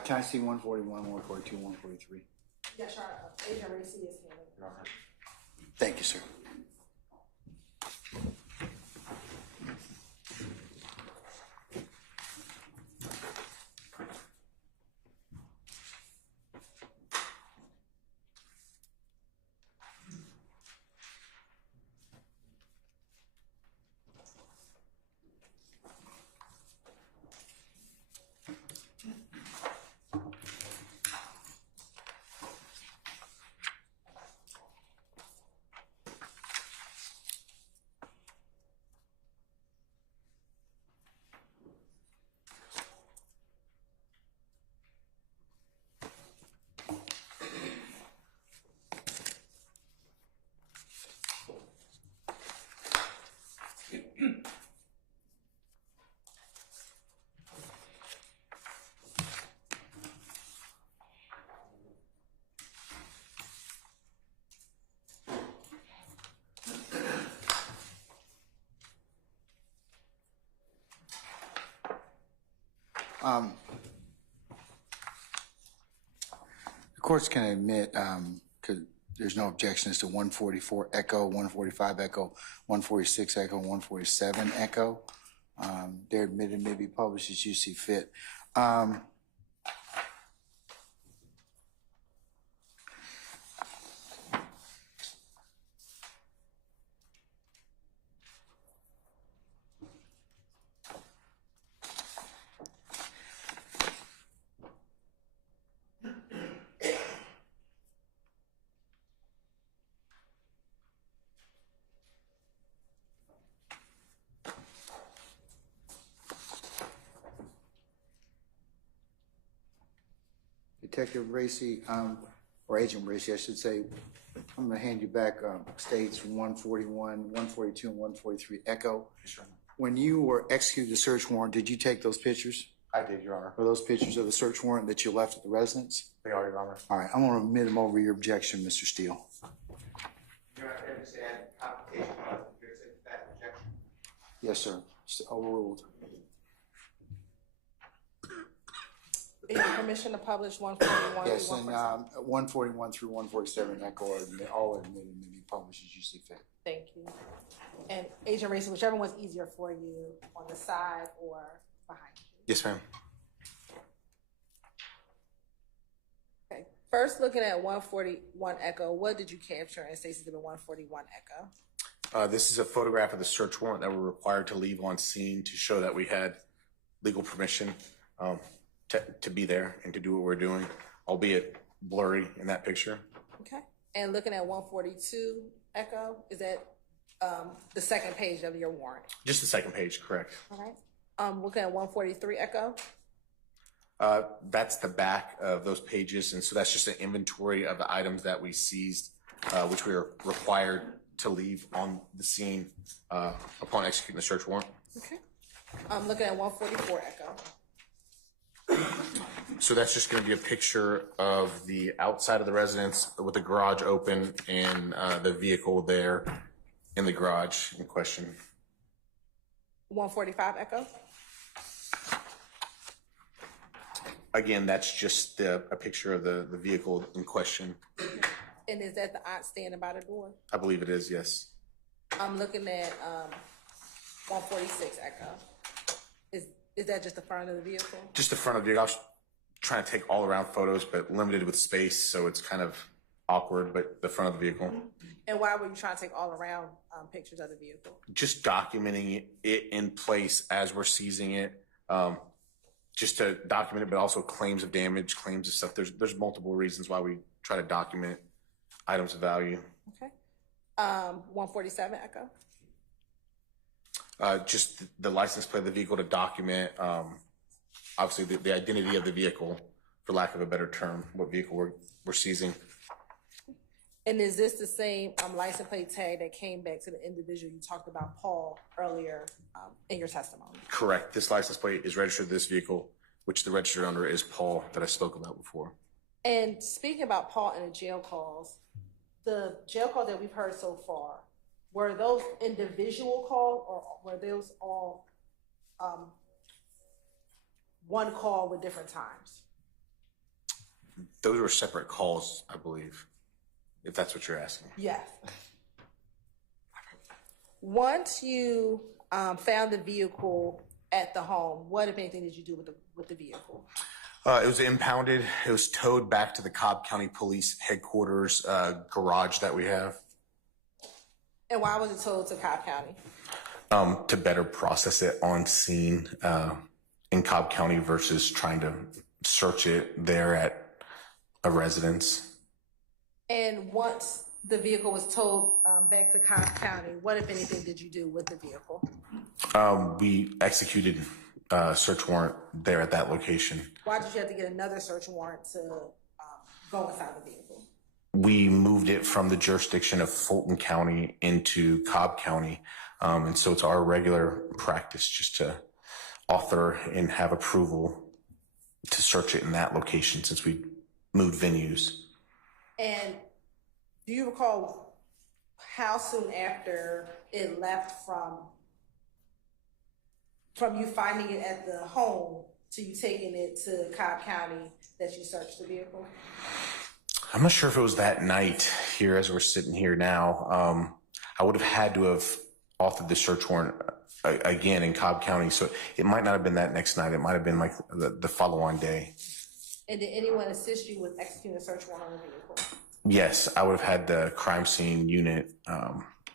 Can I see 141, 142, 143? Yes, Your Honor. Agent Racy is here. Thank you, sir. The courts can admit, because there's no objections to 144 echo, 145 echo, 146 echo, 147 echo. They're admitted may be published as you see fit. Detective Racy, or Agent Racy, I should say, I'm going to hand you back states 141, 142, and 143 echo. Sure. When you were executing the search warrant, did you take those pictures? I did, Your Honor. Are those pictures of the search warrant that you left at the residence? They are, Your Honor. All right, I'm going to admit them over your objection, Mr. Steele. Your Honor, I understand complication of that objection. Yes, sir. It's overruled. Is your permission to publish 141 Yes, through and 147? 141 through 147 echo are all admitted to be published as you see fit. Thank you. And Agent Racy, whichever one's easier for you, on the side or behind you. Yes, ma'am. Okay. First, looking at 141 echo, what did you capture in Stacy's Exhibit 141 echo? This is a photograph of the search warrant that we're required to leave on scene to show that we had legal permission. to be there and to do what we're doing, albeit blurry in that picture. Okay. And looking at 142 Echo, is that the second page of your warrant? Just the second page, correct. All right. Looking at 143 Echo? That's the back of those pages, and so that's just an inventory of the items that we seized, which we are required to leave on the scene upon executing the search warrant. Okay. I'm looking at 144 Echo. So that's just going to be a picture of the outside of the residence with the garage open and the vehicle there in the garage in question. 145 Echo. Again, that's just a picture of the vehicle in question. And is that the aunt standing by the door? I believe it is, yes. I'm looking at 146 Echo. Is that just the front of the vehicle? Just the front of the vehicle. I was trying to take all around photos, but limited with space, so it's kind of awkward, but the front of the vehicle. And why were you trying to take all around pictures of the vehicle? Just documenting it in place as we're seizing it, just to document it, but also claims of damage, claims of stuff. There's multiple reasons why we try to document items of value. Okay. 147 Echo. Just the license plate of the vehicle to document, obviously the identity of the vehicle, for lack of a better term, what vehicle we're seizing. And is this the same license plate tag that came back to the individual you talked about, Paul, earlier in your testimony? Correct. This license plate is registered to this vehicle, which the registered owner is Paul, that I spoke about before. And speaking about Paul and the jail calls that we've heard so far, were those individual calls or were those all one call with different times? Those were separate calls, I believe, if that's what you're asking. Yes. Once you found the vehicle at the home, what, if anything, did you do with the vehicle? It was impounded. It was towed back to the Cobb County Police Headquarters garage that we have. And why was it towed to Cobb County? To better process it on scene in Cobb County versus trying to search it there at a residence. And once the vehicle was towed back to Cobb County, what, if anything, did you do with the vehicle? We executed a search warrant there at that location. Why did you have to get another search warrant to go inside the vehicle? We moved it from the jurisdiction of Fulton County into Cobb County. And so it's our regular practice just to author and have approval to search it in that location since we moved venues. And do you recall how soon after it left from you finding it at the home to you taking it to Cobb County that you searched the vehicle? I'm not sure if it was that night here as we're sitting here now. I would have had to have authored the search warrant again in Cobb County. So it might not have been that next night. It might have been like the follow-on day. And did anyone assist you with executing a search warrant on the vehicle? Yes, I would have had the crime scene unit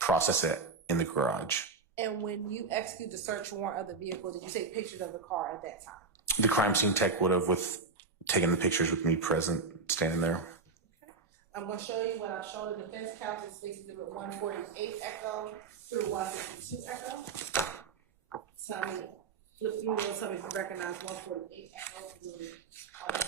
process it in the garage. And when you execute the search warrant of the vehicle, did you take pictures of the car at that time? The crime scene tech would have taken the pictures with me present, standing there. Okay. I'm going to show you what I've shown the defense counsel, Exhibit 148 Echo through 162 Echo. Tell me, if you will tell me if you recognize 148 Echo through 162 Echo.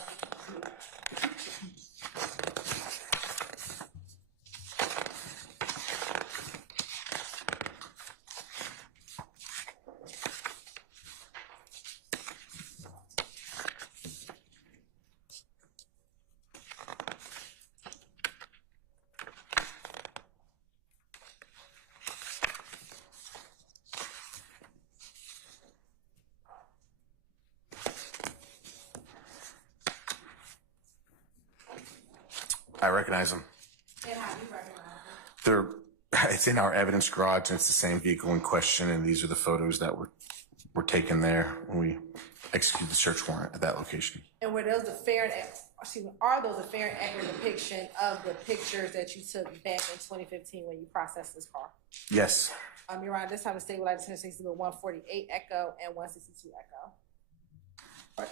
I recognize them. And how do you recognize them? It's in our evidence garage, and it's the same vehicle in question, and these are the photos that were taken there when we executed the search warrant at that location. And are those a fair and accurate depiction of the pictures that you took back in 2015 when you processed this car? Yes. Your Honor, this time the state would like to send Exhibit 148 Echo and 162 Echo.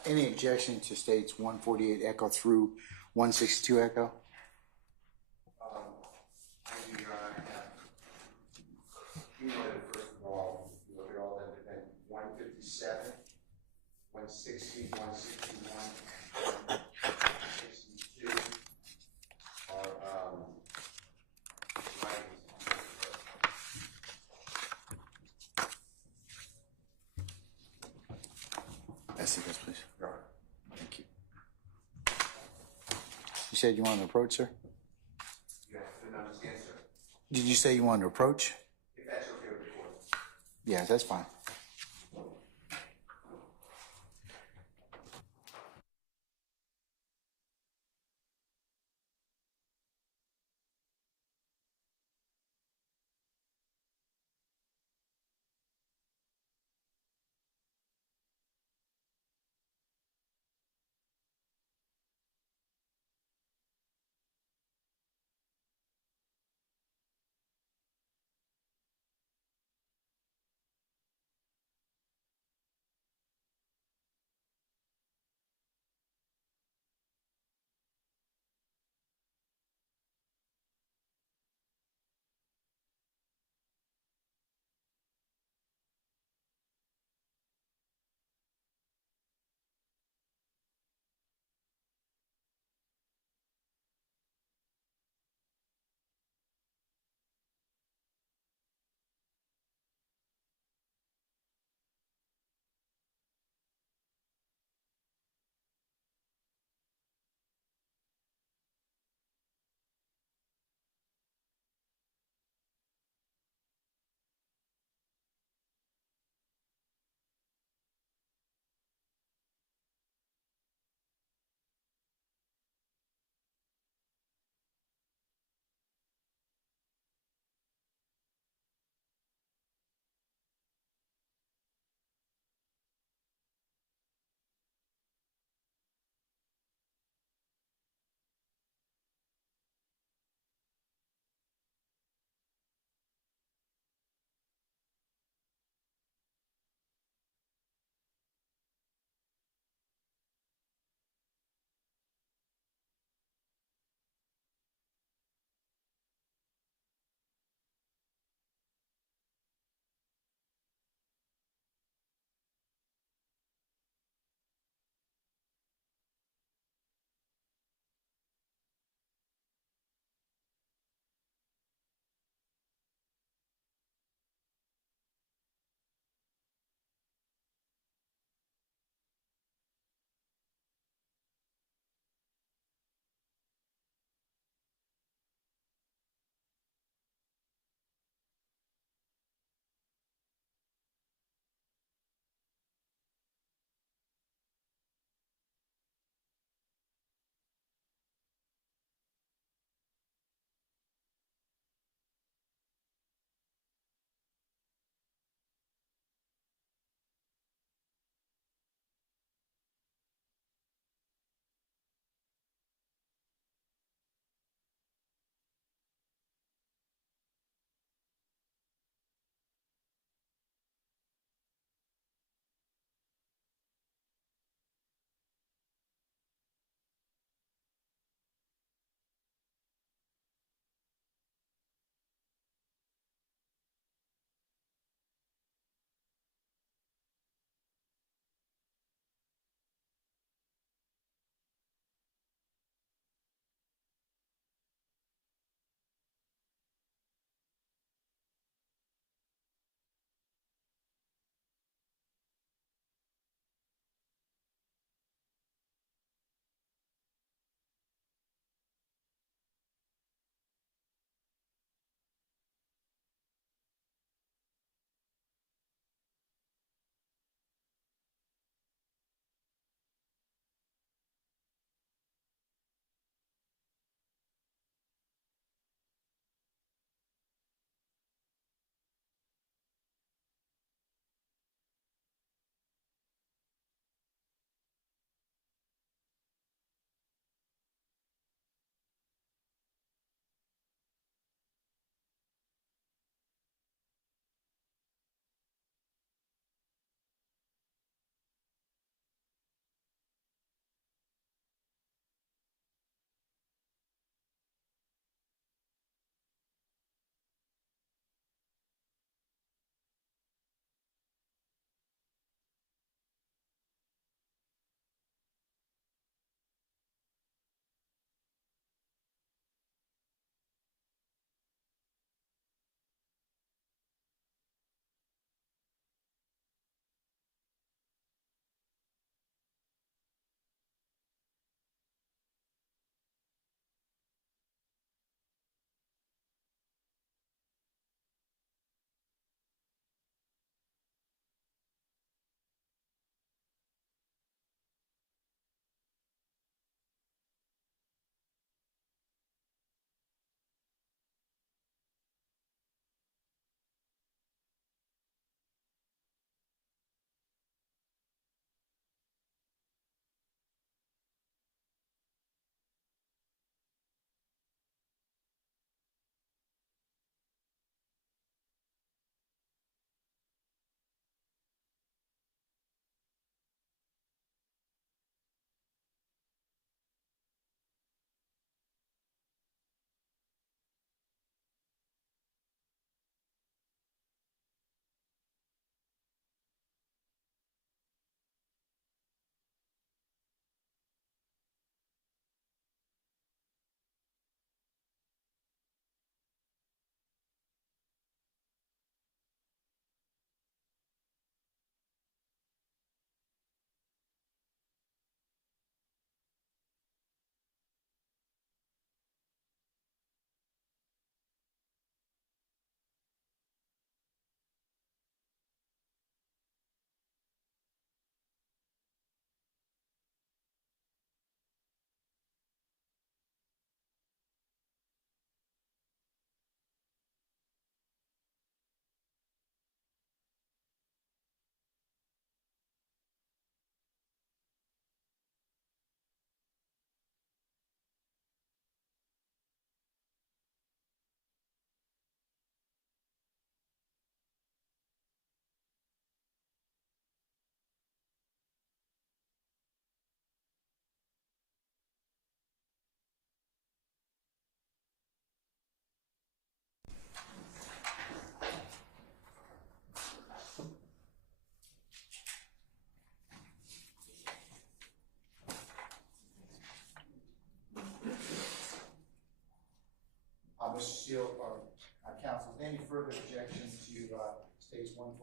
Any objection to states 148 echo through 162 echo? Thank you, Your Honor. Cumulative, first of all, if you look at all them, then 157, 160, 161, 162 are writings. Yes, please. Thank you. You said you wanted to approach, sir? You didn't understand, sir. Did you say you wanted to approach? If that's okay with the court. Yes, that's fine.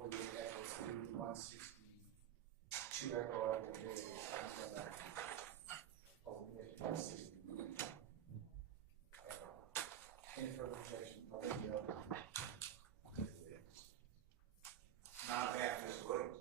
148 Echo to 162 Echo over here. Any further objection? Not bad, Mr. Williams.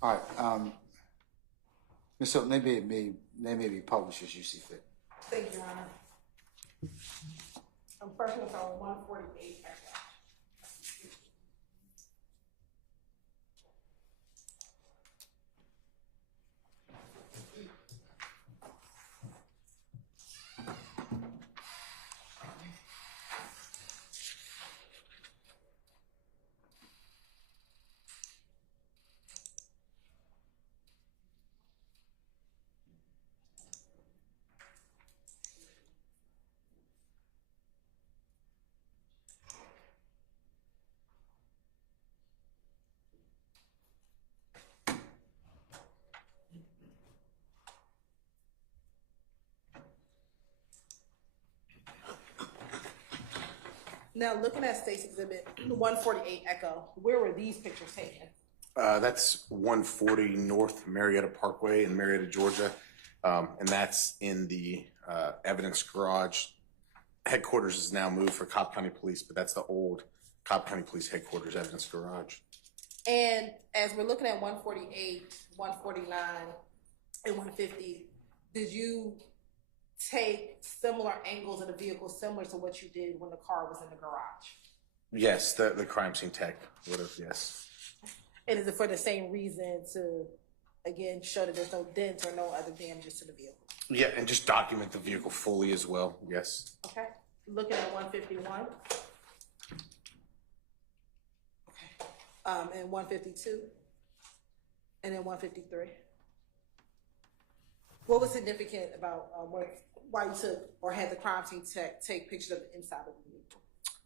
All right, Ms. Hilton, they may be published as you see fit. Thank you, Your Honor. First one's on 148 Echo. Now, looking at State's Exhibit 148 Echo, where were these pictures taken? That's 140 North Marietta Parkway in Marietta, Georgia, and that's in the evidence garage. Headquarters is now moved for Cobb County Police, but that's the old Cobb County Police headquarters evidence garage. And as we're looking at 148, 149, and 150, did you take similar angles of the vehicle similar to what you did when the car was in the garage? Yes, the crime scene tech would have, yes. And is it for the same reason to, again, show that there's no dents or no other damages to the vehicle? Yeah, and just document the vehicle fully as well, yes. Okay. Looking at 151. Okay. And 152. And then 153. What was significant about why you took or had the crime scene tech take pictures of the inside of the vehicle?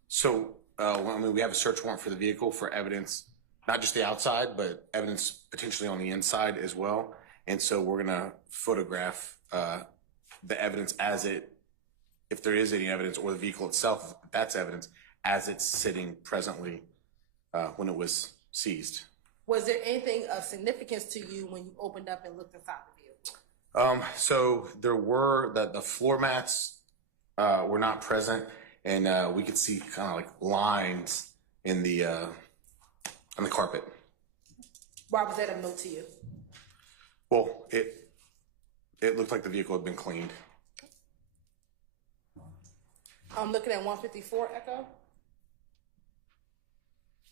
So, I mean, we have a search warrant for the vehicle for evidence, not just the outside, but evidence potentially on the inside as well. And so we're going to photograph the evidence as it, if there is any evidence, or the vehicle itself, if that's evidence, as it's sitting presently when it was seized. Was there anything of significance to you when you opened up and looked inside the vehicle? So there were, the floor mats were not present, and we could see kind of like lines in the on the carpet. Why was that of note to you? Well, it looked like the vehicle had been cleaned. I'm looking at 154 Echo.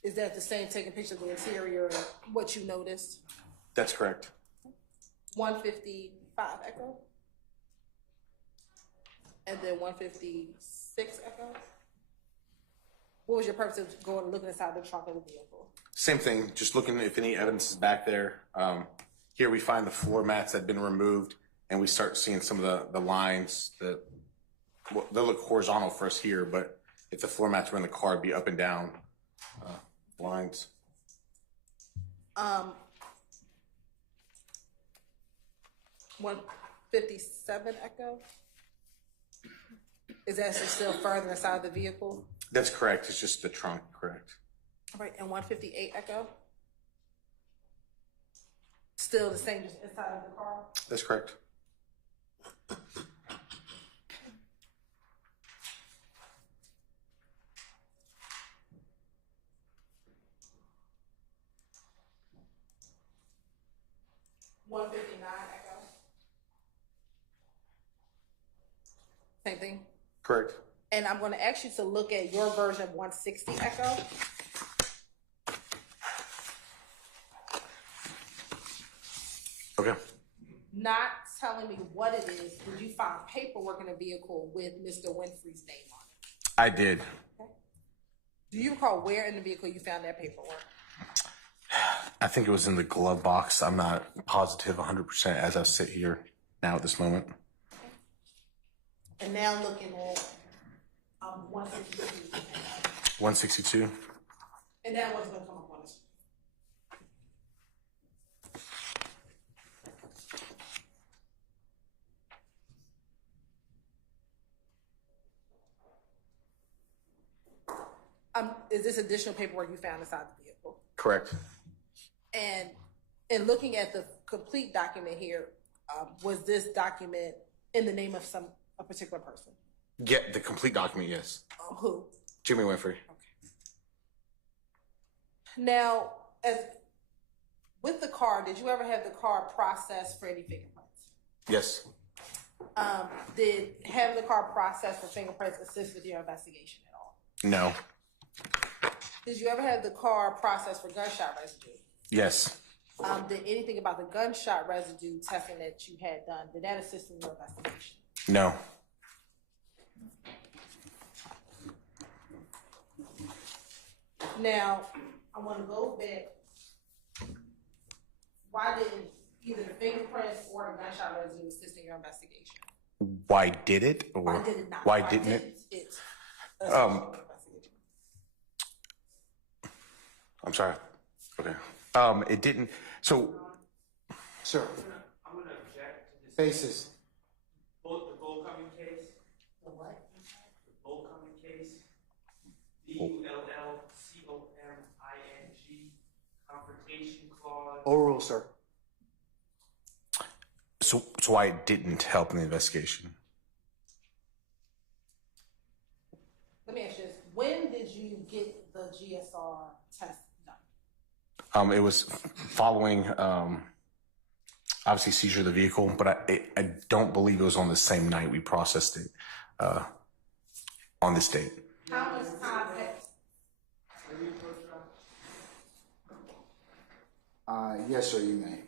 Is that the same taking pictures of the interior and what you noticed? That's correct. 155 Echo. And then 156 Echo. What was your purpose of going and looking inside the trunk of the vehicle? Same thing, just looking if any evidence is back there. Here we find the floor mats that had been removed, and we start seeing some of the lines that, well, they look horizontal for us here, but if the floor mats were in the car, it'd be up and down lines. 157 Echo. Is that still further inside the vehicle? That's correct. It's just the trunk, correct. All right, and 158 Echo. Still the same, just inside of the car? That's correct. Echo. Same thing? Correct. And I'm going to ask you to look at your version of 160 Echo. Okay. not telling me what it is, did you find paperwork in the vehicle with Mr. Winfrey's name on it? I did. Okay. Do you recall where in the vehicle you found that paperwork? I think it was in the glove box. I'm not positive 100% as I sit here now at this moment. And now looking at 162. 162. And that wasn't going to come up on this. Is this additional paperwork you found inside the vehicle? Correct. And in looking at the complete document here, was this document in the name of a particular person? Yeah, the complete document, yes. Who? Jimmy Winfrey. Okay. Now, with the car, did you ever have the car processed for any fingerprints? Yes. Did having the car processed for fingerprints assist with your investigation at all? No. Did you ever have the car processed for gunshot residue? Yes. Did anything about the gunshot residue testing that you had done, did that assist in your investigation? No. Now, I want to go back. Why did either the fingerprints or the gunshot residue assist in your investigation? Why did it? Or Why did it not? Why didn't it? I'm sorry. Okay. It didn't. So, Sir, I'm gonna object to this. faces. The Bull Cumming case. The what? The Bull Cumming case. BULLCOMING. Confrontation clause. Oral, sir. so why it didn't help in the investigation? Let me ask you this. When did you get the GSR test done? It was following, obviously seizure of the vehicle, but I don't believe it was on the same night we processed it, on this date. How much time passed? Yes, sir, you may.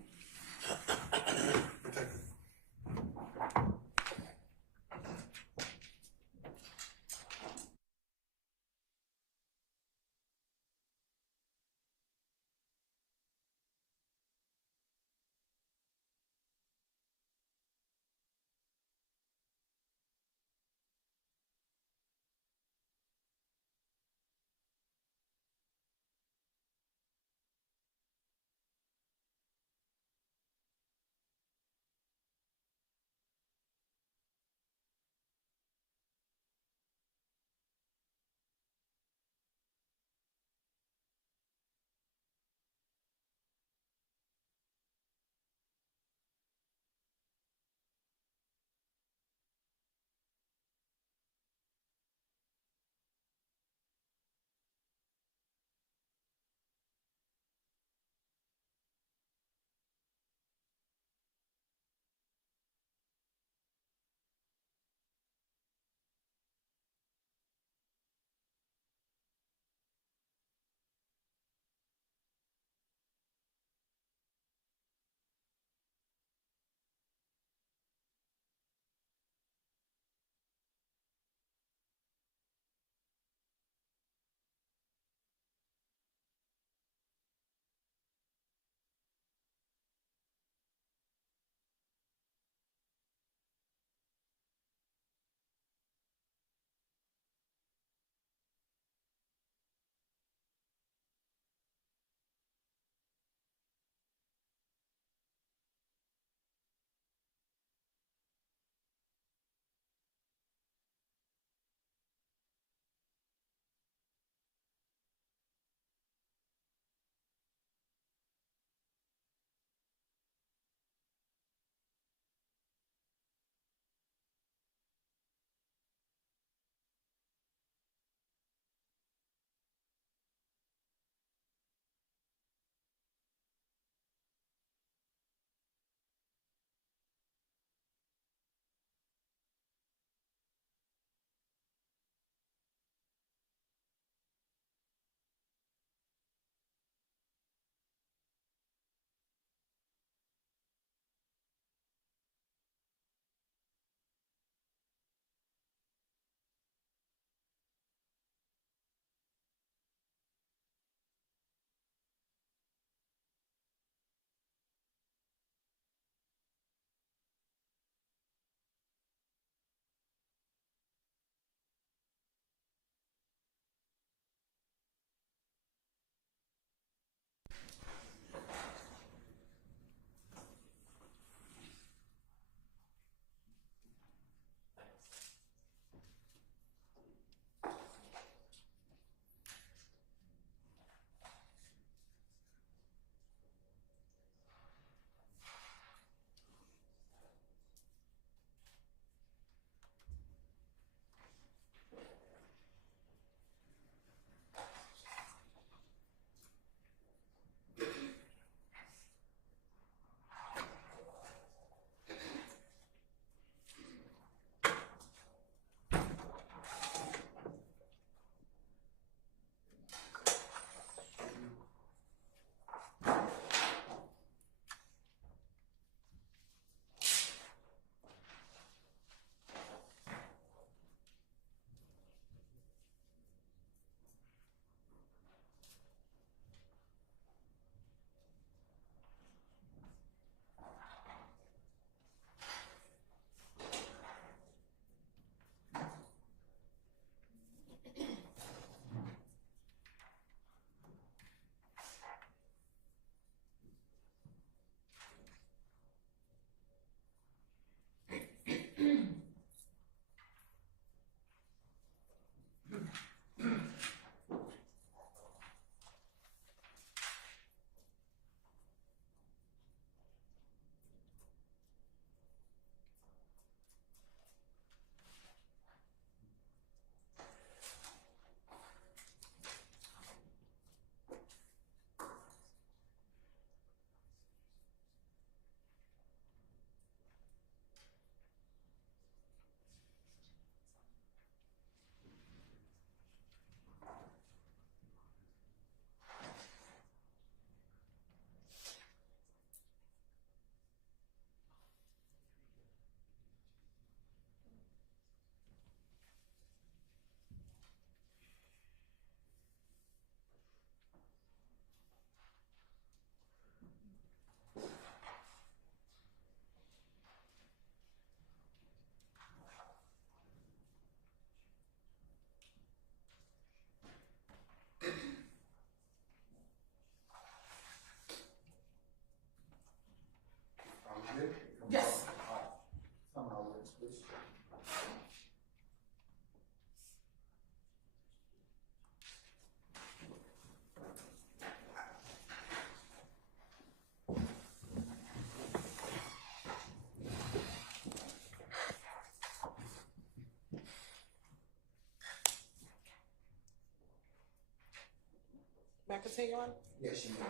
May I continue on? Yes, you may.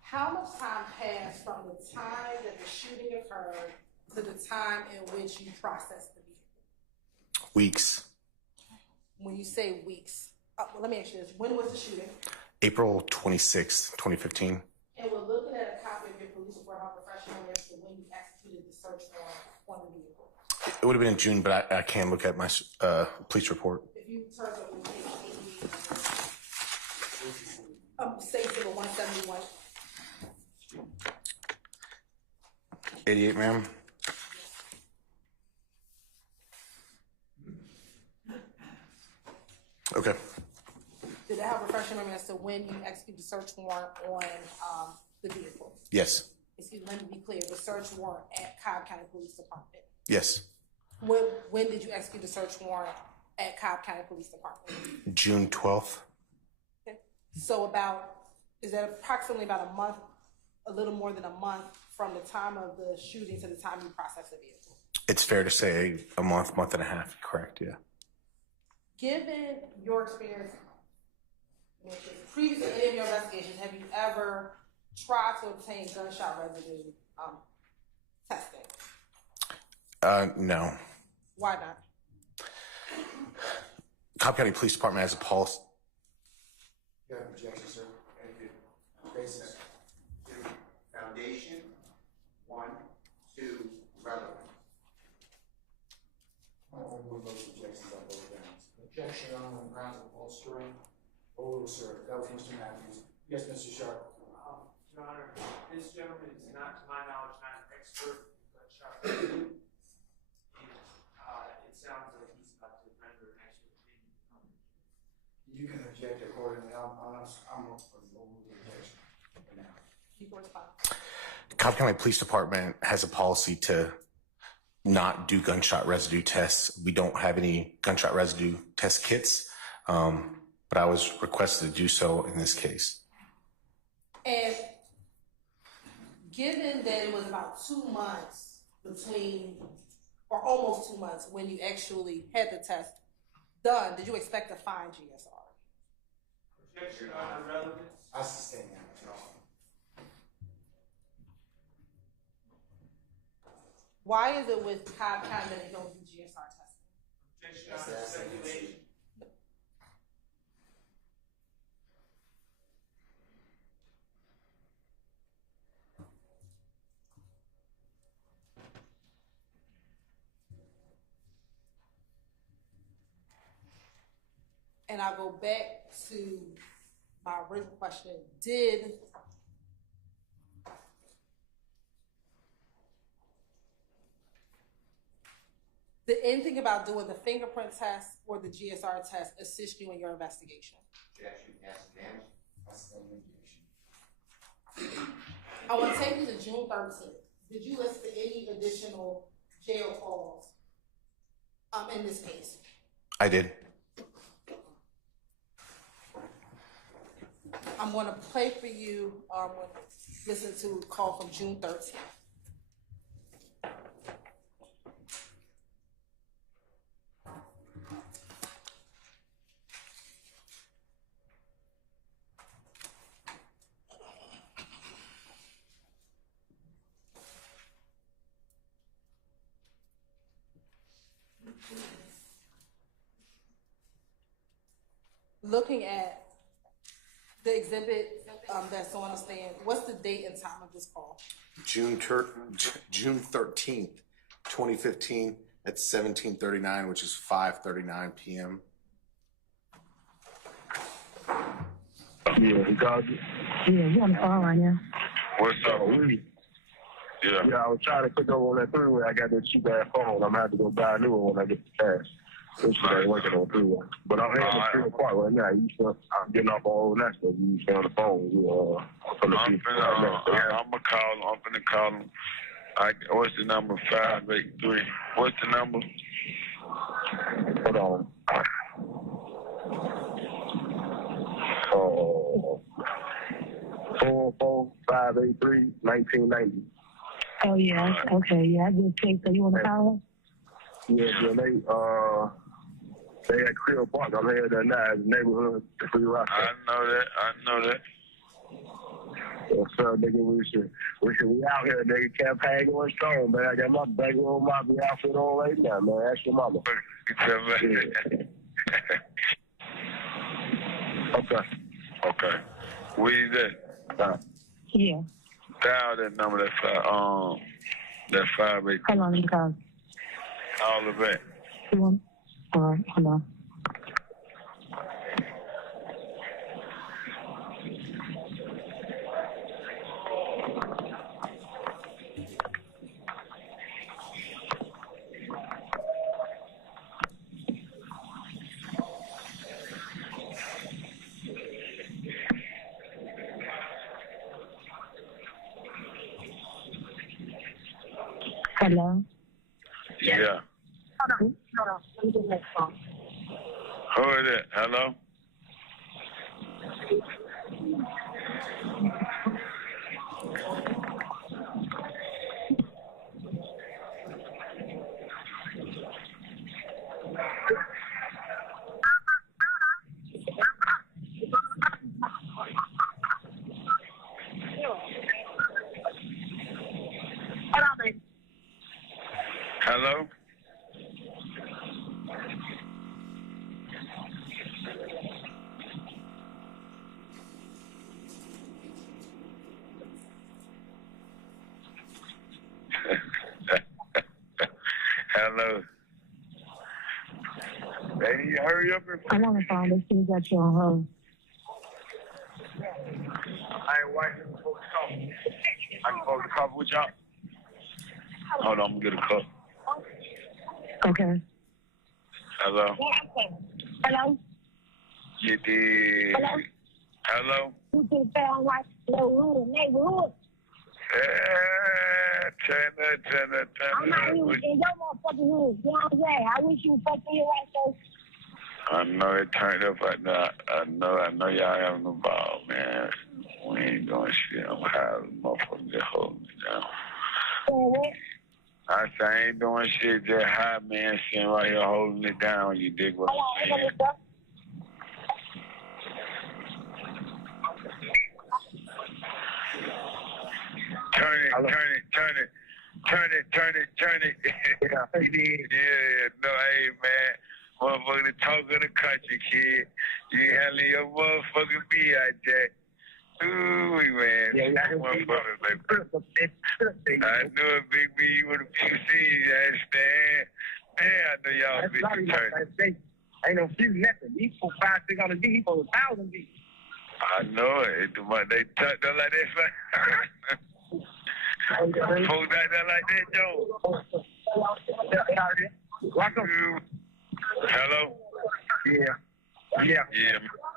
How much time passed from the time that the shooting occurred to the time in which you processed the vehicle? Weeks. When you say weeks, let me ask you this. When was the shooting? April 26, 2015. And we're looking at a copy of your police report, how professional it is, when you executed the search warrant on the vehicle. It would have been in June, but I can look at my police report. If you turn to page 88, State Civil 171. 88, ma'am. Okay. Did it have refresh your memory as to when you executed the search warrant on the vehicle? Yes. Excuse me, let me be clear. The search warrant at Cobb County Police Department. Yes. When did you execute the search warrant at Cobb County Police Department? June 12th. Okay. So is that approximately about a month, a little more than a month from the time of the shooting to the time you processed the vehicle? It's fair to say a month and a half. Correct. Yeah. Given your experience, previously in any of your investigations, have you ever tried to obtain gunshot residue testing? No. Why not? Cobb County Police Department has a policy. You have objection, sir? Thank you. Basis. 2, foundation. 1, 2, relevant. I'll move those objections on both grounds. Objection on the grounds of bolstering. Oh, sir, that was Mr. Matthews. Yes, Mr. Sharp. Your Honor, this gentleman is not, to my knowledge, not an expert in gunshot residue. It sounds like he's about to render an expert opinion. You can object accordingly. I'm going to move the objection for now. You can respond. Cobb County Police Department has a policy to not do gunshot residue tests. We don't have any gunshot residue test kits, but I was requested to do so in this case. And given that it was about 2 months between, or almost 2 months, when you actually had the test done, did you expect to find GSR? Objection on the relevance. I sustain that. Why is it with Cobb County that they don't do GSR testing? Objection on the speculation. And I'll go back to my original question. Did anything about doing the fingerprint test or the GSR test assist you in your investigation? Objection, yes, ma'am. I sustain the objection. I want to take you to June 13th. Did you list any additional jail calls in this case? I did. I'm going to play for you, listen to a call from June 13th. Looking at the exhibit that's on the stand, what's the date and time of this call? June 13th, 2015 at 17:39, which is 5:39 p.m. Yeah, he called you. Yeah, you on the phone right now. What's up, Willie? Yeah, I was trying to click over on that three-way. I got that cheap ass phone. I'm gonna have to go buy a new one when I get the cash. This shit ain't working on three-way. But I'm heading to Freedom Park right now. I'm getting off all that stuff. You stay on the phone. I'm gonna call him. What's the number? 583. What's the number? Hold on. 44583-1990. Oh, yeah. Okay, yeah. I just text. So you want to call her? Yeah, They at Creel Park. I'm here that night. Neighborhood free rock. I know that. Yes, sir, nigga. We out here, nigga. Campaign going strong, man. I got my back room mafia outfit on right now, man. Ask your mama. Okay. Where you at? Yeah. Dial that number, that 5-8. Hold on, you call. All of that. All right, hold on. Hello? Yeah. Hold on. Let me get the next phone. Who is it? Hello? Hello? Hello? Hey, you hurry up and... I'm on the phone. Let's see if got you on hold. I ain't watching the folks talk. I can hold the coffee with y'all. Hold on, I'm gonna get a cup. Okay. Hello? Hello? You did. Hello? You can sound like the neighborhood. Turn it. I'm not even in your motherfucking hood. You know what I'm saying? I wish you fucking here right there. I know it turned up right now. I know y'all having a ball, man. We ain't doing shit. I'm high as a motherfucker just holding me down. What? I say I ain't doing shit, just high, man, sitting right here holding it down. You dig what I'm saying? Turn it. Yeah, no, hey, man. Motherfucker, the talk of the country, kid. You handling your motherfucking B out there. Ooh, man. Yeah, motherfucker, baby. I knew it, Big B, with a few C's, you understand? Man, I know y'all bitches turn. Ain't no few nothing. These for 5, 600 D, for 1,000 D. I know it. They tucked up like that. Folks out there like that, Joe. Hello? Yeah. You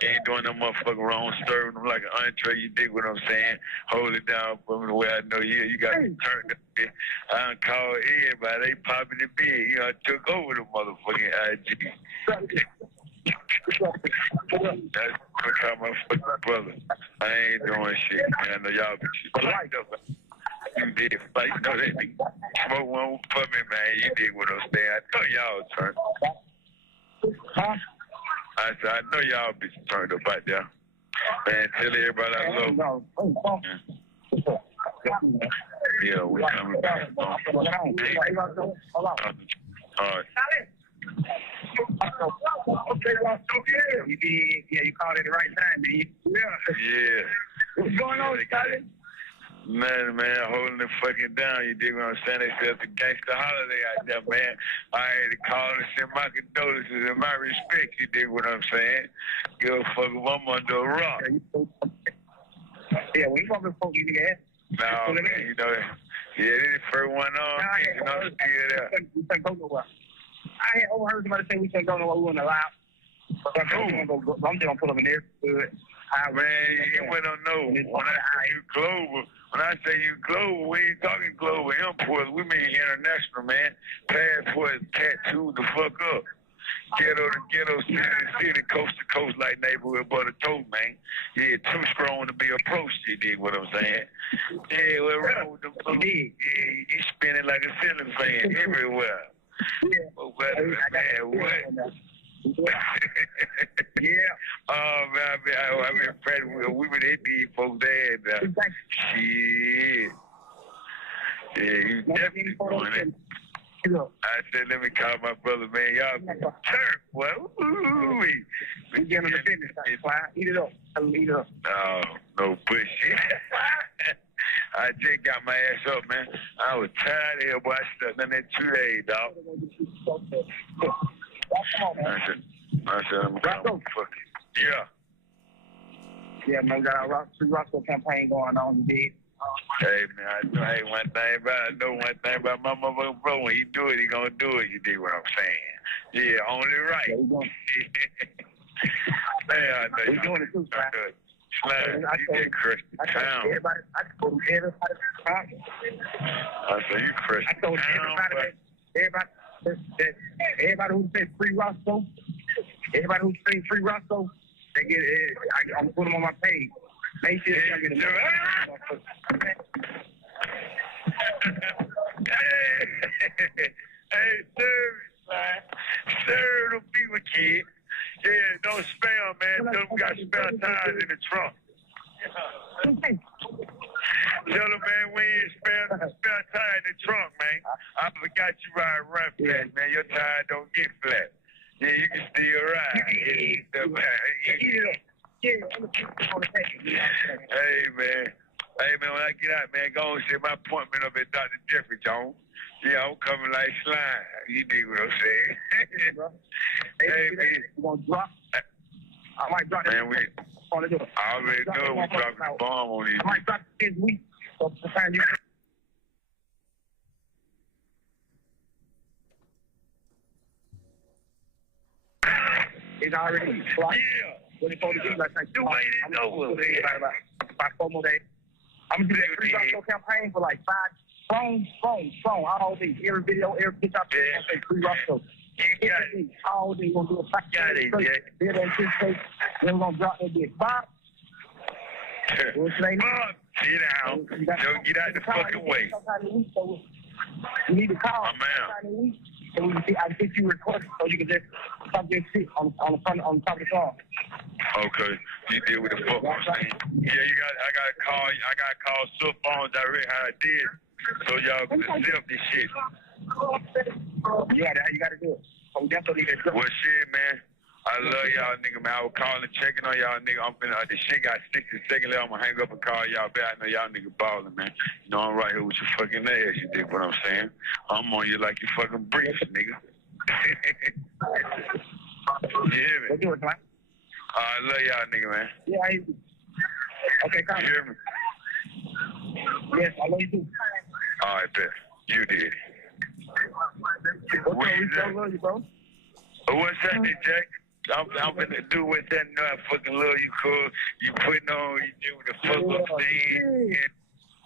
ain't doing no motherfucking wrong, serving them like an entree. You dig what I'm saying? Hold it down for me the way I know you. You got to turn it. I done called everybody. They popping the big. You know, I took over the motherfucking IG. That's because my fucking brother. I ain't doing shit, man. I know y'all be shit. You did fight. You know they be smoke one for me, man. You dig what I'm saying? I know y'all turned. I said, I know y'all be turned up out there. Man, tell everybody I love them. Yeah, we coming back. All right. You did, you called at the right time, man. Yeah. What's going on, Charlie? Man, holding it fucking down. You dig what I'm saying? They said it's a gangster holiday out there, man. I had to call and send my condolences and my respect. You dig what I'm saying? Give a fuck if I'm under a rock. Yeah, we fucking folk you nigga. No, man, you know that. Yeah, this is the first one on. You know, we can't go nowhere. I had overheard somebody say we can't go nowhere. We wouldn't allow. I'm just gonna put them in there. Man, you went on no. When I say you global, we ain't talking global imports. We mean international, man. Passport tattooed the fuck up. Ghetto to ghetto, city to city, coast to coast, like neighborhood but a toe, man. Yeah, too strong to be approached, you dig what I'm saying? Yeah, what's wrong with them folks? Yeah, you spinning like a ceiling fan everywhere. Yeah. Oh, man, what? Yeah. Oh, man, I've been impressed with we would hit these folks there. Shit. Yeah, you definitely doing it. I said, let me call my brother, man. Y'all turf, boy. Ooh-wee. We get on the business side. Eat it up. Eat it up. Oh, no bullshit. I just got my ass up, man. I was tired of here, boy. I slept in that 2 days, dog. I said, I'm going fuck it. Yeah. Yeah, man, we got our free Roscoe campaign going on today. Hey, man, I know one thing about my motherfucking bro. When he do it, he gonna do it. You dig what I'm saying? Yeah, only right. Yeah, man, I know you doing it too, man. Slime, you did crush the town. I told everybody. I said, you crushed the town. I told everybody who said free Roscoe, everybody who said free Roscoe, they get it. I'm putting them on my page. Make sure y'all get them. Hey, serve them people, kid. Yeah, don't spam, man. Tell them we got spare tires in the trunk. Tell them, man, we ain't spare tire in the trunk, man. I forgot you ride run flat, man. Your tire don't get flat. Yeah, you can still ride. Hey, man. Hey, man, when I get out, man, go and see my appointment up at Dr. Jeffery Jones. Yeah, I'm coming like slime. You dig what I'm saying? Hey, man. You gonna drop? I might drop man, I already know we're dropping the bomb on these. I might drop this week. So you. It's already blocked. Yeah. What they supposed to do last night? You ain't over there. About 4 more days. I'm gonna do that free Roscoe campaign for like 5 strong, all day. Every video, every picture I put, I say free Roscoe. You got it. All day, we're gonna do a pack. Got it, Jack. Then we're gonna drop that bitch. Bob. Bob, sit down. Don't get out the fucking way. You need to call. I'm out. So we can see, I can get you recorded so you can just stop this shit on the top of the car. Okay, you deal with the fuck I'm saying. Yeah, I gotta call cell phone direct how I did, so y'all can accept this shit. Yeah, you gotta do it. So we definitely need to. Well, shit, man. I love y'all, nigga, man. I was calling, checking on y'all, nigga. The shit got 60 seconds left. I'm gonna hang up and call y'all back. I know y'all nigga balling, man. You know I'm right here with your fucking ass. You dig what I'm saying? I'm on you like you fucking briefs, nigga. You hear me? Let's do it, man. I love y'all, nigga, man. Yeah, I hear you. Okay, come. You hear me? Yes, I love you too. All right, bet. You did. What's up? We so love you, bro. What's happening, Jack? I'm gonna do with that fucking love you cool. You putting on, you do the fuck up thing.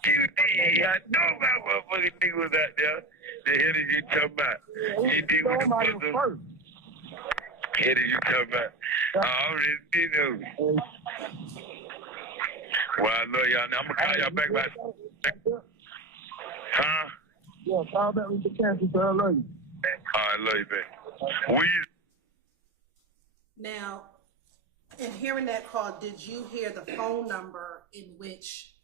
You did. I know my motherfucking nigga was out there. The hell is you talking about? You did with the fuck up. Hell is you talking about? I already did know. Well, I love y'all. Now I'm gonna call y'all back about. Huh? Yeah, call back with the cancel, bro. I love you. I love you, baby. Now, in hearing that call, did you hear the phone number in which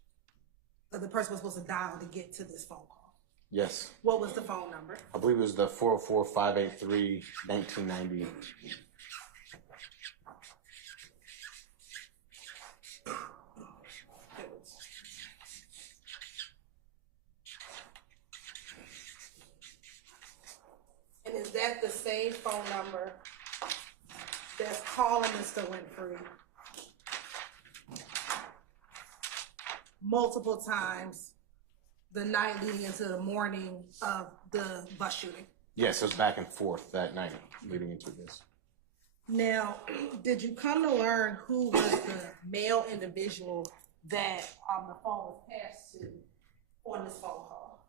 the person was supposed to dial to get to this phone call? Yes. What was the phone number? I believe it was the 404-583-1990. And is that the same phone number that's calling Mr. Winfrey multiple times the night leading into the morning of the bus shooting? Yes, it was back and forth that night leading into this. Now, did you come to learn who was the male individual that the phone was passed to on this phone call?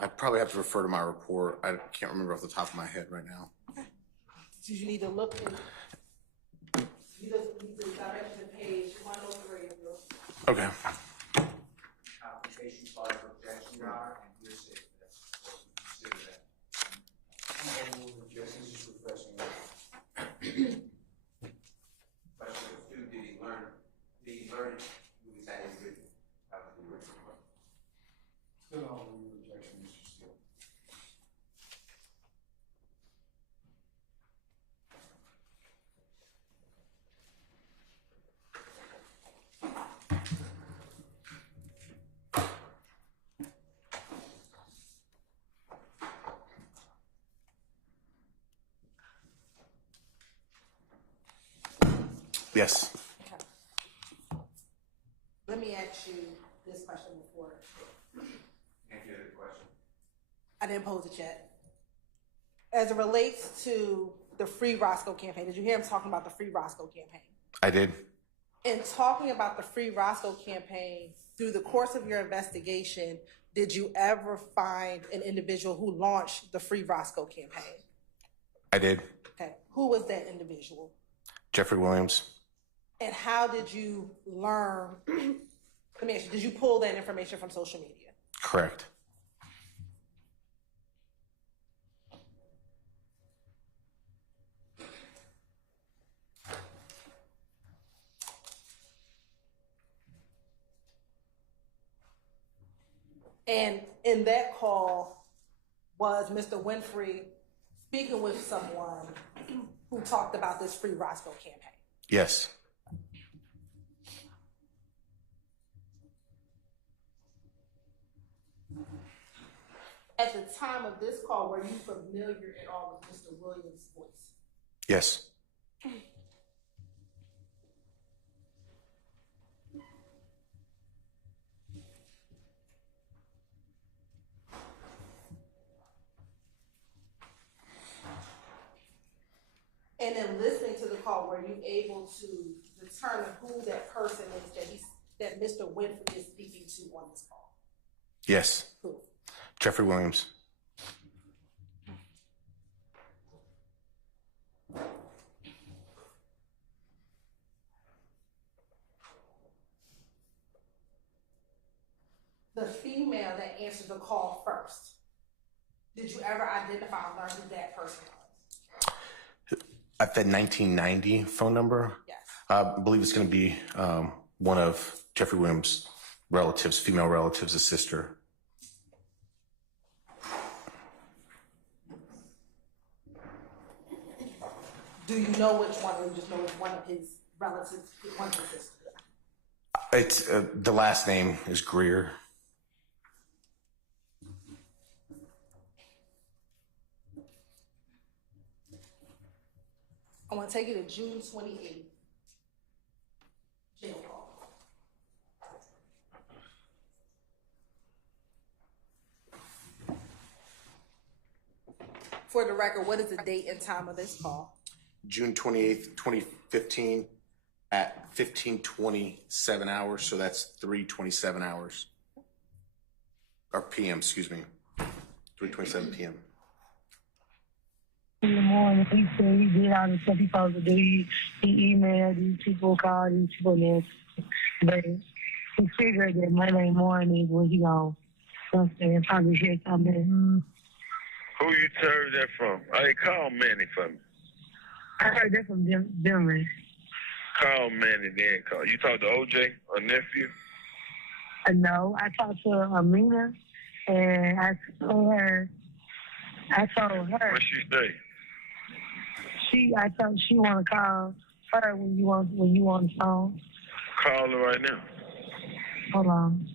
I'd probably have to refer to my report. I can't remember off the top of my head right now. Okay. Did you need to look in? You just need to direct the page 103 of yours. Okay. Application filed for objection, Your Honor, and hearsay. Consider that. Yes. Okay. Let me ask you this question before. Can't get the question. I didn't pose it yet. As it relates to the Free Roscoe campaign, did you hear him talking about the Free Roscoe campaign? I did. In talking about the Free Roscoe campaign, through the course of your investigation, did you ever find an individual who launched the Free Roscoe campaign? I did. Okay. Who was that individual? Jeffery Williams. And how did you learn? Let me ask you, did you pull that information from social media? Correct. And in that call, was Mr. Winfrey speaking with someone who talked about this Free Roscoe campaign? Yes. At the time of this call, were you familiar at all with Mr. Williams' voice? Yes. And in listening to the call, were you able to determine who that person is that Mr. Winfrey is speaking to on this call? Yes. Who? Jeffery Williams. The female that answered the call first. Did you ever identify or learn who that person was? At that 1990 phone number? Yes. I believe it's going to be one of Jeffery Williams' relatives, female relatives, a sister. Do you know which one, or you just know it's one of his relatives, one of his sisters? It's the last name is Greer. I want to take you to June 28th. Jail call. For the record, what is the date and time of this call? June 28th, 2015 at 15:27 hours. So that's 3:27 hours. Or PM, excuse me. 3:27 PM. In the morning, he said he did all the stuff he supposed to do. He emailed these people, called these people, but he figured that Monday morning when he gonna, probably hear something. Who you heard that from? Hey, call Manny for me. I heard that from them. Call Manny, then call. You talked to OJ, a nephew? No, I talked to Amina, and I told her. What she say? I told she want to call her when you want the phone. Call her right now. Hold on.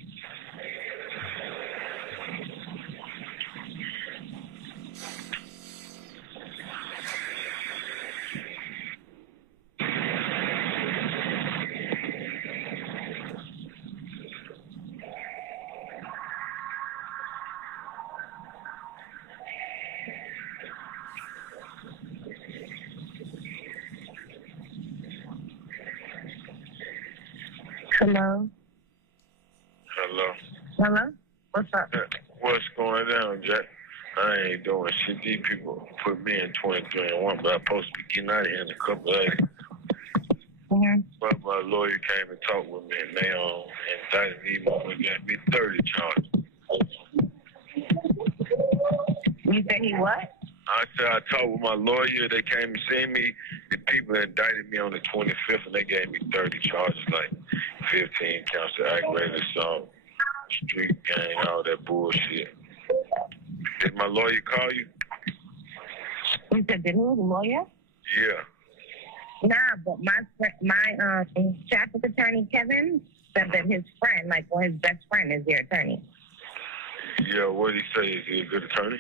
Hello? Hello? Hello? What's up? What's going on, Jack? I ain't doing shit. These people put me in 23 and 1, but I'm supposed to be getting out of here in a couple of days. Mm-hmm. But my lawyer came and talked with me, and they indicted me and got me 30 charges. You say he what? I said I talked with my lawyer. They came and seen me. The people indicted me on the 25th, and they gave me 30 charges, like 15 counts of aggravated assault, street gang, all that bullshit. Did my lawyer call you? You said the lawyer? Yeah. Nah, but my traffic attorney Kevin said that his friend, his best friend, is their attorney. Yeah, what did he say? Is he a good attorney?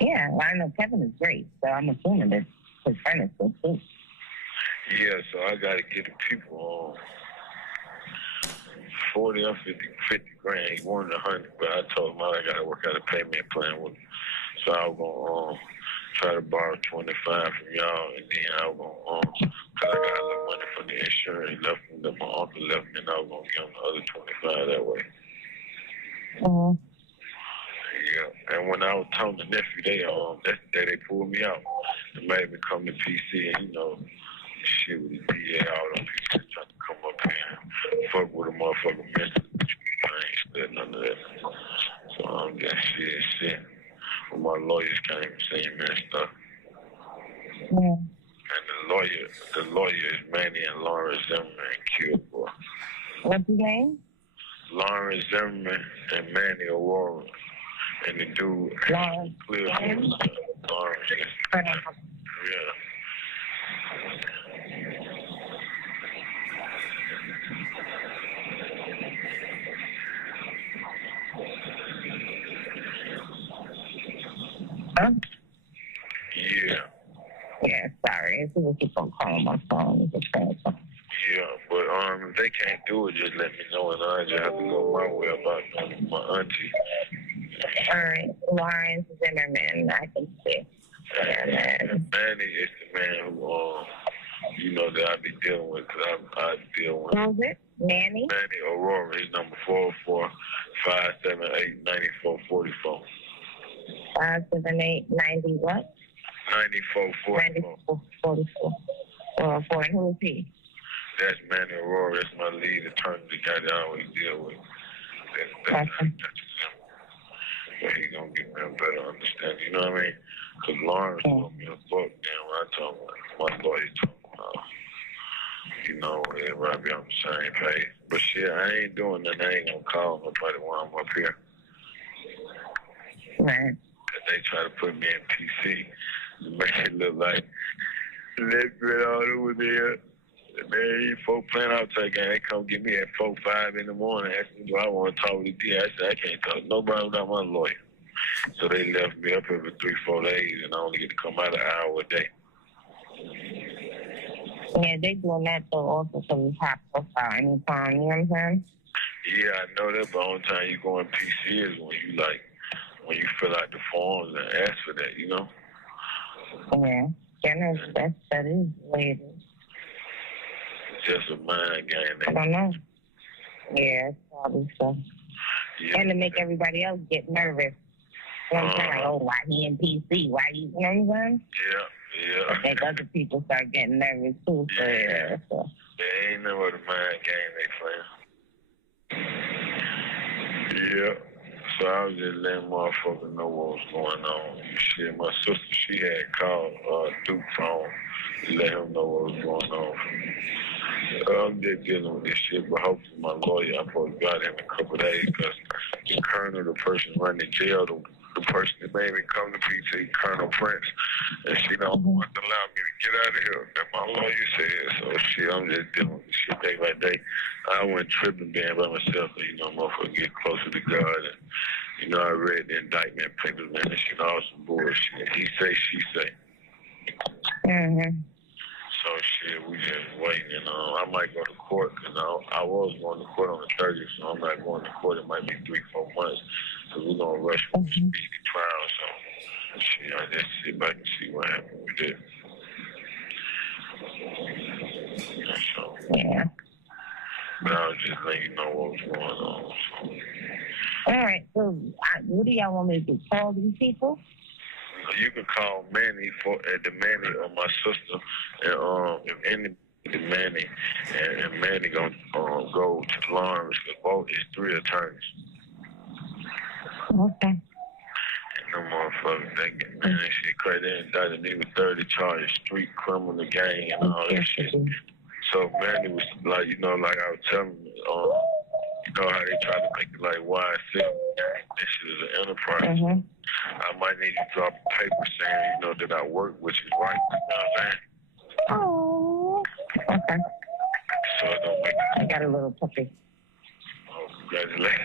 Yeah, well, I know Kevin is great, so I'm assuming that his friend is good too. Yeah, so I gotta get the people 40 or 50 grand. He wanted 100, but I told him I gotta work out a payment plan with him. So I was gonna try to borrow 25 from y'all, and then I was gonna, cause I got a little money from the insurance he left me, that my uncle left me, and I was gonna give him the other 25 that way. Yeah, and when I was telling the nephew, that's the day they pulled me out. They made me come to PC, and shit with the DA, all them people trying to come up here and fuck with a motherfucker mentally. I ain't said none of that. So I'm just shit. When my lawyers came and seen me and stuff. Yeah. And the lawyer is Manny and Lawrence Zimmerman killed, boy. What's his name? Lawrence Zimmerman and Manny Aurora. And the dude, Lawrence. Lawrence. Yeah. Huh? Yeah. Yeah, sorry. It's a different call on my phone. Yeah, but if they can't do it, just let me know, and I just have to go my way about my auntie. All right, Lawrence Zimmerman, I can see. And Manny is the man who, that I be dealing with, because I deal with. Who is it? Manny? Manny Aurora. He's number 445789444. 57890 what? 9444. 9444. And who is he? That's Manny Aurora. That's my lead attorney, the guy that I always deal with. That's but he's going to give me a better understanding, you know what I mean? Because Lawrence told me a book, then when I told him, my lawyer told me, everybody be on the same page. But shit, I ain't doing nothing. I ain't going to call nobody while I'm up here. Right. Because they try to put me in PC to make it look like let's get all over there. Man, folk playing outside game, they come get me at 4, 5 in the morning, asking me, do I want to talk with the DA? I said, I can't talk to nobody without my lawyer. So they left me up every 3, 4 days, and I only get to come out an hour a day. Yeah, they doing that though also for the top profile anytime, you know what I'm saying? Yeah, I know that, but the only time you go in PC is when you fill out the forms and ask for that, you know? Yeah, that is the way it is. Just a mind game. I don't know. Yeah, it's probably so. Yeah. And to make everybody else get nervous. You know what I'm saying? Like, oh, why he in PC? Why you know what I'm saying? Yeah. I think other people start getting nervous too. So, yeah. So. There ain't no other mind game they playing. Yeah. So I was just letting motherfuckers know what was going on. Shit, my sister, she had called Duke phone to let him know what was going on. I'm just dealing with this shit, but hopefully my lawyer, I probably got him in a couple of days, because the colonel, the person running the jail, the person that made me come to PT, Colonel Prince, and she don't want to allow me to get out of here. That my lawyer said. So shit, I'm just dealing with this shit day by day. I went tripping being by myself, and motherfucker get closer to God. And I read the indictment papers, man. This shit all some bullshit. He say, she say. So shit, we just waiting, and I might go to court, because I was going to court on the 30th, so I'm not going to court. It might be 3, 4 months, because we're going to rush for the speedy trial. So shit, I just sit back and see what happens with it. So, yeah. But I was just letting you know what was going on. So. All right, so what do y'all want me to do? Call these people? You can call Manny at the Manny or my sister, and if any the Manny and Manny gonna go to Lawrence, because both is 3 attorneys. Okay. And them motherfuckers, they shit crazy. They indicted me with 30 charges, street criminal gang and all that shit. So Manny was like, like I was telling you, how they try to make it like YSL. This shit is an enterprise. I might need you to drop a paper saying, that I work, which is right. You know what I'm saying? Oh, okay. So it don't make I got a little puppy. Oh, congratulations.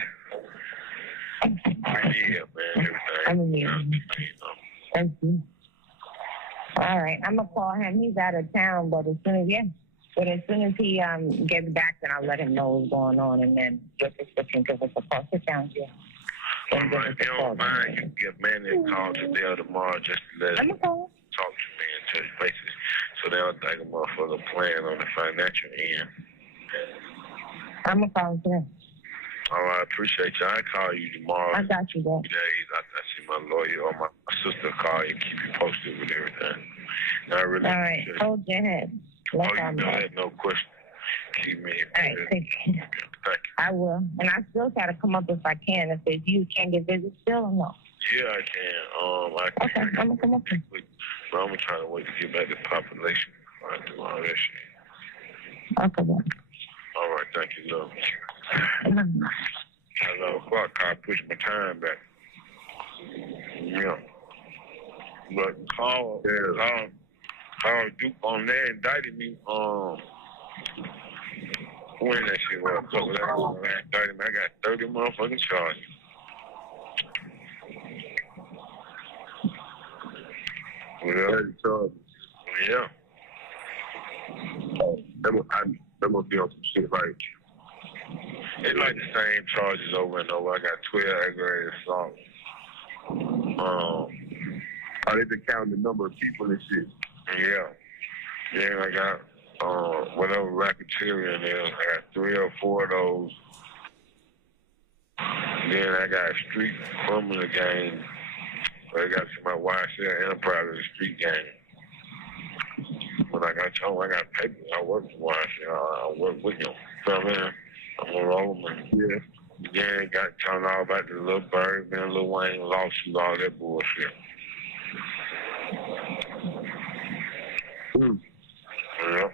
Yeah, man. Everything. Thank you. All right, I'm gonna call him. He's out of town, but as soon as he gets back, then I'll let him know what's going on, and then just can give us a call. Sit down, yeah. All right, if you don't mind, you can give Manny a call today or tomorrow just to let him talk to me and touch bases, so they'll think a motherfucker plan on the financial end. I'm gonna call him today. All right, I appreciate you. I'll call you tomorrow. I got you, Dad. I see my lawyer or my sister call you, keep you posted with everything. I really all right, hold your head. You know that, no question. Keep me in all right, take care. Thank you. I will. And I still try to come up if I can. If it's you can't get visits still or no? Yeah, I can. I can. Okay, I'm going to come up here. But I'm going to try to wait to get back to the population before I do all that shit. Okay, then. All right, thank you, love. At 11 o'clock, I push my time back. Yeah. But Carl Duke on there indicted me, when that shit was, I got 30 motherfucking charges. Well, yeah. That must be on some shit, right? It's like the same charges over and over. I got 12 aggravated assault. They been counting the number of people and shit. Yeah. Then I got whatever racketeering is. I got 3 or 4 of those. Then I got street criminal gang. I got my YSL enterprise street gang. When I got told I got paper, I work for YSL. I work with them. So man, I'm a rollman. Yeah. Then got told all about the little bird, man, Lil Wayne lawsuit, all that bullshit. Yeah.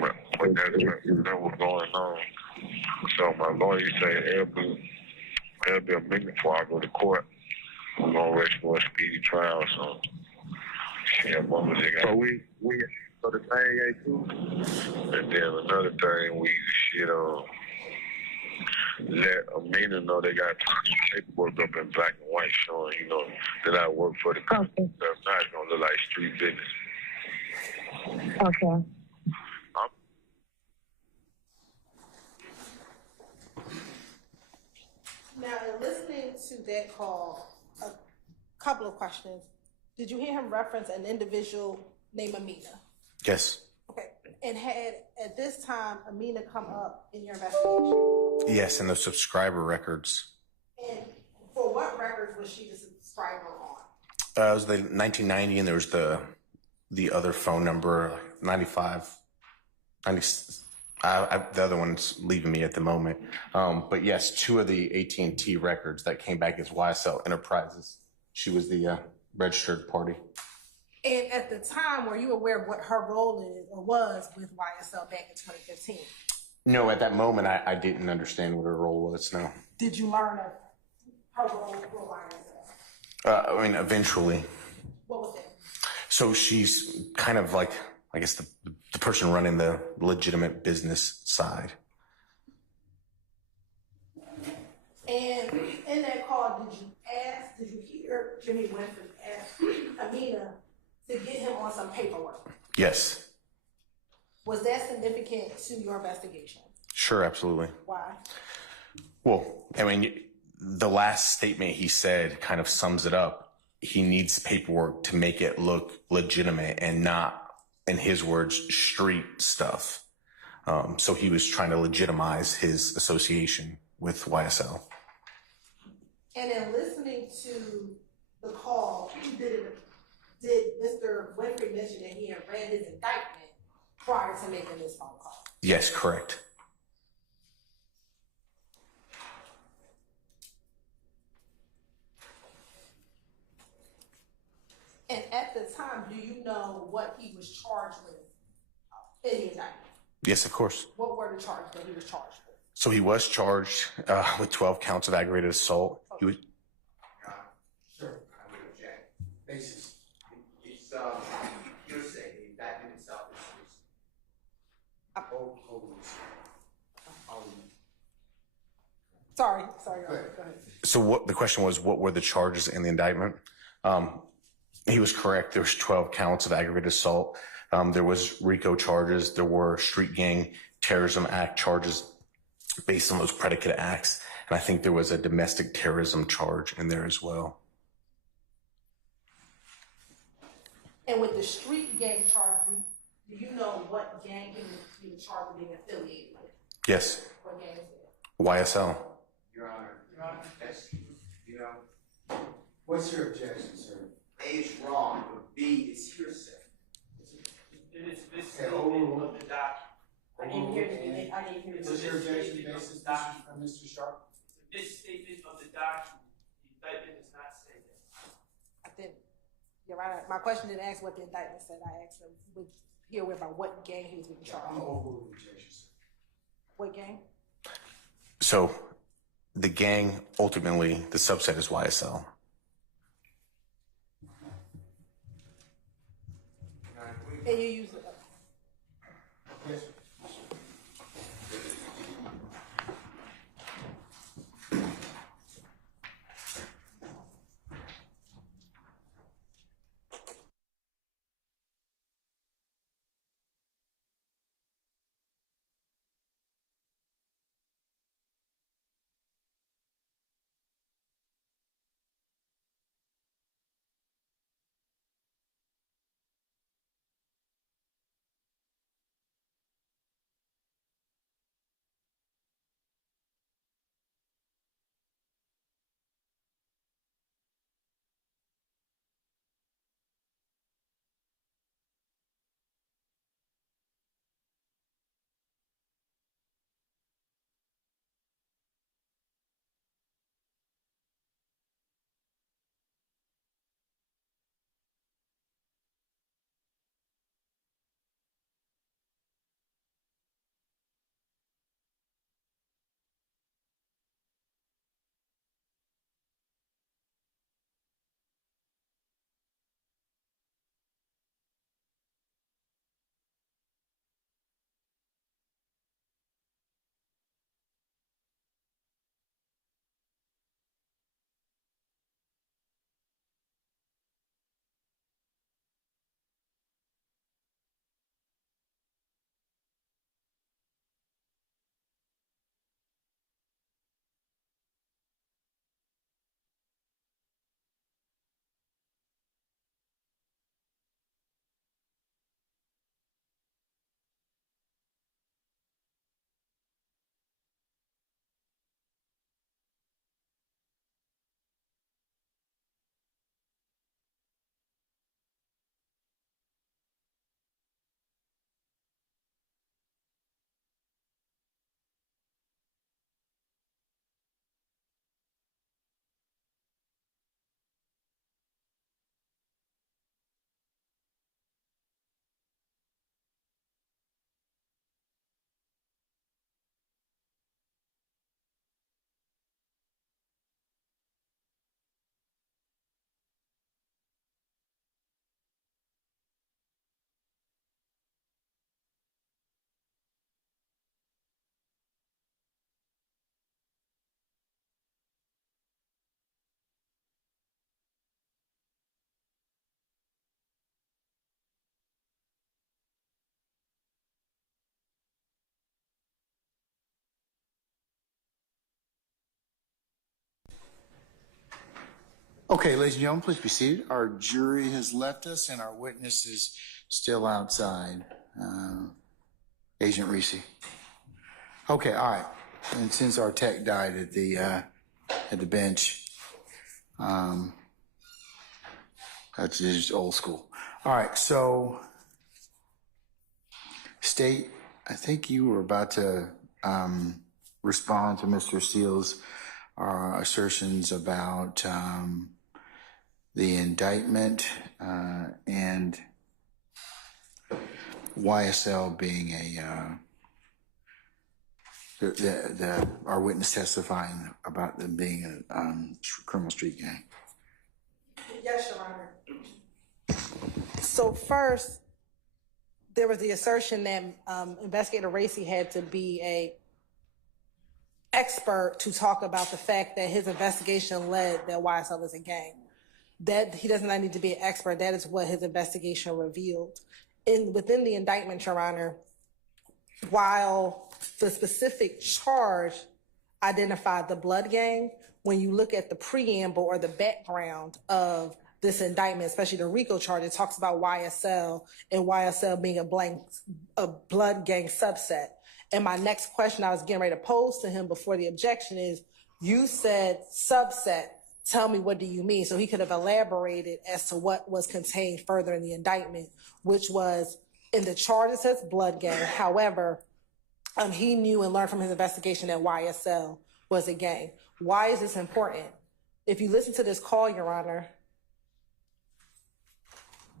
But that was going on. So my lawyer said it'll be a minute before I go to court. We're gonna arrest for a speedy trial, so yeah, mama, they got. So we so the thing ain't cool. And then another thing, we shit let Amina know they got paperwork up in black and white showing, that I work for the company. Okay. So now it's gonna look like street business. Okay. Now, in listening to that call, a couple of questions. Did you hear him reference an individual named Amina? Yes. Okay. And had, at this time, Amina come up in your investigation? Yes, in the subscriber records. And for what records was she the subscriber on? It was the 1990, and there was the other phone number, 95, 90. The other one's leaving me at the moment. But yes, 2 of the AT&T records that came back as YSL Enterprises. She was the registered party. And at the time, were you aware of what her role is or was with YSL back in 2015? No, at that moment, I didn't understand what her role was, no. Did you learn of her role for YSL? Eventually. What was it? So she's kind of like, I guess, the person running the legitimate business side. And in that call, did you hear Jimmy Winford ask Amina to get him on some paperwork? Yes. Was that significant to your investigation? Sure, absolutely. Why? Well, the last statement he said kind of sums it up. He needs paperwork to make it look legitimate and not, in his words, street stuff. So he was trying to legitimize his association with YSL. And in listening to the call, did Mr. Winfrey mention that he had read his indictment prior to making this phone call? Yes, correct. And at the time, do you know what he was charged with in the indictment? Yes, of course. What were the charges that he was charged with? So he was charged with 12 counts of aggravated assault. He was. Sir, I would object. Basis. It's hearsay. The indictment itself is Sorry. Go ahead. So the question was, what were the charges in the indictment? He was correct. There was 12 counts of aggravated assault. There was RICO charges. There were Street Gang Terrorism Act charges based on those predicate acts. And I think there was a domestic terrorism charge in there as well. And with the street gang charge, do you know what gang he was charged with being affiliated with? Yes. What gang is it? YSL. Your Honor, that's, you know, what's your objection, sir? A is wrong, but B is hearsay. It is misstatement of the document. I didn't hear the, I didn't hear the. What's your objection basis, Mr. Sharp? It's a misstatement of the document. The indictment does not say that. I didn't. Your Honor, my question didn't ask what the indictment said. I asked him about what gang he was being charged I'm with. overruling the objection, sir. What gang? So the gang, ultimately, the subset is YSL. And you use it. Yes, sir. Okay, ladies and gentlemen, please be seated. Our jury has left us and our witness is still outside. Agent Reese. Okay, all right. And since our tech died at the bench, that's just old school. All right, so State, I think you were about to respond to Mr. Steele's assertions about the indictment and YSL being our witness testifying about them being a criminal street gang. Yes, Your Honor. So first, there was the assertion that Investigator Racy had to be a expert to talk about the fact that his investigation led that YSL is a gang. that he does not need to be an expert. That is what his investigation revealed. Within the indictment, Your Honor, while the specific charge identified the blood gang, when you look at the preamble or the background of this indictment, especially the RICO charge, it talks about YSL and YSL being a blood gang subset. And my next question I was getting ready to pose to him before the objection is, you said subset, tell me what do you mean? So he could have elaborated as to what was contained further in the indictment, which was in the charge it says blood gang. However, he knew and learned from his investigation that YSL was a gang. Why is this important? If you listen to this call, Your Honor,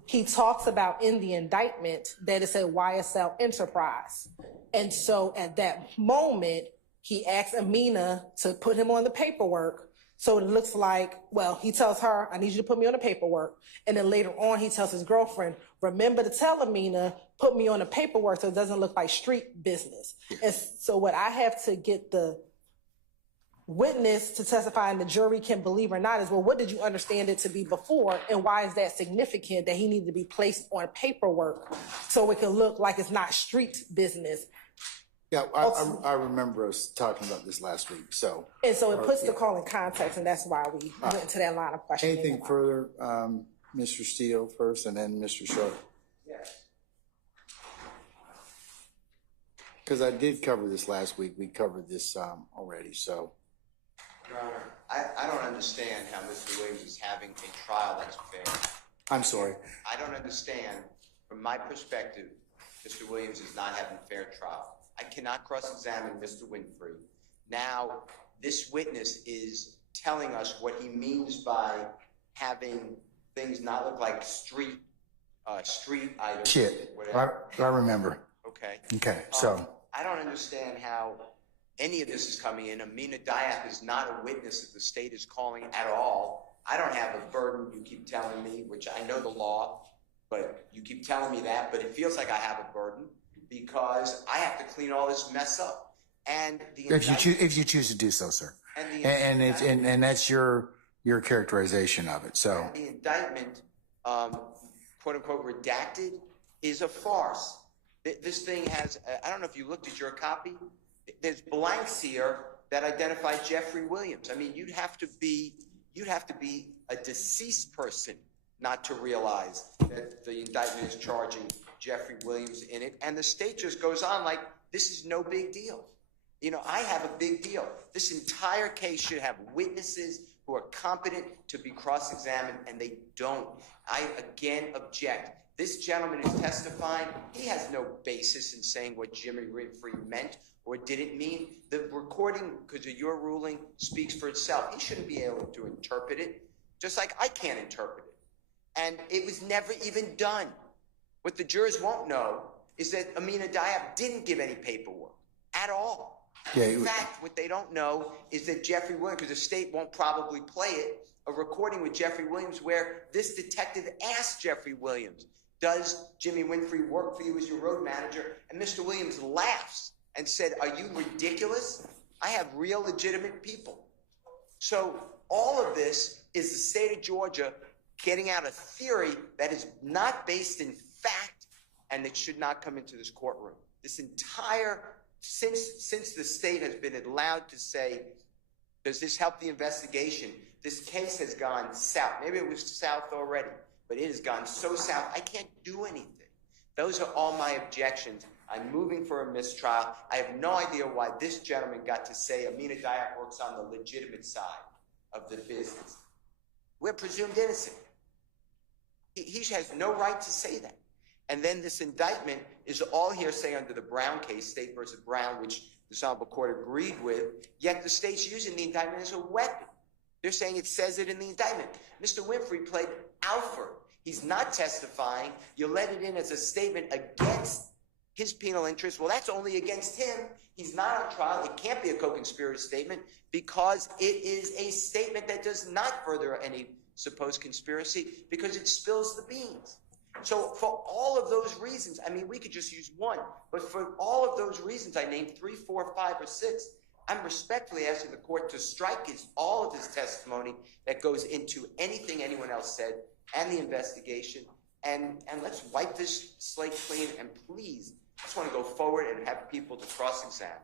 he talks about in the indictment that it said YSL Enterprise. And so at that moment, he asked Amina to put him on the paperwork. So it looks like, well, he tells her, I need you to put me on the paperwork. And then later on, he tells his girlfriend, remember to tell Amina, put me on the paperwork so it doesn't look like street business. And so what I have to get the witness to testify and the jury can believe or not is, well, what did you understand it to be before? And why is that significant that he needed to be placed on paperwork so it can look like it's not street business? Yeah, I remember us talking about this last week. So it puts the call in context, and that's why we went into that line of questioning. Anything further, Mr. Steele first, and then Mr. Sharp? Yes. Because I did cover this last week. We covered this already. So, Your Honor, I don't understand how Mr. Williams is having a trial that's fair. I'm sorry. I don't understand, from my perspective, Mr. Williams is not having a fair trial. I cannot cross-examine Mr. Winfrey. Now, this witness is telling us what he means by having things not look like street items. Shit, Whatever. I remember. Okay. Okay, so. I don't understand how any of this is coming in. Amina Diab is not a witness that the state is calling at all. I don't have a burden, you keep telling me, which I know the law, but you keep telling me that, but it feels like I have a burden, because I have to clean all this mess up. And the If you choose to do so, sir. And that's your characterization of it. So the indictment, quote unquote, redacted, is a farce. This thing has, I don't know if you looked at your copy, there's blanks here that identify Jeffery Williams. I mean, you'd have to be a deceased person not to realize that the indictment is charging Jeffery Williams in it, and the state just goes on like this is no big deal. You know, I have a big deal. This entire case should have witnesses who are competent to be cross-examined, and they don't. I again object. This gentleman is testifying. He has no basis in saying what Jimmy Winfrey meant or didn't mean. The recording, because of your ruling, speaks for itself. He shouldn't be able to interpret it, just like I can't interpret it. And it was never even done. What the jurors won't know is that Amina Diab didn't give any paperwork at all. Yeah, in fact, what they don't know is that Jeffery Williams, because the state won't probably play it, a recording with Jeffery Williams where this detective asked Jeffery Williams, does Jimmy Winfrey work for you as your road manager? And Mr. Williams laughs and said, are you ridiculous? I have real legitimate people. So all of this is the state of Georgia getting out a theory that is not based in fact and that should not come into this courtroom. This entire, since the state has been allowed to say, does this help the investigation? This case has gone south. Maybe it was south already, but it has gone so south, I can't do anything. Those are all my objections. I'm moving for a mistrial. I have no idea why this gentleman got to say Amina Diab works on the legitimate side of the business. We're presumed innocent. He has no right to say that. And then this indictment is all hearsay under the Brown case, State versus Brown, which the Honorable Court agreed with, yet the state's using the indictment as a weapon. They're saying it says it in the indictment. Mr. Winfrey played Alfred. He's not testifying. You let it in as a statement against his penal interest. Well, that's only against him. He's not on trial. It can't be a co-conspirator statement because it is a statement that does not further any supposed conspiracy because it spills the beans. So for all of those reasons, I mean, we could just use one, but for all of those reasons, I named 3, 4, 5, or 6, I'm respectfully asking the court to strike all of his testimony that goes into anything anyone else said and the investigation, and let's wipe this slate clean, and please, I just want to go forward and have people to cross-examine.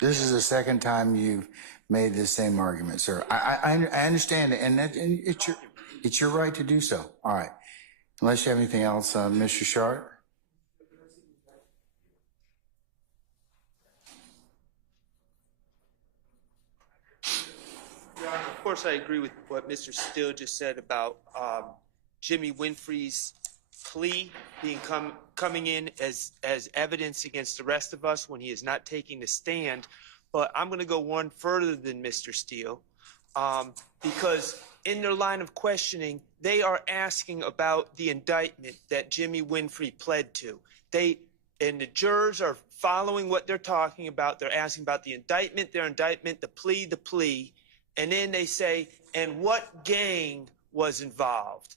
This is the second time you've made this same argument, sir. I understand it, and it's your right to do so. All right. Unless you have anything else, Mr. Shart. Your Honor, of course, I agree with what Mr. Steele just said about Jimmy Winfrey's plea being coming in as evidence against the rest of us when he is not taking the stand. But I'm going to go one further than Mr. Steele, because in their line of questioning, they are asking about the indictment that Jimmy Winfrey pled to. And the jurors are following what they're talking about. They're asking about the indictment, the plea. And then they say, and what gang was involved?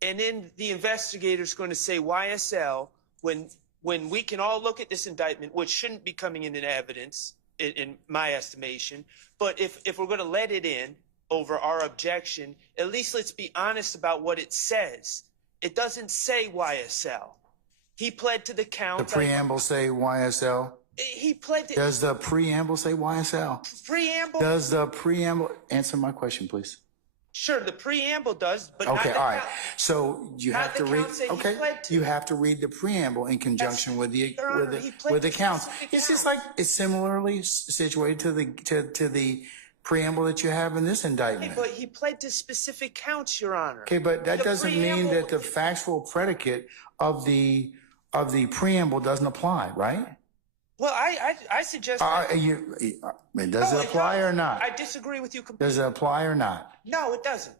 And then the investigator's going to say YSL, when we can all look at this indictment, which shouldn't be coming in evidence, in my estimation, but if we're going to let it in over our objection, at least let's be honest about what it says. It doesn't say YSL. He pled to the count. The preamble say YSL? He pled to... Does the preamble say YSL? Preamble? Does the preamble... Answer my question, please. Sure, the preamble does, but okay, not the all right. count. So you have to read. Okay, you have to read the preamble in conjunction with the counts. It's just like it's similarly situated to the preamble that you have in this indictment. But he pled to specific counts, Your Honor. Okay, but that doesn't mean that the factual predicate of the preamble doesn't apply, right? Well, I suggest. Does it apply or not? I disagree with you completely. Does it apply or not? No, it doesn't.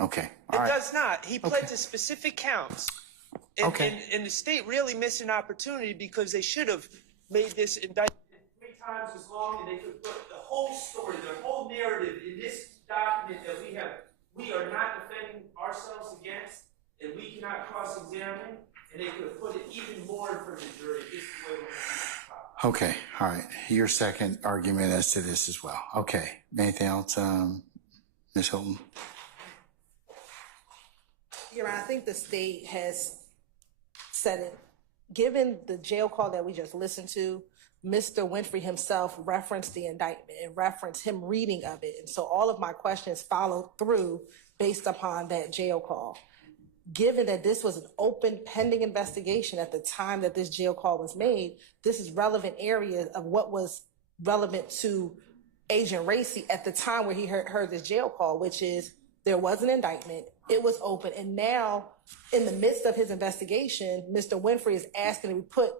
Okay. It does not. He pled to specific counts. And the state really missed an opportunity because they should have made this indictment 3 times as long, and they could put the whole story, the whole narrative in this document that we are not defending ourselves against, and we cannot cross-examine, and they could have put it even more in front of the jury. This is the way we're going to do it. Okay, all right. Your second argument as to this as well. Okay. Anything else, Ms. Hilton? Your Honor, I think the state has said it. Given the jail call that we just listened to, Mr. Winfrey himself referenced the indictment and referenced him reading of it. And so all of my questions followed through based upon that jail call. Given that this was an open pending investigation at the time that this jail call was made, this is relevant area of what was relevant to Agent Racy at the time where he heard this jail call, which is there was an indictment, it was open, and now in the midst of his investigation, Mr. Winfrey is asking to be put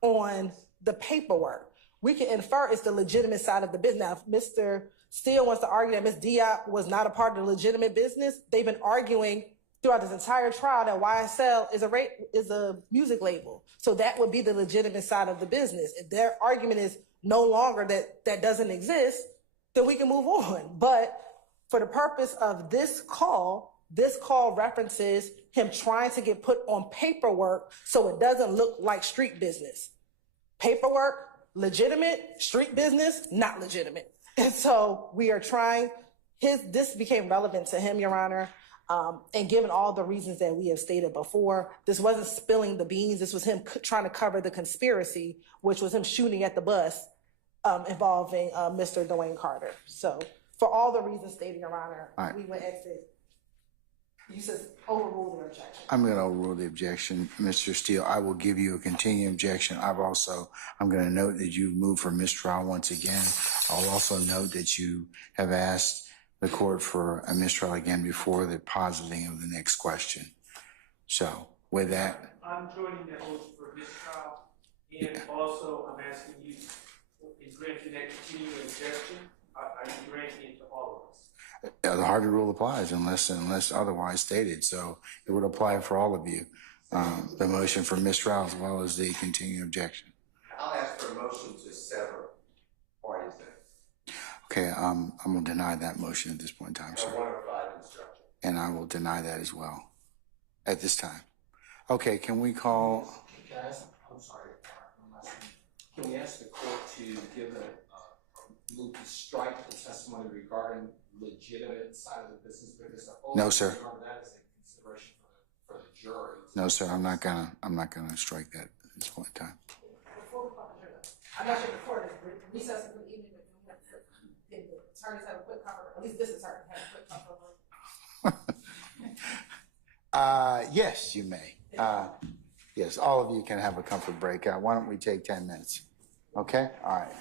on the paperwork. We can infer it's the legitimate side of the business. Now, if Mr. Steele wants to argue that Ms. Diop was not a part of the legitimate business, they've been arguing throughout this entire trial that YSL is a music label. So that would be the legitimate side of the business. If their argument is no longer that doesn't exist, then we can move on. But for the purpose of this call references him trying to get put on paperwork so it doesn't look like street business. Paperwork, legitimate, street business, not legitimate. And so we are trying, this became relevant to him, Your Honor. And given all the reasons that we have stated before, this wasn't spilling the beans. This was him trying to cover the conspiracy, which was him shooting at the bus involving Mr. Dwayne Carter. So for all the reasons stated, Your Honor, we would exit. You said overrule the objection. I'm going to overrule the objection, Mr. Steele. I will give you a continuing objection. I'm going to note that you've moved for mistrial once again. I'll also note that you have asked the court for a mistrial again before the positing of the next question. So with that. I'm joining the motion for mistrial, and also I'm asking you, in granting that continuing objection, are you granting it to all of us? The Harvey rule applies unless otherwise stated. So it would apply for all of you. The motion for mistrial as well as the continuing objection. I'll ask for a motion to sever parties then. Okay, I'm going to deny that motion at this point in time, sir. 105 instruction. And I will deny that as well at this time. Okay, can we call? I'm sorry. Can we ask the court to give move to strike the testimony regarding legitimate side of the business because the No, sir. part of that is a consideration for the jury. No, sir, I'm not gonna strike that at this point in time. I'm not sure the court is recessing for the evening, but the attorneys have a quick conference, at least this attorney has a quick conference. Yes, you may. Yes, all of you can have a comfort break. Why don't we take 10 minutes? Okay? All right.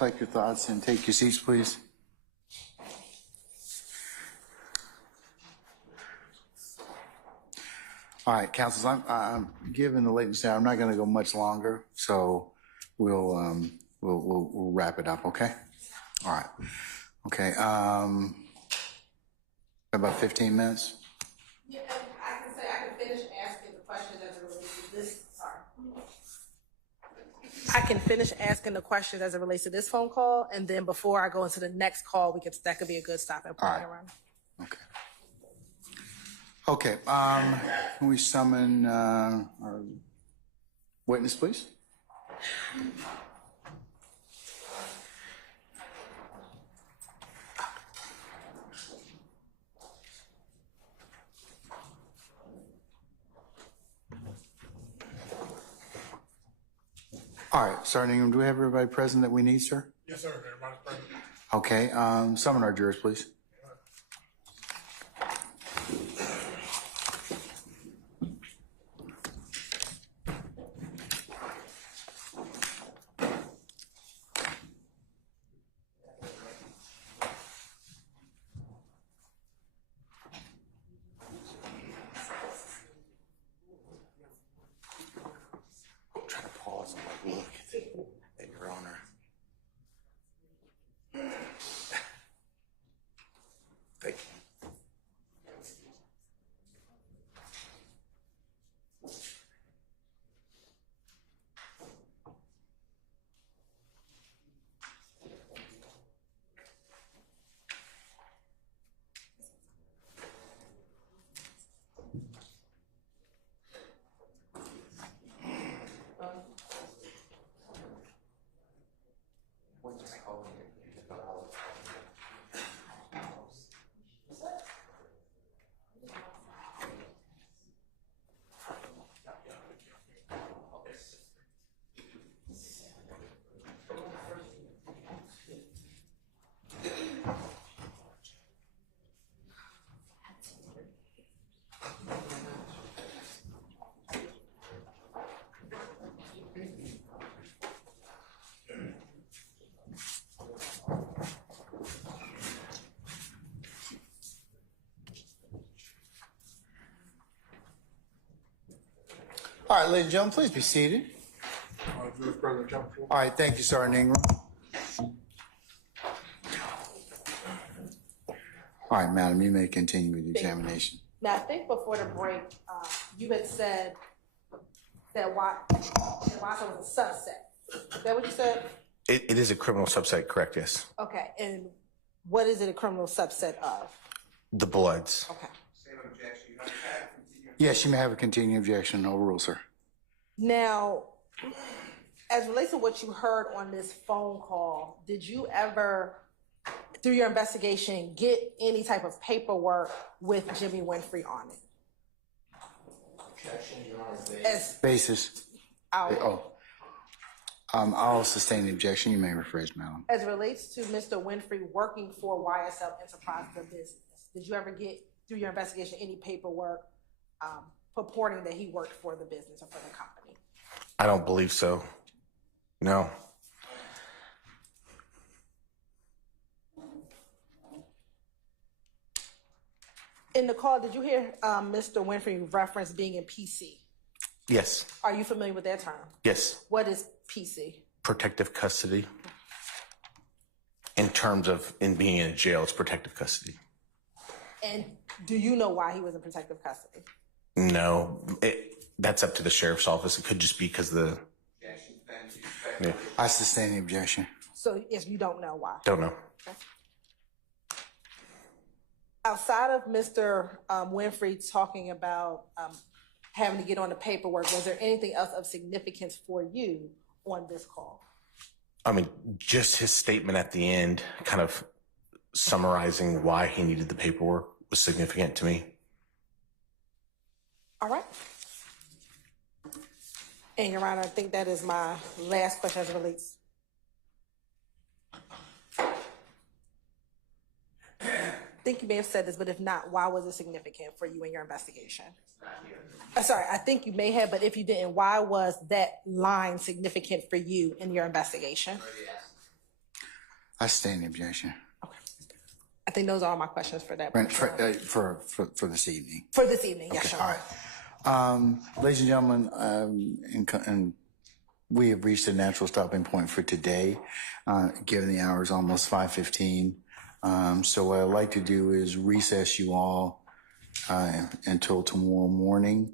collect your thoughts and take your seats, please. All right, counsels, I'm given the latency, I'm not going to go much longer, so we'll wrap it up, okay? All right. Okay. About 15 minutes. Yeah, I can say I can finish asking the questions as it relates to this. Sorry. I can finish asking the questions as it relates to this phone call, and then before I go into the next call, that could be a good stopping point. All right. Okay. Can we summon our witness, please? All right, Sergeant Ingram, do we have everybody present that we need, sir? Yes, sir. Everybody's present. Okay, summon our jurors, please. I'm trying to pause and look at Your Honor. Thank you. All right, ladies and gentlemen, please be seated. All right, thank you, Sergeant Ingram. All right, madam, you may continue with the examination. Now, I think before the break, you had said that YSL was a subset. Is that what you said? It is a criminal subset, correct? Yes. Okay, and what is it a criminal subset of? The Bloods. Okay. Yes, you may have a continuing objection. Overrule, sir. Now, as relates to what you heard on this phone call, did you ever, through your investigation, get any type of paperwork with Jimmy Winfrey on it? Objection, Your Honor. As Basis. I'll sustain the objection. You may rephrase, madam. As it relates to Mr. Winfrey working for YSL Enterprise for Business, did you ever get, through your investigation, any paperwork purporting that he worked for the business or for the company? I don't believe so. No. In the call, did you hear Mr. Winfrey reference being in PC? Yes. Are you familiar with that term? Yes. What is PC? Protective custody. In terms of being in a jail, it's protective custody. And do you know why he was in protective custody? No, that's up to the sheriff's office. It could just be because the. Yeah. I sustain the objection. So if you don't know why? Don't know. Okay. Outside of Mr. Winfrey talking about having to get on the paperwork, was there anything else of significance for you on this call? I mean, just his statement at the end, kind of summarizing why he needed the paperwork, was significant to me. All right. And Your Honor, I think that is my last question as it relates. I think you may have said this, but if not, why was it significant for you in your investigation? Sorry, I think you may have, but if you didn't, why was that line significant for you in your investigation? I stand the objection. I think those are all my questions for that. For this evening. For this evening, yes, Okay, sure. all right. Ladies and gentlemen, and we have reached a natural stopping point for today, given the hour is almost 5:15. So what I'd like to do is recess you all until tomorrow morning.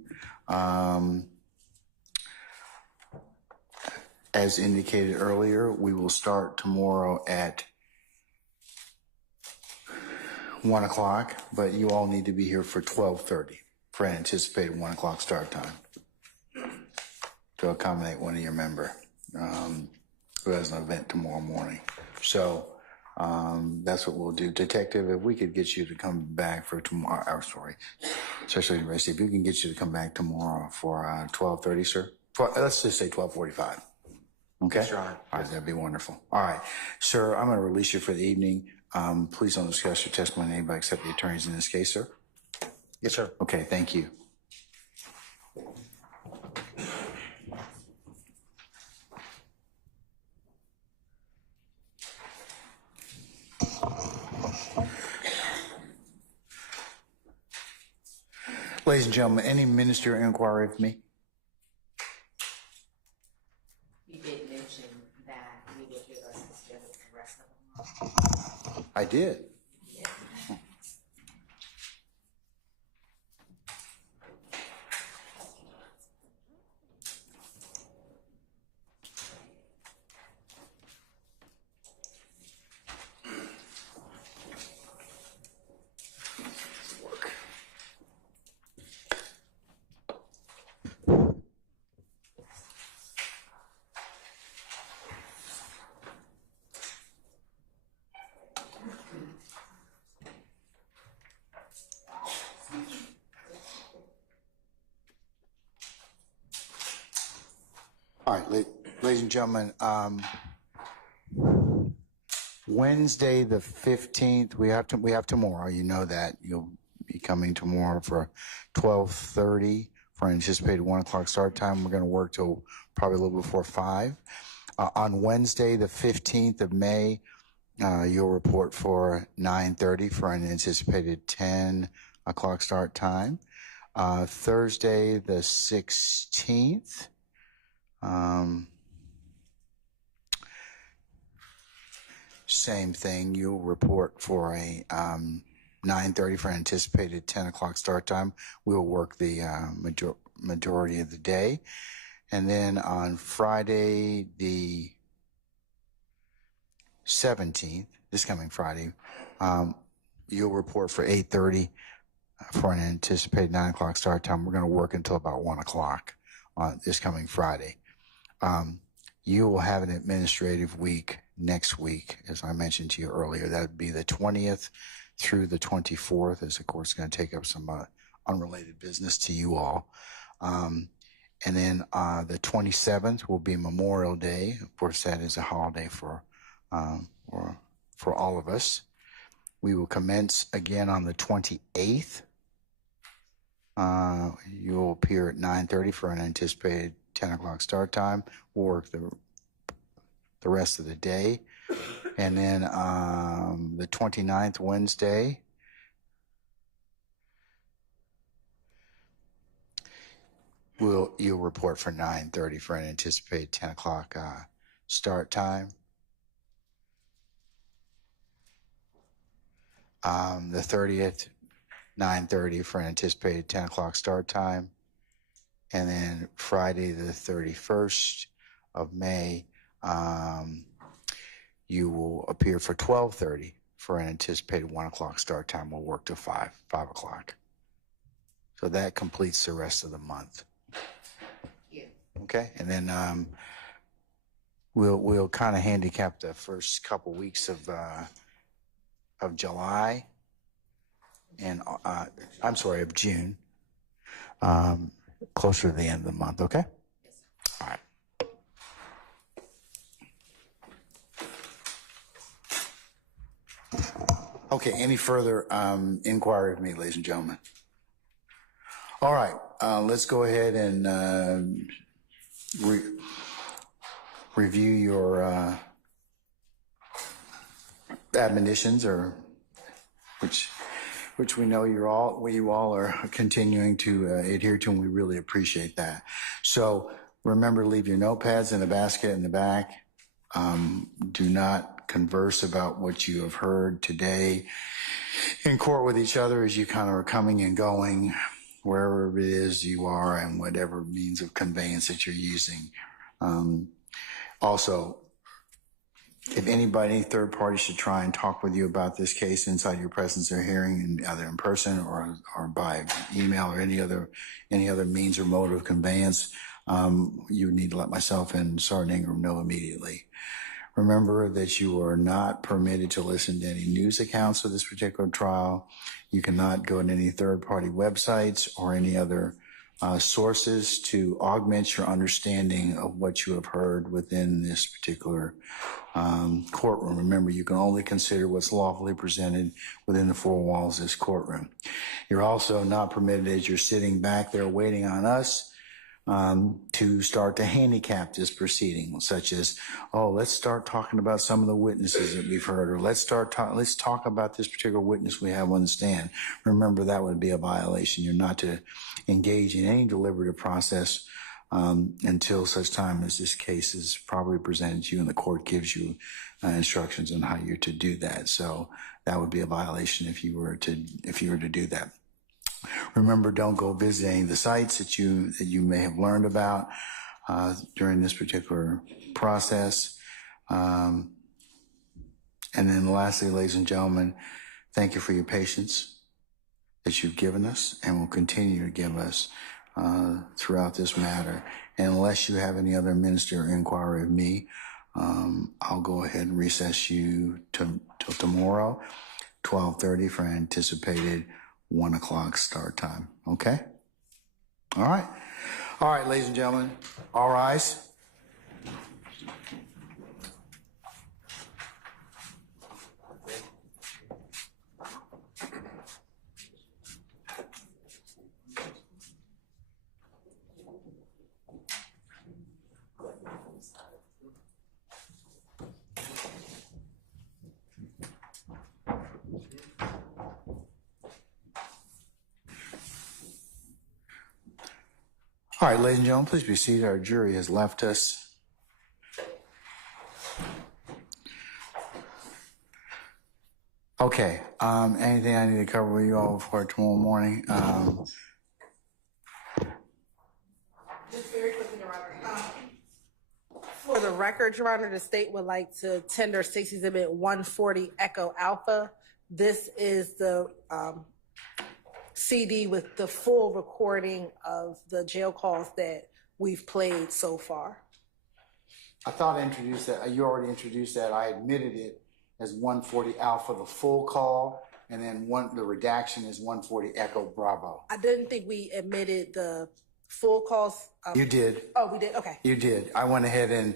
As indicated earlier, we will start tomorrow at 1 o'clock, but you all need to be here for 12:30 for an anticipated 1 o'clock start time to accommodate one of your member who has an event tomorrow morning. So that's what we'll do. Detective, if we could get you to come back for tomorrow, especially the rest, if you can get you to come back tomorrow for 12:30, sir. Let's just say 12:45. Okay? Yes, Your Honor. All right, that'd be wonderful. All right. Sir, I'm going to release you for the evening. Please don't discuss your testimony with anybody except the attorneys in this case, sir. Yes, sir. Okay, thank you. Ladies and gentlemen, any ministerial inquiry of me? You did mention that you would give us the schedule for the rest of the month. I did. Yeah. All right, ladies and gentlemen, Wednesday the 15th, we have tomorrow. You know that. You'll be coming tomorrow for 12:30 for an anticipated 1 o'clock start time. We're going to work till probably a little before 5. On Wednesday the 15th of May, you'll report for 9:30 for an anticipated 10 o'clock start time. Thursday the 16th, same thing. You'll report for a 9:30 for anticipated 10 o'clock start time. We'll work the majority of the day. And then on Friday the 17th, this coming Friday, you'll report for 8:30 for an anticipated 9 o'clock start time. We're going to work until about 1 o'clock on this coming Friday. You will have an administrative week next week, as I mentioned to you earlier. That would be the 20th through the 24th, as the court's going to take up some unrelated business to you all. And then the 27th will be Memorial Day. Of course, that is a holiday for all of us. We will commence again on the 28th. You will appear at 9:30 for an anticipated 10 o'clock start time. We'll work the rest of the day. And then the 29th, Wednesday, you'll report for 9:30 for an anticipated 10 o'clock start time. The 30th, 9:30 for an anticipated 10 o'clock start time. And then Friday, the 31st of May, you will appear for 12:30 for an anticipated 1 o'clock start time. We'll work to 5 o'clock. So that completes the rest of the month. Yeah. Okay, and then we'll kind of handicap the first couple weeks of July and of June, closer to the end of the month. Okay. Yes, sir. All right. Okay. Any further inquiry of me, ladies and gentlemen? All right. Let's go ahead and review your admonitions, or which we know you all are continuing to adhere to, and we really appreciate that. So remember, leave your notepads in the basket in the back. Do not converse about what you have heard today in court with each other as you kind of are coming and going wherever it is you are and whatever means of conveyance that you're using. Also, if anybody, third party, should try and talk with you about this case inside your presence or hearing, either in person or by email or any other means or mode of conveyance, you need to let myself and Sergeant Ingram know immediately. Remember that you are not permitted to listen to any news accounts of this particular trial. You cannot go to any third-party websites or any other sources to augment your understanding of what you have heard within this particular courtroom. Remember, you can only consider what's lawfully presented within the four walls of this courtroom. You're also not permitted, as you're sitting back there waiting on us, to start to handicap this proceeding, such as, oh, let's start talking about some of the witnesses that we've heard, or let's talk about this particular witness we have on the stand. Remember, that would be a violation. You're not to engage in any deliberative process until such time as this case is properly presented to you and the court gives you instructions on how you're to do that. So that would be a violation if you were to do that. Remember, don't go visiting the sites that you may have learned about during this particular process. And then lastly, ladies and gentlemen, thank you for your patience that you've given us and will continue to give us throughout this matter. And unless you have any other ministerial inquiry of me, I'll go ahead and recess you till tomorrow, 12:30 for anticipated 1 o'clock start time. Okay? All right. All right, ladies and gentlemen, all rise. All right, ladies and gentlemen, please be seated. Our jury has left us. Okay, anything I need to cover with you all before tomorrow morning? Just very quickly, Your Honor. For the record, Your Honor, the state would like to tender State's Exhibit 140 Echo Alpha. This is the CD with the full recording of the jail calls that we've played so far. I thought I introduced that. You already introduced that. I admitted it as 140 Alpha, the full call, and then the redaction is 140 Echo Bravo. I didn't think we admitted the full calls. You did. Oh, we did? Okay. You did. I went ahead and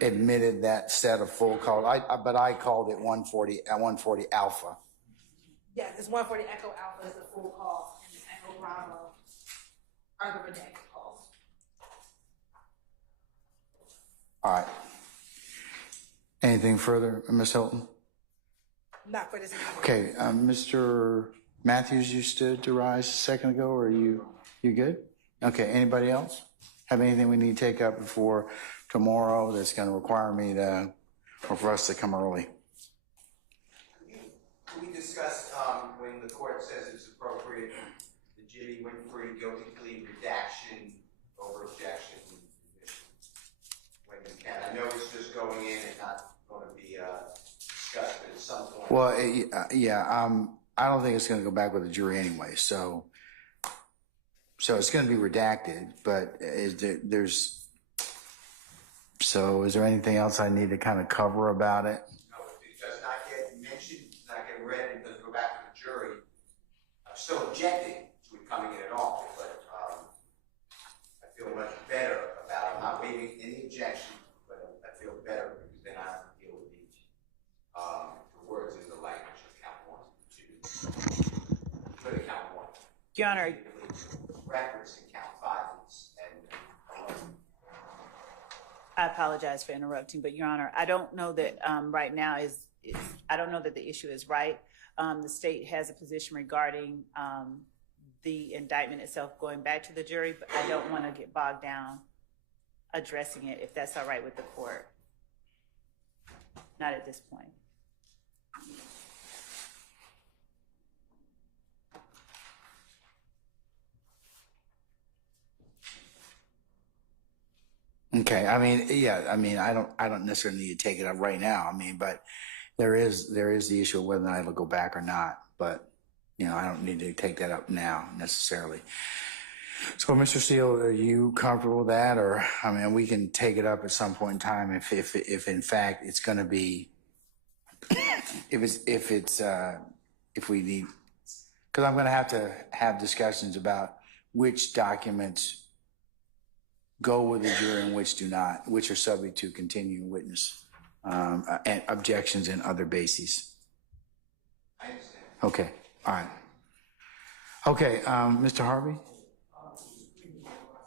admitted that set of full calls, but I called it 140 Alpha. Yes, it's 140 Echo Alpha is the full call, and the Echo Bravo are the redacted calls. All right. Anything further, Ms. Hilton? Not for this. Okay, Mr. Matthews, you stood to rise a second ago, or you good? Okay, anybody else? Have anything we need to take up before tomorrow that's going to require me to, or for us to come early? We discussed when the court says it's appropriate, the Jimmy Winfrey guilty plea redaction over objection when you can. I know it's just going in and not going to be discussed, but at some point. Well, yeah, I don't think it's going to go back with the jury anyway, so it's going to be redacted, but is there anything else I need to kind of cover about it? No, it does not get mentioned, it's not get read, it doesn't go back to the jury. I'm still objecting to it coming in at all, but I feel much better about it. I'm not waiving any objection, but I feel better because then I have to deal with the words in the language of count 1 and 2. For the count 1. Your Honor. Records in count 5 and I apologize for interrupting, but Your Honor, I don't know that right now is I don't know that the issue is right. The state has a position regarding the indictment itself going back to the jury, but I don't want to get bogged down addressing it, if that's all right with the court. Not at this point. Okay, I mean, yeah, I mean, I don't necessarily need to take it up right now. I mean, but there is the issue of whether or not it'll go back or not. But you know, I don't need to take that up now necessarily. So, Mr. Steele, are you comfortable with that, or I mean, we can take it up at some point in time if in fact it's going to be if we need, because I'm going to have discussions about which documents go with the jury and which do not, which are subject to continuing witness and objections and other bases. I understand. Okay, all right. Okay, Mr. Harvey?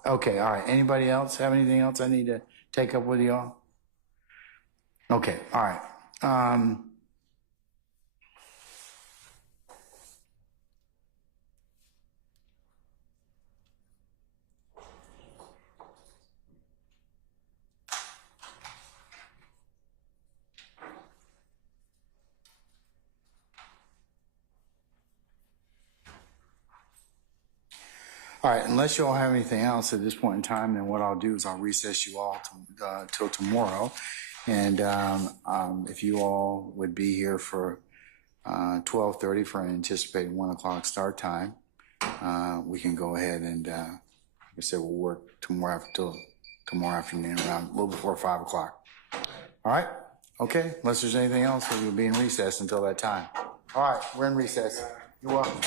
Okay, all right. Anybody else have anything else I need to take up with you all? Okay, all right. All right, unless you all have anything else at this point in time, then what I'll do is I'll recess you all till tomorrow. And if you all would be here for 12:30 for an anticipated 1 o'clock start time, we can go ahead and, like I said, we'll work tomorrow afternoon around a little before 5 o'clock. All right? Okay, unless there's anything else, we'll be in recess until that time. All right, we're in recess. You're welcome.